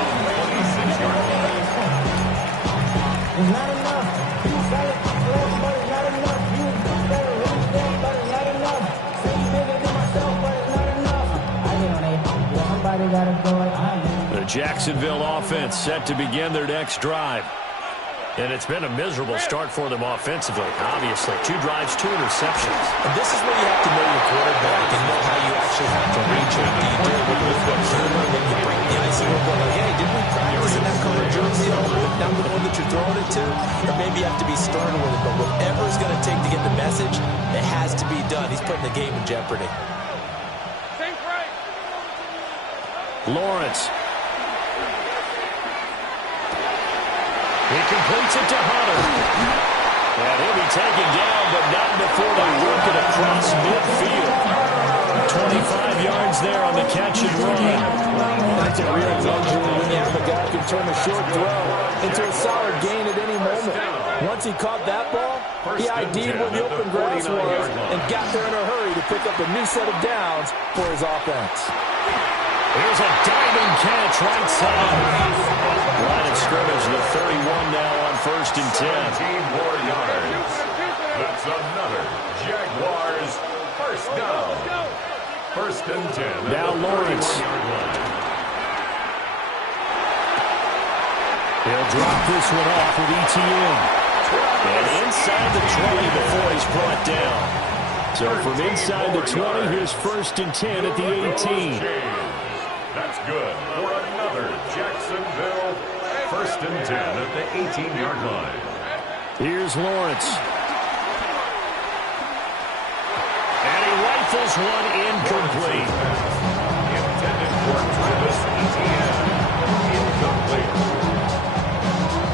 Not enough. You got it. But it's not enough. You better reach that, but it's not enough. Say you bigger than myself, but it's not enough. I get on it. Somebody gotta do it. The Jacksonville offense set to begin their next drive. And it's been a miserable start for them offensively, obviously. 2 drives, 2 interceptions. And this is where you have to know your quarterback and know how you actually have to reach it. Do you do it with a little bit of humor, then you break the ice a little bit like, hey, didn't we practice in that color jersey a little bit down the one that you're throwing it to? Or maybe you have to be stern with it, but whatever it's going to take to get the message, it has to be done. He's putting the game in jeopardy. Lawrence. He completes it to Hunter. And he'll be taken down, but not before they work it across midfield. 25 yards there on the catch and run. That's a real luxury when you have a guy who can turn a short throw into a solid gain at any moment. Once he caught that ball, he ID'd where the open grass was and got there in a hurry to pick up a new set of downs for his offense. Here's a diving catch right side. Line of scrimmage, the 31 now on 1st and 10. 17 more yards. That's another Jaguars first down. 1st and 10. Now Lawrence. He'll drop this one off with ETN. And inside the 20 before he's brought down. So from inside the 20, here's 1st and 10 at the 18. That's good for another Jacksonville 1st and 10 at the 18-yard line. Here's Lawrence. And he rifles one incomplete. Intended for Travis Etienne. Incomplete.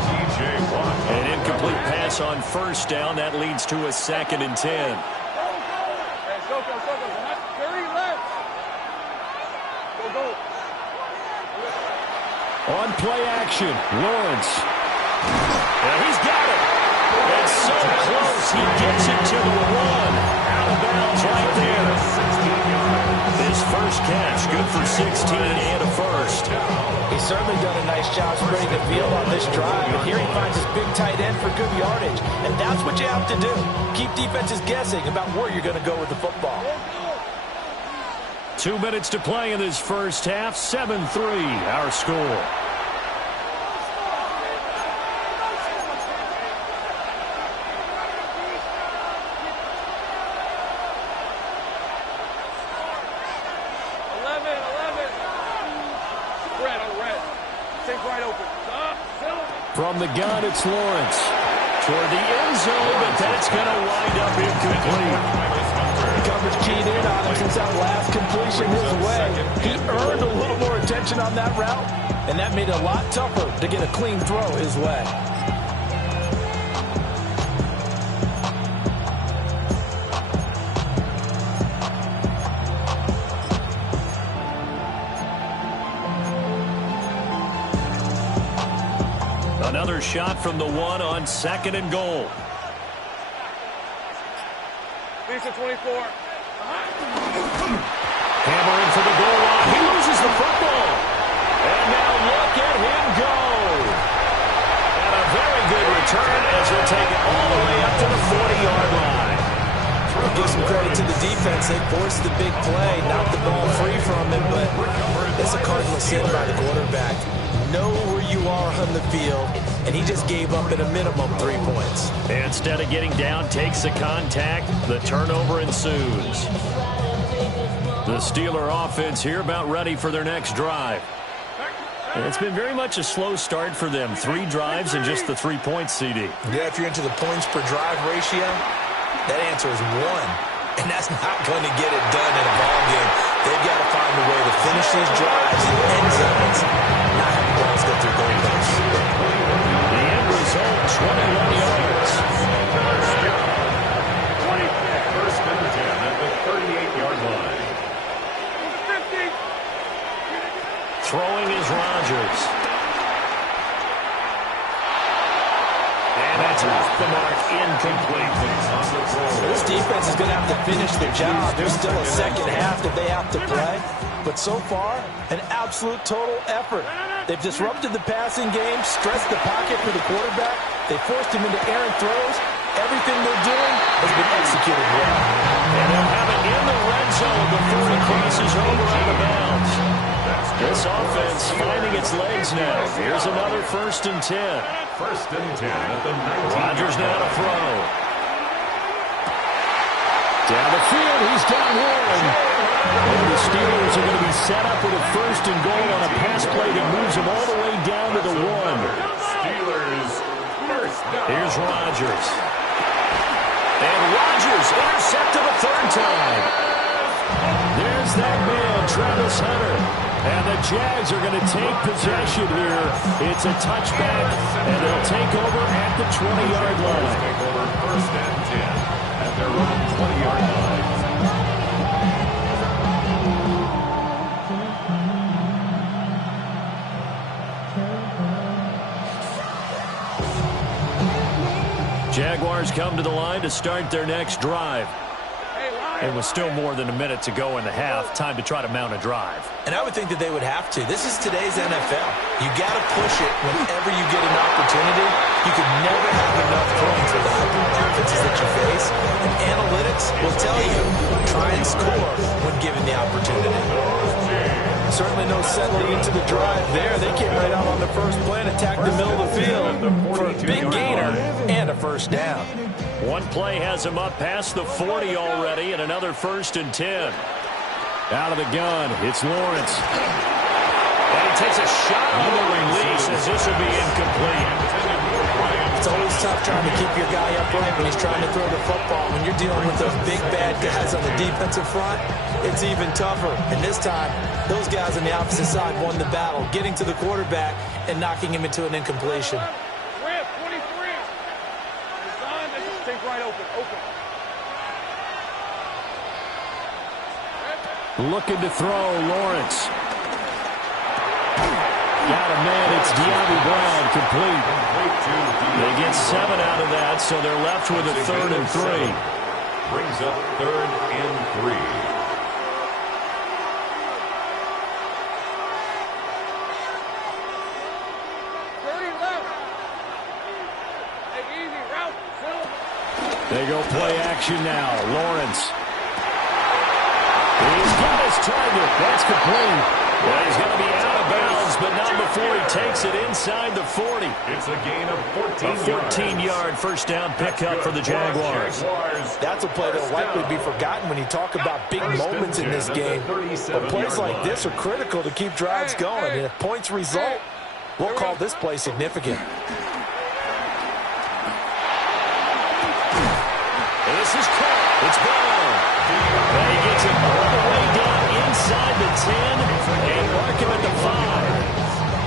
T.J. Watt. An incomplete pass on 1st down. That leads to a 2nd and 10. On play action, Lawrence. And he's got it. It's so close, he gets it to the 1. Out of bounds right there. His first catch, good for 16 and a first. He's certainly done a nice job spreading the field on this drive, but here he finds his big tight end for good yardage. And that's what you have to do. Keep defenses guessing about where you're going to go with the football. 2 minutes to play in this first half. 7-3, our score. From the gun, it's Lawrence. Toward the end zone, but that's going to wind up incomplete. Coverage keyed in on him since that last completion his way. He earned a little more attention on that route, and that made it a lot tougher to get a clean throw his way. Another shot from the one on 2nd and goal. Lisa 24. Hammering for the goal line. He loses the football. And now look at him go. And a very good return as he'll take it all the way up to the 40-yard line. Give some credit to the defense. They forced the big play, knocked the ball free from him, but it's a cardinal sin by the quarterback. Know where you are on the field, and he just gave up at a minimum 3 points. Instead of getting down, takes the contact. The turnover ensues. The Steeler offense here about ready for their next drive. And it's been very much a slow start for them. 3 drives and just the 3 points, CD. Yeah, if you're into the points per drive ratio, that answer is 1. And that's not going to get it done in a ball game. They've got to find a way to finish these drives in end zones, not have the balls go through goalposts. The end result, 21 yards. First and 10 at the 38-yard line. Throwing is Rodgers. And that's off the mark, incomplete. This defense is going to have to finish the job. There's still a second half that they have to play. But so far, an absolute total effort. They've disrupted the passing game, stressed the pocket for the quarterback. They forced him into errant throws. Everything they're doing has been executed well. And they'll have it in the red zone before he crosses over out of bounds. This offense finding its legs now. Here's another 1st and 10. 1st and 10 at the 19. Rodgers now to throw. Down the field, he's got one. And the Steelers are going to be set up with a 1st and goal on a pass play that moves them all the way down to the 1. Steelers first down. Here's Rodgers. And Rodgers intercepted a 3rd time. There's that man, Travis Hunter. And the Jags are going to take possession here. It's a touchback, and they'll take over at the 20-yard line. Take over 1st and 10 at their own 20-yard line. Jaguars come to the line to start their next drive. And with still more than a minute to go in the half, time to try to mount a drive. And I would think that they would have to. This is today's NFL. You got to push it whenever you get an opportunity. You could never have enough points with the defenses that you face. And analytics will tell you, try and score when given the opportunity. Certainly no settling into the drive there. They came right out on the first play and attacked the middle of the field for a big gainer and a 1st down. One play has him up past the 40 already, and another 1st and 10. Out of the gun, it's Lawrence. And he takes a shot on the release as this will be incomplete. It's always tough trying to keep your guy upright when he's trying to throw the football. When you're dealing with those big, bad guys on the defensive front, it's even tougher. And this time, those guys on the opposite side won the battle, getting to the quarterback and knocking him into an incompletion. Looking to throw, Lawrence. Got a man, it's De'Ami Brown, complete. They get 7 out of that, so they're left with a 3rd and 3. Brings up 3rd and 3. They go play action now. Lawrence. He's got his target. That's complete. Well, he's going to be out of bounds, but not before he takes it inside the 40. It's a gain of 14 yards. A 14-yard 1st down pickup for the Jaguars. That's a play that will likely be forgotten when you talk about big moments in this game. But plays like this are critical to keep drives going. And if points result, We'll call this play significant. This is caught. It's gone. And he gets it all the way down inside the 10 and mark him at the 5.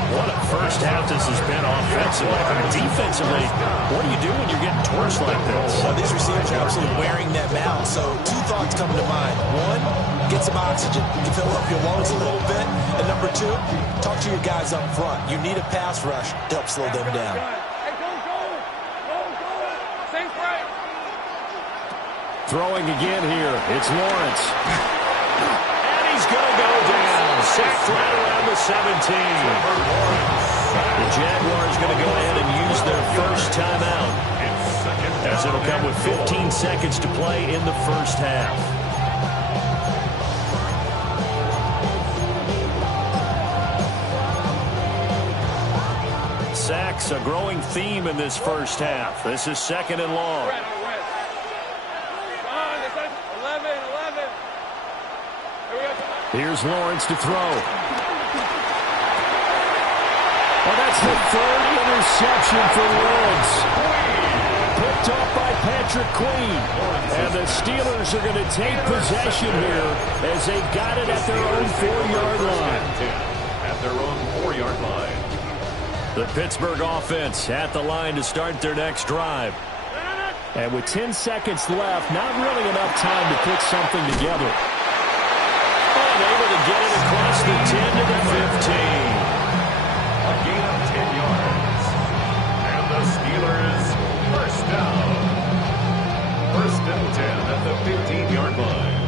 What a first half this has been offensively. I mean, defensively, what do you do when you're getting torched like this? Well, these receivers are absolutely wearing them out. So 2 thoughts come to mind. 1, get some oxygen. You can fill up your lungs a little bit. And number 2, talk to your guys up front. You need a pass rush to help slow them down. Throwing again here. It's Lawrence. And he's going to go down. Sacked right around the 17. The Jaguars going to go ahead and use their first timeout, as it'll come with 15 seconds to play in the first half. Sacks, a growing theme in this first half. This is 2nd and long. Here's Lawrence to throw. Oh, that's the 3rd interception for Woods. Picked off by Patrick Queen. And the Steelers are going to take possession here as they've got it at their own 4-yard line. At their own 4-yard line. The Pittsburgh offense at the line to start their next drive. And with 10 seconds left, not really enough time to put something together. Able to get it across the 10 to the 15. A gain of 10 yards. And the Steelers first down. 1st and 10 at the 15-yard line.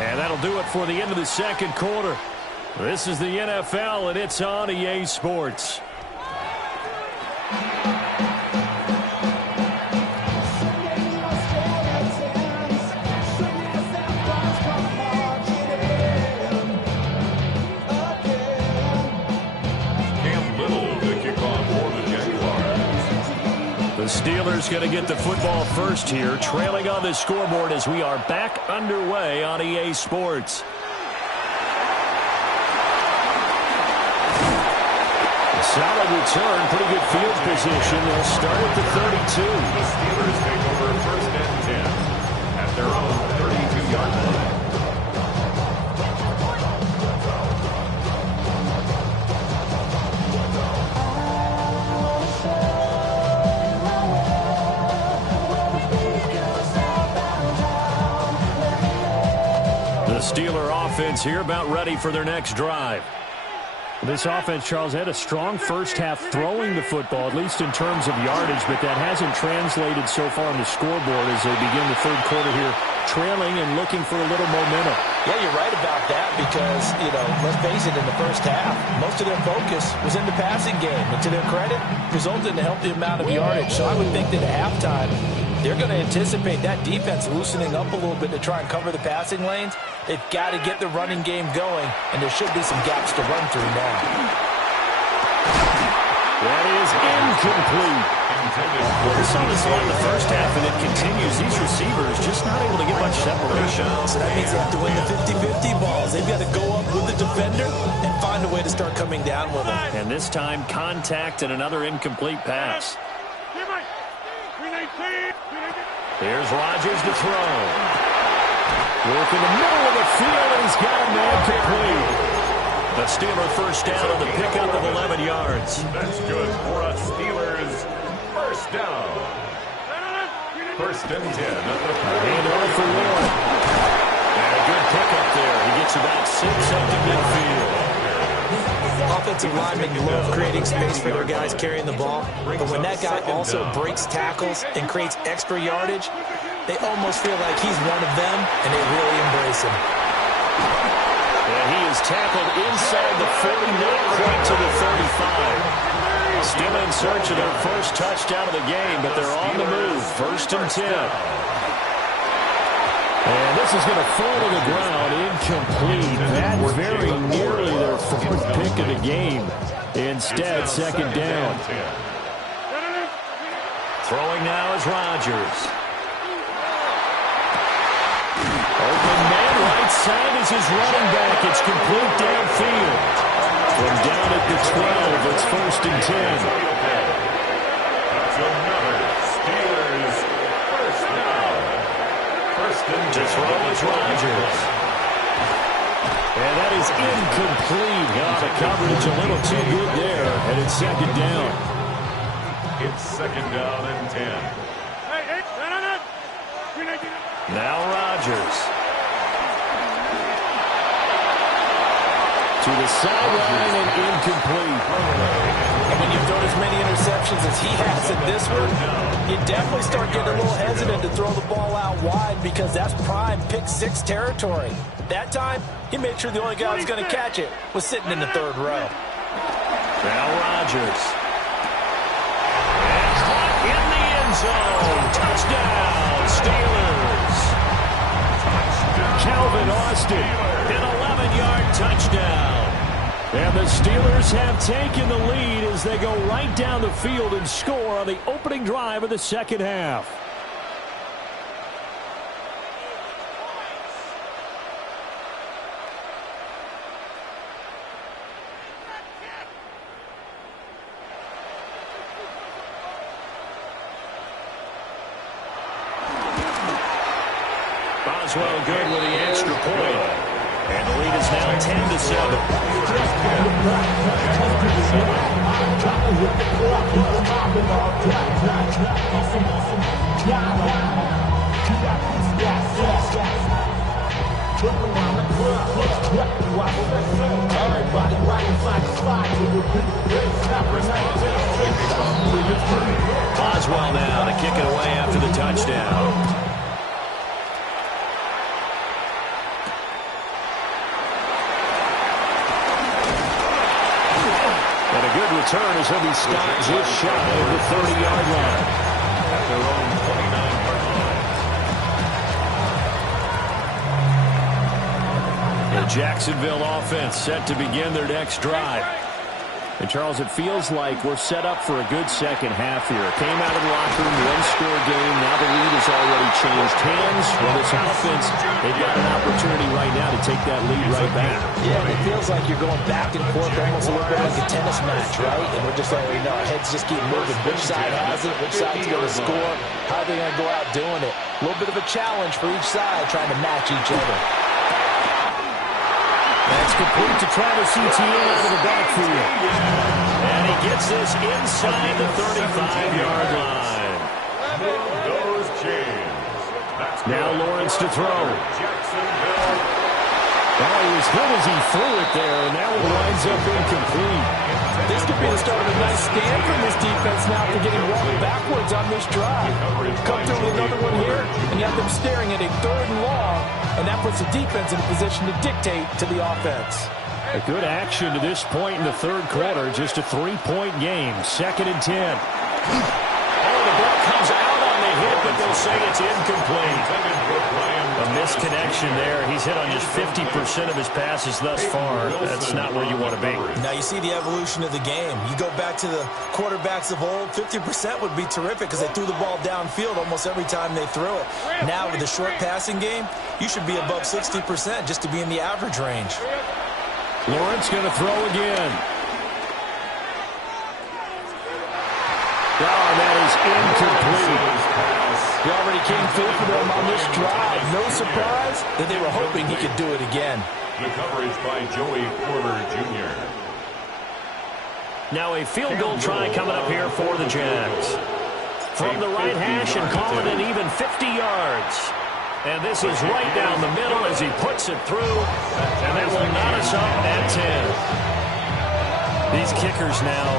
And that'll do it for the end of the second quarter. This is the NFL, and it's on EA Sports. The Steelers going to get the football first here, trailing on the scoreboard as we are back underway on EA Sports. Solid return, pretty good field position. They'll start at the 32. The Steelers take over 1st and 10 at their own 32-yard line. The Steeler offense here about ready for their next drive. This offense, Charles, had a strong first half throwing the football, at least in terms of yardage, but that hasn't translated so far on the scoreboard as they begin the third quarter here, trailing and looking for a little momentum. Yeah, you're right about that because, let's face it, in the first half, most of their focus was in the passing game. And to their credit, resulted in a healthy amount of yardage. So I would think that at halftime, they're going to anticipate that defense loosening up a little bit to try and cover the passing lanes. They've got to get the running game going, and there should be some gaps to run through now. That is incomplete. Well, we saw this line in the first half, and it continues. These receivers just not able to get much separation. So that means they have to win the 50-50 balls. They've got to go up with the defender and find a way to start coming down with them. And this time, contact and another incomplete pass. Here's Rodgers to throw. Work in the middle of the field, and he's got a man complete. The Steeler first down on the pickup of 11 yards. That's good for a Steelers first down. 1st and 10 at the 40. And off for Ward. And a good pickup there. He gets about 6 up to midfield. Offensive linemen love creating space for their guys carrying the ball, but when that guy also breaks tackles and creates extra yardage, they almost feel like he's one of them, and they really embrace him. And he is tackled inside the 40, not quite to the 35. Still in search of their first touchdown of the game, but they're on the move. 1st and 10. And this is going to fall to the ground, incomplete. That very nearly their 4th pick of the game. Instead, 2nd down. Throwing now is Rodgers. Open man inside is his running back. It's complete downfield. From down at the 12, it's 1st and 10. That's another Steelers first down. 1st and 10. To throw is Rodgers. And that is incomplete. The coverage a little too good there, and it's 2nd down. It's 2nd down and 10. Now Rodgers. To the sideline and incomplete. And when you throw as many interceptions as he has in this one, you definitely start getting a little hesitant to throw the ball out wide because that's prime pick 6 territory. That time, he made sure the only guy who was going to catch it was sitting in the 3rd row. Now Rodgers. And caught in the end zone. Touchdown, Steelers. Calvin Austin, an 11-yard touchdown. And the Steelers have taken the lead as they go right down the field and score on the opening drive of the 2nd half. Boswell good with the extra point. And the lead is now 10-7. Boswell now to kick it away after the touchdown. Good return as he'll be stopped just shy of the 30-yard line. At their own 29-yard line. The Jacksonville offense set to begin their next drive. And, Charles, it feels like we're set up for a good second half here. Came out of the locker room, one-score game. Now the lead has already changed hands. Well, this offense, they've got an opportunity right now to take that lead right back. Yeah, it feels like you're going back and forth, almost a little bit like a tennis match, right? And we're just like, our heads just keep moving. Which side has it? Which side's going to score? How are they going to go out doing it? A little bit of a challenge for each side, trying to match each other. That's complete to Travis Etienne out of the backfield. And he gets this inside the 35-yard line. Those chains. Now Lawrence to throw. Oh, he was hit as he threw it there, and now it winds up incomplete. This could be the start of a nice stand from this defense now after getting walked backwards on this drive. Come through with another one here, and you have them staring at a 3rd and long, and that puts the defense in a position to dictate to the offense. A good action to this point in the 3rd quarter, just a 3-point game, 2nd and 10. Oh, the ball comes out on the hit, but they'll say it's incomplete. A misconnection there. He's hit on just 50% of his passes thus far. That's not where you want to be. Now you see the evolution of the game. You go back to the quarterbacks of old, 50% would be terrific because they threw the ball downfield almost every time they threw it. Now with the short passing game, you should be above 60% just to be in the average range. Lawrence going to throw again. Oh, that is incomplete. He already came through for them on this drive. No surprise that they were hoping he could do it again. The coverage by Joey Porter Jr. Now a field goal try coming up here for the Jags. From the right hash and call it an even 50 yards. And this is right down the middle as he puts it through. And that will knot us up at 10. These kickers now,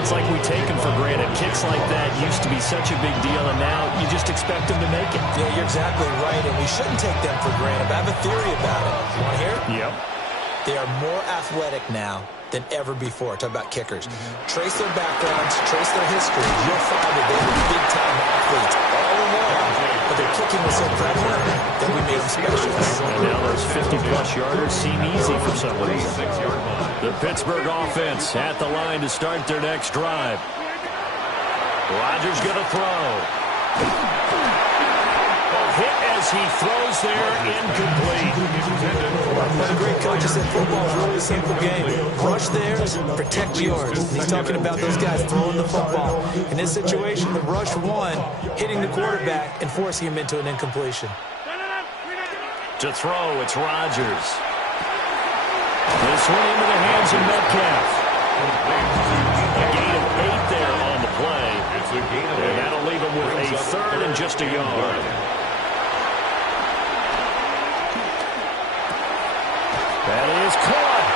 it's like we take them for granted. Kicks like that used to be such a big deal, and now you just expect them to make it. Yeah, you're exactly right, and we shouldn't take them for granted. I have a theory about it. You want to hear it? Yep. They are more athletic now than ever before. Talk about kickers. Trace their backgrounds, trace their history. You'll find that they were big-time athletes all along, but their kicking was so prevalent that we made them specialists. And now those 50-plus yarders seem easy for some reason. The Pittsburgh offense at the line to start their next drive. Rodgers going to throw. Hit as as he throws there, incomplete. One of the great coaches said football is really a simple game. Rush theirs, protect yours. And he's talking about those guys throwing the football. In this situation, the rush won, hitting the quarterback and forcing him into an incompletion. To throw, it's Rodgers. This one into the hands of Metcalf. A gain of 8 there on the play. And that'll leave him with a third and just a yard. That is caught.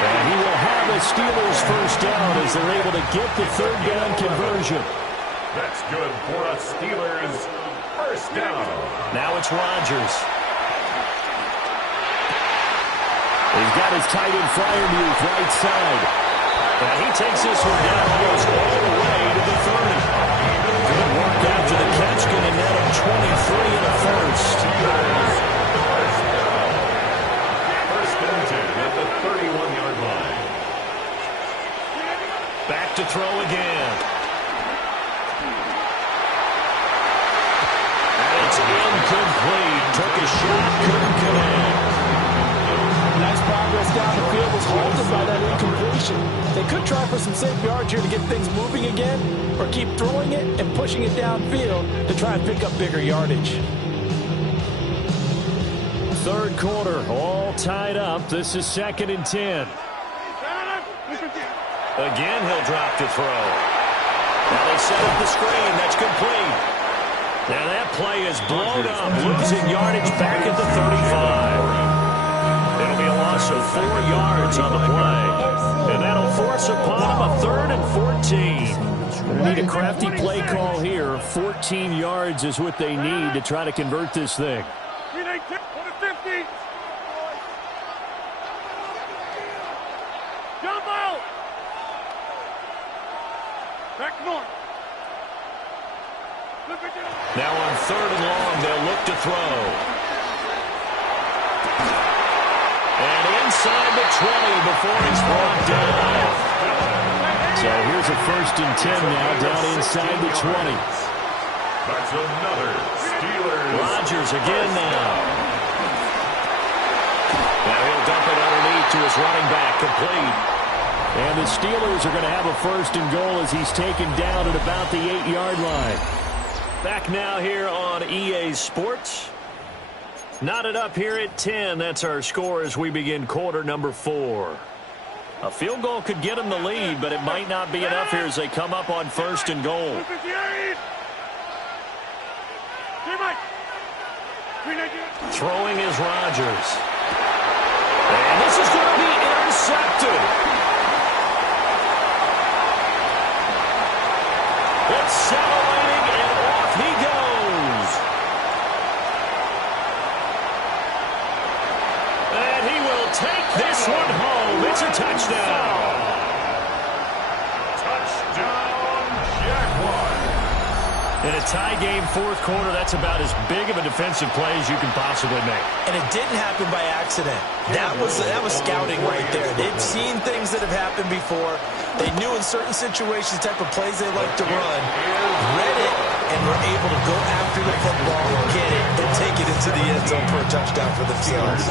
And he will have a Steelers first down as they're able to get the third down conversion. That's good for a Steelers first down. Now it's Rodgers. He's got his tight end Fryermuth right side. And he takes this one down almost all the way to the 30. Good work after the catch, going to net him 23 in the first. First and 10 at the 31-yard line. Back to throw again. And it's incomplete. Took a shot, couldn't connect. Nice progress down the field was halted by that incompletion. They could try for some safe yards here to get things moving again, or keep throwing it and pushing it downfield to try and pick up bigger yardage. Third quarter, all tied up. This is 2nd and 10. Again, he'll drop to throw. Now they set up the screen. That's complete. Now that play is blown up, losing yardage back at the 35. It'll be a loss of 4 yards on the play. And that'll force upon him a 3rd and 14. They need a crafty play call here. 14 yards is what they need to try to convert this thing. Jump out! Back north. Now on 3rd and long, they'll look to throw. And inside the 20 before he's brought down. So here's a 1st and 10 now, down inside the 20. That's another Steelers. Rodgers again now. Now he'll dump it underneath to his running back, complete. And the Steelers are going to have a 1st and goal as he's taken down at about the 8-yard line. Back now here on EA Sports. Knotted up here at 10. That's our score as we begin quarter number 4. A field goal could get them the lead, but it might not be enough here as they come up on 1st and goal. Throwing is Rodgers. And this is going to be intercepted. It's scintillating, and off he goes. And he will take this one home. It's a touchdown. Touchdown, Jaguars. In a tie game, 4th quarter, that's about as big of a defensive play as you can possibly make. And it didn't happen by accident. That was scouting right there. They've seen things that have happened before. They knew in certain situations the type of plays they like to run, read it, and were able to go after the football, get it, and take it into the end zone for a touchdown for the Steelers.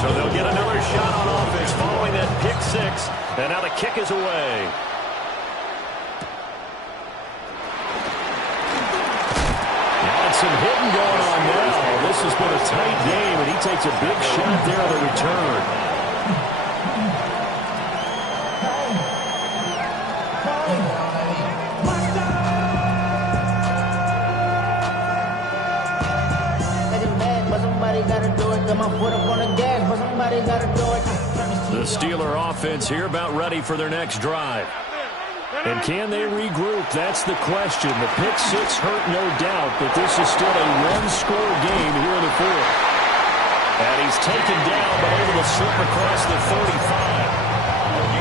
So they'll get another shot on offense following that pick 6. And now the kick is away. Some hitting going on now. This has been a tight game, and he takes a big shot there on the return. The Steeler offense here about ready for their next drive. And can they regroup? That's the question. The pick 6 hurt, no doubt, but this is still a one-score game here in the 4th. And he's taken down, but able to slip across the 35.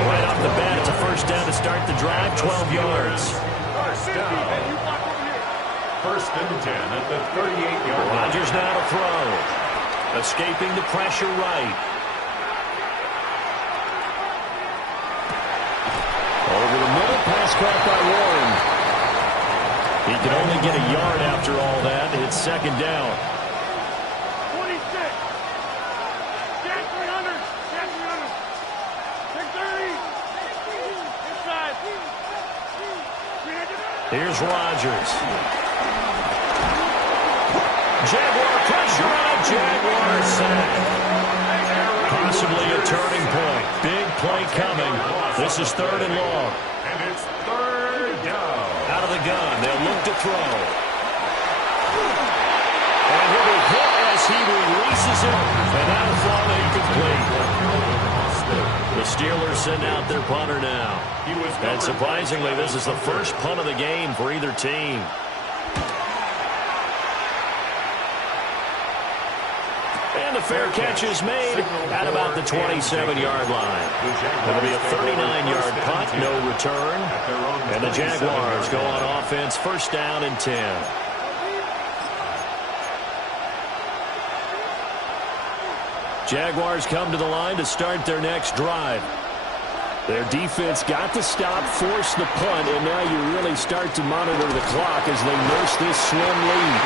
Right off the bat, it's a first down to start the drive, 12 yards. First down. 1st and 10 at the 38-yard line. Rodgers now to throw. Escaping the pressure right. Over the middle, pass caught by Warren. He can only get a yard after all that. It's second down. 26. Jack 300. Jack 300. 630. Inside. Here's Rodgers. Jaguar pressure on a Jaguar sack. Possibly a turning point. Big play coming. This is third and long. And it's third down. Out of the gun. They'll look to throw. And he'll be hit as he releases it. And that'll fall incomplete. The Steelers send out their punter now. And surprisingly, this is the first punt of the game for either team. And the fair catch is made at about the 27-yard line. It'll be a 39-yard punt, no return. And the Jaguars go on offense, first down and 10. Jaguars come to the line to start their next drive. Their defense got the stop, forced the punt, and now you really start to monitor the clock as they nurse this slim lead.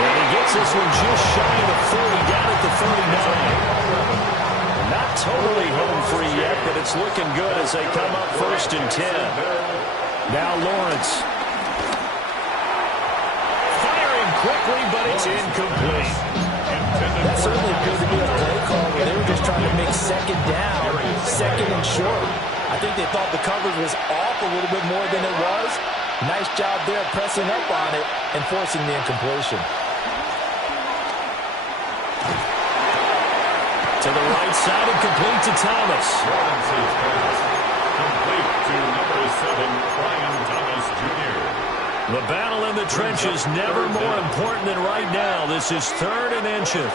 And he gets this one just shy of the 40, down at the 39. Not totally home free yet, but it's looking good as they come up first and 10. Now Lawrence. Firing quickly, but it's incomplete. That certainly appeared to be a play call where they were just trying to make second down, second and short. I think they thought the coverage was off a little bit more than it was. Nice job there pressing up on it and forcing the incompletion. To the right side and complete to Thomas. Lawrence's pass complete to number 7, Brian Thomas Jr. The battle in the trenches never more important than right now. This is third and inches.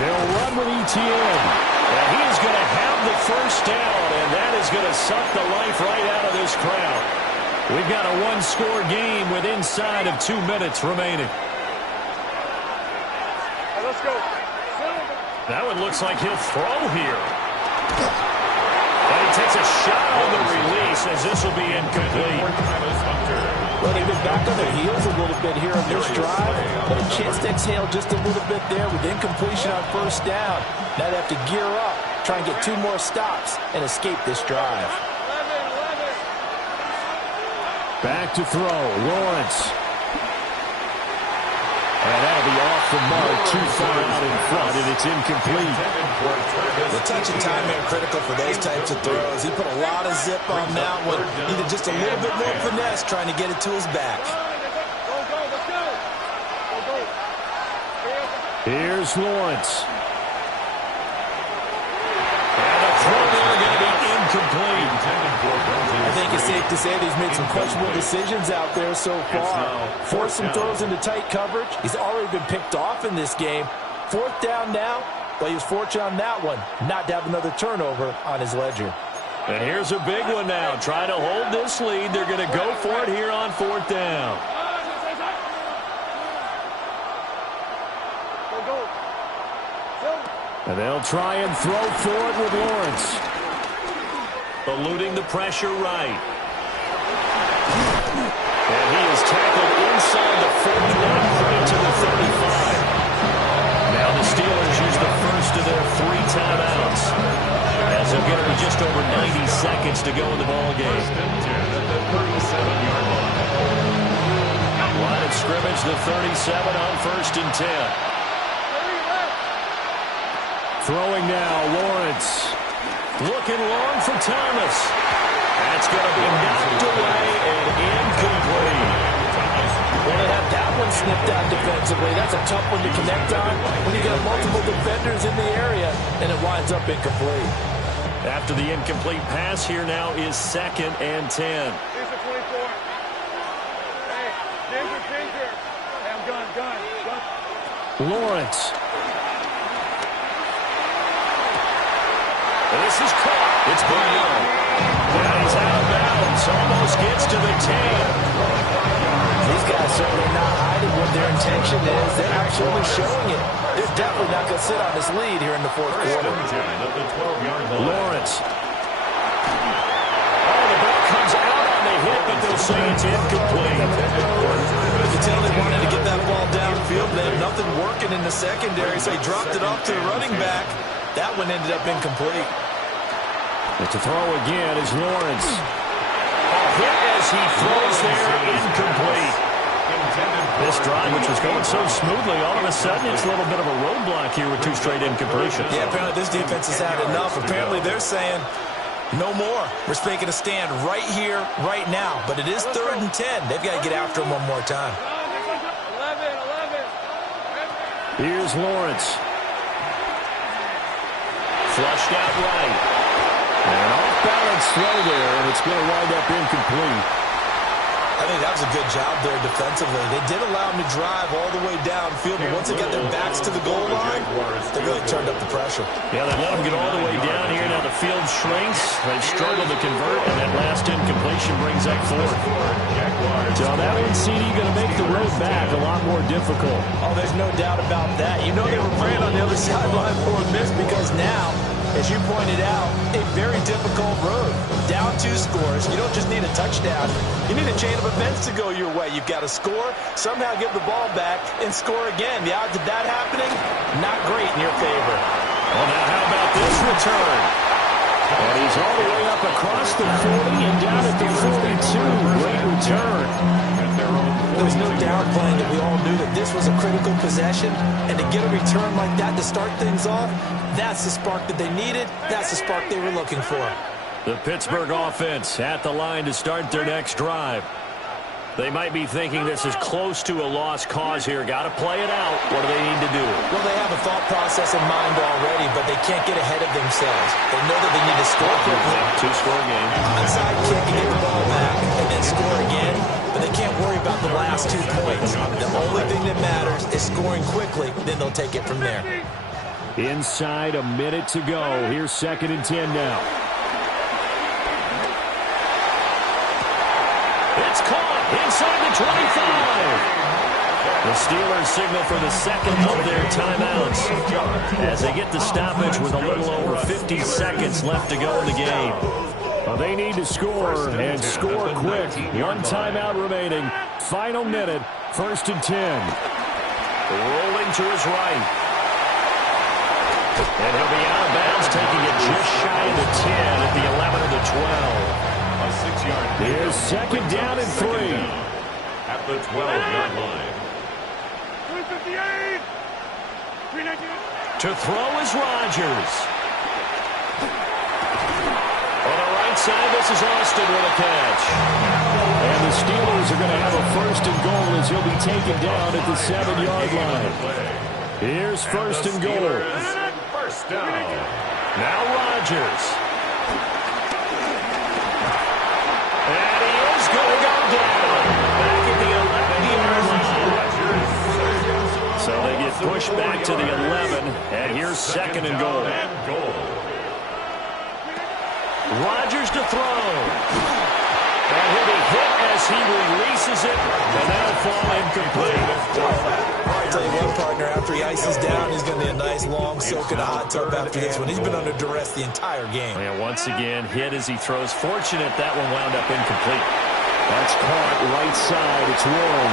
They'll run with ETN. And he is going to have the first down, and that is going to suck the life right out of this crowd. We've got a one-score game with inside of 2 minutes remaining. Let's go. That one looks like he'll throw here. And he takes a shot on the release as this will be incomplete. Well, they've been back on their heels a little bit here on this drive, but a chance to exhale just a little bit there with incompletion on first down. Now they have to gear up, try and get 2 more stops, and escape this drive. Back to throw, Lawrence. And that'll be off the mark, too far out in front, and it's incomplete. The touch and timing are critical for those types of throws. He put a lot of zip on that one. Needed just a little bit more finesse trying to get it to his back. Here's Lawrence. And a throw there going to be incomplete. I think it's safe to say that he's made some questionable decisions out there so far. Forced some throws into tight coverage. He's already been picked off in this game. Fourth down now. Well, he was fortunate on that one, not to have another turnover on his ledger. And here's a big one now. Trying to hold this lead. They're going to go for it here on fourth down. And they'll try and throw for it with Lawrence. Eluding the pressure right. And he is tackled inside the 40, not quite to the 35. Now the Steelers use the first of their 3 timeouts, as they'll get it with just over 90 seconds to go in the ballgame. First and 10 at the 37-yard line. Line of scrimmage, the 37 on first and 10. Throwing now, Lawrence. Looking long for Thomas. That's going to be knocked away and incomplete. Well, to have that one snipped out defensively, that's a tough one to connect on when you got multiple defenders in the area, and it winds up incomplete. After the incomplete pass, here now is second and 10. Here's the 24. Hey, danger. Hey, I'm gun. Lawrence. This is caught. It's Brown. And he's out of bounds. Almost gets to the 10. These guys certainly not hiding what their intention is. They're actually showing it. They're definitely not going to sit on this lead here in the fourth quarter. Lawrence. Oh, the ball comes out on the hit, but they'll say it's incomplete. You can tell they wanted to get that ball downfield. They had nothing working in the secondary, so he dropped it off to the running back. That one ended up incomplete. But to throw again is Lawrence. Hit as he throws there, incomplete. This drive, which was going so smoothly, all of a sudden it's a little bit of a roadblock here with 2 straight incompletions. Yeah, apparently this defense has had enough. Apparently they're saying, no more. We're making a stand right here, right now. But it is 3rd and 10. They've got to get after him one more time. 11. Here's Lawrence. Flushed out right. An off-balance throw there, and it's going to wind up incomplete. I think that was a good job there defensively. They did allow them to drive all the way downfield, but once they got their backs to the goal line, they really turned up the pressure. Yeah, they let them get all the way down here. Now the field shrinks. They've struggled to convert, and that last incompletion brings up 4th. So that one, CD, going to make the road back a lot more difficult. Oh, there's no doubt about that. You know they were praying on the other sideline for a miss because now, as you pointed out, a very difficult road. Down 2 scores. You don't just need a touchdown. You need a chain of events to go your way. You've got to score, somehow give the ball back, and score again. The odds of that happening, not great in your favor. Well, now how about this return? And he's all the way up across the 40 and down at the 42. Great return. There's no downplaying that we all knew that this was a critical possession, and to get a return like that to start things off, that's the spark that they needed. That's the spark they were looking for. The Pittsburgh offense at the line to start their next drive. They might be thinking this is close to a lost cause here. Got to play it out. What do they need to do? Well, they have a thought process in mind already, but they can't get ahead of themselves. They know that they need to score quickly. 2-score game. Onside kick and get the ball back, and then score again. But they can't worry about the last 2 points. The only thing that matters is scoring quickly. Then they'll take it from there. Inside a minute to go. Here's 2nd and 10 now. It's caught inside the 25. The Steelers signal for the second of their timeouts as they get the stoppage with a little over 50 seconds left to go in the game. Well, they need to score and score quick. 1 timeout remaining. Final minute. 1st and 10. Rolling to his right. And he'll be out of bounds, taking it just shy of the 10 at the 11 of the 12. A 6-yard. Here's 2nd down and 3. At the 12-yard line. 358. To throw is Rodgers. On the right side, this is Austin with a catch. And the Steelers are going to have a 1st and goal as he'll be taken down at the 7-yard line. Here's 1st and goal. 1st down. Now Rodgers. And he is going to go down. Back at the 11-yard line. So they get pushed back to the 11. And here's 2nd and goal. Rodgers to throw. And he'll be hit as he releases it. And that'll fall incomplete. I'll tell you what, partner, after he ices down, he's going to be a nice, long soak in a hot tub after this one. He's been under duress the entire game. And once again, hit as he throws. Fortunate that one wound up incomplete. That's caught right side. It's Warren.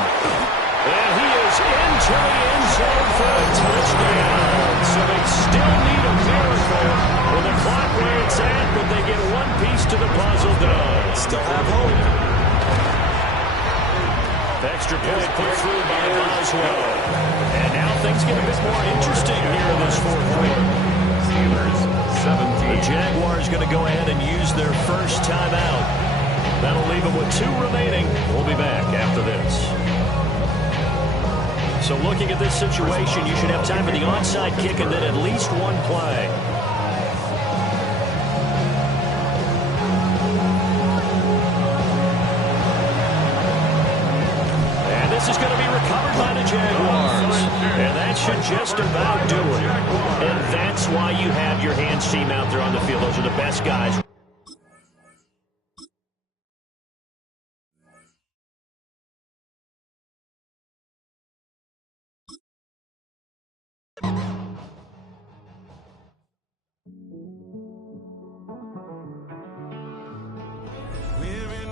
And he is into the end zone for a touchdown. So they still need a miracle with the clock where it's at, but they get one piece to the puzzle done. Still have hope. Extra point put through by Boswell. And now things get a bit more interesting here in this 4th quarter. Steelers 17. The Jaguars going to go ahead and use their 1st timeout. That'll leave them with 2 remaining. We'll be back after this. So looking at this situation, you should have time for the onside kick and then at least 1 play. This is going to be recovered by the Jaguars. And that should just about do it. And that's why you have your hands team out there on the field. Those are the best guys. Living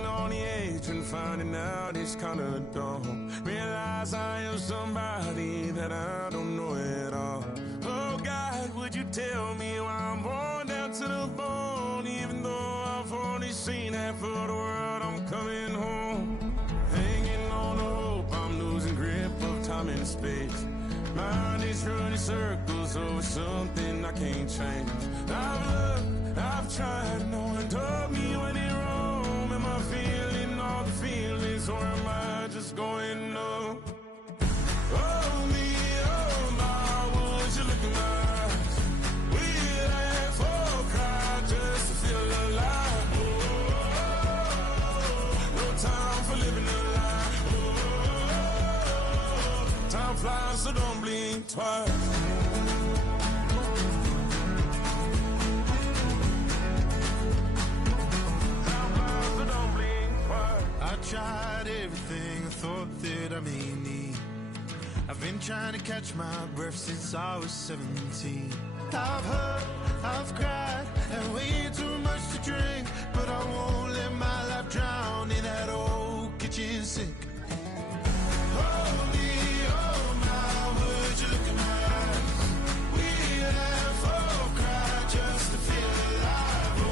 on the edge and finding out it's kinda dumb. Realize I am somebody that I don't know at all. Oh God, would you tell me why I'm born down to the bone? Even though I've only seen half of the world, I'm coming home. Hanging on the hope, I'm losing grip of time and space. Mind is running circles over something I can't change. I've looked, I've tried, no one told me when it wrong. Am I feeling all the feelings, or am I just going numb? Oh me, oh my, would you look in my eyes? We laugh or cry just to feel alive. Oh, no time for living a lie. Oh, time flies, so don't blink twice. I tried everything I thought that I may need. I've been trying to catch my breath since I was 17. I've hurt, I've cried, and way too much to drink, but I won't let my life drown in that old kitchen sink. Oh me, oh my, would you look in my eyes? We laugh or cry just to feel alive. Oh,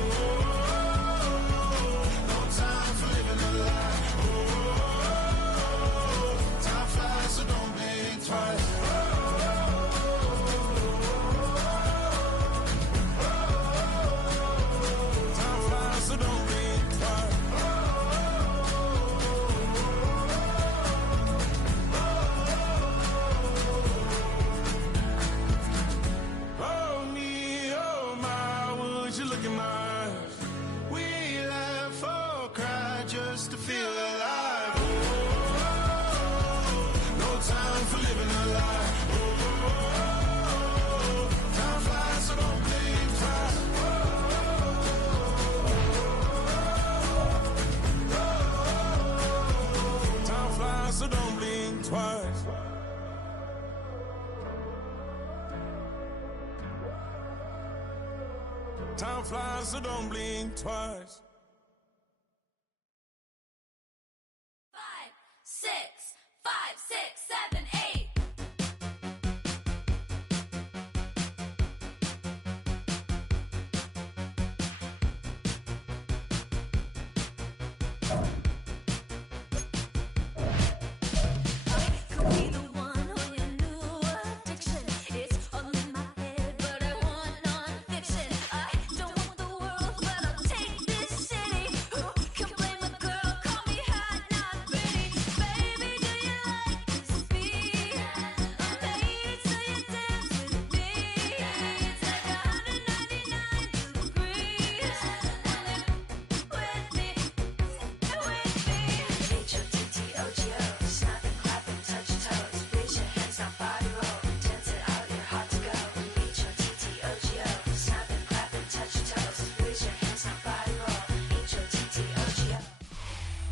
no time for living a lie. Oh, time flies, so don't blink twice. Time flies, so don't blink twice. Oh me, oh my, would you look in my eyes? We laugh or cry just to feel alive. Oh, no time for living a lie. Oh, time flies, so don't blink twice. Time flies, so don't blink twice. Time flies, so don't blink twice. 6, 5, 6, 7, 8. Could be the one on your new addiction. It's all in my head, but I want non-fiction. I don't want the world, but I'll take this city. Who can blame a girl? Call me hot, not pretty. Baby, do you like this beat? I'm paid so you dance with me. It's like 199 degrees. With me. H-O-T-T-O-G-O. Snap and clap and touch toes. Raise your hands, now body roll. Dance it out, you're hot to go. H-O-T-T-O-G-O. Snap and clap and touch toes. Raise your hands, now body roll. H-O-T-T-O-G-O.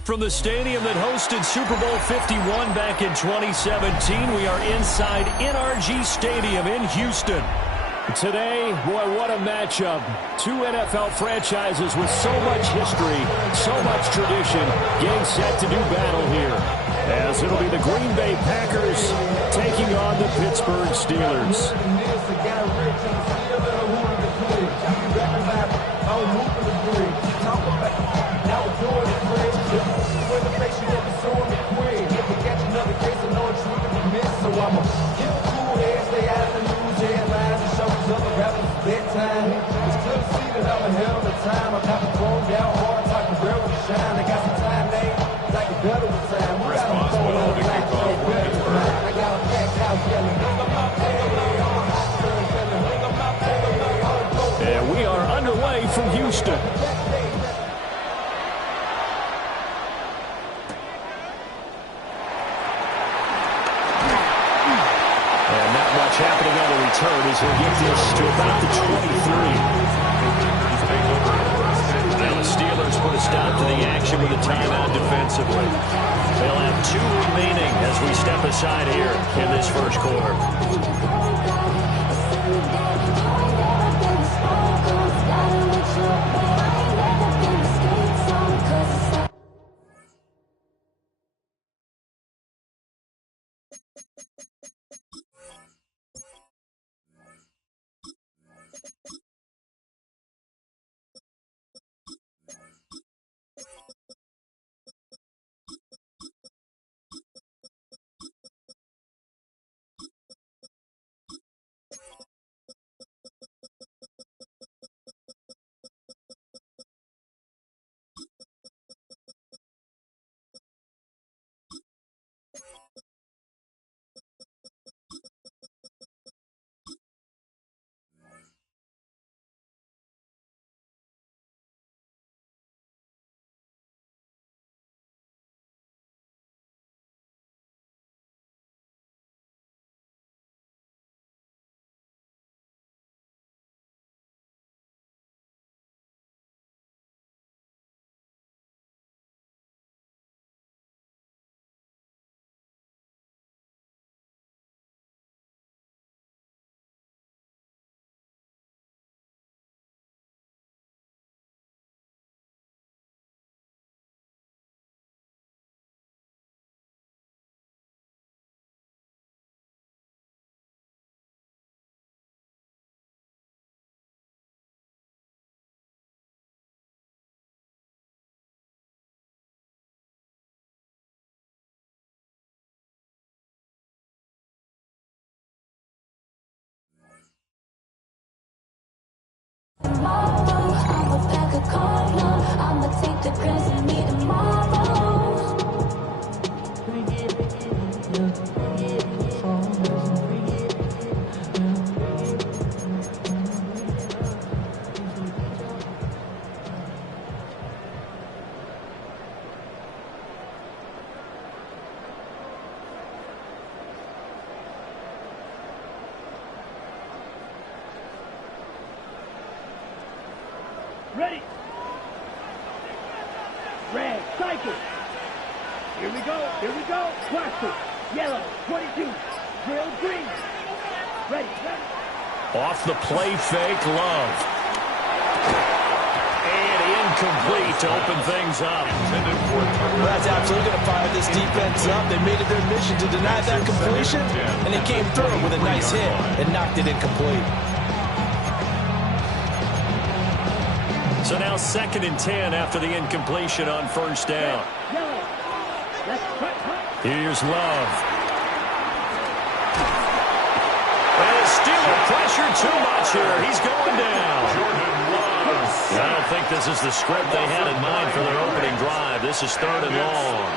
From the stadium that hosted Super Bowl 51 back in 2017, we are inside NRG Stadium in Houston. Today, boy, what a matchup. Two NFL franchises with so much history, so much tradition, getting set to do battle here. As it'll be the Green Bay Packers taking on the Pittsburgh Steelers. Bedtime. It's clear to see that I'm a hell of a time. I got the phone down hard, like a barrel to shine. I got some time, name, like a gutter with time. We got them throwing on the black, so better than mine. I got a packed house yelling, bring them out, And we are underway from Houston. And not much happening on the return as he'll get this to about the 23. Now the Steelers put a stop to the action with a timeout defensively. They'll have 2 remaining as we step aside here in this first quarter. The girls will meet tomorrow. Ready. Red, cycle. Here we go. Watch it. Yellow, 22. Drill, green. Ready. Off the play fake, Love. And incomplete to open things up. That's absolutely going to fire this defense up. They made it their mission to deny that completion, and they came through with a nice hit and knocked it incomplete. So now 2nd and 10 after the incompletion on first down. Here's Love. And a Steeler pressure too much here. He's going down. I don't think this is the script they had in mind for their opening drive. This is 3rd and long.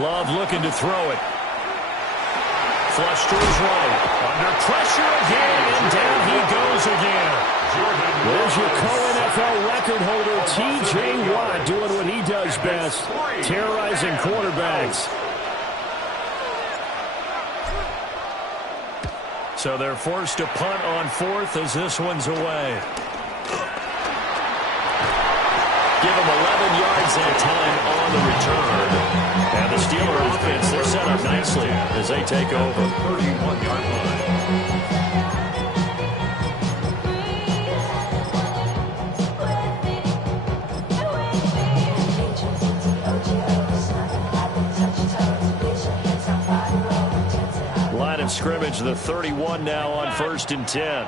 Love looking to throw it. Flush to his right. Under pressure again, and down he goes again. There's your co-NFL record holder, T.J. Watt, doing what he does best, terrorizing quarterbacks. So they're forced to punt on 4th as this one's away. Give them 11 yards that time on the return. And the Steeler offense, they're set up nicely as they take over. 31-yard line. Line of scrimmage, the 31 now on 1st and 10.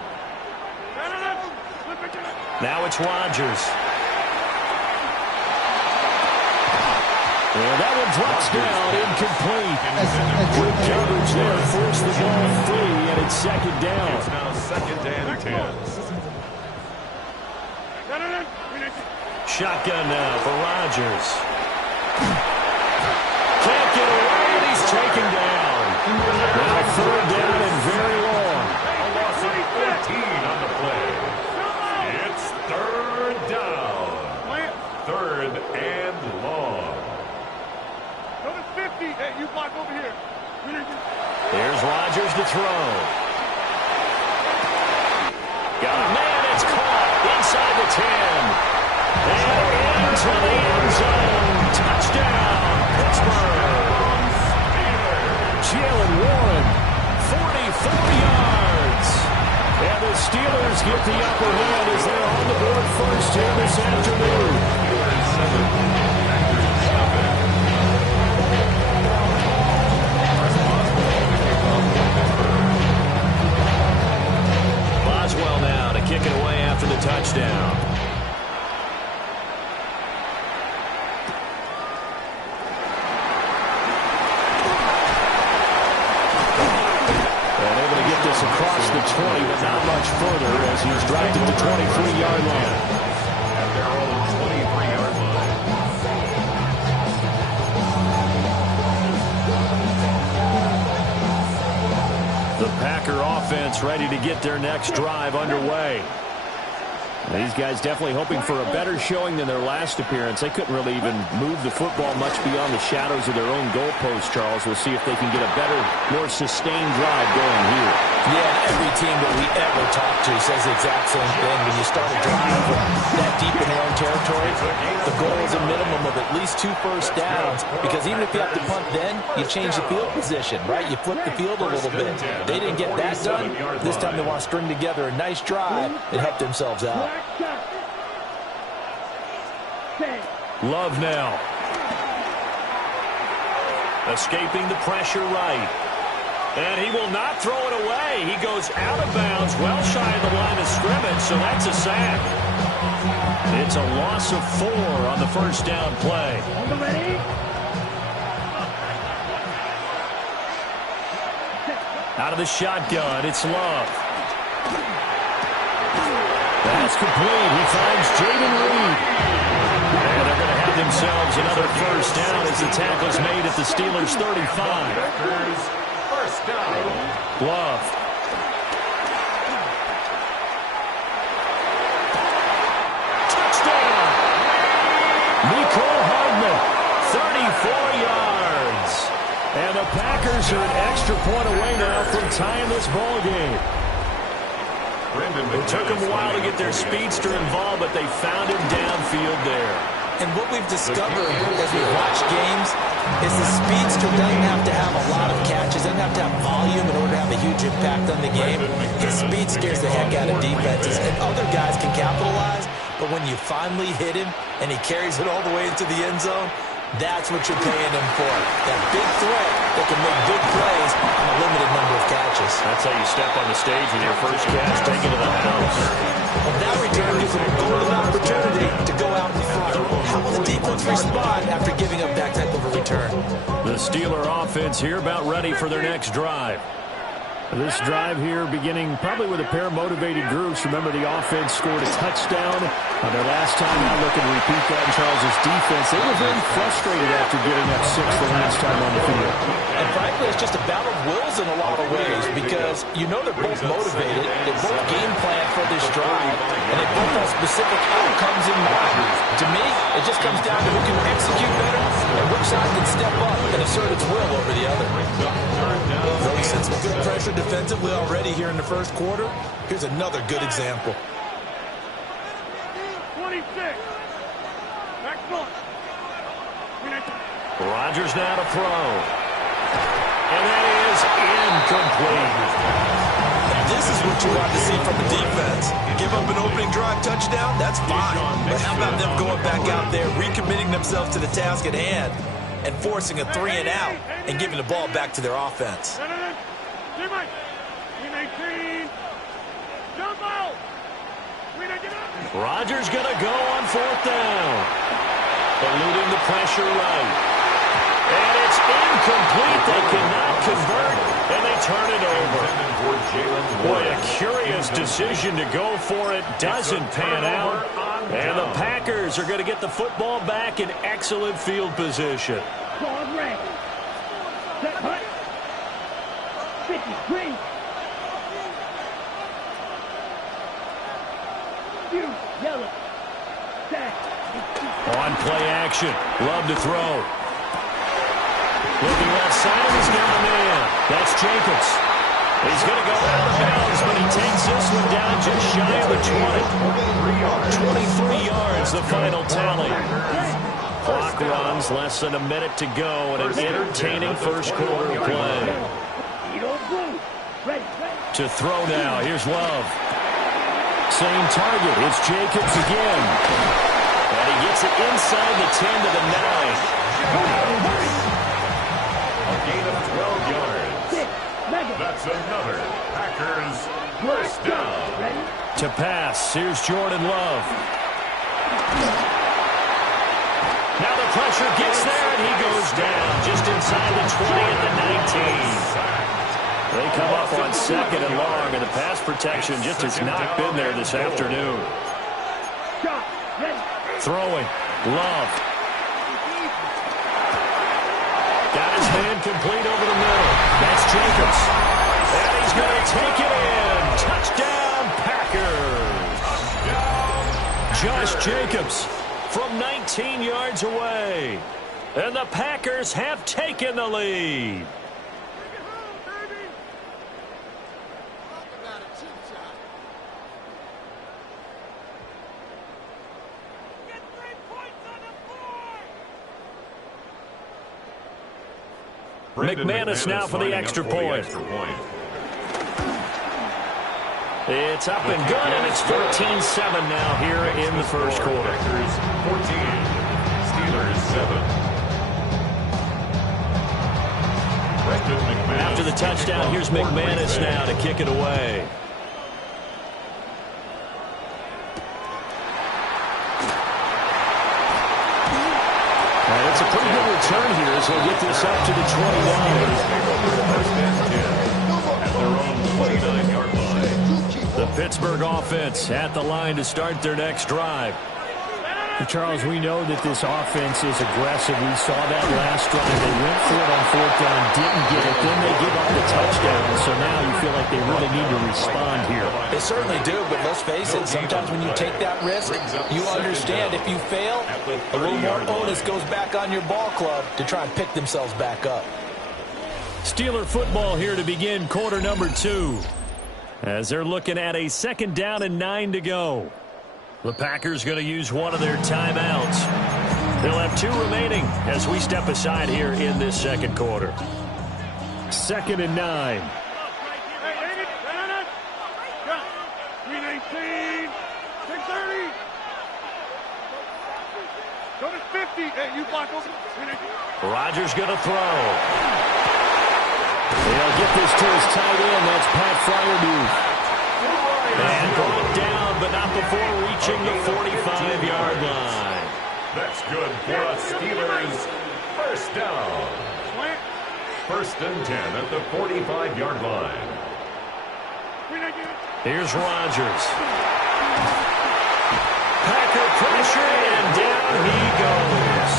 Now it's Rodgers. And that one drops down, incomplete. Good coverage there, forced the ball free, and it's 2nd down. It's now 2nd and 10. Shotgun now for Rodgers. Can't get away, and he's taken down. Now 3rd down and very long. A loss of 14 on the play. It's 3rd down. 3rd and long. Number 50. Hey, you block over here. Here's Rodgers to throw. Got a man, it's caught inside the 10. And into the end zone. Touchdown, Pittsburgh. Jalen Warren, 44 yards. And the Steelers get the upper hand as they're on the board first here this afternoon. Boswell now to kick it away after the touchdown. And able to get this across the 20, but not much further as he's dropped it to 23-yard line. At their own 23-yard line. The Packer offense ready to get their next drive underway. These guys definitely hoping for a better showing than their last appearance. They couldn't really even move the football much beyond the shadows of their own goalpost, Charles. We'll see if they can get a better, more sustained drive going here. Yeah, every team that we ever talk to says the exact same thing. When you start a drive that deep in their own territory, the goal is a minimum of at least 2 first downs, because even if you have to punt then, you change the field position, right? You flip the field a little bit. They didn't get that done. This time they want to string together a nice drive and help themselves out. Love now. Escaping the pressure right. And he will not throw it away. He goes out of bounds, well shy of the line of scrimmage, so that's a sack. It's a loss of 4 on the first down play. Out of the shotgun, it's Love. That's complete. He finds Jaden Reed. And they're going to have themselves another first down as the tackle's made at the Steelers' 35. First down. Love. Touchdown. Nicole Hardman, 34 yards. And the Packers are an extra point away now from tying this ball game. It took them a while to get their speedster involved, but they found him downfield there. And what we've discovered as we watch games is the speedster doesn't have to have a lot of catches, doesn't have to have volume in order to have a huge impact on the game. His speed scares the heck out of defenses, and other guys can capitalize, but when you finally hit him and he carries it all the way into the end zone, that's what you're paying him for. That big threat that can make big plays on a limited number of catches. That's how you step on the stage with your first catch, take it to the house. Well, that return gives him a golden opportunity to go out in front. How will the defense respond after giving up that type of a return? The Steeler offense here about ready for their next drive. This drive here beginning probably with a pair of motivated groups. Remember, the offense scored a touchdown on their last time out. Looking to repeat that in Charles' defense. They were very frustrated after giving up 6 the last time on the field. And frankly, it's just a battle of wills in a lot of ways because you know they're both motivated. They both game plan for this drive, and they both have specific outcomes in mind. To me, it just comes down to who can execute better and which side can step up and assert its will over the other. Though he sent some good pressure defensively already here in the first quarter, here's another good example. 26. Next one. Rodgers now to throw. And that is incomplete. And this is what you want to see from the defense. Give up an opening drive touchdown, that's fine. But how about them going back out there, recommitting themselves to the task at hand, and forcing a 3-and-out and giving the ball back to their offense. Rodgers going to go on 4th down. Eluding the pressure right. And it's incomplete. They cannot convert, and they turn it over. Boy, a curious decision to go for it. Doesn't pan out. And the Packers are going to get the football back in excellent field position. Ball red. Set hut. 50 green. Yellow. On play action. Love to throw. Looking left side, he's got a man. That's Jacobs. He's going to go out of bounds, but he takes this one down just shy of the 20. 23 yards, the final tally. Clock runs, less than a minute to go, and an entertaining first quarter of play. To throw now, here's Love. Same target, it's Jacobs again. And he gets it inside the 10 to the 9. A gain of 12 yards. That's another Packers first down. To pass, here's Jordan Love. Now the pressure gets there, and he goes down just inside the 20 at the 19. They come up on 2nd and long, and the pass protection just has not been there this afternoon. Throwing. Love. Got his man complete over the middle. That's Jacobs. And he's going to take it in. Touchdown, Packers. Josh Jacobs from 19 yards away. And the Packers have taken the lead. McManus now for the extra point. It's up and good, and it's 14-7 now here in the first quarter. 14, Steelers 7. After the touchdown, here's McManus now to kick it away. It's a pretty good return here as he'll get this up to the 29. 29-yard line. The Pittsburgh offense at the line to start their next drive. Charles, we know that this offense is aggressive. We saw that last drive. They went for it on 4th down, didn't get it. Then they give up the touchdown. So now you feel like they really need to respond here. They certainly do, but let's face it, sometimes when you take that risk, you understand if you fail, a little more onus goes back on your ball club to try and pick themselves back up. Steeler football here to begin quarter number 2. As they're looking at a 2nd down and 9 to go. The Packers going to use one of their timeouts. They'll have 2 remaining as we step aside here in this 2nd quarter. 2nd and 9. 319, 630. Go to 50. Hey, you block over. Rodgers going to throw. They'll get this to his tight end. That's Pat Fryermuth. And brought down, but not before reaching the 45-yard line. That's good for a Steelers first down. 1st and 10 at the 45-yard line. Here's Rodgers. Packer pressure, and down he goes.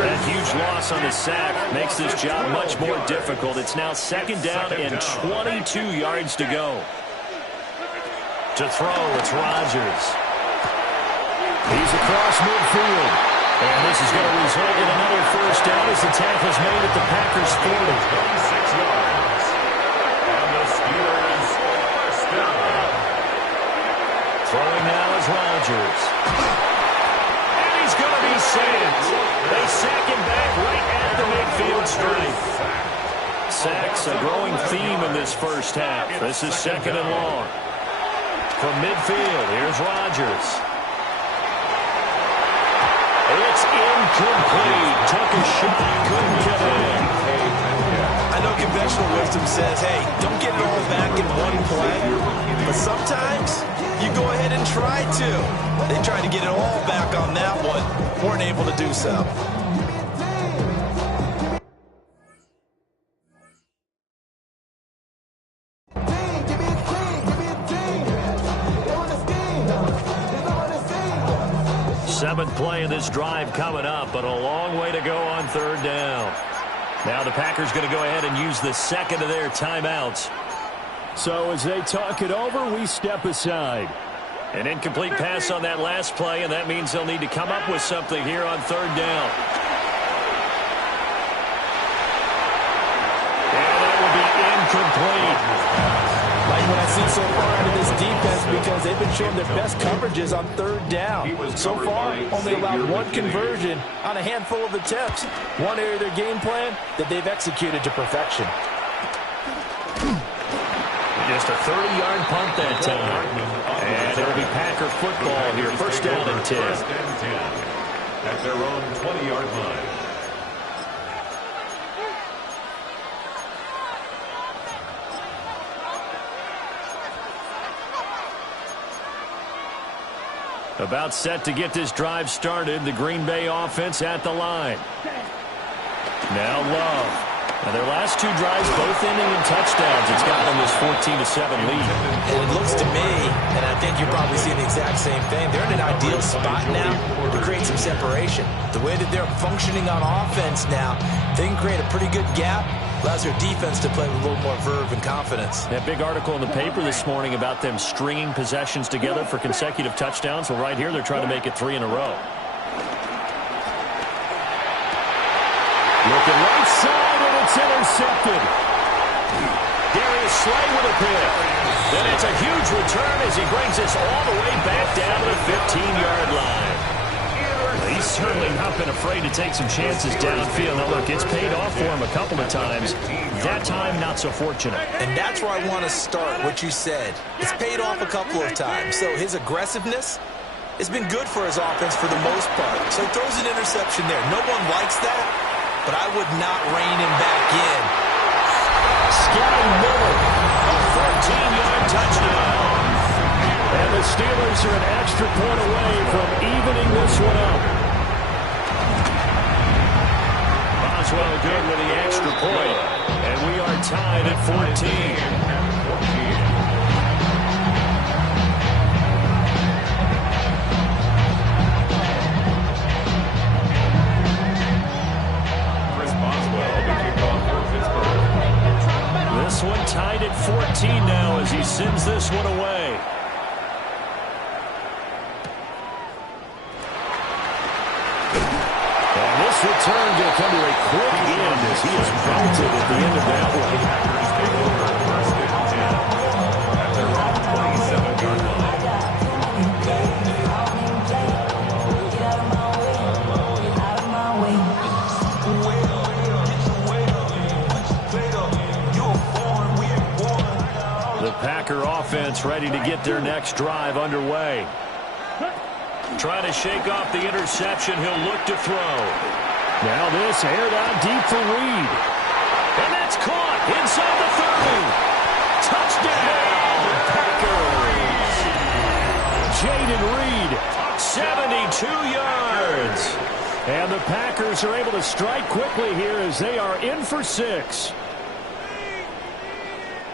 That huge loss on the sack makes this job much more difficult. It's now 2nd down and 22 yards to go. To throw, it's Rodgers. He's across midfield. And this is going to result in another first down as the tackle's made at the Packers' 40. 26 yards. And the Steelers first down. Throwing now is Rodgers. And he's going to be sacked. They sack him back right at the midfield stripe. Sacks a growing theme in this first half. This is 2nd and long. From midfield, here's Rodgers. It's incomplete. Took a shot, couldn't get in. I know conventional wisdom says, hey, don't get it all back in one play. But sometimes you go ahead and try to. They tried to get it all back on that one. Weren't able to do so. Seventh play of this drive coming up, but a long way to go on 3rd down. Now the Packers going to go ahead and use the 2nd of their timeouts. So as they talk it over, we step aside. An incomplete pass on that last play, and that means they'll need to come up with something here on 3rd down. And that will be incomplete. Like what I've seen so far out of this defense, because they've been showing their best coverages on 3rd down. So far, only allowed 1 conversion on a handful of attempts. One area of their game plan that they've executed to perfection. Just a 30-yard punt that time. And it'll be Packer football here. 1st down and 10. 1st and 10 at their own 20-yard line. About set to get this drive started. The Green Bay offense at the line. Now Love. Now their last 2 drives, both ending in touchdowns. It's got them this 14-7 lead. And it looks to me, and I think you're probably seeing the exact same thing, they're in an ideal spot now to create some separation. The way that they're functioning on offense now, they can create a pretty good gap. Allows their defense to play with a little more verve and confidence. That big article in the paper this morning about them stringing possessions together for consecutive touchdowns. Well, right here, they're trying to make it 3 in a row. Looking right side, and it's intercepted. Darius Slay with a pick. Then it's a huge return as he brings us all the way back down to the 15-yard line. He's certainly not been afraid to take some chances downfield. Now, look, it's paid off for him a couple of times. That time, not so fortunate. And that's where I want to start, what you said. It's paid off a couple of times. So his aggressiveness has been good for his offense for the most part. So he throws an interception there. No one likes that, but I would not rein him back in. Scotty Miller, a 14-yard touchdown. And the Steelers are an extra point away from evening this one up. Boswell good with the extra point, and we are tied at 14. 17 now as he sends this one away. And this return will come to a quick end as he is belted at the end of that one. The Packer offense ready to get their next drive underway. Trying to shake off the interception. He'll look to throw. Now this aired out deep for Reed. And that's caught inside the 30. Touchdown, Packers! Jaden Reed, 72 yards. And the Packers are able to strike quickly here as they are in for 6.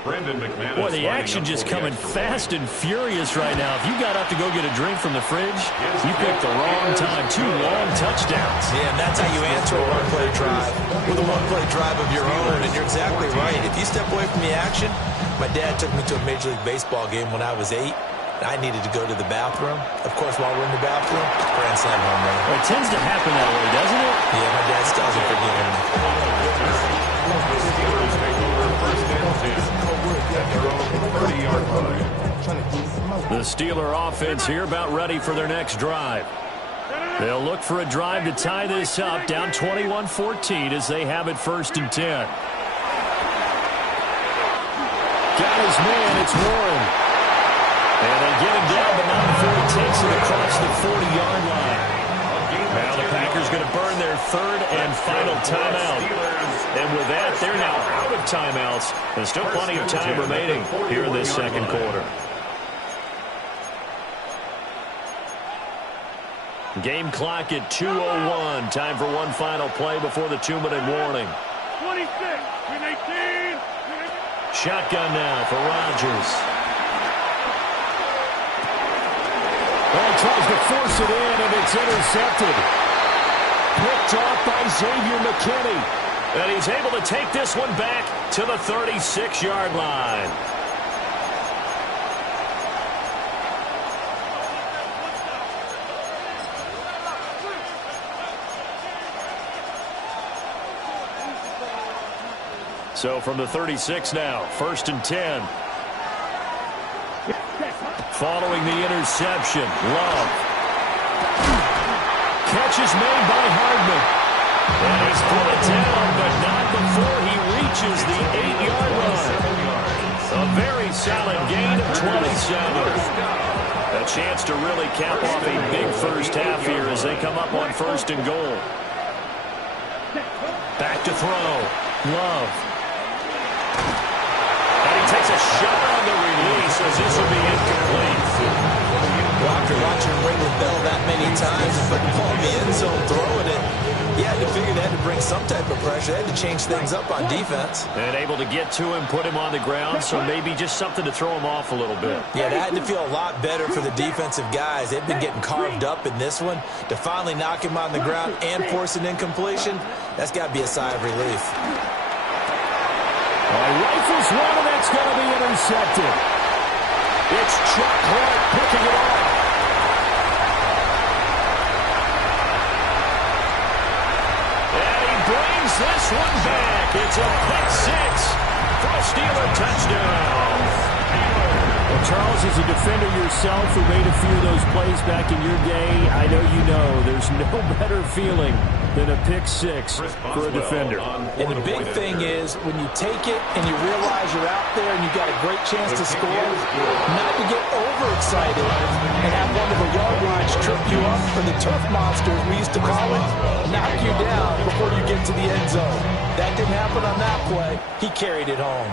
Boy, the action just coming fast and furious right now. If you got up to go get a drink from the fridge, you picked the wrong time. 2 long touchdowns. Yeah, and that's how you answer a one-play drive with a one-play drive of your own. And you're exactly right. If you step away from the action, my dad took me to a Major League Baseball game when I was 8. I needed to go to the bathroom. Of course, while we're in the bathroom, grand slam home run. Well, it tends to happen that way, doesn't it? Yeah, my dad still hasn't forgiven me. The Steeler offense here about ready for their next drive. They'll look for a drive to tie this up, down 21-14 as they have it 1st and 10. Got his man, it's Warren. And they get him down, but not before he takes it across the 40-yard line. Now the Packers going to burn their 3rd and final timeout. And with that, they're now out of timeouts. There's still plenty of time remaining here in this 2nd quarter. Game clock at 2:01. Time for one final play before the 2-minute warning. 26, 18. Shotgun now for Rodgers. Well, he tries to force it in, and it's intercepted. Picked off by Xavier McKinney. And he's able to take this one back to the 36-yard line. So from the 36 now, 1st and 10. Following the interception, Love. Catch is made by Hardman. And he's brought down, but not before he reaches the 8-yard line. A very solid gain of 27. A chance to really cap off a big first half here as they come up on 1st and goal. Back to throw. Love. And he takes a shot on the release as this will be incomplete. Well, after watching him ring the bell that many times and put the ball in the end zone, throwing it, you had to figure they had to bring some type of pressure. They had to change things up on defense. And able to get to him, put him on the ground, so maybe just something to throw him off a little bit. Yeah, that had to feel a lot better for the defensive guys. They've been getting carved up in this one. To finally knock him on the ground and force an incompletion, that's got to be a sigh of relief. Rifles one, and that's going to be intercepted. It's Chuck Clark picking it off. And he brings this one back. It's a pick 6 for a Steeler touchdown. Well, Charles, as a defender yourself who made a few of those plays back in your day, I know you know there's no better feeling than a pick 6 for a defender. And the big thing is when you take it and you realize you're out there and you've got a great chance to score, not to get overexcited and have one of the yard lines trip you up, or the turf monsters we used to call it, knock you down before you get to the end zone. That didn't happen on that play. He carried it home.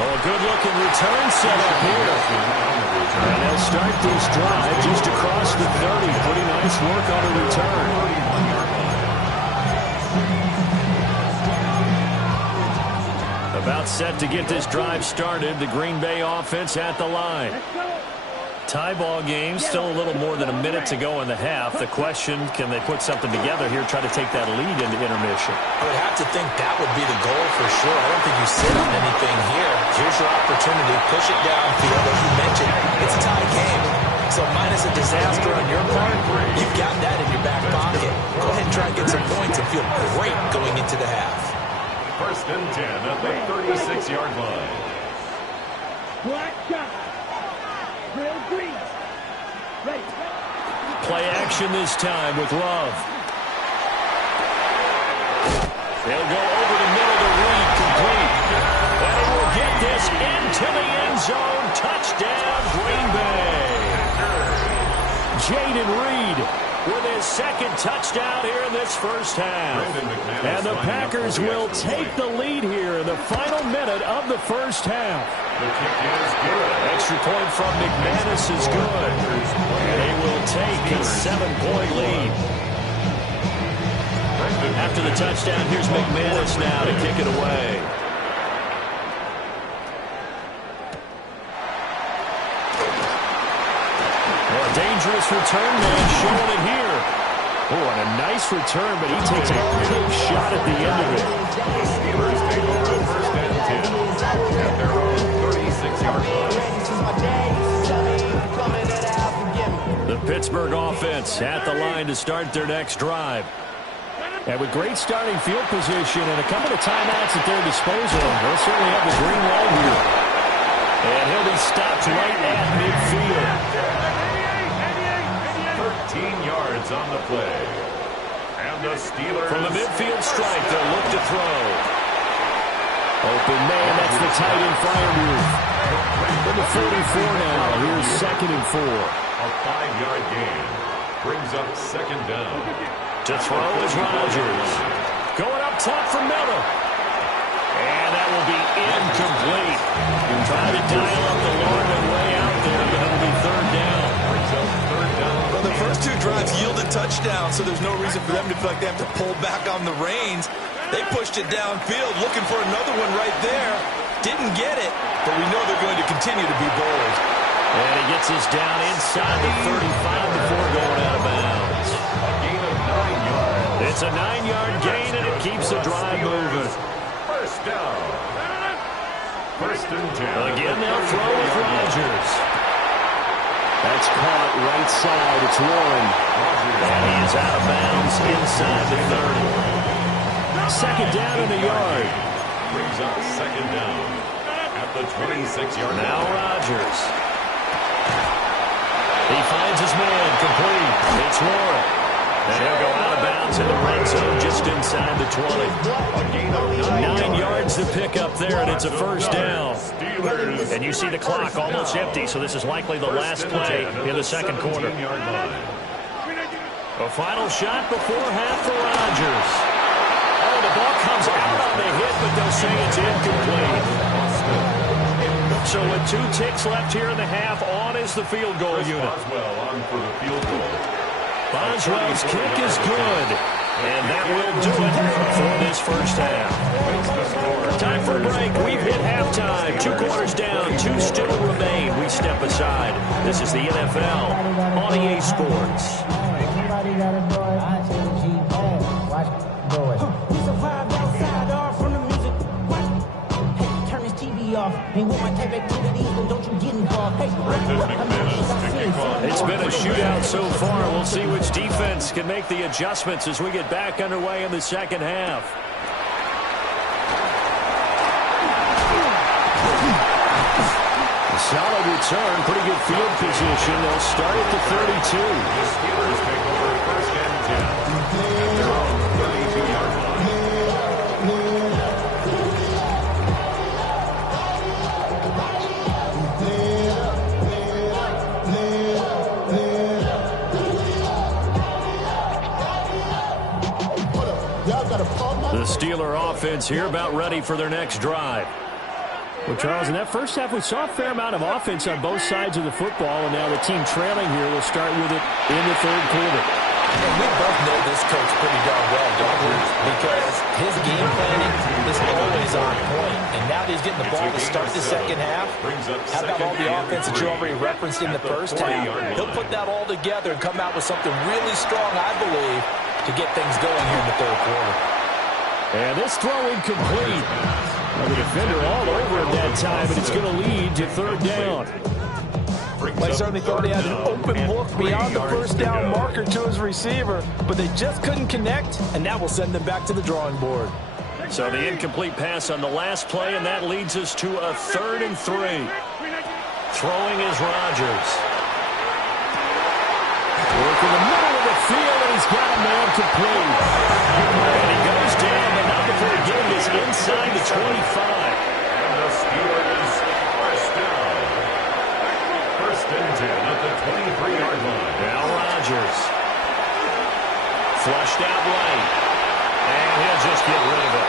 Oh, a good-looking return set up here. And they'll start this drive just across the 30. Pretty nice work on the return. About set to get this drive started. The Green Bay offense at the line. Tie ball game, still a little more than a minute to go in the half. The question, can they put something together here, try to take that lead into intermission? I would have to think that would be the goal for sure. I don't think you sit on anything here. Here's your opportunity. Push it downfield. As you mentioned, it's a tie game. So minus a disaster on your part, you've got that in your back pocket. Go ahead and try and get some points and feel great going into the half. First and 10 at the 36-yard line. Black shot. Drill green. Ready. Play action this time with Love. They'll go over the middle to Reed, complete. And he will get this into the end zone. Touchdown, Green Bay. Jaden Reed with his second touchdown here in this first half. And the Packers will take the lead here in the final minute of the first half. The kick is good. Extra point from McManus is good. They will take a 7-point lead. After the touchdown, here's McManus now to kick it away. Well, a dangerous return man showing it here. Oh, and a nice return, but he takes a big shot at the end of it. The Steelers take over first and 10 at their own 36-yard line. The Pittsburgh offense at the line to start their next drive. And with great starting field position and a couple of timeouts at their disposal, they'll certainly have the green light here. And he'll be stopped right at midfield. 13 yards on the play. And the Steelers... From the midfield strike, they'll look to throw. Open man, that's the tight end Freiermuth. To the 44 now, here's 2nd and 4. A 5-yard gain brings up 2nd down. To throw is Rodgers. Going up top for Miller. And that will be incomplete. Trying to dial up the long way out there, but it'll be 3rd down. Well, the first 2 drives yielded touchdowns, so there's no reason for them to feel like they have to pull back on the reins. They pushed it downfield, looking for another one right there. Didn't get it, but we know they're going to continue to be bold. And he gets us down inside the 35 before going out of bounds. A gain of 9 yards. It's a 9-yard gain, and it keeps the drive moving. First down. First and 10. Again, they'll throw with Rodgers. That's caught right side. It's Warren. And he is out of bounds inside the 30. 2nd down in the yard. Brings up 2nd down at the 26-yard line. Now Rodgers. He finds his man, complete. It's Warren. And he'll go out of bounds in the red zone just inside the 20. A gain of 9 yards to pick up there, and it's a first down. And you see the clock almost empty, so this is likely the last play in the second quarter. A final shot before half for Rodgers. Oh, the ball comes out on the hit, but they'll say it's incomplete. So with 2 ticks left here in the half, on is the field goal unit. Boswell on for the field goal. Boswell's kick is good. And that will do it for this first half. Time for a break. We've hit halftime. 2 quarters down. 2 still remain. We step aside. This is the NFL on EA Sports. It's been a shootout so far. We'll see which defense can make the adjustments as we get back underway in the second half. A solid return, pretty good field position. They'll start at the 32. The Steelers take over first and 10 at their own 32-yard line. The Steeler offense here about ready for their next drive. Well, Charles, in that first half, we saw a fair amount of offense on both sides of the football, and now the team trailing here will start with it in the third quarter. And we both know this coach pretty darn well, don't we? Because his game planning is always on point. And now that he's getting the ball to start the second half, how about all the offense that you already referenced in the first half? He'll put that all together and come out with something really strong, I believe, to get things going here in the third quarter. And this throw incomplete. The defender all over him that time, and it's going to lead to third down. I certainly thought he had an open look beyond the first down marker to his receiver, but they just couldn't connect, and that will send them back to the drawing board. So the incomplete pass on the last play, and that leads us to a 3rd and 3. Throwing is Rodgers. Work in the middle of the field, and he's got a man complete. And he goes down, but not before he gets this inside the 25. And the Steelers first down. 1st and 10 at the 23-yard line. Now Rodgers. Flushed out right. And he'll just get rid of it.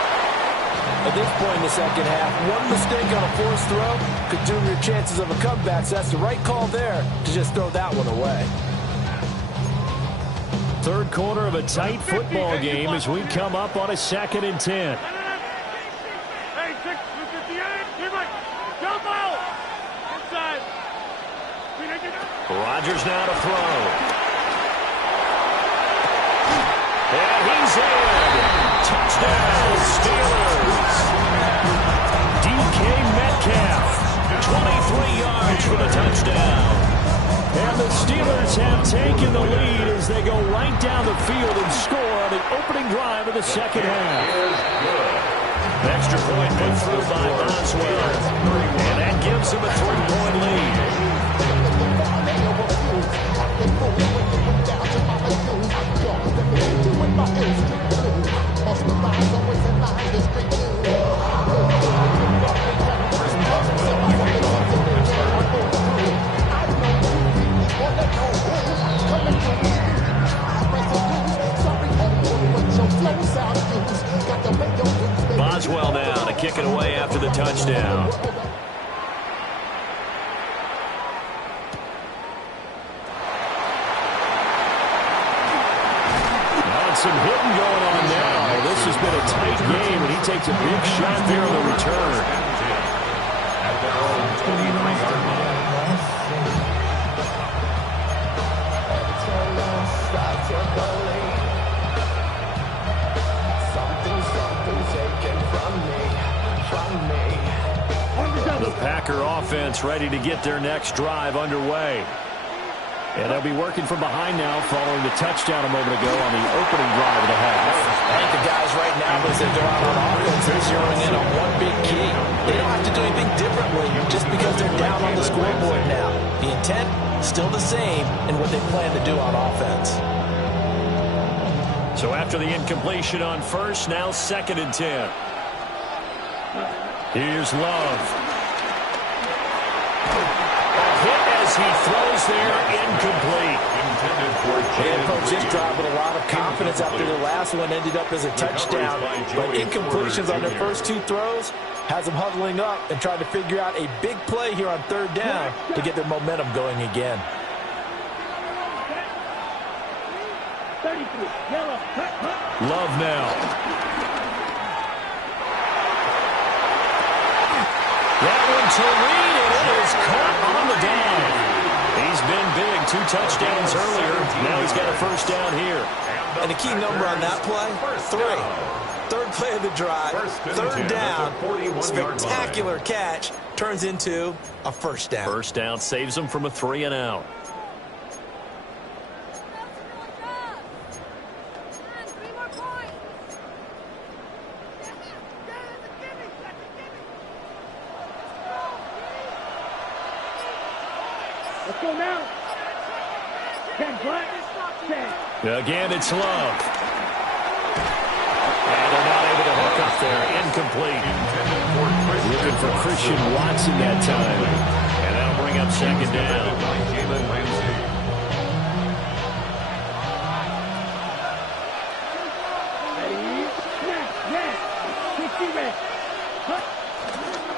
At this point in the second half, one mistake on a forced throw could doom your chances of a comeback, so that's the right call there to just throw that one away. Third quarter of a tight football game as we come up on a 2nd and 10. Rodgers now to throw. And he's in. Touchdown, Steelers. DK Metcalf, 23 yards for the touchdown. And the Steelers have taken the lead as they go right down the field and score on the opening drive of the second half. Extra point put through by Boswell. And that gives them a 3-point lead. Boswell now to kick it away after the touchdown. Some hitting going on now. This has been a tight game, and he takes a big shot there on the return. At their own 23-yard line. The Packer offense ready to get their next drive underway. And they'll be working from behind now following the touchdown a moment ago on the opening drive of the half. I think the guys right now, as they go out on offense, they're zeroing in on one big key. They don't have to do anything differently just because they're down on the scoreboard now. The intent, still the same in what they plan to do on offense. So after the incompletion on first, now 2nd and 10. Here's Love. He throws there, incomplete. They approached this drive with a lot of confidence after the last one ended up as a touchdown. But incompletions on their first 2 throws has them huddling up and trying to figure out a big play here on 3rd down to get their momentum going again. Love now. That one to Reed, and it is caught on the down. He's been big, 2 touchdowns earlier. Now he's got a first down here. And the key number on that play, 3. 3rd play of the drive, 3rd down, spectacular catch, turns into a first down. First down saves him from a 3 and out. Let's go now. 10 black, 10. Again, it's Love. And they're not able to hook up there. Incomplete. Looking for Christian Watson that time. And that'll bring up 2nd down.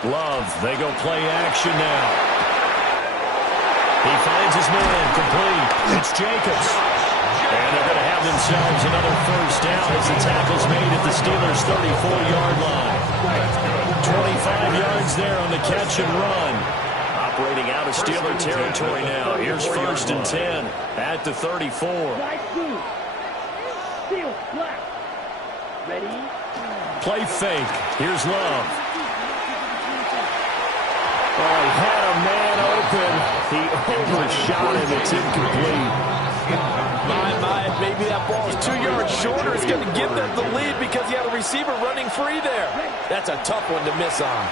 Love, they go play action now. He finds his man, complete. It's Jacobs. And they're going to have themselves another first down as the tackle's made at the Steelers' 34-yard line. 25 yards there on the catch and run. Operating out of Steeler territory now. Here's 1st and 10 at the 34. Steelers, black. Ready? Play fake. Here's Love. Oh, he had a man open. He overshot him. It's incomplete. Maybe that ball is 2 yards shorter. It's going to give them the lead because you have a receiver running free there. That's a tough one to miss on.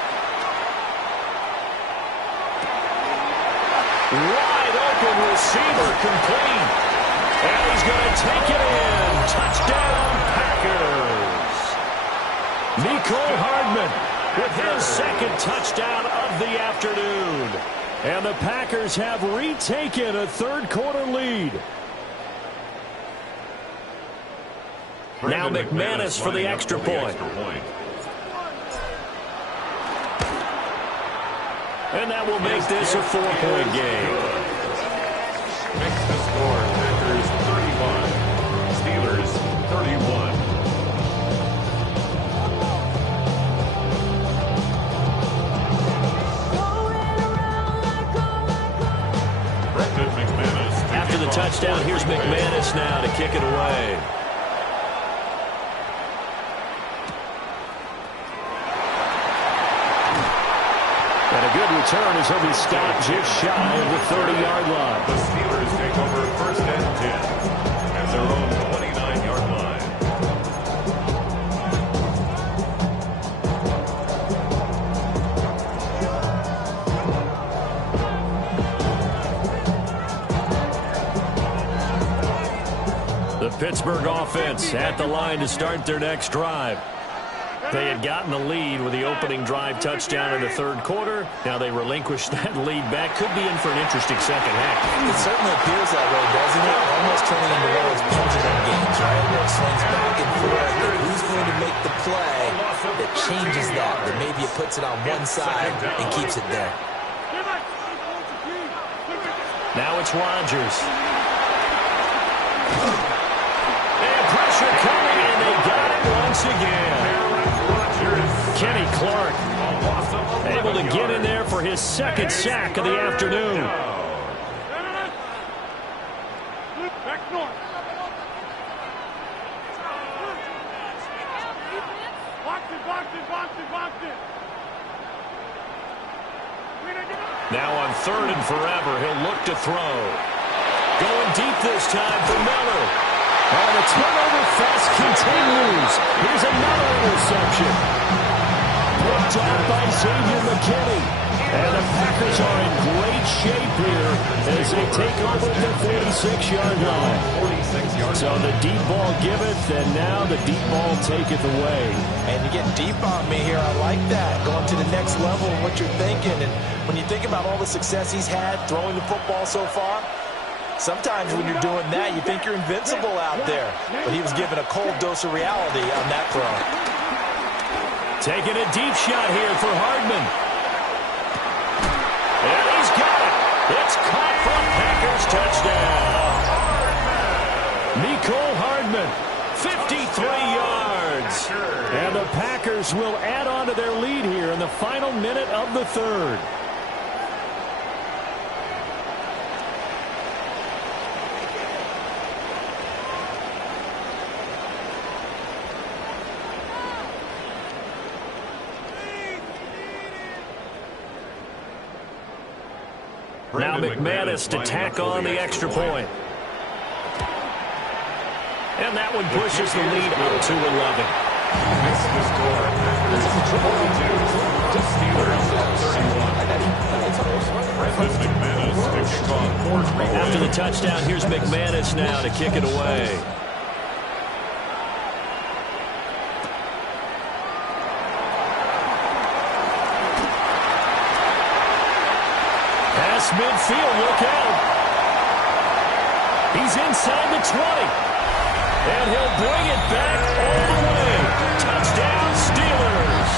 Wide open receiver complete. And he's going to take it in. Touchdown, Packers. Mecole Hardman with his second touchdown of the afternoon. And the Packers have retaken a third-quarter lead. Now McManus for the extra point. And that will make this a 4-point game. Makes the score Packers 31, Steelers 31. After the touchdown, here's McManus now to kick it away. And a good return as he'll be stopped just shy of the 30-yard line. The Steelers take over 1st and 10 at their own 29-yard line. The Pittsburgh offense at the line to start their next drive. They had gotten the lead with the opening drive touchdown in the third quarter. Now they relinquish that lead back. Could be in for an interesting second half. It certainly appears that way, doesn't it? Almost turning into one of those pendulum games, right? Where it swings back and forth. And who's going to make the play that changes that? That maybe it puts it on one side and keeps it there. Now it's Rodgers. And pressure coming, and they got it once again. Kenny Clark able to get in there for his second sack of the afternoon. Back north. Box it. Now on 3rd and forever, he'll look to throw. Going deep this time for Miller. And the turnover fest continues. Here's another interception. Picked off by Xavier McKinney. And the Packers are in great shape here as they take over the 46-yard line. So the deep ball giveth, and now the deep ball taketh away. And you get deep on me here. I like that. Going to the next level of what you're thinking. And when you think about all the success he's had throwing the football so far, sometimes when you're doing that, you think you're invincible out there. But he was given a cold dose of reality on that throw. Taking a deep shot here for Hardman. And he's got it. It's caught for a Packers touchdown. Mecole Hardman, 53 yards. And the Packers will add on to their lead here in the final minute of the third. Now McManus to tack on the extra point. And that one pushes the lead up to 11. Makes the score Packers 31, Steelers 31. After the touchdown, here's McManus now to kick it away. Pass midfield, look out. He's inside the 20. And he'll bring it back all the way. Touchdown, Steelers.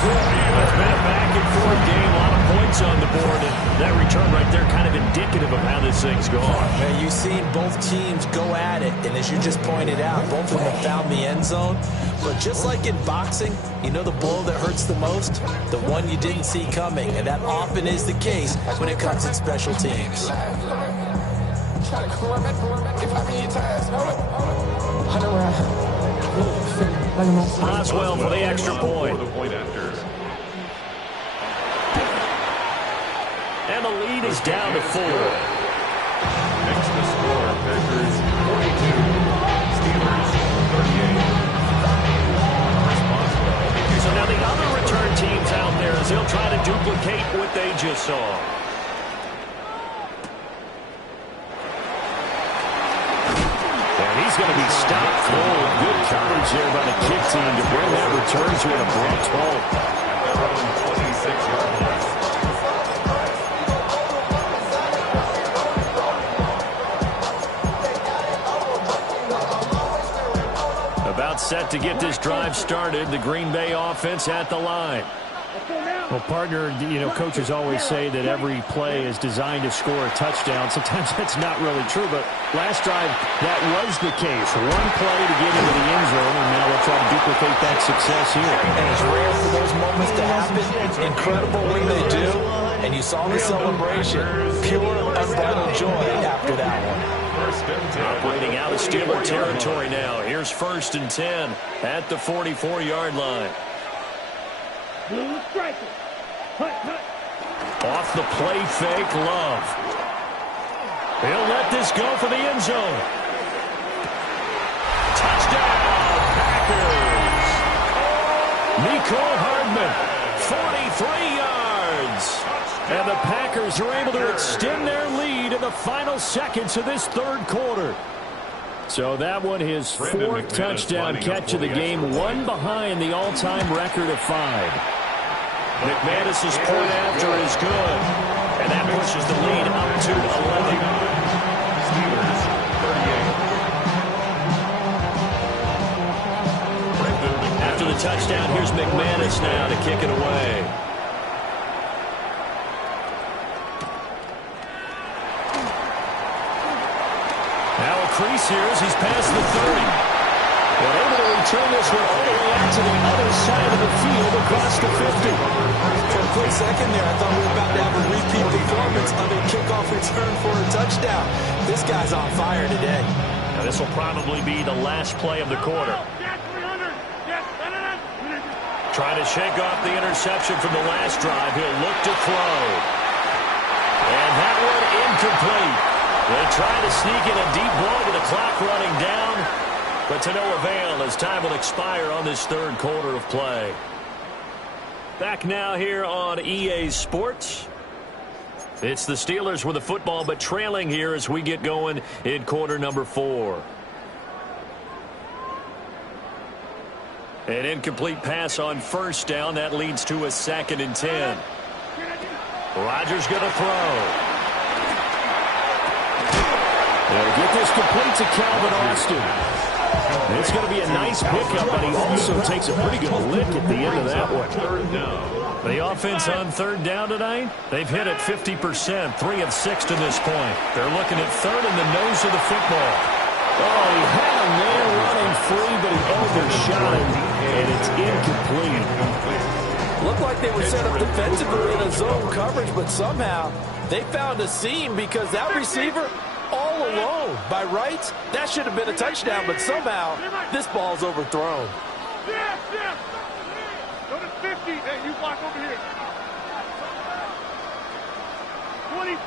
It's been a back-and-forth game. A lot of points points on the board, and that return right there kind of indicative of how this thing's going. Man, you've seen both teams go at it, and as you just pointed out, both of them have found the end zone. But just like in boxing, you know the blow that hurts the most? The one you didn't see coming, and that often is the case when it comes in special teams. Boswell for the extra point. And the lead is down to 4. Next to score, Packers 42, Steelers 38. So now the other return teams out there as they'll try to duplicate what they just saw. And he's going to be stopped cold. Good coverage there by the kick team to bring that return to an abrupt halt. At their own 26-yard line. About set to get this drive started. The Green Bay offense at the line. Well, partner, you know, coaches always say that every play is designed to score a touchdown. Sometimes that's not really true, but last drive, that was the case. One play to get into the end zone, and now they'll try to duplicate that success here. And it's rare for those moments to happen. Incredible when they do. And you saw the celebration. Pure, unbridled joy after that one. Operating out of Steeler territory now. Here's 1st and 10 at the 44-yard line. Blue striker. Hut, hut. Off the play fake, Love. He'll let this go for the end zone. Touchdown, Packers. Mecole Hardman, 43 yards. And the Packers are able to extend their lead in the final seconds of this third quarter. So that one, his 4th touchdown catch of the game, one behind the all-time record of 5. McManus's point after is good, and that pushes the lead up to 11. Steelers 38. After the touchdown, here's McManus now to kick it away. Now a crease here as he's past the 30. But able to return this one all the way out to the other side of the field across the 50. For a quick second there, I thought we were about to have a repeat performance of a kickoff return for a touchdown. This guy's on fire today. Now this will probably be the last play of the quarter. Trying to shake off the interception from the last drive. He'll look to throw. And that one incomplete. They try to sneak in a deep ball with the clock running down. But to no avail as time will expire on this third quarter of play. Back now here on EA Sports. It's the Steelers with the football, but trailing here as we get going in quarter number 4. An incomplete pass on 1st down. That leads to a 2nd and 10. Rodgers going to throw. They'll get this complete to Calvin Austin. It's going to be a nice pickup, but he also takes a pretty good lick at the end of that one. The offense on 3rd down tonight, they've hit it 50%, 3 of 6 to this point. They're looking at 3rd in the nose of the football. Oh, he had a man running free, but he overshot him, and it's incomplete. Looked like they were set up defensively in a zone coverage, but somehow they found a seam because that receiver all alone. By rights, that should have been a touchdown, but somehow this ball's overthrown. Yes, yes. Go to 50. Hey, you block over here. 26.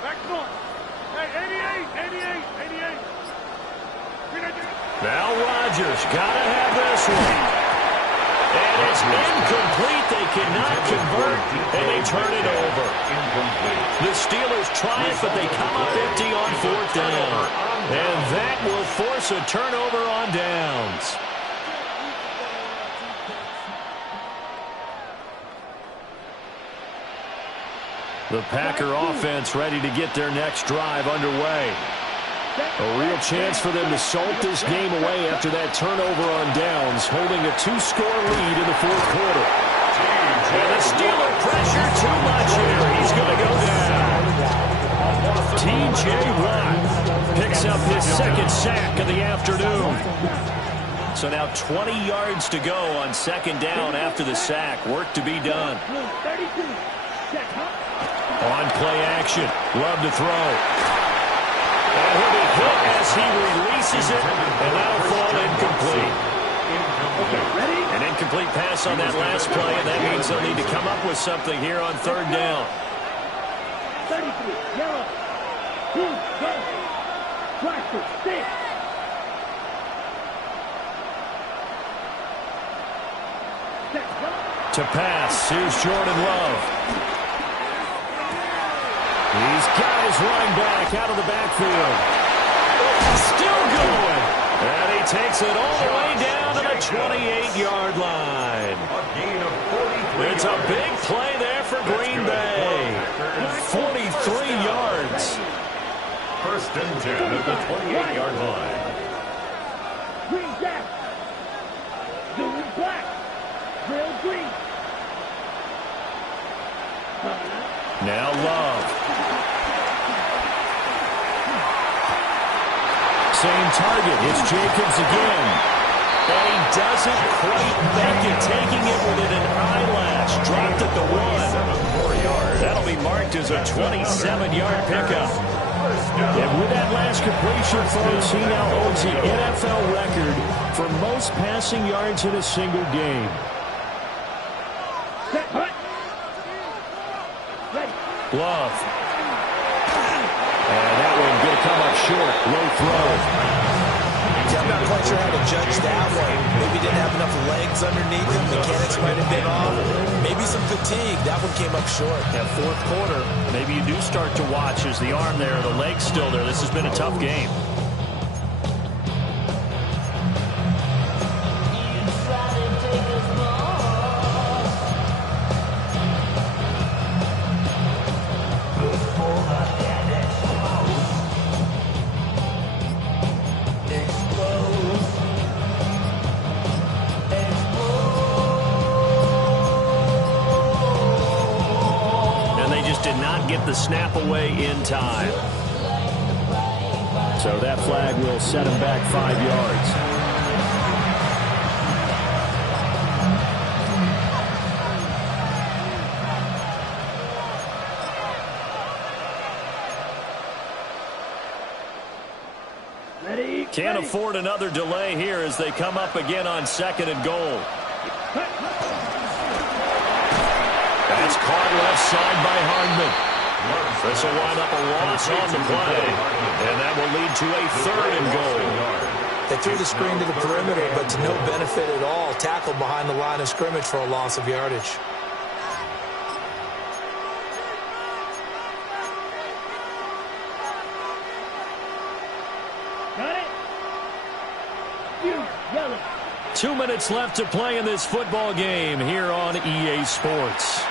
Back one. Hey, 88, 88, 88. Now Rodgers got to have this one. And it's incomplete. They cannot convert, and they turn it over. The Steelers try it, but they come up empty on 4th down. And that will force a turnover on downs. The Packer offense ready to get their next drive underway. A real chance for them to salt this game away after that turnover on downs, holding a 2-score lead in the fourth quarter. And the Steeler pressure too much here. He's going to go down. T.J. Watt picks up his second sack of the afternoon. So now 20 yards to go on second down after the sack. Work to be done. On play action. Love to throw. And he'll be hit as he releases it, and that'll fall incomplete. An incomplete pass on that last play, and that means they'll need to come up with something here on third down. 33, yellow. 2, go. Blaster, 6. To pass, here's Jordan Love. He's got his running back out of the backfield. Still going. And he takes it all the way down to the 28-yard line. It's a big play there for Green Bay. 43 yards. First and 10 at the 28-yard line. Green Jack. Blue black. Real green. Now Love. Same target. It's Jacobs again. And he doesn't quite make it, taking it within an eyelash. Dropped at the 1. That'll be marked as a 27-yard pickup. And with that last completion, folks, he now owns the NFL record for most passing yards in a single game. Love. And that one going to come up short. Low throw. Yeah, I'm not quite sure how to judge that one. Maybe didn't have enough legs underneath him. Mechanics might have been off. Maybe some fatigue. That one came up short. That fourth quarter, maybe you do start to watch as the arm there, the leg's still there. This has been a tough game. Get the snap away in time. So that flag will set him back 5 yards. Can't afford another delay here as they come up again on second and goal. That's caught left side by Hardman. This will wind up a loss on the play, and that will lead to a third and goal. They threw the screen to the perimeter, but to no benefit at all. Tackled behind the line of scrimmage for a loss of yardage. Got it? 2 minutes left to play in this football game here on EA Sports.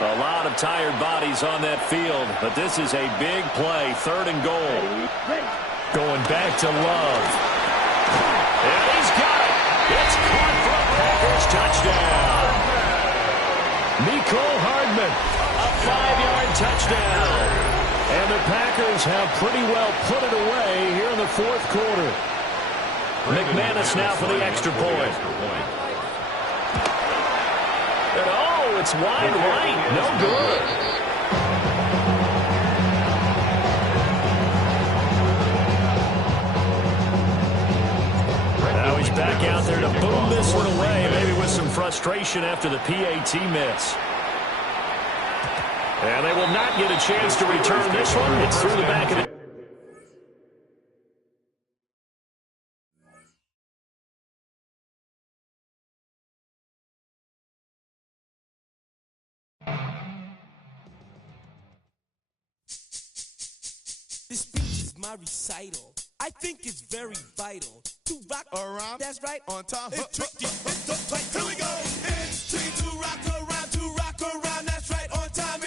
A lot of tired bodies on that field, but this is a big play, third and goal. Going back to Love. And he's got it. It's caught for a Packers touchdown. Mecole Hardman, a 5-yard touchdown. And the Packers have pretty well put it away here in the fourth quarter. McManus now for the extra point. And oh, it's wide right. No good. Now he's back out there to boom this one away, maybe with some frustration after the PAT miss. And they will not get a chance to return this one. It's through the back of the... This speech is my recital. I think it's very vital to rock around. That's right, on time. It's tricky. It's the play. Here we go. It's tricky to rock around. That's right, on time.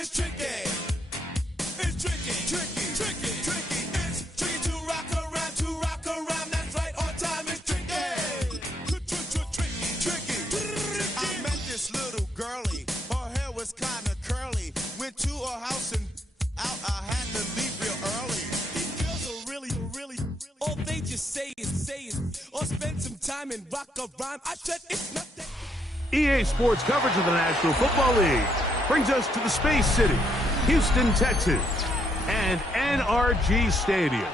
like a rhyme. I said it's not that. EA Sports coverage of the National Football League brings us to the Space City, Houston, Texas, and NRG Stadium.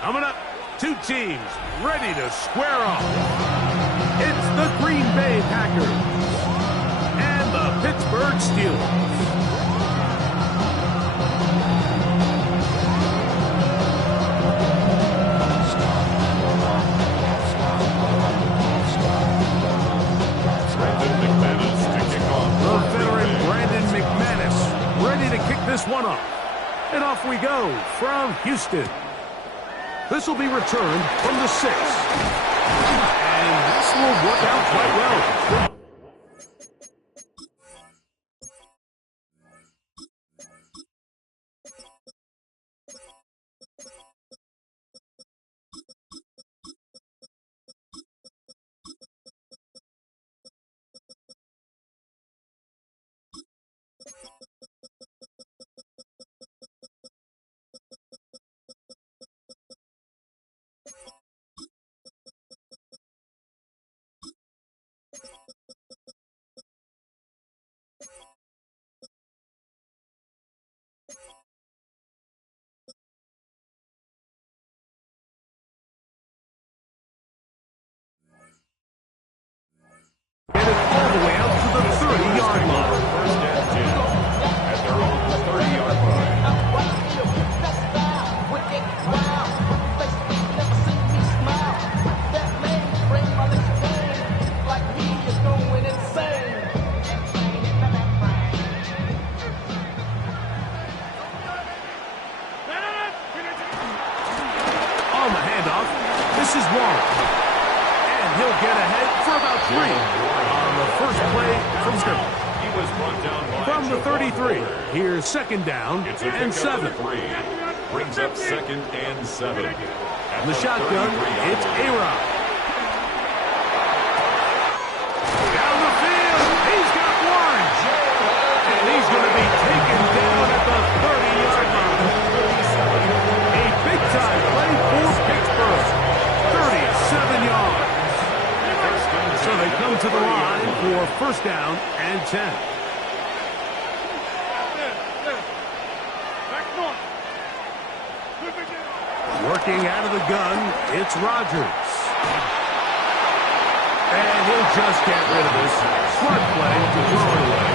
Coming up, two teams ready to square off. It's the Green Bay Packers and the Pittsburgh Steelers. Ready to kick this one off. And off we go from Houston. This will be returned from the 6. And this will work out quite well. Get it all the way out to the 30-yard line. First and 10 at their own 30-yard line. On the handoff, this is Warren. And he'll get ahead for about 3 on the first play from scrimmage. He was brought down by From the 33, here's second down and 7. Brings up second and 7. On the shotgun, it's A-Rod. Down the field, he's got Warren. And he's going to be taken down at the 30-yard line. A big-time play for Pittsburgh. 37 yards. So they come to the line for first down and 10. Working out of the gun, it's Rodgers. And he'll just get rid of this. Smart play to throw it away.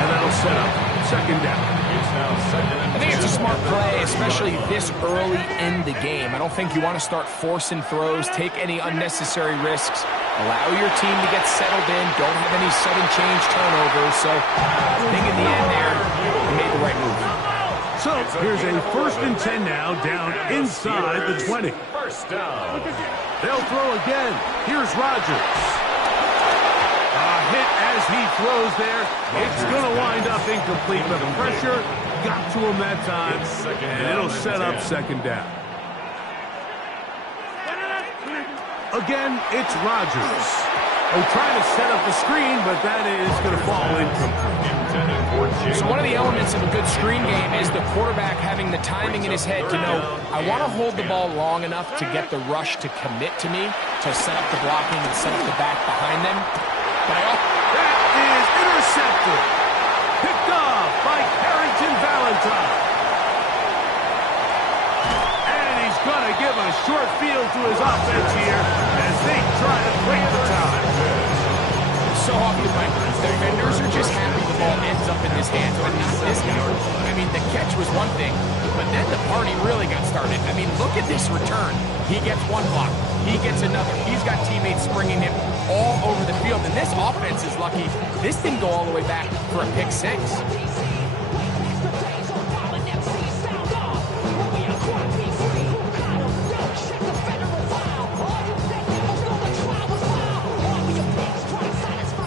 And that'll set up second down. It's now second and 10. I think it's a smart play, especially this early in the game. I don't think you want to start forcing throws, take any unnecessary risks, allow your team to get settled in, don't have any sudden change turnovers. So I think in the end there, you made the right move. So here's a first and 10 now, down inside the 20. First down. They'll throw again. Here's Rodgers. A hit as he throws there. It's going to wind up incomplete, but the pressure got to him that time, and it'll set up second down. Again, it's Rodgers. They're trying to set up the screen, but that is going to fall incomplete. So one of the elements of a good screen game is the quarterback having the timing in his head to know, I want to hold the ball long enough to get the rush to commit to me, to set up the blocking and set up the back behind them. But that is intercepted. Picked off by Carrington Valentine. And he's going to give a short field to his offense here as they try to break the tie. So often, Mike, defenders are just happy the ball ends up in his hands, but not this guy. I mean, the catch was one thing, but then the party really got started. I mean, look at this return. He gets one block. He gets another. He's got teammates springing him all over the field, and this offense is lucky. This didn't go all the way back for a pick 6.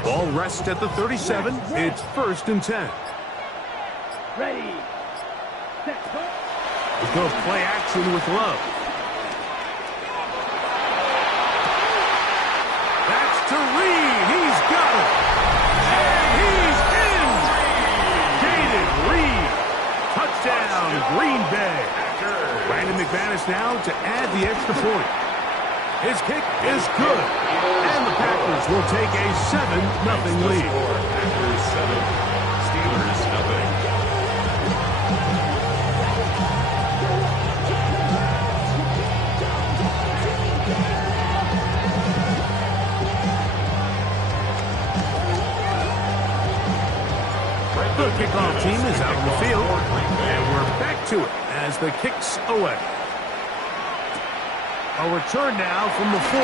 Ball rests at the 37. It's first and 10. Ready. Set. Let's go play action with Love. That's to Reed. He's got it. And he's in. Jaden Reed. Touchdown, Green Bay. Brandon McManus now to add the extra point. His kick is good. And the Packers will take a 7-0 lead. Packers 7, Steelers nothing. The kickoff team is out on the field, and we're back to it as the kick's away. A return now from the 4.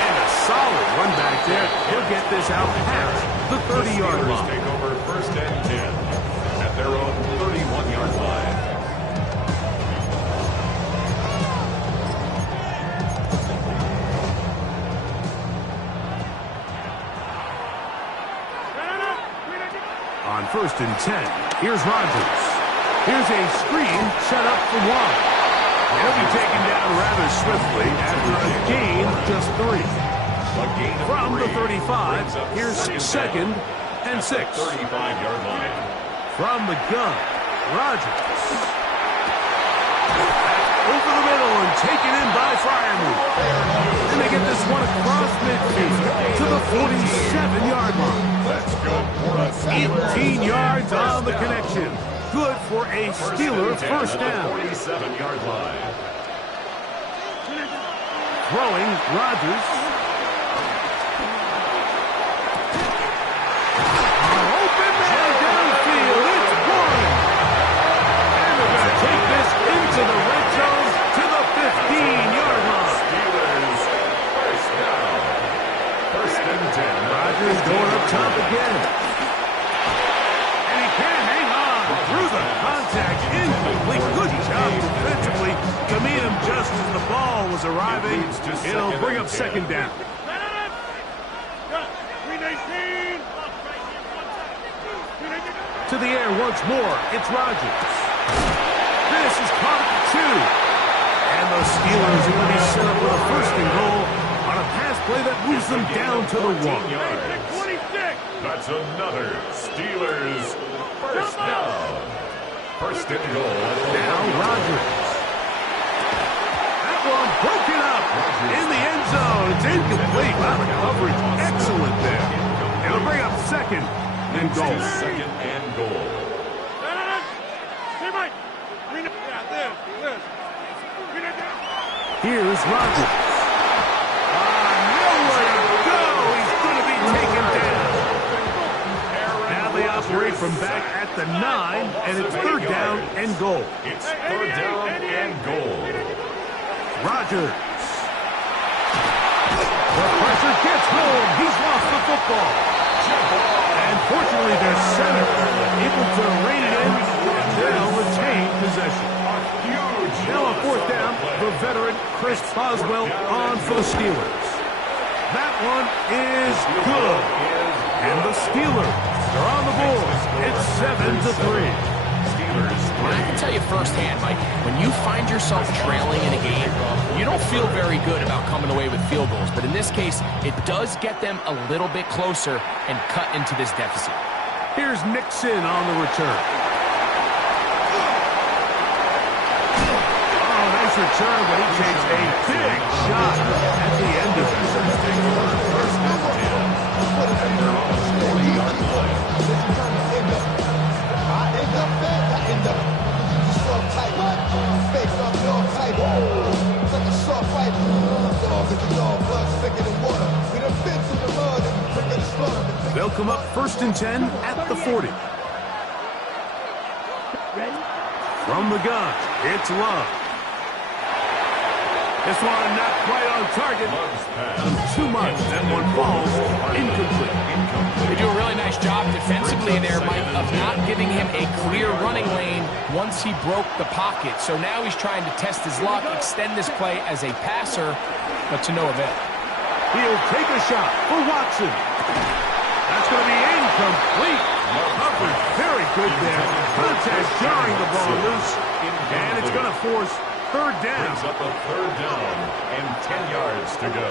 And a solid run back there. He'll get this out past the 30-yard line. Take over 1st and 10 at their own 31-yard line. On 1st and 10, here's Rodgers. Here's a screen set up for Watt. He'll be taken down rather swiftly after a gain of just 3. From the 35, here's 2nd and 6. 35-yard line. From the gun, Rodgers. Over the middle and taken in by Freiermuth. And they get this one across midfield to the 47-yard line. 18 yards on the connection. Good for a Steeler first down. 47-yard line. Throwing, Rodgers. Open man downfield. It's one. And they're going to take this into the red zone to the 15-yard line. Steelers first down. 1st and 10. Rodgers going up top again. And he can't hang on through the contact. Incomplete. Good job defensively to meet him just as the ball was arriving. It'll bring up 2nd down. To the air once more. It's Rodgers. This is caught at the 2. And the Steelers are going to be set up with a 1st and goal on a pass play that moves them down to the 1. That's another Steelers first down. 1st and goal. Now Rodgers. That one broken up in the end zone. It's incomplete. Wow, the coverage excellent there. It'll bring up 2nd and goal. 2nd and goal. Here's Rodgers. Nowhere to go. He's going to be taken down. Now they operate from back at the 9, and it's 3rd down and goal. It's 3rd down and goal. Rodgers. The pressure gets home. He's lost the football. And fortunately, their center able to rein it in. They'll retain possession. Now on 4th down, the veteran Chris Boswell on for the Steelers. That one is good. And the Steelers are on the board. It's 7-3. I can tell you firsthand, Mike, when you find yourself trailing in a game, you don't feel very good about coming away with field goals. But in this case, it does get them a little bit closer and cut into this deficit. Here's Nixon on the return. Oh, nice return, but he takes a big shot at the end of it. 1st and 10. They'll come up 1st and 10 at the 40. From the gun, it's Love. This one not quite on target. Too much. That one falls incomplete. They do a really nice job defensively there, Mike, of not giving him a clear running lane once he broke the pocket. So now he's trying to test his luck, extend this play as a passer, but to no avail. He'll take a shot for Watson. That's going to be incomplete. Covered very good there. Contact jarring the ball loose. And it's going to force 3rd down. Brings up a 3rd down and 10 yards to go.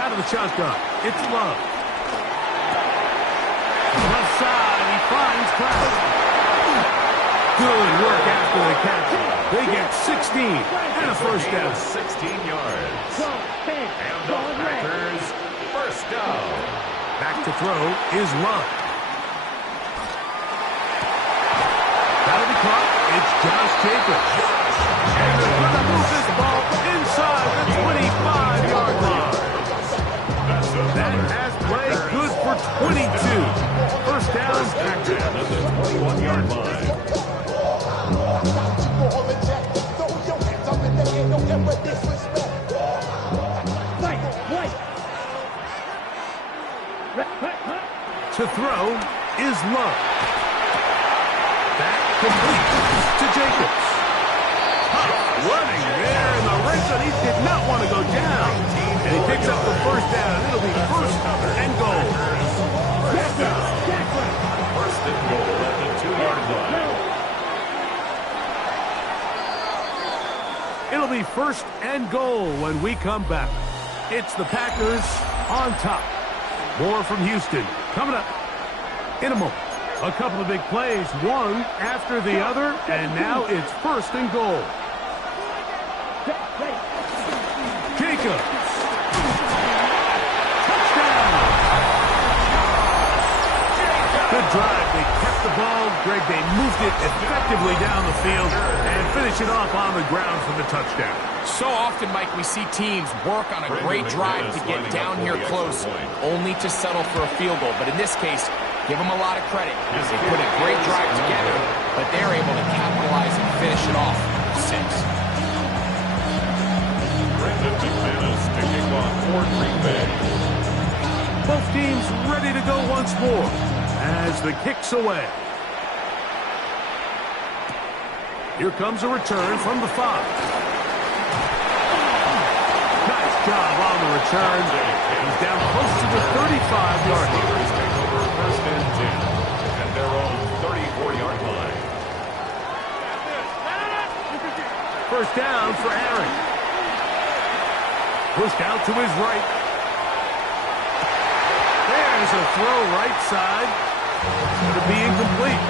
Out of the shotgun, it's Love. Left side, he finds Kraft. Good work after the catch. They get 16 and a first down. 16 yards. And the Packers first down. Back to throw is Love. That'll be caught. It's Josh Jacobs. And they're going to move this ball inside the 25-yard line. That has played good for 22. First down, Packers at the 21-yard line. To throw is Love. That complete to Jacobs. Running there in the red zone. He did not want to go down. And he picks up the first down. It'll be first and goal. First and goal at the 2-yard line. It'll be first and goal when we come back. It's the Packers on top. More from Houston coming up in a moment. A couple of big plays, one after the other, and now it's first and goal. Jacobs. Touchdown. Good drive. They kept the ball. Greg, they moved it effectively down the field and finish it off on the ground for the touchdown. So often, Mike, we see teams work on a great drive to get down here close, only to settle for a field goal. But in this case, give them a lot of credit. They put a great drive together, but they're able to capitalize and finish it off. 6. Brandon McManus taking on for Green Bay. Both teams ready to go once more as the kick's away. Here comes a return from the 5. Nice job on the return. He's down close to the 35-yard line. Take over first and 10 at their own 34-yard line. First down for Aaron. Pushed out to his right. There's a throw right side. It's going to be incomplete.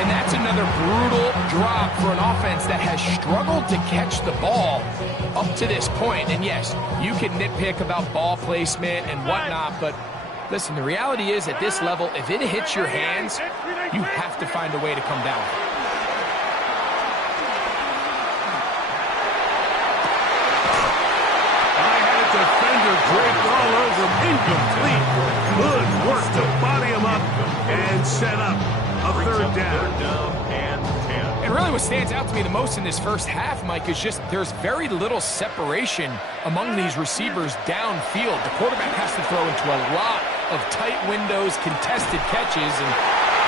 And that's another brutal drop for an offense that has struggled to catch the ball up to this point. And yes, you can nitpick about ball placement and whatnot, but listen, the reality is at this level, if it hits your hands, you have to find a way to come down. Defender draped all over him. Incomplete. Good work to body him up and set up a third down. And 10. And really what stands out to me the most in this first half, Mike, is just there's very little separation among these receivers downfield. The quarterback has to throw into a lot of tight windows, contested catches, and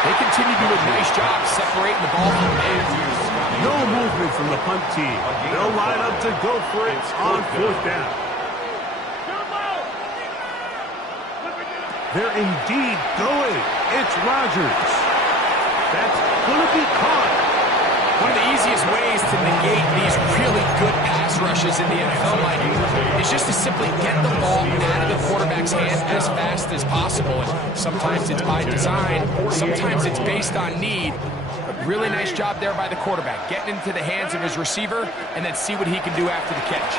they continue to do a nice job separating the ball from the man. No movement from the punt team. They'll line up to go for it on fourth down. They're indeed going. It's Rodgers. That's going to be caught. One of the easiest ways to negate these really good pass rushes in the NFL, Mike, is just to simply get the ball out of the quarterback's hand as fast as possible. And sometimes it's by design. Sometimes it's based on need. But really nice job there by the quarterback, getting into the hands of his receiver and then see what he can do after the catch.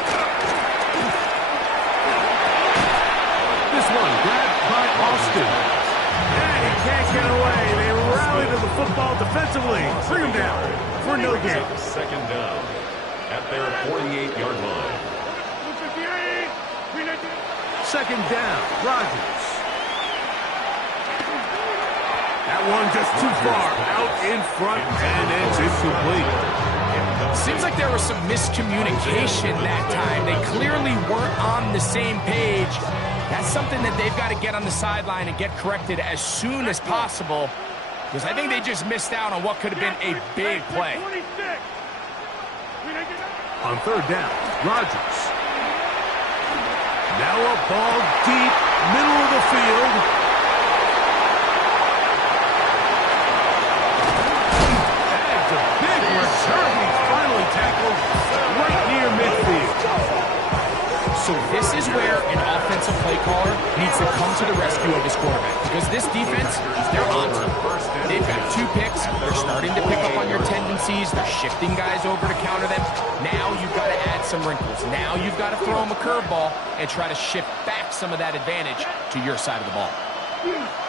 This one grabbed by Austin. And he can't get away. They rally to the football defensively. Bring him down for no gain. Second down at their 48-yard line. Second down, Rodgers. That one just too far out in front, and it's incomplete. Seems like there was some miscommunication that time. They clearly weren't on the same page. That's something that they've got to get on the sideline and get corrected as soon as possible, because I think they just missed out on what could have been a big play. On third down, Rodgers. Now a ball deep, middle of the field. That's a big return. He's finally tackled right near midfield. So this is where an offensive play caller needs to come to the rescue of his quarterback because this defense, they're on to him. They've got 2 picks. They're starting to pick up on your tendencies. They're shifting guys over to counter them. Now you've got to add some wrinkles. Now you've got to throw him a curveball and try to shift back some of that advantage to your side of the ball.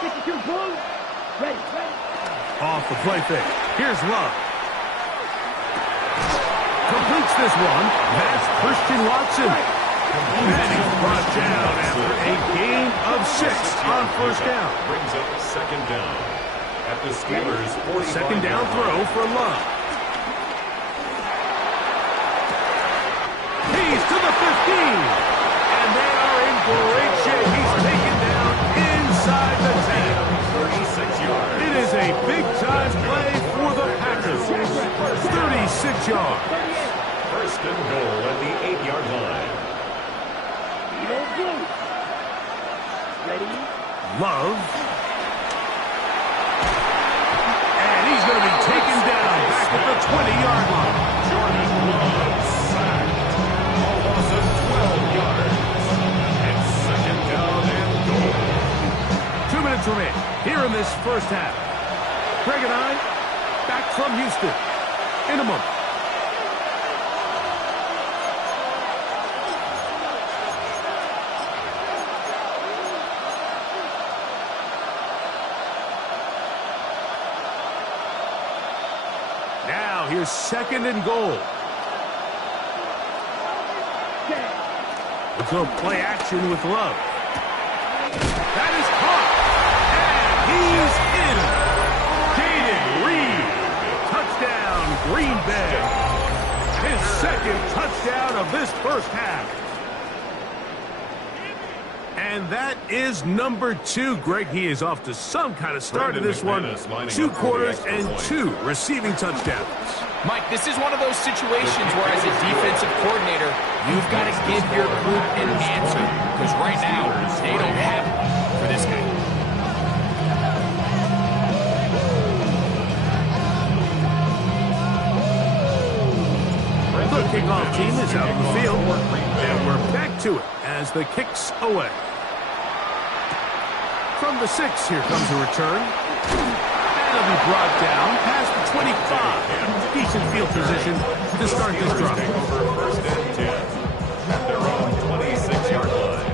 52 Bulls. Ready. Off the play fake. Here's Love. Completes this one. That's Christian Watson. And he's brought down after a gain of 6 on first down. Brings up second down at the Steelers' 45. Second down throw for Love. He's to the 15. And they are in great shape. He's taken down inside the 10. 36 yards. It is a big-time play for the Packers. 36 yards. First and goal at the 8-yard line. Ready? Love. And he's going to be taken down back at the 20-yard line. Jordan Love sacked. Almost a 12 yards. And second down and goal. 2 minutes remaining here in this first half. Greg and I back from Houston in a moment. Now here's second and goal. Let's go play action with Love. That is caught. And he's in. Jaden Reed. Touchdown, Green Bay. His second touchdown of this first half. And that is number 2. Greg, he is off to some kind of start in this one. 2 quarters and 2 receiving touchdowns. Mike, this is one of those situations where as a defensive coordinator, you've got to give your group an answer. Because right now, they don't have it for this guy. The kickoff team is out on the field. And we're back to it as the kick's away. From the 6, here comes a return. And it'll be brought down past the 25. Decent field position to start this drive. First and 10 at their own 26-yard line.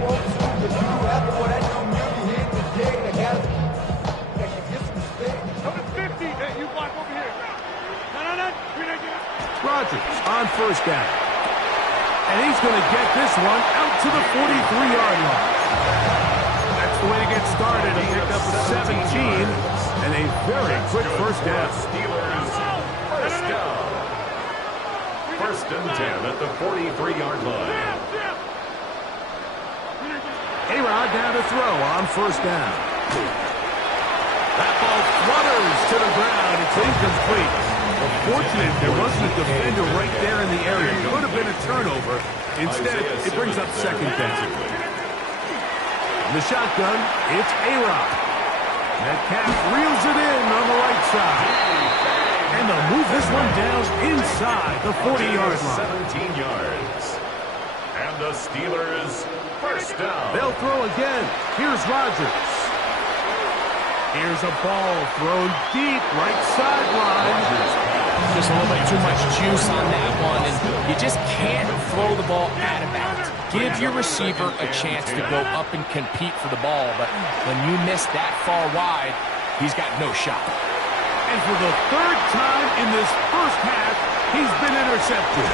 Number 50. Hey, you block over here. No. Rodgers on first down. And he's going to get this one out to the 43-yard line. That's the way to get started. A pickup of 17 and a very quick first down. Steelers first down. First and 10 at the 43-yard line. A-Rod down to throw on first down. That ball flutters to the ground. It's incomplete. Fortunate there wasn't a defender right there in the area. It could have been a turnover. Instead, it brings up second down. In the shotgun, it's A-Rod. Metcalf reels it in on the right side. And they'll move this one down inside the 40-yard line. 17 yards. And the Steelers first down. They'll throw again. Here's Rodgers. Here's a ball thrown deep right sideline. Just a little bit too much juice on that one, and you just can't throw the ball out of bounds. Give your receiver a chance to go up and compete for the ball, but when you miss that far wide, he's got no shot. And for the 3rd time in this first half, he's been intercepted.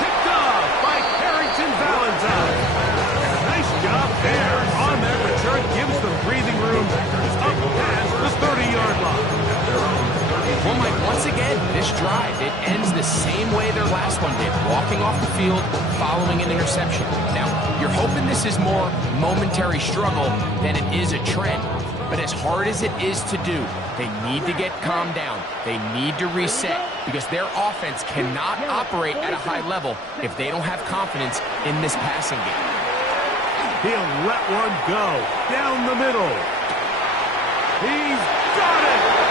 Picked off by Carrington Valentine. Nice job there on that return. Gives them breathing room up past the 30-yard line. Well, Mike, once again, this drive, it ends the same way their last one did, walking off the field, following an interception. Now, you're hoping this is more momentary struggle than it is a trend. But as hard as it is to do, they need to get calmed down. They need to reset because their offense cannot operate at a high level if they don't have confidence in this passing game. He'll let one go down the middle. He's got it!